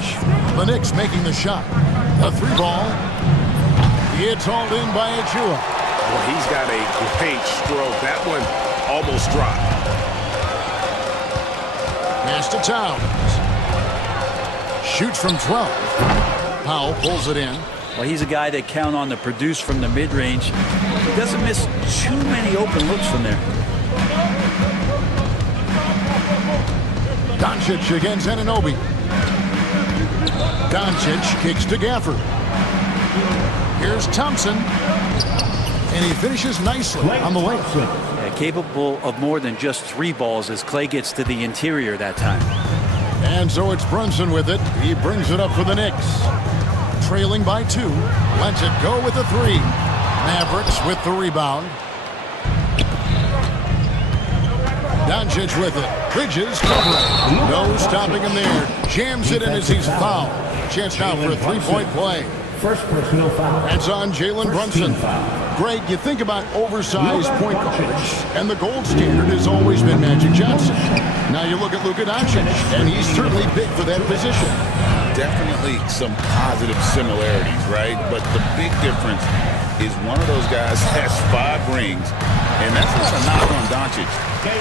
The Knicks making the shot. A 3-ball. It's hauled in by Achua. Well, he's got a great stroke. That one almost dropped. Pass to Towns. Shoots from 12. Powell pulls it in. Well, he's a guy they count on to produce from the mid-range. He doesn't miss too many open looks from there. Doncic against Anunoby. Doncic kicks to Gafford. Here's Thompson. And he finishes nicely on the left. Yeah, capable of more than just 3 balls as Clay gets to the interior that time. And so it's Brunson with it. He brings it up for the Knicks. Trailing by 2. Lets it go with a 3. Mavericks with the rebound. Doncic with it. Bridges covering. No stopping him there. Jams it in as he's fouled. Chance now for a 3-point play. First personal foul. That's on Jalen Brunson. Greg, you think about oversized point guards, and the gold standard has always been Magic Johnson. Now you look at Luka Doncic, and he's certainly big for that position. Definitely some positive similarities, right? But the big difference is one of those guys has 5 rings, and that's not a knock on Doncic.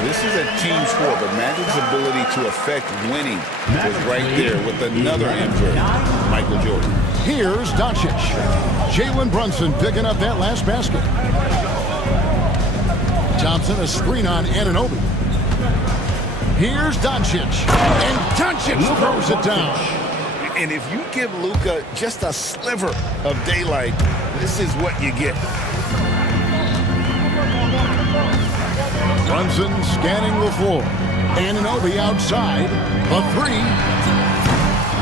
This is a team sport, but Magic's ability to affect winning was right there with another invert, Michael Jordan. Here's Doncic. Jalen Brunson picking up that last basket. Thompson, a screen on Anunoby. Here's Doncic. And Doncic throws it down. And if you give Luka just a sliver of daylight, this is what you get. Brunson scanning the floor. Anunoby outside. A 3.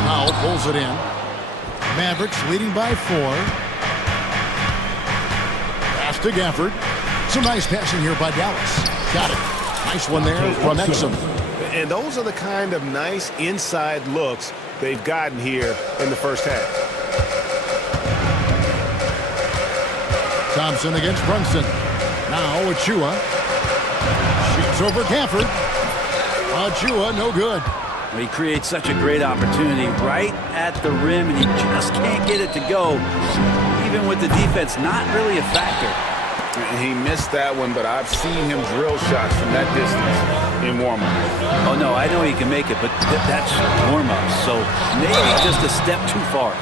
Powell pulls it in. Mavericks leading by 4. Pass to Gafford. Some nice passing here by Dallas. Got it. Nice one there from Exum. And those are the kind of nice inside looks they've gotten here in the first half. Thompson against Brunson. Now Achua. Shoots over Gafford. Achua, no good. He creates such a great opportunity right at the rim, and he just can't get it to go. Even with the defense not really a factor. He missed that one, but I've seen him drill shots from that distance in warm-up. Oh, no, I know he can make it, but that's warm-up, so maybe just a step too far.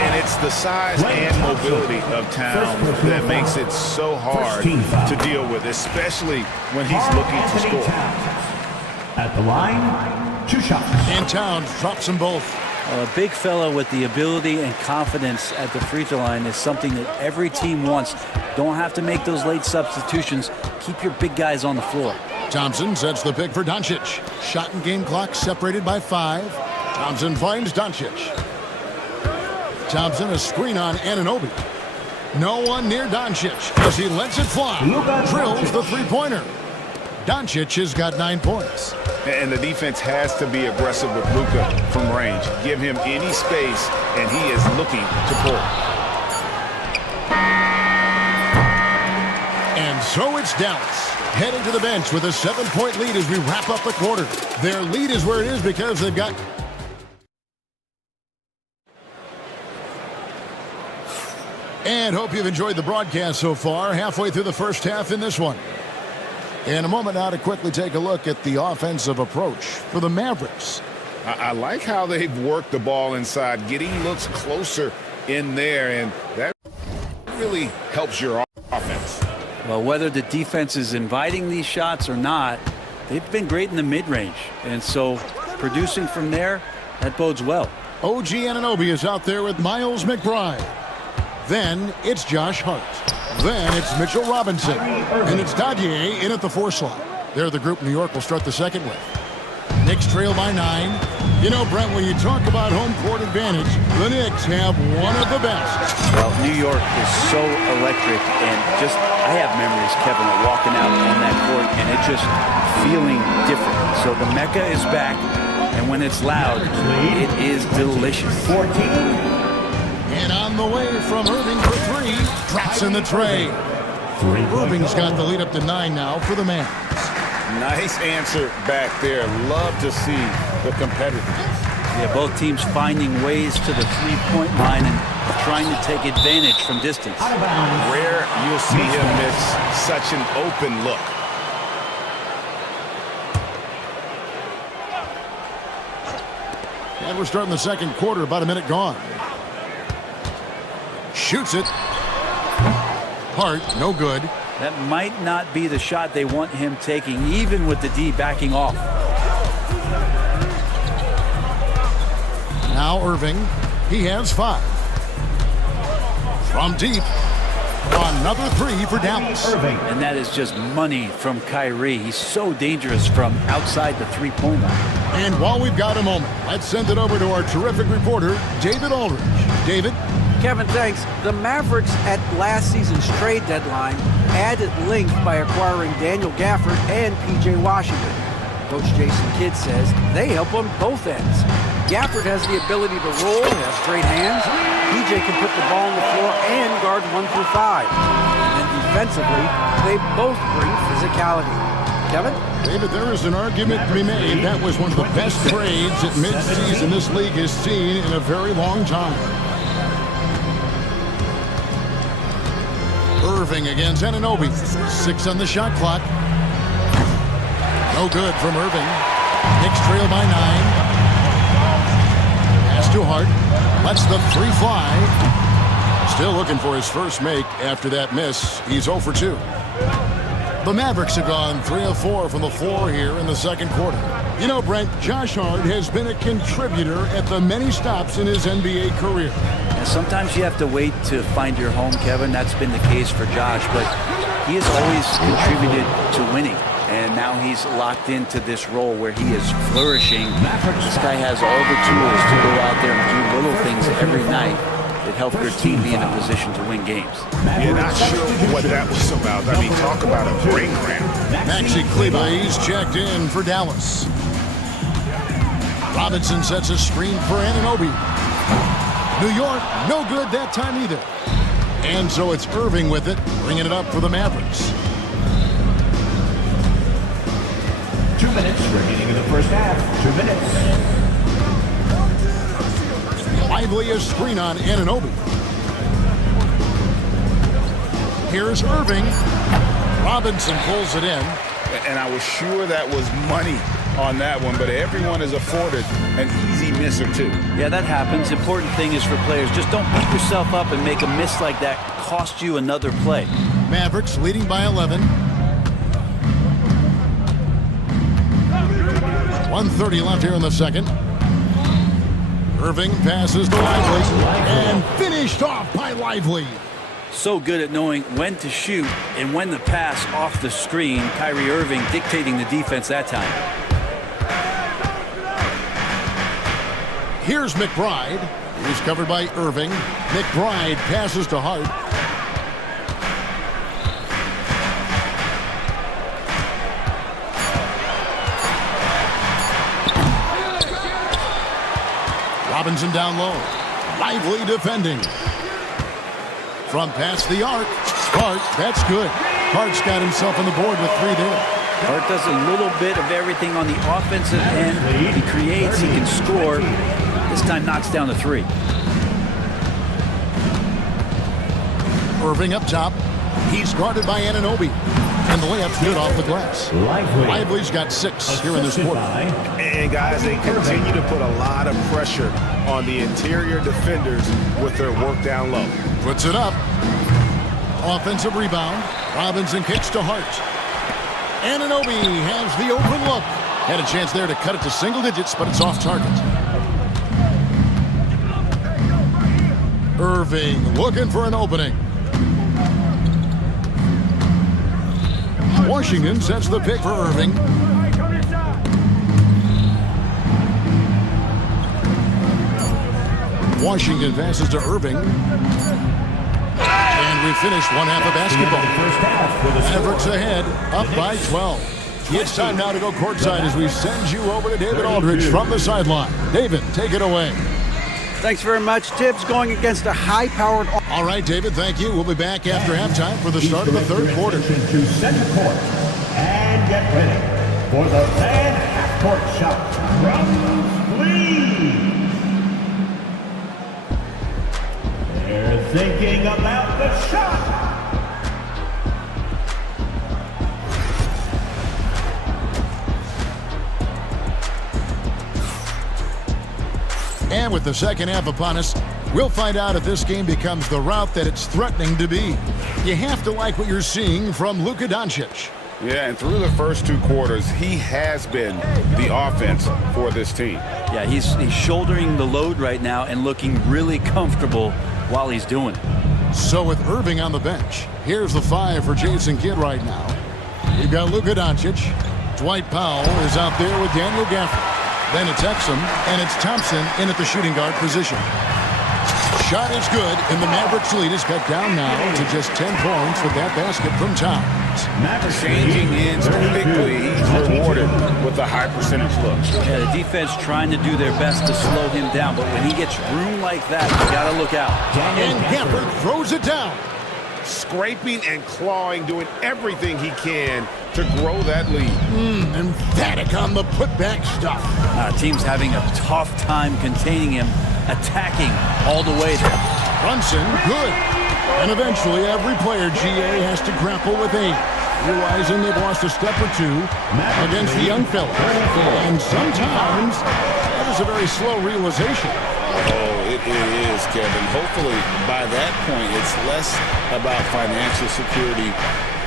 And it's the size and mobility of Towns that makes it so hard to deal with, especially when he's looking to score. At the line, 2 shots. And Towns drops them both. A big fella with the ability and confidence at the free throw line is something that every team wants. Don't have to make those late substitutions. Keep your big guys on the floor. Thompson sets the pick for Doncic. Shot and game clock separated by 5. Thompson finds Doncic. Thompson a screen on Anunoby. No one near Doncic as he lets it fly. Drills the three-pointer. Doncic has got 9 points. And the defense has to be aggressive with Luka from range. Give him any space, and he is looking to pull. And so it's Dallas heading to the bench with a 7-point lead as we wrap up the quarter. Their lead is where it is because they've got... And hope you've enjoyed the broadcast so far. Halfway through the first half in this one. In a moment now to quickly take a look at the offensive approach for the Mavericks. I like how they've worked the ball inside, getting looks closer in there, and that really helps your offense. Well, whether the defense is inviting these shots or not, they've been great in the mid-range. And so producing from there, that bodes well. OG Anunoby is out there with Miles McBride. Then it's Josh Hart. Then it's Mitchell Robinson. And it's Dadier in at the 4 slot. They're the group New York will start the second with. Knicks trail by 9. You know, Brent, when you talk about home court advantage, the Knicks have one of the best. Well, New York is so electric, and just, I have memories, Kevin, of walking out on that court and it just feeling different. So the Mecca is back, and when it's loud, it is delicious. 14. And on the way from Irving for 3, drops in the tray. Irving's got the lead up to 9 now for the Mavs. Nice answer back there. Love to see the competitiveness. Yeah, both teams finding ways to the three-point line and trying to take advantage from distance. Rare you'll see him miss such an open look. And we're starting the second quarter, about a minute gone. Shoots it. Hart, no good. That might not be the shot they want him taking, even with the D backing off. Now Irving, he has 5. From deep, another 3 for Dallas. And that is just money from Kyrie. He's so dangerous from outside the three-point line. And while we've got a moment, let's send it over to our terrific reporter, David Aldridge. David? Kevin, thanks. The Mavericks at last season's trade deadline added length by acquiring Daniel Gafford and P.J. Washington. Coach Jason Kidd says they help on both ends. Gafford has the ability to roll, has great hands. P.J. can put the ball on the floor and guard 1 through 5. And defensively, they both bring physicality. Kevin? David, there is an argument to be made. That was one of the best trades at midseason this league has seen in a very long time. Irving against Anunoby. 6 on the shot clock. No good from Irving. Knicks trail by 9. Pass to Hart. Lets the 3 fly. Still looking for his first make after that miss. He's 0 for 2. The Mavericks have gone 3 of 4 from the floor here in the second quarter. You know, Brent, Josh Hart has been a contributor at the many stops in his NBA career. And sometimes you have to wait to find your home, Kevin. That's been the case for Josh, but he has always contributed to winning. And now he's locked into this role where he is flourishing. This guy has all the tools to go out there and do little things every night that help your team be in a position to win games. You're not sure what that was about. I mean, talk about a brain cramp. Maxi Kleber, he's checked in for Dallas. Robinson sets a screen for Anunoby. New York, no good that time either. And so it's Irving with it, bringing it up for the Mavericks. 2 minutes remaining in the first half. 2 minutes. Lively a screen on Anunoby. Here's Irving. Robinson pulls it in. And I was sure that was money on that one, but everyone is afforded an easy miss or 2. Yeah, that happens. Important thing is for players, just don't beat yourself up and make a miss like that cost you another play. Mavericks leading by 11. 1:30 left here in the second. Irving passes to Lively and finished off by Lively. So good at knowing when to shoot and when to pass off the screen. Kyrie Irving dictating the defense that time. Here's McBride. He's covered by Irving. McBride passes to Hart. Robinson down low. Lively defending. From past the arc. Hart, that's good. Hart's got himself on the board with 3 there. Hart does a little bit of everything on the offensive end. He creates, he can score. This time knocks down the 3. Irving up top. He's guarded by Anunoby. And the layup's good off the glass. Lively's got 6 here in this quarter. And guys, they continue to put a lot of pressure on the interior defenders with their work down low. Puts it up. Offensive rebound. Robinson kicks to Hart. Anunoby has the open look. Had a chance there to cut it to single digits, but it's off target. Irving looking for an opening. Washington sets the pick for Irving. Washington passes to Irving. And we finish one half of basketball. Mavericks ahead, up by 12. It's time now to go courtside as we send you over to David Aldridge from the sideline. David, take it away. Thanks very much. Tibbs going against a high-powered... All right, David, thank you. We'll be back after halftime for the start of the third quarter. To center court. And get ready for the fan half-court shot. Runs, please. They're thinking about the shot. And with the second half upon us, we'll find out if this game becomes the route that it's threatening to be. You have to like what you're seeing from Luka Doncic. Yeah, and through the first 2 quarters, he has been the offense for this team. Yeah, he's shouldering the load right now and looking really comfortable while he's doing it. So with Irving on the bench, here's the 5 for Jason Kidd right now. You've got Luka Doncic. Dwight Powell is out there with Daniel Gafford. Then it's Exum, and it's Thompson in at the shooting guard position. Shot is good, and the Mavericks lead is cut down now to just 10 points with that basket from Towns. Changing ends quickly, he's rewarded with a high percentage look. Yeah, the defense trying to do their best to slow him down, but when he gets room like that, you gotta look out. And Gafford throws it down. Scraping and clawing, doing everything he can to grow that lead. Emphatic on the putback stuff. Team's having a tough time containing him, attacking all the way there. Brunson, good. And eventually every player GA has to grapple with age, realizing they've lost a step or 2 against the young fella. And sometimes that is a very slow realization. Oh, it is, Kevin. Hopefully by that point it's less about financial security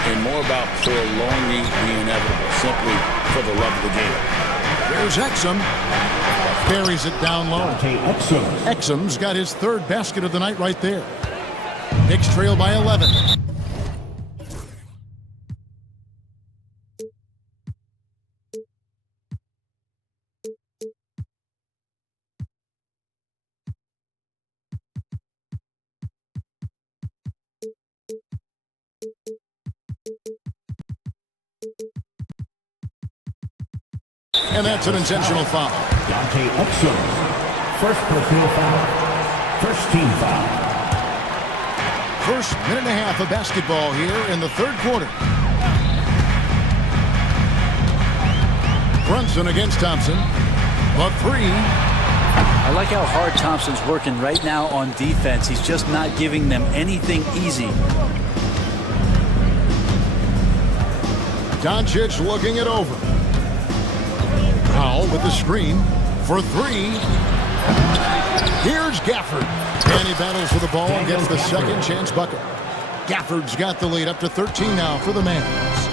and more about prolonging the inevitable, simply for the love of the game. There's Exum. Carries it down low. Exum's got his 3rd basket of the night right there. Knicks trail by 11. And that's an intentional foul. Dante Exum. First personal foul. First team foul. First minute and a half of basketball here in the third quarter. Brunson against Thompson. A 3. I like how hard Thompson's working right now on defense. He's just not giving them anything easy. Doncic looking it over. Powell with the screen for 3. Here's Gafford. And he battles for the ball and gets the second chance bucket. Gafford's got the lead up to 13 now for the Mavs.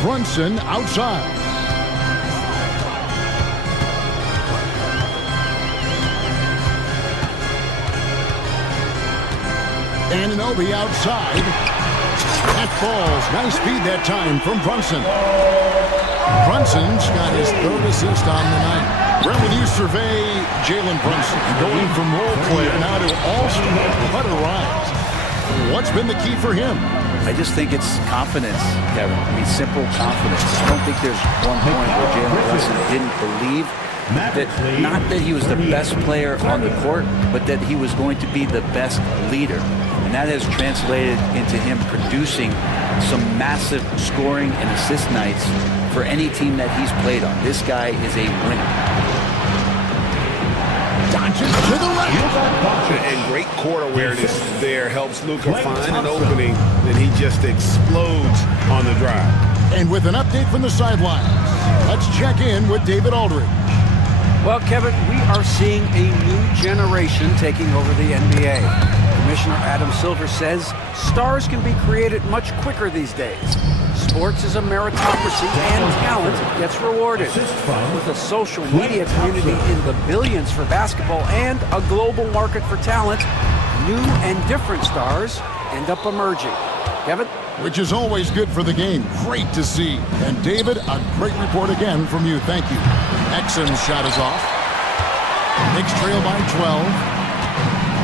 Brunson outside. Anunoby outside. That falls. Nice feed that time from Brunson. Brunson's got his third assist on the night. Brent, when you survey Jalen Brunson, going from role player now to all-star, what a rise. What's been the key for him? I just think it's confidence, Kevin. I mean, simple confidence. I don't think there's one point where Jalen Brunson didn't believe that, not that he was the best player on the court, but that he was going to be the best leader. And that has translated into him producing some massive scoring and assist nights for any team that he's played on. This guy is a winner. To the right. And great court awareness there helps Luka find an opening, and he just explodes on the drive. And with an update from the sidelines, let's check in with David Aldridge. Well, Kevin, we are seeing a new generation taking over the NBA. Commissioner Adam Silver says stars can be created much quicker these days. Sports is a meritocracy and talent gets rewarded. With a social media community in the billions for basketball and a global market for talent, new and different stars end up emerging. Kevin? Which is always good for the game. Great to see. And David, a great report again from you. Thank you. Exum's shot is off. Knicks trail by 12.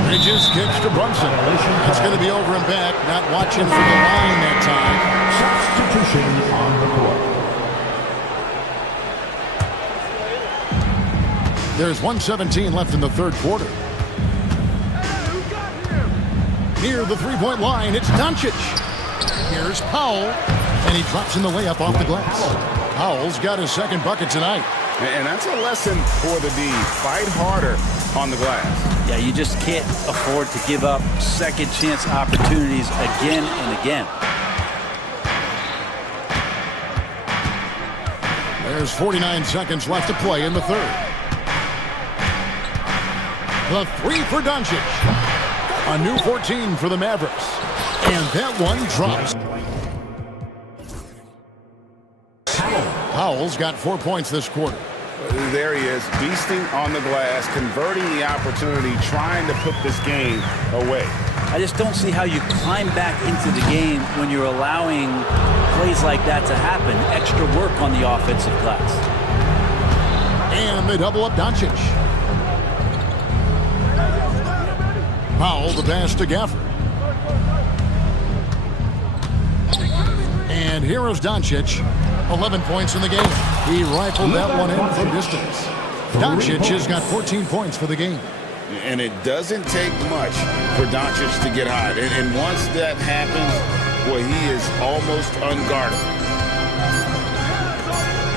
Bridges kicks to Brunson. That's going to be over and back. Not watching for the line that time. Substitution on the court. There's 1:17 left in the third quarter. Near the three-point line, it's Doncic. Here's Powell, and he drops in the layup off the glass. Powell's got his second bucket tonight. And that's a lesson for the D. Fight harder on the glass. Yeah, you just can't afford to give up second chance opportunities again and again. There's 49 seconds left to play in the third. The three for Doncic. A new 14 for the Mavericks. And that one drops. Powell's got 4 points this quarter. There he is, beasting on the glass, converting the opportunity, trying to put this game away. I just don't see how you climb back into the game when you're allowing plays like that to happen. Extra work on the offensive glass. And they double up Doncic. Powell, the pass to Gafford. And here is Doncic. 11 points in the game. He rifled that one in from distance. Doncic has got 14 points for the game. And it doesn't take much for Doncic to get hot. And once that happens, well, he is almost unguardable.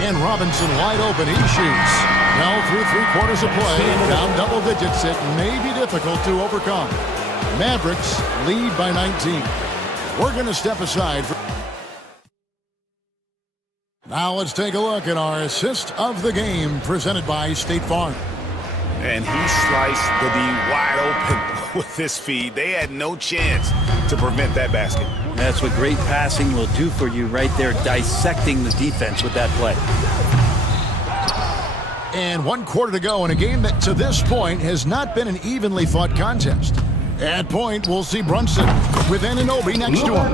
And Robinson wide open. He shoots. Now through 3/4 of play. Down double digits. It may be difficult to overcome. Mavericks lead by 19. We're going to step aside for... Now let's take a look at our assist of the game presented by State Farm. And he sliced the D wide open with this feed. They had no chance to prevent that basket. That's what great passing will do for you right there, dissecting the defense with that play. And 1 quarter to go in a game that to this point has not been an evenly fought contest. At point, we'll see Brunson with Anunoby next to him.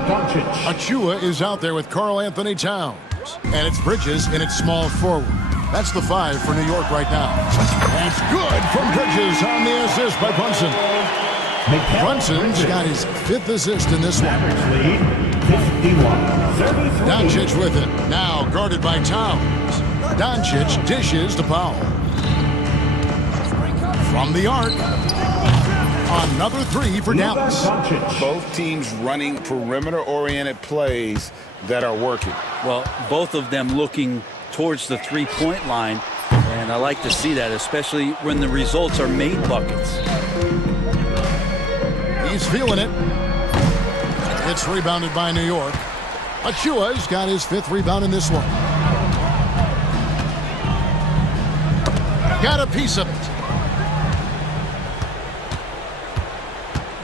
Achua is out there with Karl Anthony Towns. And it's Bridges in its small forward. That's the 5 for New York right now. That's good from Bridges on the assist by Brunson. Brunson's got his 5th assist in this one. Doncic with it. Now guarded by Towns. Doncic dishes to Powell. From the arc. Another 3 for Dallas. Both teams running perimeter-oriented plays that are working. Well, both of them looking towards the three-point line, and I like to see that, especially when the results are made buckets. He's feeling it. It's rebounded by New York. Achua's got his 5th rebound in this one. Got a piece of it.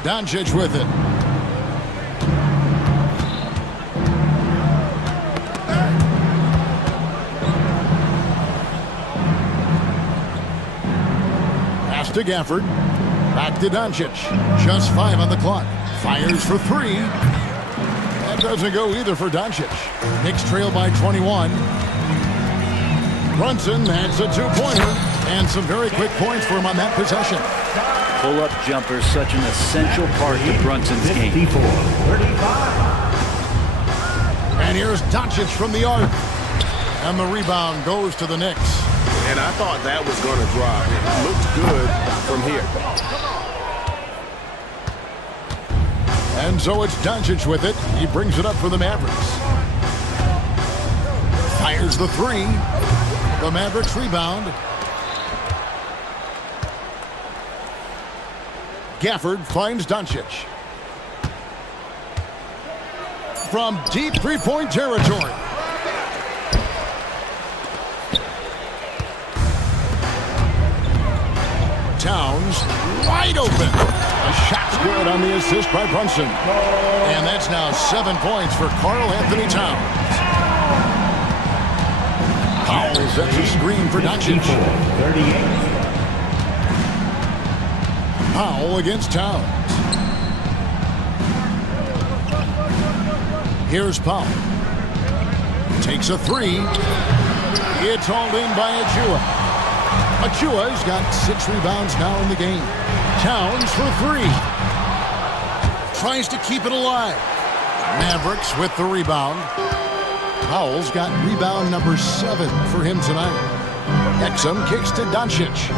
Doncic with it. Pass to Gafford. Back to Doncic. Just 5 on the clock. Fires for 3. That doesn't go either for Doncic. Knicks trail by 21. Brunson adds a 2-pointer. And some very quick points for him on that possession. Pull-up jumper, such an essential part to Brunson's game. And here's Doncic from the arc. And the rebound goes to the Knicks. And I thought that was going to drop. It looked good from here. And so it's Doncic with it. He brings it up for the Mavericks. Fires the 3. The Mavericks rebound. Gafford finds Doncic. From deep three-point territory. Towns wide open. A shot's good on the assist by Brunson. And that's now 7 points for Karl Anthony Towns. Powell sets a screen for Doncic. 38. Powell against Towns. Here's Powell. Takes a 3. It's hauled in by Achua. Achua's got 6 rebounds now in the game. Towns for 3. Tries to keep it alive. Mavericks with the rebound. Powell's got rebound number 7 for him tonight. Exum kicks to Doncic.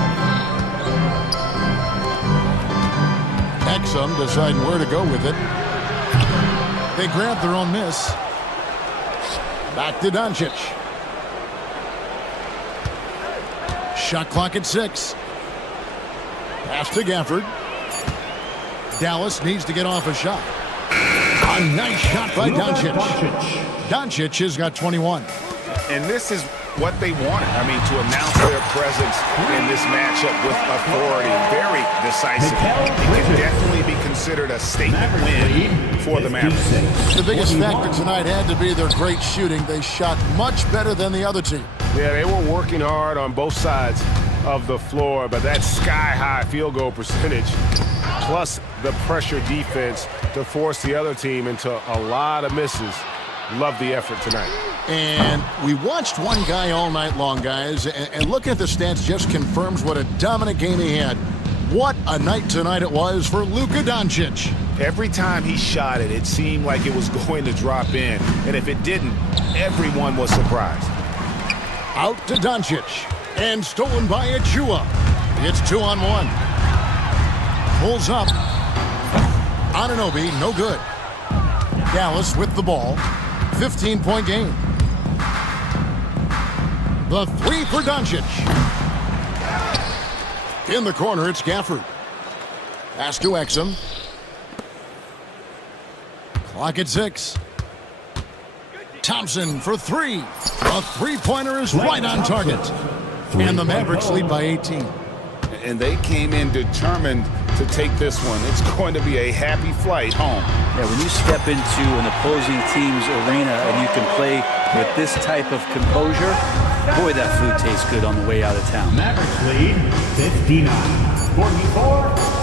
Exum deciding where to go with it. They grab their own miss. Back to Doncic. Shot clock at 6. Pass to Gafford. Dallas needs to get off a shot. A nice shot by Doncic. Doncic has got 21. And this is what they wanted. I mean, to announce their presence in this matchup with authority. Very decisive. It can definitely be considered a statement win for the Mavericks. The biggest factor tonight had to be their great shooting. They shot much better than the other team. Yeah, they were working hard on both sides of the floor, but that sky-high field goal percentage, plus the pressure defense to force the other team into a lot of misses. Love the effort tonight. And we watched one guy all night long, guys, and looking at the stats just confirms what a dominant game he had. What a night tonight it was for Luka Doncic. Every time he shot it, it seemed like it was going to drop in. And if it didn't, everyone was surprised. Out to Doncic. And stolen by Achua. It's 2-on-1. Pulls up. Anunoby, no good. Dallas with the ball. 15-point game. The 3 for Doncic. In the corner, it's Gafford. Pass to Exum. Clock at 6. Thompson for 3. A three-pointer is right on target. And the Mavericks lead by 18. And they came in determined to take this one. It's going to be a happy flight home. Yeah, when you step into an opposing team's arena and you can play with this type of composure, boy, that food tastes good on the way out of town. Mavericks lead 59-44.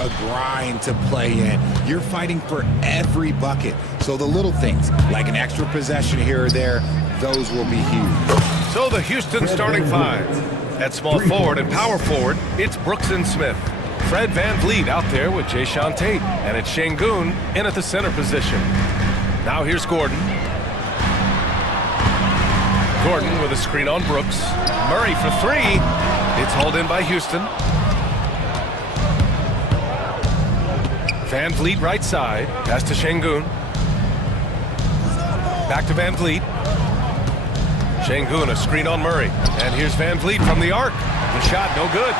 a grind to play in. You're fighting for every bucket. So the little things, like an extra possession here or there, those will be huge. So the Houston starting five. At small forward and power forward, it's Brooks and Smith. Fred VanVleet out there with Jayshawn Tate. And it's Şengün in at the center position. Now here's Gordon. Gordon with a screen on Brooks. Murray for three. It's hauled in by Houston. VanVleet right side. Pass to Şengün. Back to VanVleet. Şengün, a screen on Murray. And here's VanVleet from the arc. The shot, no good.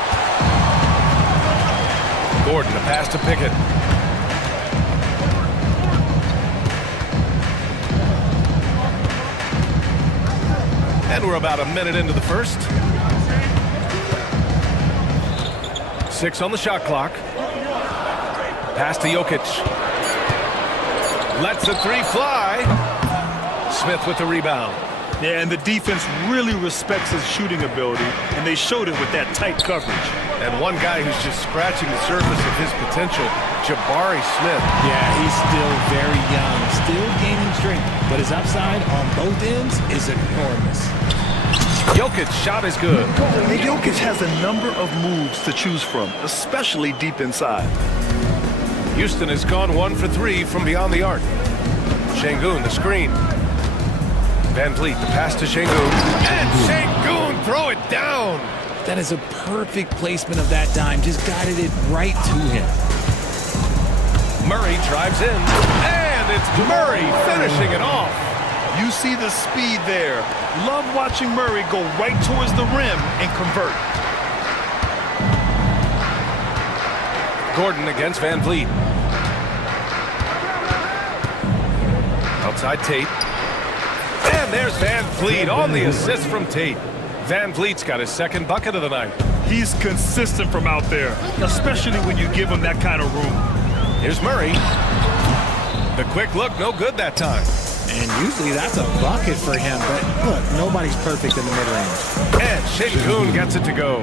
Gordon, a pass to Pickett. And we're about a minute into the first. 6 on the shot clock. Pass to Jokic. Lets the three fly. Smith with the rebound. Yeah, and the defense really respects his shooting ability, and they showed it with that tight coverage. And one guy who's just scratching the surface of his potential, Jabari Smith. Yeah, he's still very young, still gaining strength, but his upside on both ends is enormous. Jokic's shot is good. And Jokic has a number of moves to choose from, especially deep inside. Houston has gone 1 for 3 from beyond the arc. Şengün, the screen. VanVleet, the pass to Şengün. And Şengün, throw it down. That is a perfect placement of that dime. Just guided it right to him. Murray drives in. And it's Murray finishing it off. You see the speed there. Love watching Murray go right towards the rim and convert. Gordon against VanVleet. Outside Tate. And there's VanVleet on the assist from Tate. VanVleet's got his second bucket of the night. He's consistent from out there, especially when you give him that kind of room. Here's Murray. The quick look, no good that time. And usually that's a bucket for him, but look, nobody's perfect in the mid-range. And Şengün gets it to go.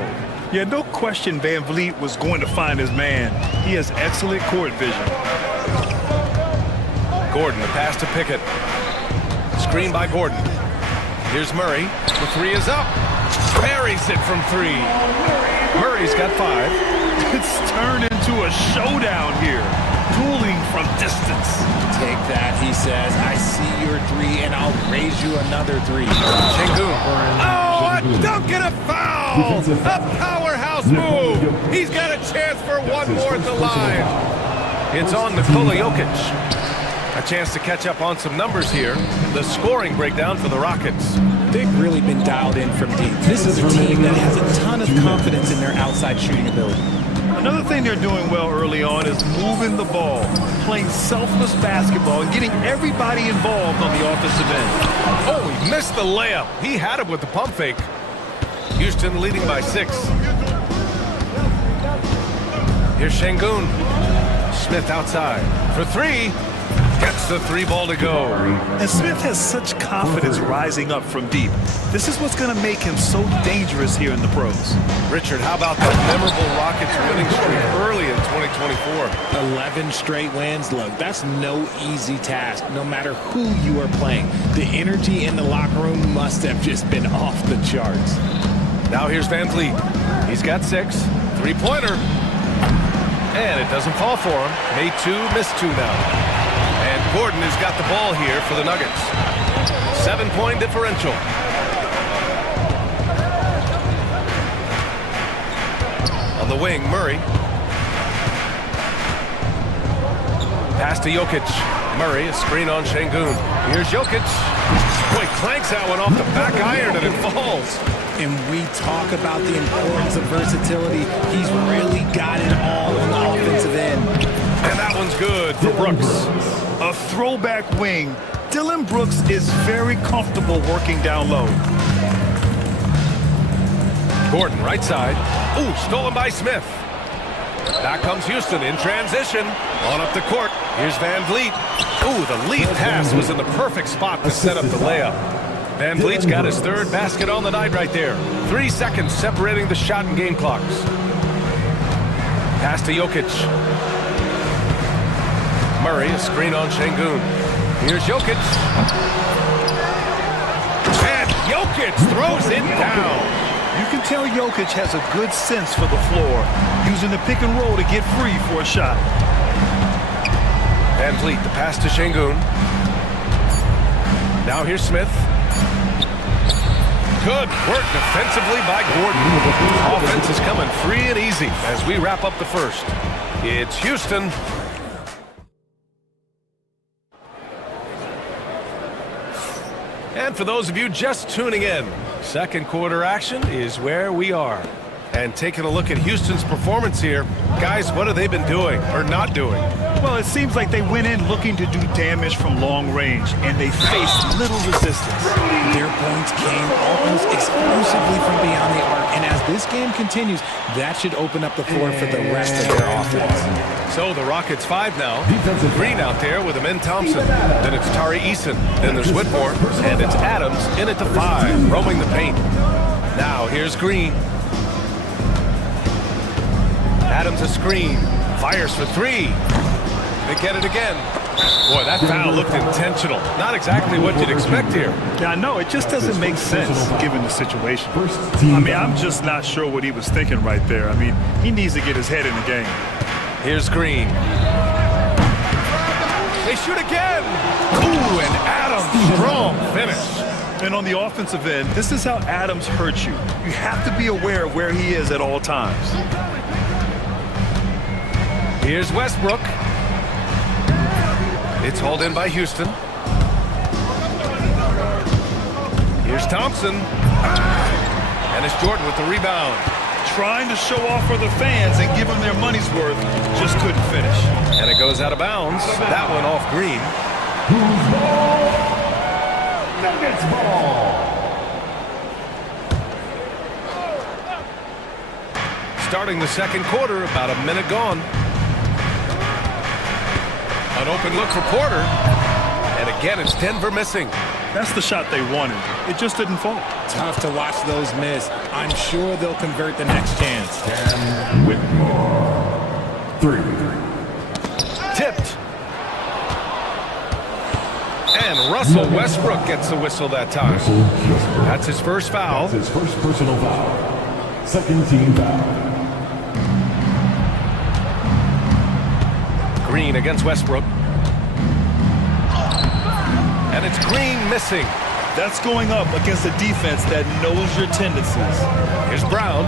Yeah, no question VanVleet was going to find his man. He has excellent court vision. Gordon, the pass to Pickett. Screen by Gordon. Here's Murray. The three is up. Buries it from three. Murray's got 5. It's turned into a showdown here. Dueling from distance. Take that, he says. I see your 3, and I'll raise you another 3. Şengün. Oh, a dunk and a foul! A powerhouse move! He's got a chance for one more at the line. It's on Nikola Jokic. A chance to catch up on some numbers here. The scoring breakdown for the Rockets. They've really been dialed in from deep. This is a team that has a ton of confidence in their outside shooting ability. Another thing they're doing well early on is moving the ball, playing selfless basketball, and getting everybody involved on the offensive end. Oh, he missed the layup. He had it with the pump fake. Houston leading by 6. Here's Şengün. Smith outside for 3. Gets the 3 ball to go. And Smith has such confidence rising up from deep. This is what's going to make him so dangerous here in the pros. Richard, how about that memorable Rockets winning streak early in 2024? 11 straight wins. Look, that's no easy task, no matter who you are playing. The energy in the locker room must have just been off the charts. Now here's VanVleet. He's got 6. 3-pointer. And it doesn't fall for him. Made 2, missed 2 now. And Gordon has got the ball here for the Nuggets. 7-point differential. On the wing, Murray. Pass to Jokic. Murray, a screen on Şengün. Here's Jokic. Boy, clanks that one off the back iron and it falls. And we talk about the importance of versatility. He's really got it all on the offensive end. And that one's good for Brooks. A throwback wing. Dylan Brooks is very comfortable working down low. Gordon, right side. Ooh, stolen by Smith. Back comes Houston in transition. On up the court. Here's VanVleet. Ooh, the lead pass was in the perfect spot to set up the layup. VanVleet's got his 3rd basket on the night right there. 3 seconds separating the shot and game clocks. Pass to Jokic. Murray, a screen on Şengün. Here's Jokic. And Jokic throws it down. You can tell Jokic has a good sense for the floor, using the pick and roll to get free for a shot. Van Vliet, the pass to Şengün. Now here's Smith. Good work defensively by Gordon. Offense is coming free and easy as we wrap up the first. It's Houston. And for those of you just tuning in, second quarter action is where we are. And taking a look at Houston's performance here, guys, what have they been doing or not doing? Well, it seems like they went in looking to do damage from long range, and they faced little resistance. Their points came almost exclusively from beyond the arc, and as this game continues, that should open up the floor for the rest of their offense. So the Rockets 5 now. Green out there with Amin Thompson. Then it's Tari Eason. Then there's Whitmore. And it's Adams in at the 5, roaming the paint. Now here's Green. Adams a screen. Fires for 3. They get it again. Boy, that foul looked intentional. Not exactly what you'd expect here. Yeah, I know. It just doesn't make sense given the situation. I mean, I'm just not sure what he was thinking right there. I mean, he needs to get his head in the game. Here's Green. They shoot again. Ooh, and Adams, strong finish. And on the offensive end, this is how Adams hurts you. You have to be aware of where he is at all times. Here's Westbrook. It's hauled in by Houston. Here's Thompson. And it's Jordan with the rebound. Trying to show off for the fans and give them their money's worth, just couldn't finish. And it goes out of bounds. That one off Green. Nuggets ball. Starting the second quarter, about a minute gone. An open look for Porter. And again, it's Denver missing. That's the shot they wanted. It just didn't fall. Tough to watch those miss. I'm sure they'll convert the next chance. 10 with 3. Tipped. And Russell Westbrook gets the whistle that time. That's his first foul. That's his first personal foul. Second team foul. Green against Westbrook. And it's Green missing. That's going up against a defense that knows your tendencies. Here's Brown.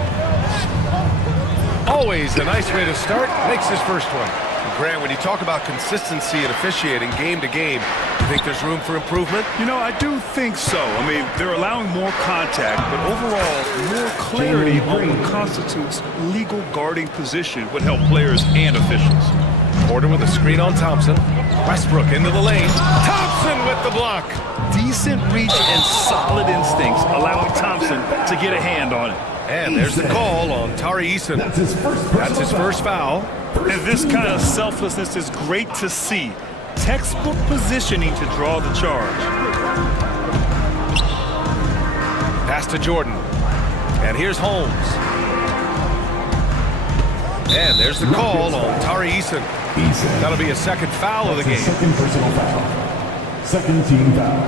Always a nice way to start. Makes his first one. Grant, when you talk about consistency and officiating game to game, you think there's room for improvement? You know, I do think so. I mean, they're allowing more contact, but overall, more clarity on what constitutes legal guarding position would help players and officials. Porter with a screen on Thompson. Westbrook into the lane. Thompson with the block. Decent reach and solid instincts, allowing Thompson to get a hand on it. And there's the call on Tari Eason. That's his first foul. And this kind of selflessness is great to see. Textbook positioning to draw the charge. Pass to Jordan. And here's Holmes. And there's the call on Tari Eason. That'll be a second foul of the game. Second personal foul. Second team foul.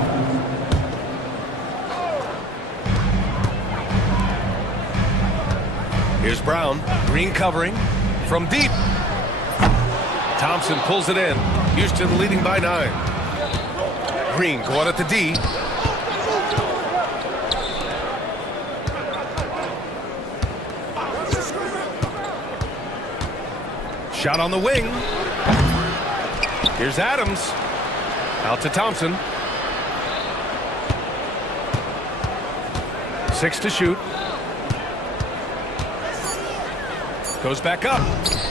Here's Brown. Green covering. From deep. Thompson pulls it in. Houston leading by 9. Green going at the D. Shot on the wing. Here's Adams. Out to Thompson. 6 to shoot. Goes back up.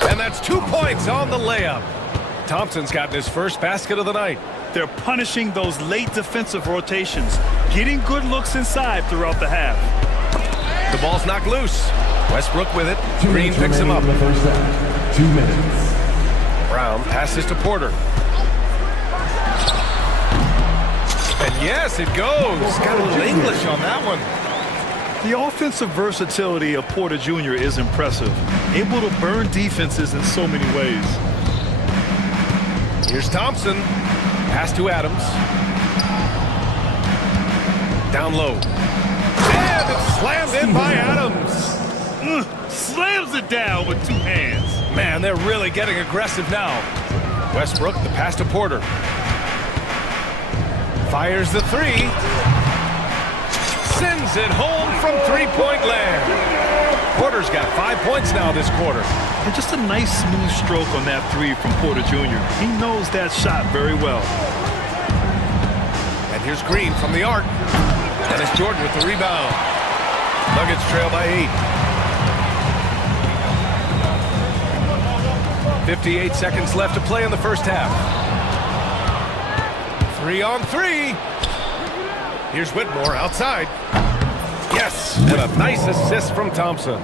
And that's 2 points on the layup. Thompson's gotten his first basket of the night. They're punishing those late defensive rotations, getting good looks inside throughout the half. The ball's knocked loose. Westbrook with it. Green picks him up. 2 minutes. Brown passes to Porter. And yes, it goes. Got a little English on that one. The offensive versatility of Porter Jr. is impressive, able to burn defenses in so many ways. Here's Thompson. Pass to Adams. Down low. And it's slammed in by Adams. Slams it down with two hands. Man, they're really getting aggressive now. Westbrook, the pass to Porter. Fires the three. Sends it home from three-point land. Porter's got 5 points now this quarter. And just a nice smooth stroke on that three from Porter Jr. He knows that shot very well. And here's Green from the arc. And it's Jordan with the rebound. Nuggets trail by 8. 58 seconds left to play in the first half. 3-on-3. Here's Whitmore outside. Yes, and a nice assist from Thompson.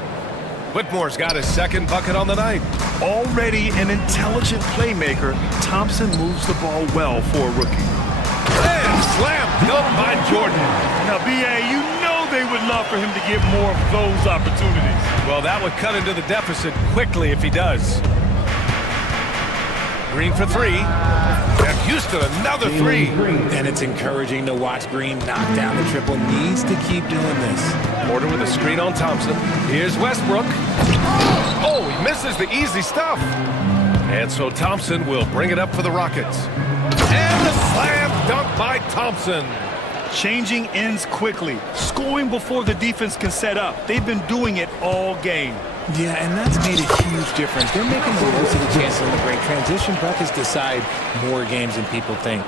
Whitmore's got his second bucket on the night. Already an intelligent playmaker, Thompson moves the ball well for a rookie. And slam dunk by Jordan. Now, B.A., you know they would love for him to get more of those opportunities. Well, that would cut into the deficit quickly if he does. Green for three. And Houston, another three. And it's encouraging to watch Green knock down the triple. Needs to keep doing this. Porter with a screen on Thompson. Here's Westbrook. Oh, he misses the easy stuff. And so Thompson will bring it up for the Rockets. And the slam dunk by Thompson. Changing ends quickly, scoring before the defense can set up. They've been doing it all game. Yeah, and that's made a huge difference. They're making the most of the chances in the break. Transition buckets decide more games than people think.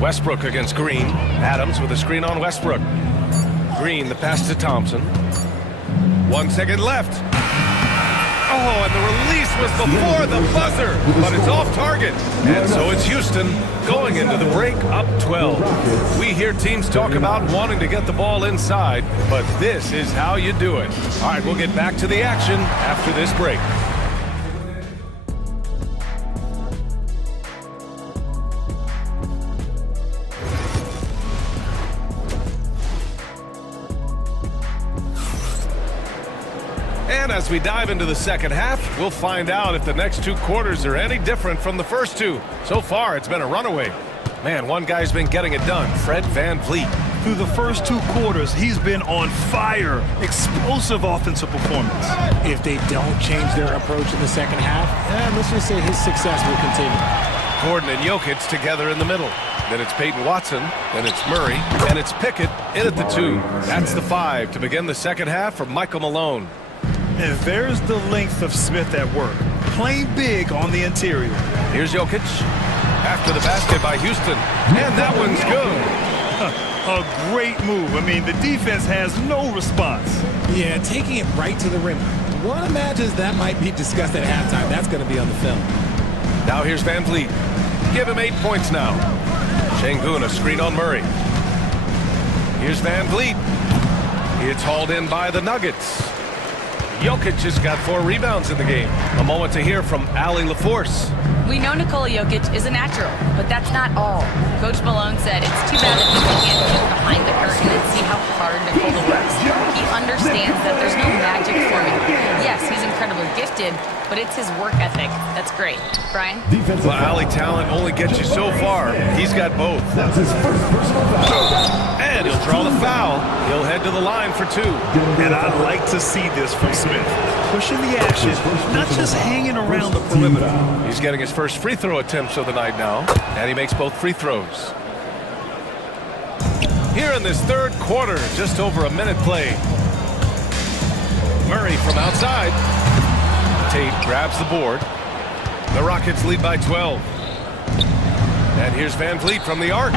Westbrook against Green. Adams with a screen on Westbrook. Green, the pass to Thompson. 1 second left. Oh, and the release was before the buzzer, but it's off target. And so it's Houston going into the break up 12. We hear teams talk about wanting to get the ball inside, but this is how you do it. All right, we'll get back to the action after this break. And as we dive into the second half, we'll find out if the next two quarters are any different from the first two. So far, it's been a runaway. Man, one guy's been getting it done, Fred VanVleet. Through the first two quarters, he's been on fire. Explosive offensive performance. If they don't change their approach in the second half, let's just say his success will continue. Gordon and Jokic together in the middle. Then it's Peyton Watson, then it's Murray, and it's Pickett in at the 2. That's the 5 to begin the second half for Michael Malone. And there's the length of Smith at work, playing big on the interior. Here's Jokic after the basket by Houston, and that one's good. A great move. I mean, the defense has no response. Yeah, taking it right to the rim. One imagines that might be discussed at halftime. That's going to be on the film. Now here's VanVleet. Give him 8 points now. Şengün, a screen on Murray. Here's VanVleet. It's hauled in by the Nuggets. Jokic has got 4 rebounds in the game. A moment to hear from Allie LaForce. We know Nikola Jokic is a natural, but that's not all. Coach Malone said it's too bad that people can't look behind the curtain and see how hard Nikola works. He understands that there's no magic formula. Yes, he's incredibly gifted, but it's his work ethic that's great. Brian? Well, Allie, talent only gets you so far. He's got both. That's his first personal foul. And he'll draw the foul. He'll head to the line for 2. And I'd like to see this from Smith. Pushing the action, not just hanging around the perimeter. He's getting his first free throw attempts of the night now, and he makes both free throws. Here in this third quarter, just over a minute played. Murray from outside. Tate grabs the board. The Rockets lead by 12. And here's VanVleet from the arc.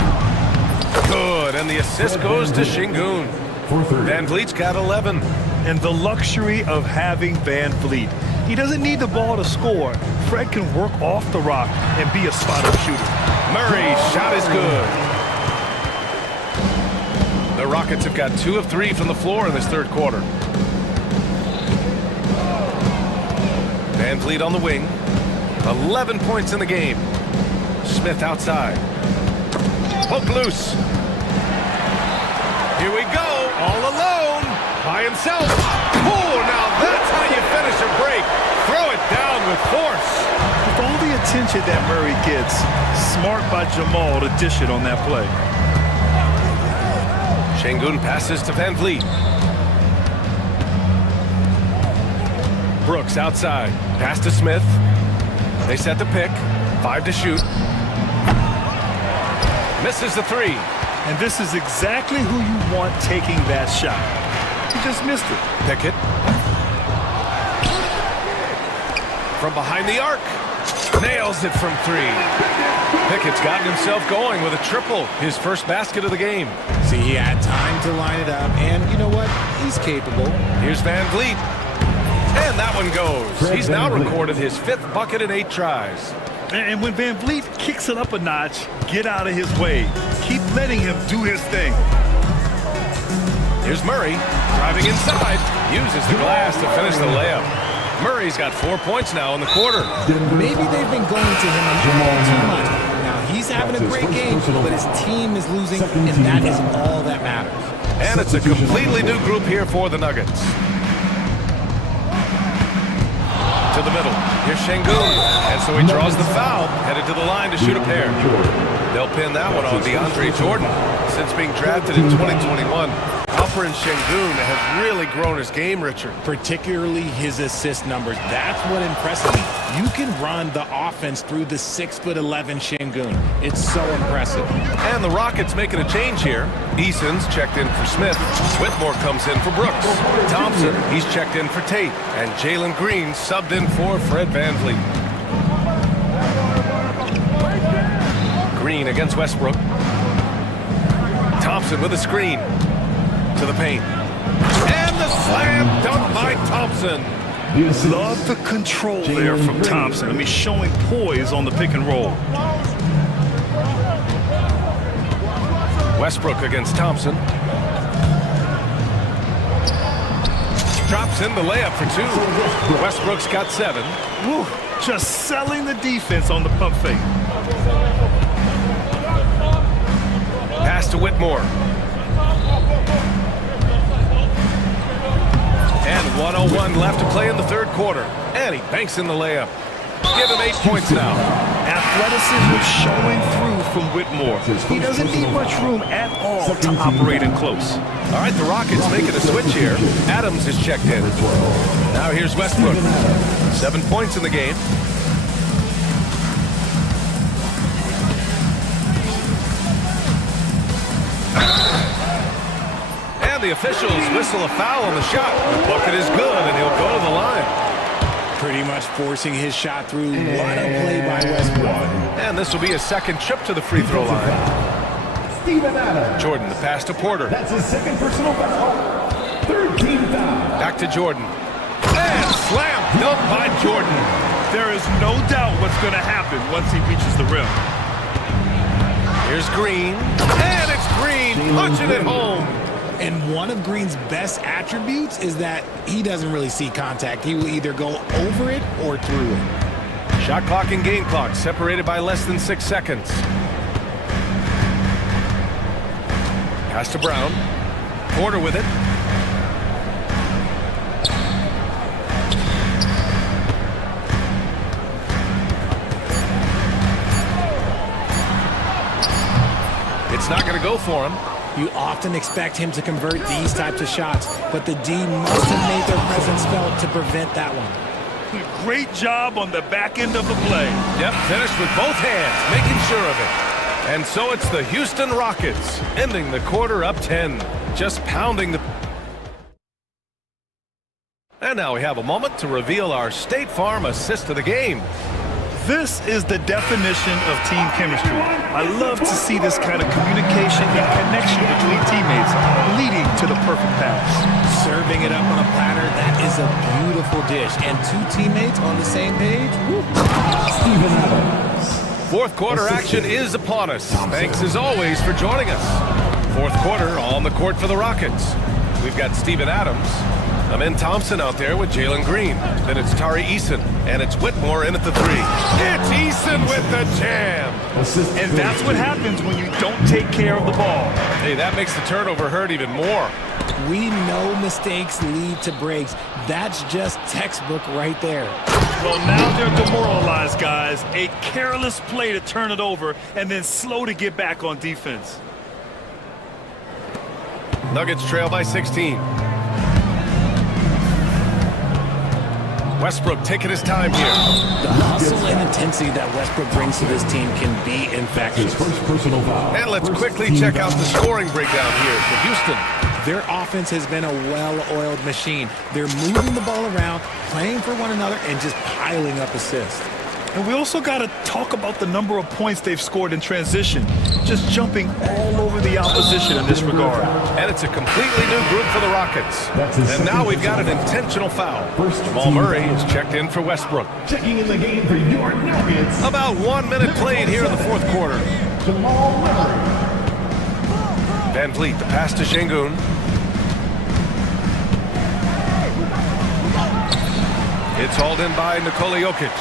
Good, and the assist goes to Şengün. VanVleet's got 11. And the luxury of having VanVleet. He doesn't need the ball to score. Fred can work off the rock and be a spot-up shooter. Murray's shot is good. The Rockets have got 2 of 3 from the floor in this third quarter. VanVleet on the wing. 11 points in the game. Smith outside. Poke loose. Here we go, all alone, by himself. Oh, now that's how you finish a break. Throw it down with force. With all the attention that Murray gets, smart by Jamal to dish it on that play. Şengün passes to Van Vliet. Brooks outside. Pass to Smith. They set the pick. 5 to shoot. Misses the 3. And this is exactly who you want taking that shot. He just missed it. Pickett. From behind the arc. Nails it from 3. Pickett's gotten himself going with a triple. His first basket of the game. See, he had time to line it up, and you know what? He's capable. Here's Van Vliet. And that one goes. He's now recorded his 5th bucket in 8 tries. And when Van Vliet kicks it up a notch, get out of his way. Keep letting him do his thing. Here's Murray, driving inside, uses the glass to finish the layup. Murray's got 4 points now in the quarter. Maybe they've been going to him a little too much. Now, he's having a great game, but his team is losing, and that is all that matters. And it's a completely new group here for the Nuggets. To the middle. Here's Şengün. And so he draws the foul, headed to the line to shoot a pair. They'll pin that one on DeAndre Jordan. Since being drafted in 2021, Alperen Şengün has really grown his game, Richard. Particularly his assist numbers. That's what impresses me. You can run the offense through the 6'11" Şengün. It's so impressive. And the Rockets making a change here. Eason's checked in for Smith. Whitmore comes in for Brooks. Thompson, he's checked in for Tate. And Jalen Green subbed in for Fred VanVleet. Green against Westbrook. Thompson with a screen. To the paint. And the slam dunk by Thompson. Love the control there from Thompson. I mean, showing poise on the pick and roll. Westbrook against Thompson. Drops in the layup for 2. Westbrook's got 7. Woo, just selling the defense on the pump fake. Pass to Whitmore. And 1:01 left to play in the 3rd quarter. And he banks in the layup. Give him 8 points now. Athleticism showing through from Whitmore. He doesn't need much room at all to operate in close. All right, the Rockets making a switch here. Adams is checked in. Now here's Westbrook. 7 points in the game. And the officials whistle a foul on the shot. The bucket is good, and he'll go to the line. Pretty much forcing his shot through. What a play by Westbrook. And this will be his 2nd trip to the free throw line. Jordan, the pass to Porter. That's his 2nd personal foul. 3rd team foul. Back to Jordan. And slam dunk by Jordan. There is no doubt what's going to happen once he reaches the rim. Here's Green. And it's Green punching it home. And one of Green's best attributes is that he doesn't really see contact. He will either go over it or through it. Shot clock and game clock separated by less than 6 seconds. Pass to Brown. Porter with it. It's not going to go for him. You often expect him to convert these types of shots, but the D must have made their presence felt to prevent that one. Great job on the back end of the play. Yep, finished with both hands, making sure of it. And so it's the Houston Rockets, ending the quarter up 10, just pounding the... And now we have a moment to reveal our State Farm assist of the game. This is the definition of team chemistry. I love to see this kind of communication and connection between teammates leading to the perfect pass. Serving it up on a platter, that is a beautiful dish. And 2 teammates on the same page. Woo. 4th quarter action is upon us. Thanks as always for joining us. 4th quarter on the court for the Rockets. We've got Steven Adams, Amin Thompson out there with Jalen Green. Then it's Tari Eason, and it's Whitmore in at the 3. It's Eason with the jam. And that's what happens when you don't take care of the ball. Hey, that makes the turnover hurt even more. We know mistakes lead to breaks. That's just textbook right there. Well, now they're demoralized, guys. A careless play to turn it over and then slow to get back on defense. Nuggets trail by 16. Westbrook taking his time here. The hustle and intensity that Westbrook brings to this team can be infectious. And let's quickly check out the scoring breakdown here for Houston. Their offense has been a well-oiled machine. They're moving the ball around, playing for one another, and just piling up assists. And we also got to talk about the number of points they've scored in transition. Just jumping all over the opposition in this regard. And it's a completely new group for the Rockets. And now we've got an intentional foul. Jamal Murray is checked in for Westbrook. Checking in the game for your Nuggets. About 1 minute played here in the fourth quarter. Jamal Murray. Van Vliet, the pass to Şengün. It's hauled in by Nikola Jokic.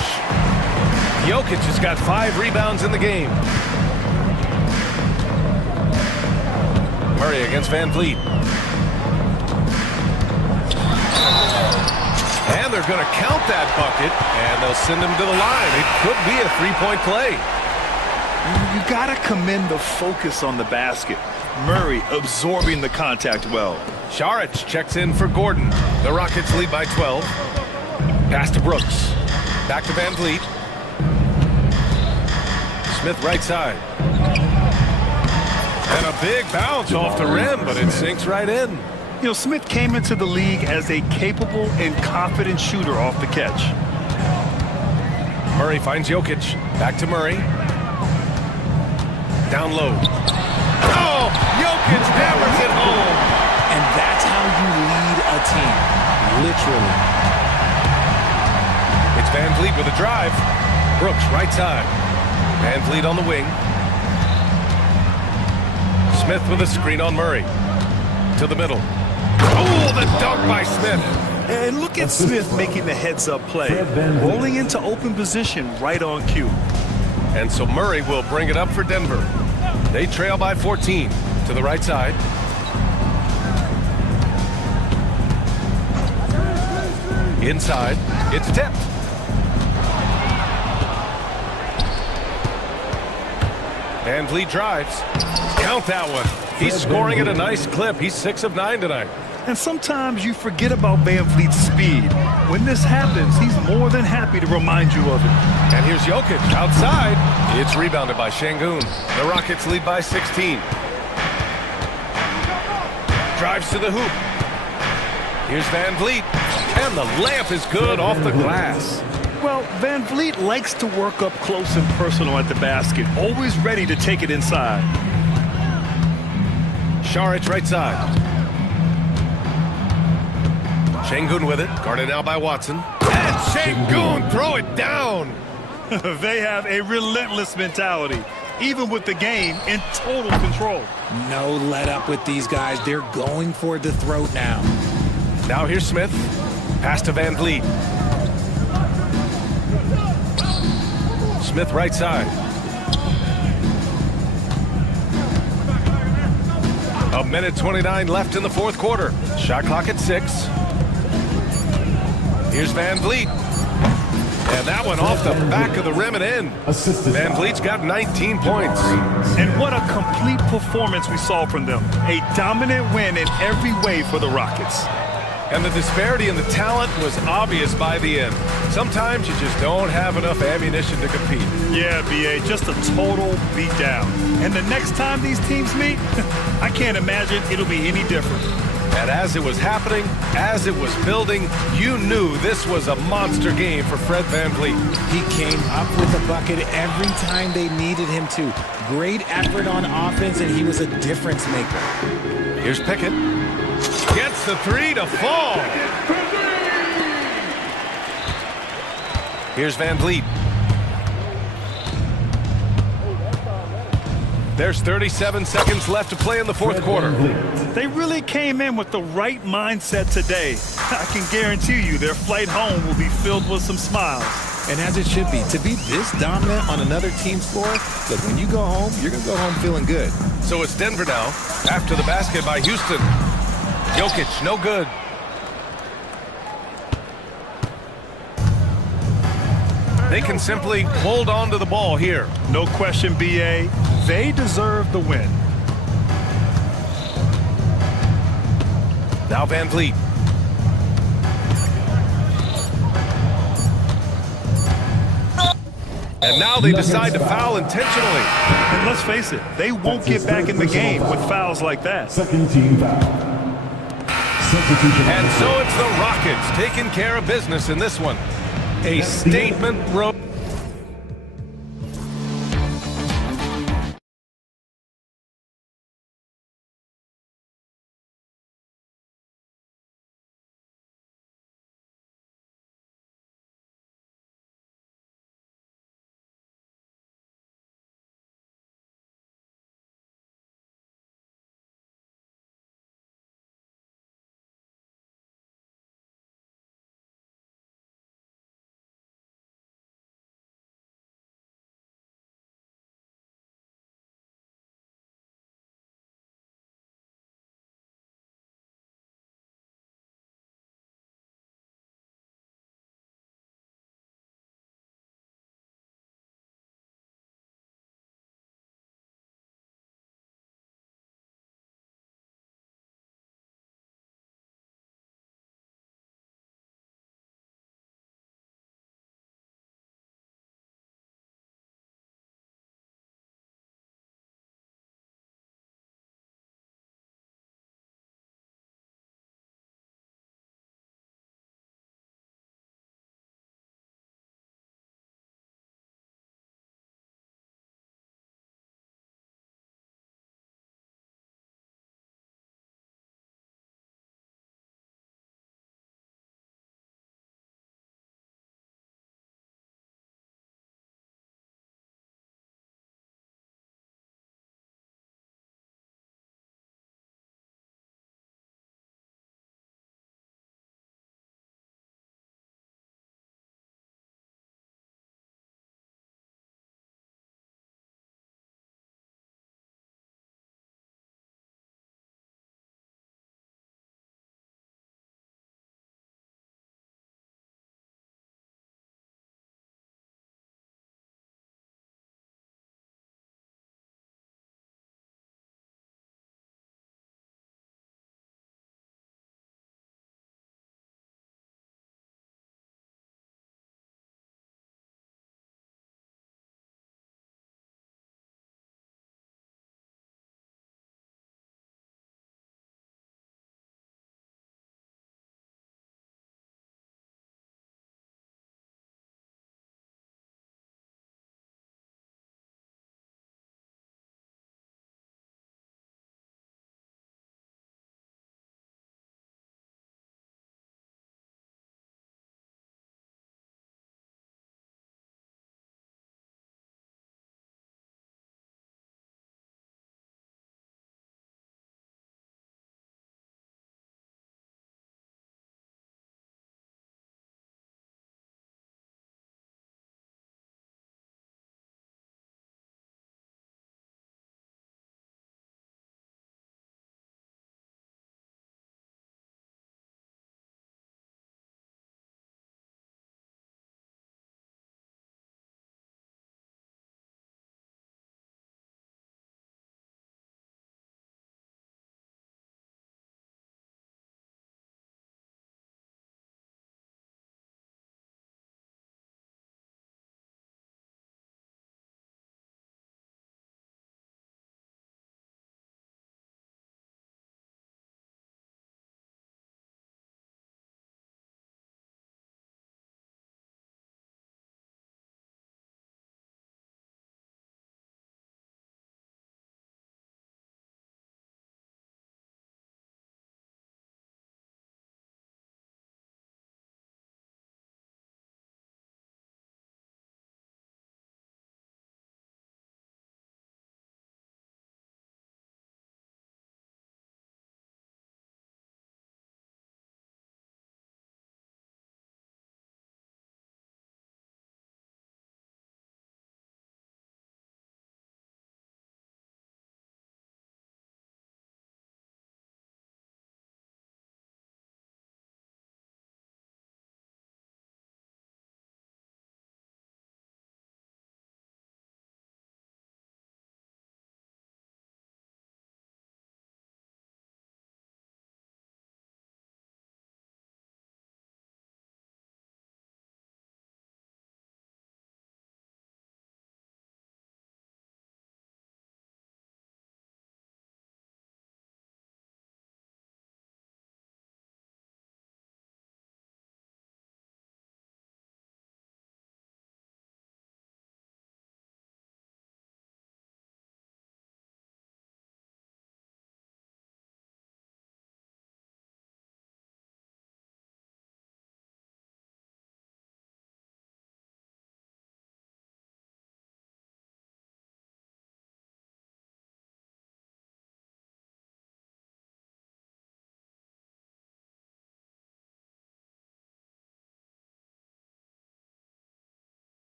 Jokic has got 5 rebounds in the game. Murray against Van Vliet. And they're going to count that bucket, and they'll send him to the line. It could be a 3-point play. You got to commend the focus on the basket. Murray absorbing the contact well. Šarić checks in for Gordon. The Rockets lead by 12. Pass to Brooks. Back to Van Vliet. Smith right side. And a big bounce off the rim, but it sinks right in. You know, Smith came into the league as a capable and confident shooter off the catch. Murray finds Jokic. Back to Murray. Down low. Oh, Jokic hammers it home. And that's how you lead a team, literally. It's Van Vliet with a drive. Brooks right side. Van Vliet on the wing. Smith with a screen on Murray. To the middle. Oh, the dunk by Smith. And look at Smith making the heads-up play. Rolling into open position right on cue. And so Murray will bring it up for Denver. They trail by 14 to the right side. Inside, it's tipped. Van Vliet drives. Count that one. He's scoring at a nice clip. He's 6 of 9 tonight. And sometimes you forget about Van Vliet's speed. When this happens, he's more than happy to remind you of it. And here's Jokic outside. It's rebounded by Şengün. The Rockets lead by 16. Drives to the hoop. Here's Van Vliet. And the layup is good off the glass. Well, Van Vliet likes to work up close and personal at the basket. Always ready to take it inside. Šarić right side. Şengün with it. Guarded now by Watson. And Şengün throw it down. They have a relentless mentality, even with the game in total control. No let up with these guys. They're going for the throat now. Now here's Smith. Pass to Van Vliet. Smith right side. A minute 29 left in the fourth quarter. Shot clock at 6. Here's Van Vliet. And that one off the back of the rim and in. Van Vliet's got 19 points. And what a complete performance we saw from them. A dominant win in every way for the Rockets. And the disparity in the talent was obvious by the end. Sometimes you just don't have enough ammunition to compete. Yeah, B.A., just a total beatdown. And the next time these teams meet, I can't imagine it'll be any different. And as it was happening, as it was building, you knew this was a monster game for Fred Van Vliet. He came up with a bucket every time they needed him to. Great effort on offense, and he was a difference maker. Here's Pickett. Gets the 3 to fall. Here's Van Vliet. There's 37 seconds left to play in the fourth quarter. They really came in with the right mindset today. I can guarantee you their flight home will be filled with some smiles. And as it should be, to be this dominant on another team's floor, look, when you go home, you're going to go home feeling good. So it's Denver now, after the basket by Houston. Jokic, no good. They can simply hold on to the ball here. No question, BA. They deserve the win. Now Van Vliet. And now they decide to foul intentionally. And let's face it, they won't get back in the game with fouls like that. Second team foul. And so it's the Rockets taking care of business in this one. A statement road.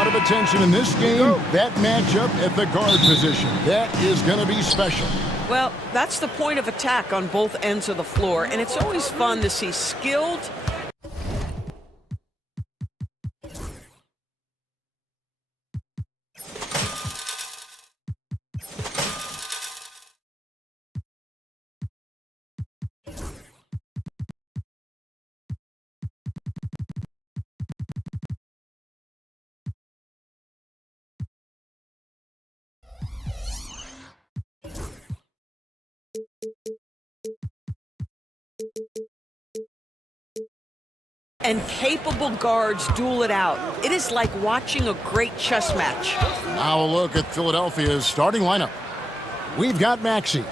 lot of attention in this game. That matchup at the guard position. That is going to be special. Well, that's the point of attack on both ends of the floor, and it's always fun to see skilled and capable guards duel it out. It is like watching a great chess match. Now a look at Philadelphia's starting lineup. We've got Maxey,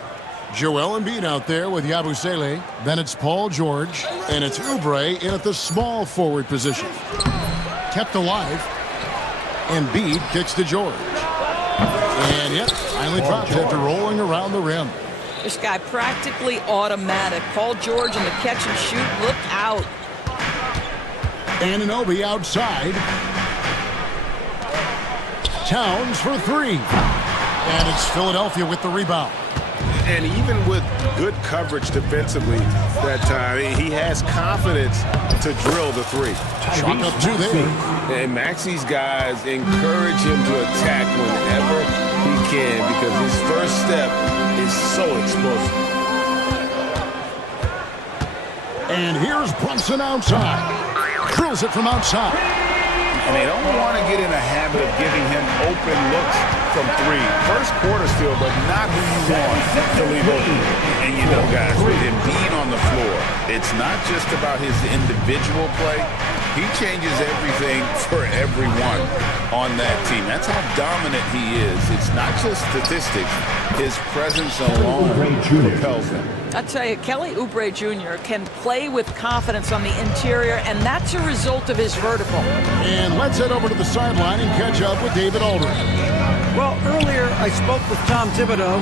Joel Embiid out there with Yabusele. Then it's Paul George, and it's Oubre in at the small forward position. Kept alive. Embiid kicks to George. And yep, finally drops after rolling around the rim. This guy practically automatic. Paul George in the catch and shoot. Look out. Anunoby outside. Towns for three. And it's Philadelphia with the rebound. And even with good coverage defensively that time, he has confidence to drill the three. Chalk up two there. And Maxey's guys encourage him to attack whenever he can because his first step is so explosive. And here's Brunson outside. Drills it from outside. And they don't want to get in a habit of giving him open looks from three. First quarter still, but not who you want to leave open. And you know, guys, with him being on the floor, it's not just about his individual play. He changes everything for everyone on that team. That's how dominant he is. It's not just statistics. His presence alone propels them. I tell you, Kelly Oubre Jr. can play with confidence on the interior, and that's a result of his vertical. And let's head over to the sideline and catch up with David Aldridge. Well, earlier I spoke with Tom Thibodeau.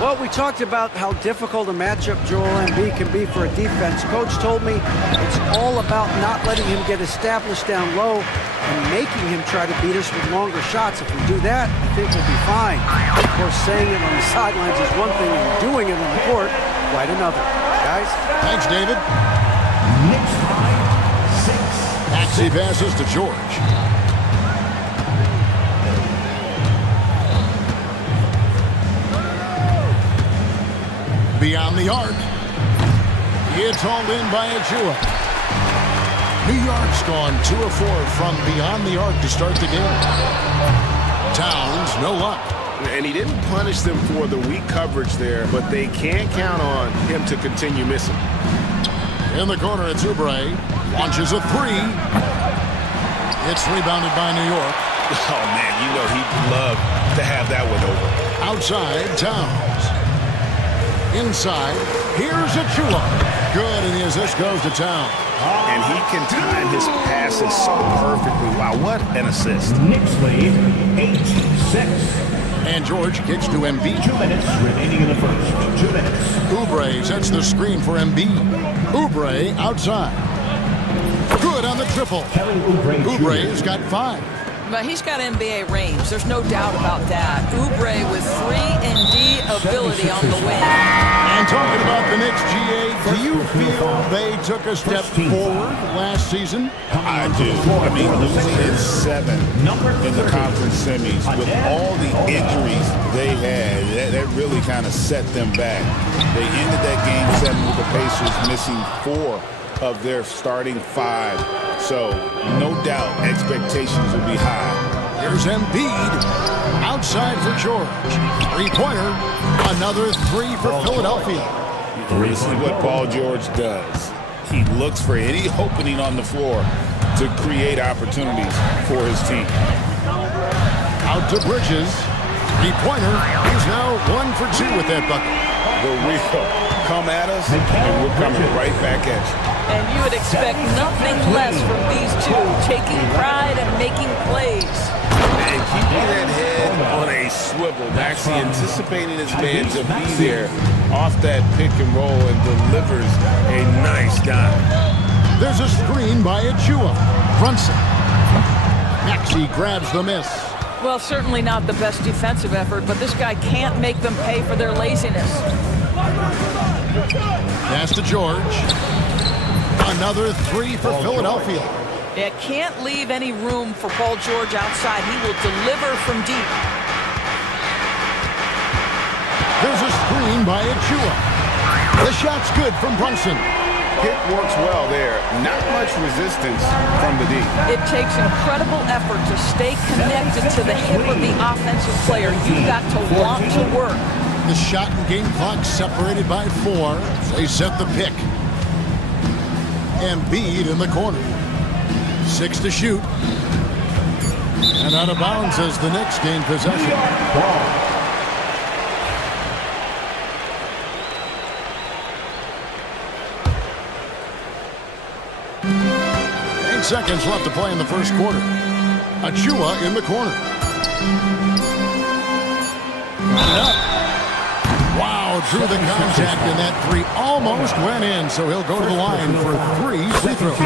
Well, we talked about how difficult a matchup Joel Embiid can be for a defense. Coach told me it's all about not letting him get established down low and making him try to beat us with longer shots. If we do that, I think we'll be fine. Of course, saying it on the sidelines is one thing, and doing it on the court, quite another. Guys? Thanks, David. Next time, 6. Maxey passes to George. Beyond the arc. It's hauled in by Achua. New York's gone 2 of 4 from beyond the arc to start the game. Towns, no luck. And he didn't punish them for the weak coverage there, but they can't count on him to continue missing. In the corner, it's Oubre. Launches a three. It's rebounded by New York. Oh, man, you know he'd love to have that one over. Outside, Towns. Inside, here's Achua. Good, and the assist goes to Towns. And he can time his passes so perfectly. Wow, what an assist. Knicks lead, 8-6. And George kicks to Embiid. 2 minutes remaining in the first. 2 minutes. Oubre sets the screen for Embiid. Oubre outside. Good on the triple. Oubre's got 5. But he's got NBA range. There's no doubt about that. Oubre with 3-and-D ability on the wing. And talking about the Knicks, GA, do you feel they took a step forward last season? I do. I mean, losing in 7 in the conference semis with all the injuries they had, that really kind of set them back. They ended that game 7 with the Pacers missing 4 of their starting 5. So, no doubt, expectations will be high. Here's Embiid. Outside for George. 3-pointer. Another 3 for Philadelphia. This is what Paul George does. He looks for any opening on the floor to create opportunities for his team. Out to Bridges. 3-pointer. He's now 1 for 2 with that bucket. The real come at us, and we're coming right back at you. And you would expect nothing less from these two, taking pride and making plays. And keeping that head on a swivel. Maxey anticipating his man to be there off that pick and roll and delivers a nice dive. There's a screen by Achua. Brunson. Maxey grabs the miss. Well, certainly not the best defensive effort, but this guy can't make them pay for their laziness. Pass to George. Another three for Philadelphia. Yeah, can't leave any room for Paul George outside. He will deliver from deep. There's a screen by Achua. The shot's good from Brunson. Hit works well there. Not much resistance from the D. It takes incredible effort to stay connected to the hip of the offensive player. You've got to want to work. The shot and game clock separated by 4. They set the pick. Embiid in the corner. 6 to shoot. And out of bounds as the Knicks gain possession. Ball. 8 seconds left to play in the first quarter. Achua in the corner. Got it up. Wow, drew the contact, and that three almost went in, so he'll go to the line for 3 free throws.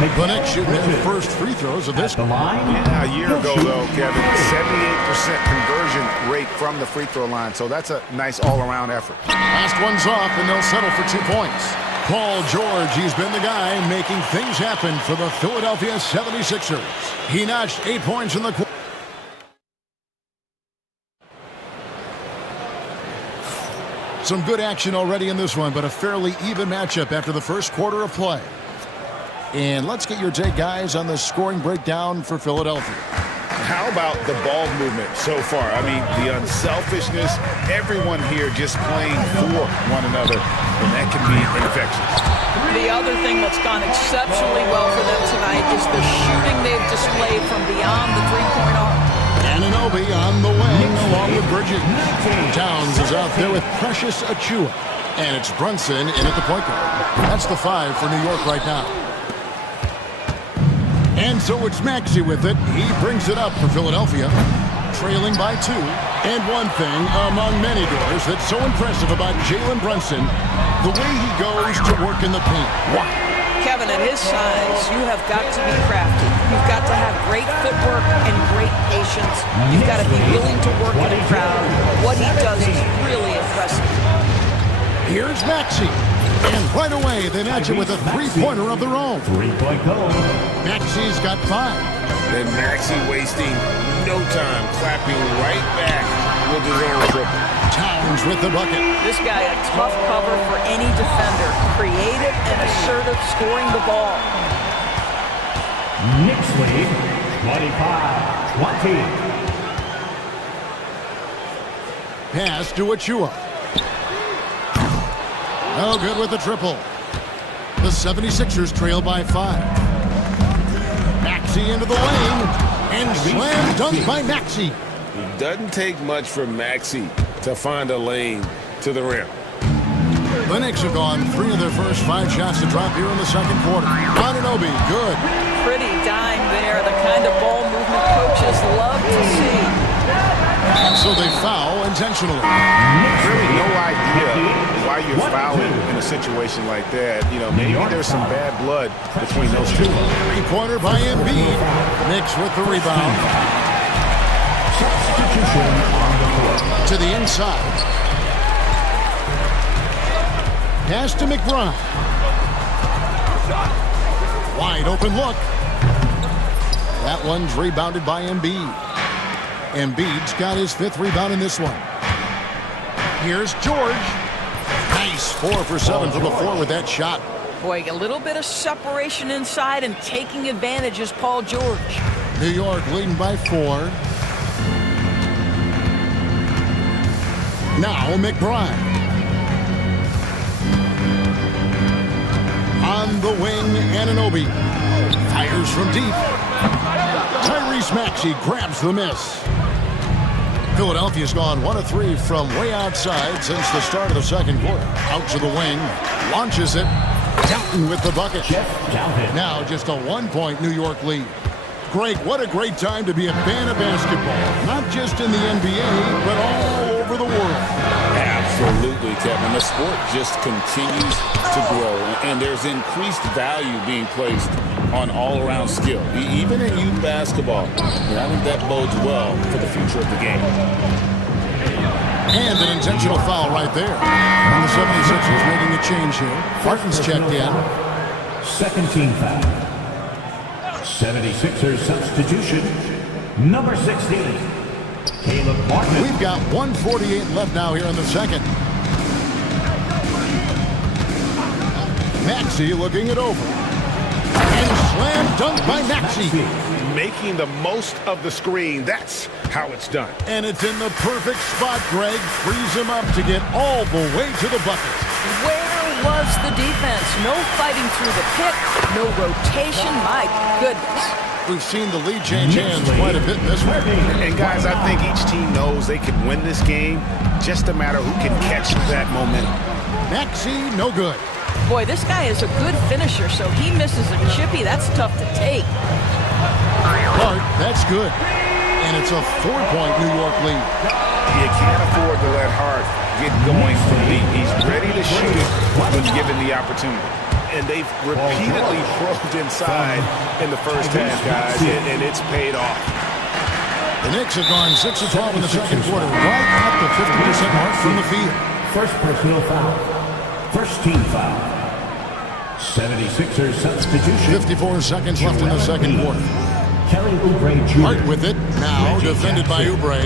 The Knicks shooting their first free throws of this. Yeah, a year ago, though, Kevin, 78% conversion rate from the free throw line, so that's a nice all-around effort. Last one's off, and they'll settle for 2 points. Paul George, he's been the guy making things happen for the Philadelphia 76ers. He notched 8 points in the quarter. Some good action already in this one, but a fairly even matchup after the first quarter of play. And let's get your take, guys, on the scoring breakdown for Philadelphia. How about the ball movement so far? I mean, the unselfishness, everyone here just playing for one another, and that can be infectious. The other thing that's gone exceptionally well for them tonight is the shooting they've displayed from beyond the three-point arc. Anunoby on the wing along with Bridges. Towns is out there with Precious Achua. And it's Brunson in at the point guard. That's the 5 for New York right now. And so it's Maxey with it. He brings it up for Philadelphia, trailing by 2. And one thing among many doors that's so impressive about Jalen Brunson, the way he goes to work in the paint. Wow. Kevin, at his size, you have got to be crafty. You've got to have great footwork and great patience. You've got to be willing to work in a crowd. What he does is really impressive. Here's Maxey. And right away, they match it with a three-pointer of their own. Maxey's got 5. And Maxey wasting no time, clapping right back with his own triple. Towns with the bucket. This guy a tough cover for any defender. Creative and assertive scoring the ball. Knicks lead, 25-20. Pass to Achua. No good with the triple. The 76ers trail by 5. Maxey into the lane. And slam dunk by Maxey. It doesn't take much for Maxey to find a lane to the rim. The Knicks have gone 3 of their first 5 shots to drop here in the second quarter. Anunoby, good. Pretty dime there. The kind of ball movement coaches love to see. So they foul intentionally. Really no idea why you're fouling in a situation like that. You know, maybe there's some bad blood between those two. 3-pointer by Embiid. Knicks with the rebound. Substitution on the court. To the inside. Pass to McBride. Wide open look. That one's rebounded by Embiid. Embiid's got his 5th rebound in this one. Here's George. Nice 4 for 7 from the floor with that shot. Boy, a little bit of separation inside and taking advantage is Paul George. New York leading by 4. Now McBride. On the wing, Anunoby. Fires from deep. Tyrese Maxey grabs the miss. Philadelphia's gone 1 of 3 from way outside since the start of the second quarter. Out to the wing. Launches it. Downton with the bucket. Now just a 1-point New York lead. Greg, what a great time to be a fan of basketball. Not just in the NBA, but all over the world. Absolutely, Kevin. The sport just continues to grow, and there's increased value being placed on all-around skill. Even in youth basketball, I think that bodes well for the future of the game. And an intentional foul right there. And the 76ers making a change here. Martin's checked in. Second team foul. 76ers substitution, number 16, Caleb Martin. We've got 1:48 left now here in the second. Maxey looking it over. And slam dunk by Maxey. Making the most of the screen. That's how it's done. And it's in the perfect spot, Greg. Frees him up to get all the way to the bucket. Where was the defense? No fighting through the pick, no rotation. My goodness. We've seen the lead change hands quite a bit this way. And guys, I think each team knows they can win this game. Just a matter who can catch that momentum. Maxey, no good. Boy, this guy is a good finisher, so he misses a chippy. That's tough to take. Hart, that's good. And it's a 4-point New York lead. You can't afford to let Hart get going from deep. He's ready to shoot it when given the opportunity. And they've repeatedly probed inside in the first half, guys, and it's paid off. The Knicks have gone 6 of 12 in the second quarter, right at the 50% mark from the field. First personal foul. First team foul. 76ers substitution. 54 seconds left in the second quarter. Kelly Oubre Jr. Hart with it. Now defended by Oubre.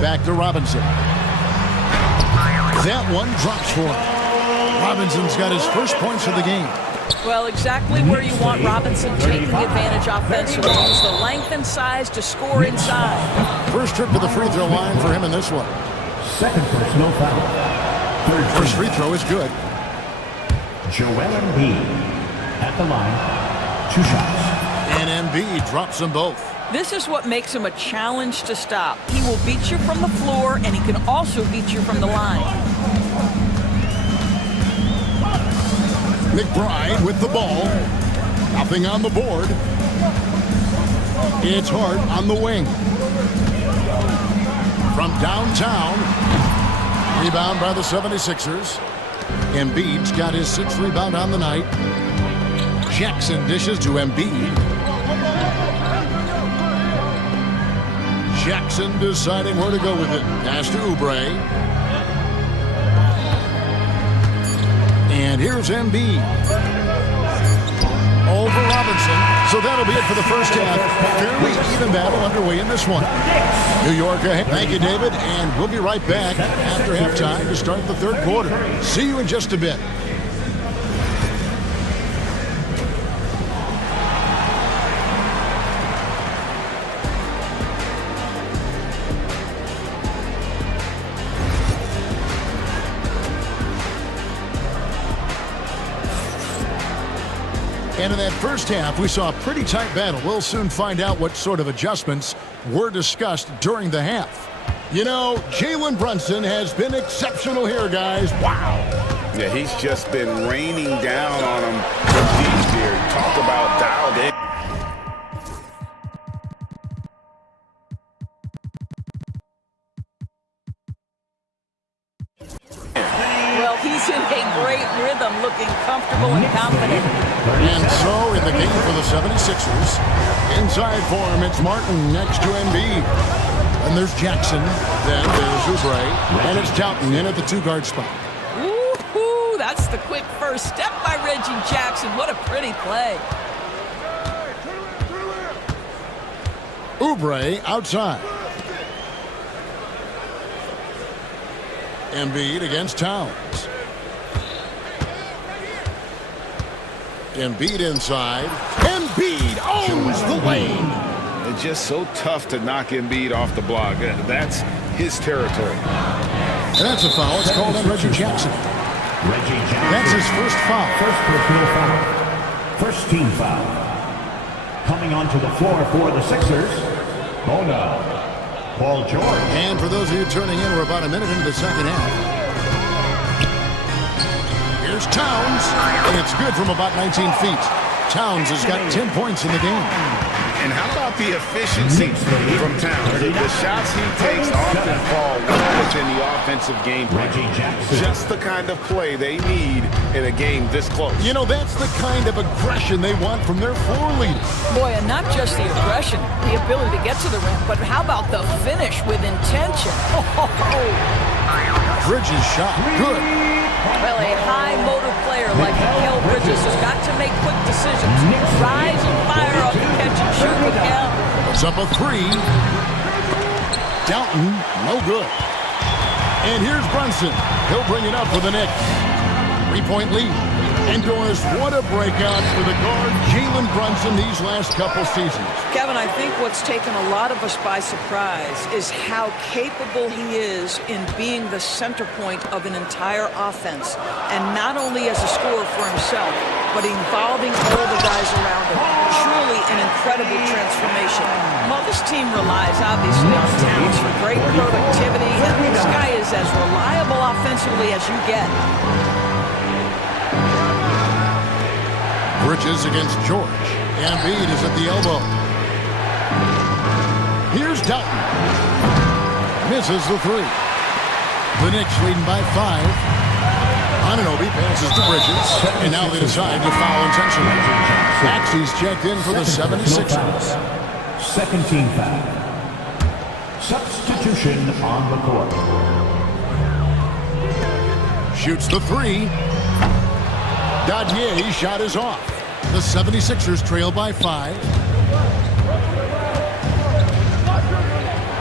Back to Robinson. That one drops for him. Robinson's got his first points of the game. Well, exactly where you want Robinson taking advantage offensively. Use the length and size to score inside. First trip to the free throw line for him in this one. Second personal foul. First free throw is good. Joel Embiid at the line. 2 shots. And Embiid drops them both. This is what makes him a challenge to stop. He will beat you from the floor, and he can also beat you from the line. McBride with the ball. Nothing on the board. It's Hart on the wing. From downtown. Rebound by the 76ers. Embiid's got his 6th rebound on the night. Jackson dishes to Embiid. Jackson deciding where to go with it. Pass to Oubre. And here's Embiid. Over Robinson. So that'll be it for the first half. Fairly even battle underway in this one. New York ahead. Thank you, David. And we'll be right back after halftime to start the third quarter. See you in just a bit. And in that first half, we saw a pretty tight battle. We'll soon find out what sort of adjustments were discussed during the half. You know, Jalen Brunson has been exceptional here, guys. Wow. Yeah, he's just been raining down on him from deep here. Talk about dialed in. Well, he's in a great rhythm, looking comfortable and confident. And so, in the game for the 76ers, inside for him, it's Martin next to Embiid. And there's Jackson, then there's Oubre, and it's Touton in at the 2-guard spot. Woo-hoo, that's the quick first step by Reggie Jackson. What a pretty play. Oubre outside. Embiid against Towns. Embiid inside. Embiid owns the lane. It's just so tough to knock Embiid off the block. That's his territory. And that's a foul. It's called on Reggie Jackson. Reggie Jackson. That's his first foul. First personal foul. First team foul. Coming onto the floor for the Sixers, Bona. Paul George. And for those of you turning in, we're about a minute into the second half. Here's Towns, and it's good from about 19 feet. Towns has got 10 points in the game. And how about the efficiency from Towns? The shots he takes often fall well within the offensive game plan. Just the kind of play they need in a game this close. You know, that's the kind of aggression they want from their floor leader. Boy, and not just the aggression, the ability to get to the rim, but how about the finish with intention? Bridges shot, good. Well, a high-motor player like Mikal Bridges has got to make quick decisions. Rise and fire off the catch and shoot with him. It's up a three. Doughton, no good. And here's Brunson. He'll bring it up for the Knicks. 3-point lead. And Doris, what a breakout for the guard, Jalen Brunson, these last couple seasons. Kevin, I think what's taken a lot of us by surprise is how capable he is in being the center point of an entire offense. And not only as a scorer for himself, but involving all the guys around him. Truly an incredible transformation. Well, this team relies obviously on Towns for great productivity, and this guy is as reliable offensively as you get. Bridges against George. Embiid is at the elbow. Here's Doughton. Misses the three. The Knicks leading by 5. Anunoby passes to Bridges. And now they decide to foul intentionally. Maxey's checked in for the 76ers. Second team foul. Substitution on the court. Shoots the three. Dadier's shot is off. The 76ers trail by 5.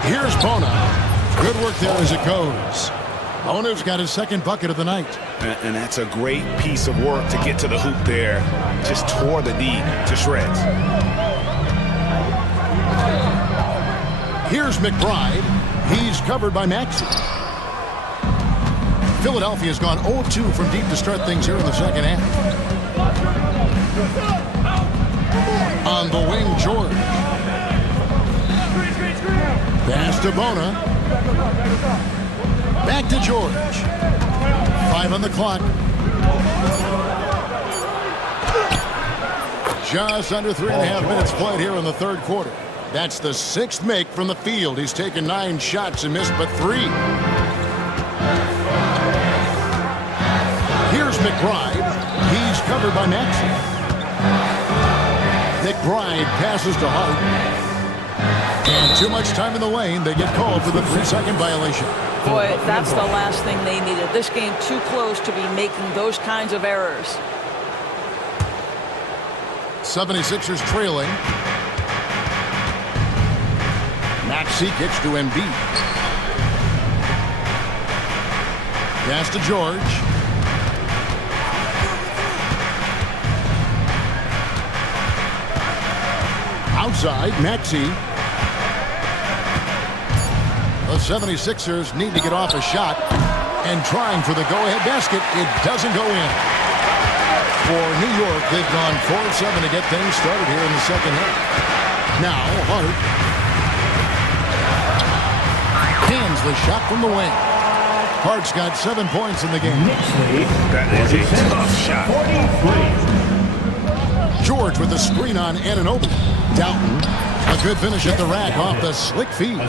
Here's Bona. Good work there as it goes. Bona's got his second bucket of the night. And that's a great piece of work to get to the hoop there. Just tore the D to shreds. Here's McBride. He's covered by Maxey. Philadelphia's gone 0-2 from deep to start things here in the second half. On the wing, George. Pass to Bona. Back to George. 5 on the clock. Just under 3.5 minutes played here in the third quarter. That's the 6th make from the field. He's taken 9 shots and missed but 3. Here's McBride. He's covered by Maxey. McBride passes to Hart. And too much time in the lane. They get called for the 3-second violation. Boy, that's the last thing they needed. This game too close to be making those kinds of errors. 76ers trailing. Maxey kicks to Embiid. Pass to George. Outside, Maxey. The 76ers need to get off a shot. And trying for the go-ahead basket. It doesn't go in. For New York, they've gone 4-7 to get things started here in the second half. Now, Hart. Hands the shot from the wing. Hart's got 7 points in the game. That is a tough shot. George with the screen on Anunoby. Doughton, a good finish at the rack off the slick feed.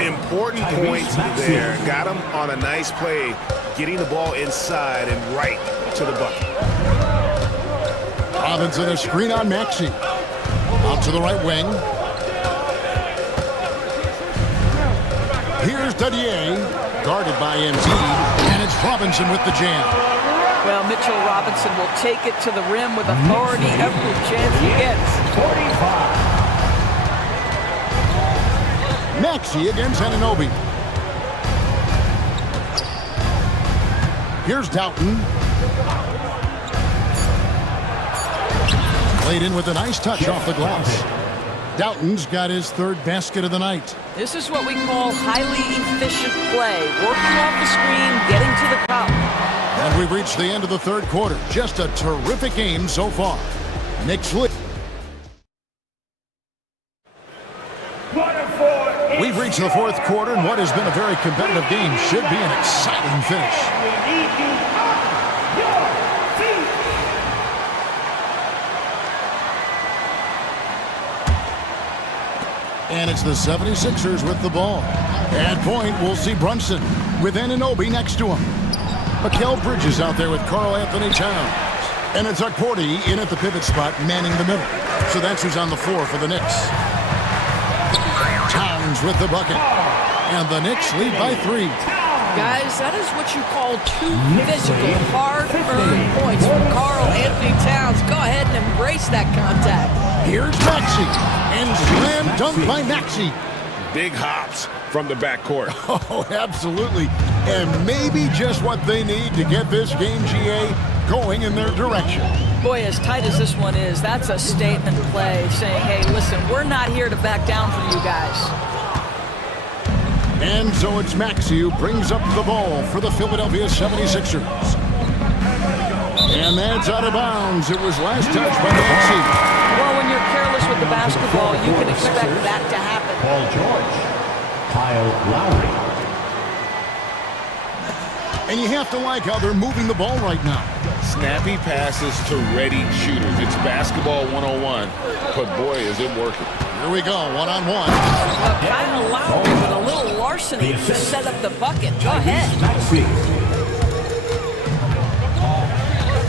Important points there. Got him on a nice play, getting the ball inside and right to the bucket. Robinson a screen on Maxey. Out to the right wing. Here's Dadier, guarded by Embiid, and it's Robinson with the jam. Well, Mitchell Robinson will take it to the rim with authority every chance he gets. 45. Maxey against Anunoby. Here's Doughton. Played in with a nice touch off the glass. Doughton's got his 3rd basket of the night. This is what we call highly efficient play. Working off the screen, getting to the cup. And we've reached the end of the third quarter. Just a terrific game so far. Knicks lead. We've reached the fourth quarter, and what has been a very competitive game should be an exciting finish. And it's the 76ers with the ball. At point, we'll see Brunson with Anunoby next to him. Mikal Bridges out there with Karl Anthony Towns. And it's Akporti in at the pivot spot, manning the middle. So that's who's on the floor for the Knicks. Towns with the bucket. And the Knicks lead by 3. Guys, that is what you call two physical, hard-earned points from Karl Anthony Towns. Go ahead and embrace that contact. Here's Maxey. And slam dunk by Maxey. Big hops from the backcourt. Oh, absolutely. And maybe just what they need to get this game, GA, going in their direction. Boy, as tight as this one is, that's a statement play saying, hey, listen, we're not here to back down from you guys. And so it's Maxey who brings up the ball for the Philadelphia 76ers. And that's out of bounds. It was last touched by Maxey. Well, when you're careless with the basketball, you can expect that to happen. Paul George. Kyle Lowry. And you have to like how they're moving the ball right now. Snappy passes to ready shooters. It's basketball 101, but boy, is it working. Here we go, one-on-one. Kyle Lowry with a little larceny to set up the bucket. Go ahead.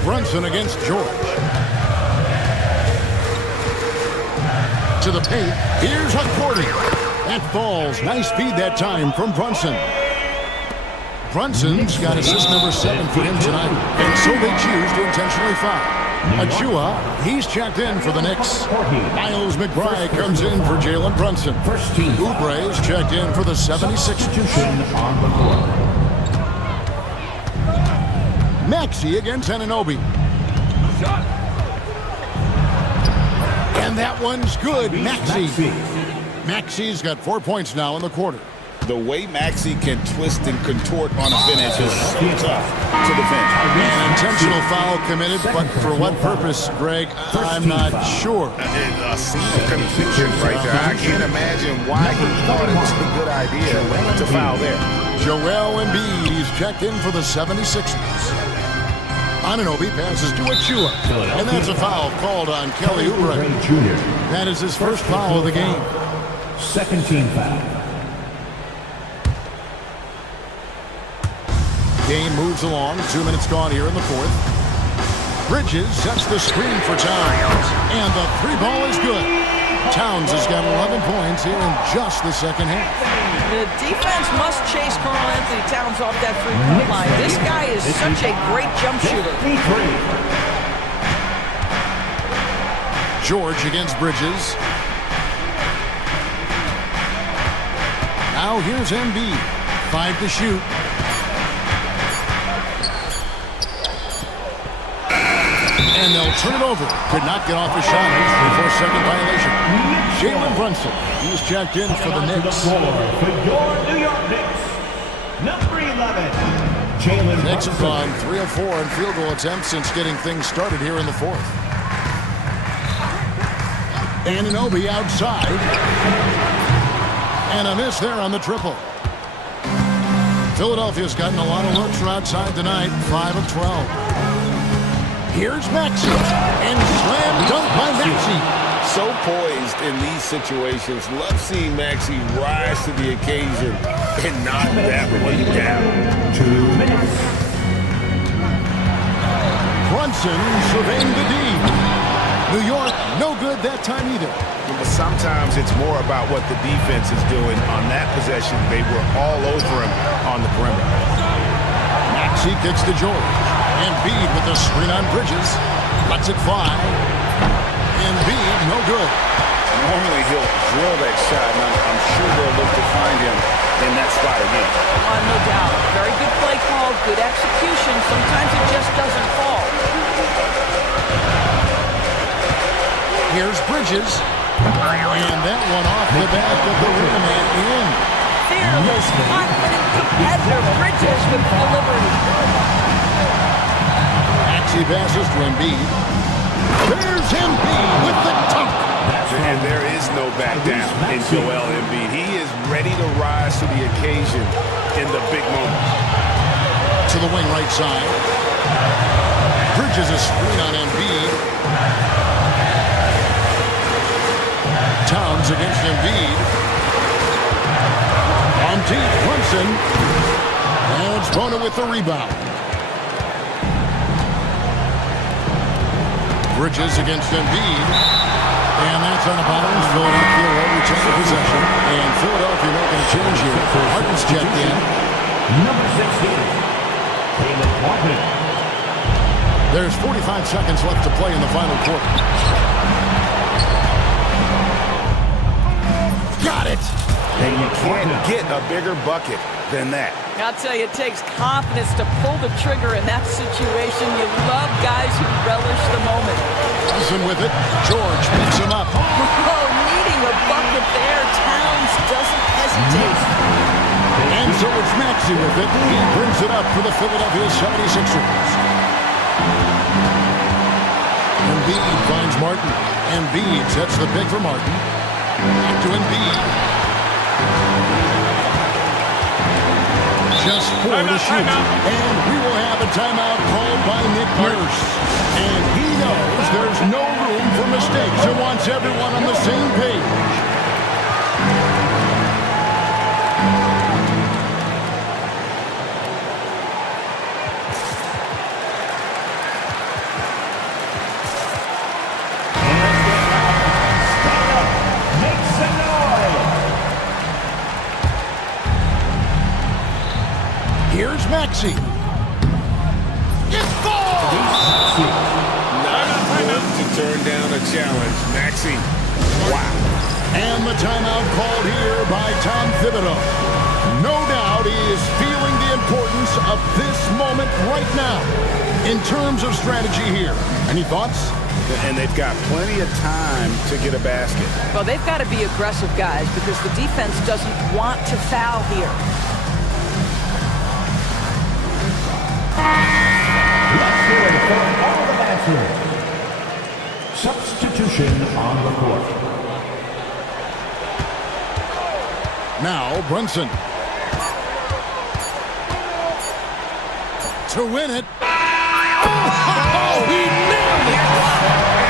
Brunson against George. To the paint. Here's Akporti. That falls. Nice speed that time from Brunson. Brunson's got assist number 7 for him tonight, and so they choose to intentionally foul. Achua, he's checked in for the Knicks. Miles McBride comes in for Jalen Brunson. Oubre is checked in for the 76ers. Maxey against Anunoby. And that one's good, Maxey. Maxey's got 4 points now in the quarter. The way Maxey can twist and contort on a finish is so tough to defend. An intentional foul committed, but for what purpose, Greg? I'm not sure. A scene of confusion right there. I can't imagine why he thought it was a good idea to foul there. Joel Embiid, he's checked in for the 76ers. Anunoby passes to Achua, and that's a foul called on Kelly Oubre. That is his first foul of the game. Second team foul. Game moves along. 2 minutes gone here in the fourth. Bridges sets the screen for Towns, and the 3 ball is good. Towns has got 11 points here in just the second half. The defense must chase Karl Anthony Towns off that three-point line. This guy is such a great jump shooter. George against Bridges. Now here's Embiid. 5 to shoot. And they'll turn it over. Could not get off the shot before second violation. Jalen Brunson. He's checked in for the Knicks. For your New York Knicks, number 11, Jalen Brunson. Knicks have gone 3 of 4 in field goal attempts since getting things started here in the fourth. Anunoby outside. And a miss there on the triple. Philadelphia's gotten a lot of looks from outside tonight. 5 of 12. Here's Maxey, and slam dunk by Maxey. So poised in these situations. Love seeing Maxey rise to the occasion and knock that one down. 2 minutes. Brunson surveying the D. New York, no good that time either. But sometimes it's more about what the defense is doing on that possession. They were all over him on the perimeter. Maxey kicks to George. Embiid with the screen on Bridges. Lets it fly. Embiid, no good. Normally he'll drill that shot, and I'm sure they'll look to find him in that spot again. No doubt. Very good play call, good execution. Sometimes it just doesn't fall. Here's Bridges. And that one off the back of the rim and in. Fearless, confident competitor Bridges with the delivery. Maxey passes to Embiid. There's Embiid with the dunk. And there is no back down in Joel Embiid. He is ready to rise to the occasion in the big moments. To the wing right side. Bridges a screen on Embiid. Towns against Embiid. On deep, Brunson. And it's Bona with the rebound. Bridges against Embiid. And that's on the bottom. Philadelphia will retain the possession. And Philadelphia making a change here. Harden's checked in. Number 16, Caleb Martin. There's 45 seconds left to play in the final quarter. Got it! And you can't get a bigger bucket than that. I'll tell you, it takes confidence to pull the trigger in that situation. You love guys who relish the moment. Wilson with it. George picks him up. Oh, needing a bucket there. Towns doesn't hesitate. And so it's Maxey with it. He brings it up for the Philadelphia 76ers. Embiid finds Martin. Embiid sets the pick for Martin. Back to Embiid. Just 4 to shoot. And we will have a timeout called by Nick Nurse. And he knows there's no room for mistakes and wants everyone on the same page. Here's Maxey. It's goal! Not good to turn down a challenge. Maxey. Wow. And the timeout called here by Tom Thibodeau. No doubt he is feeling the importance of this moment right now in terms of strategy here. Any thoughts? And they've got plenty of time to get a basket. Well, they've got to be aggressive, guys, because the defense doesn't want to foul here. Let's hear it for all the answers. Substitution on the court. Now Brunson. To win it. Oh, he nailed it!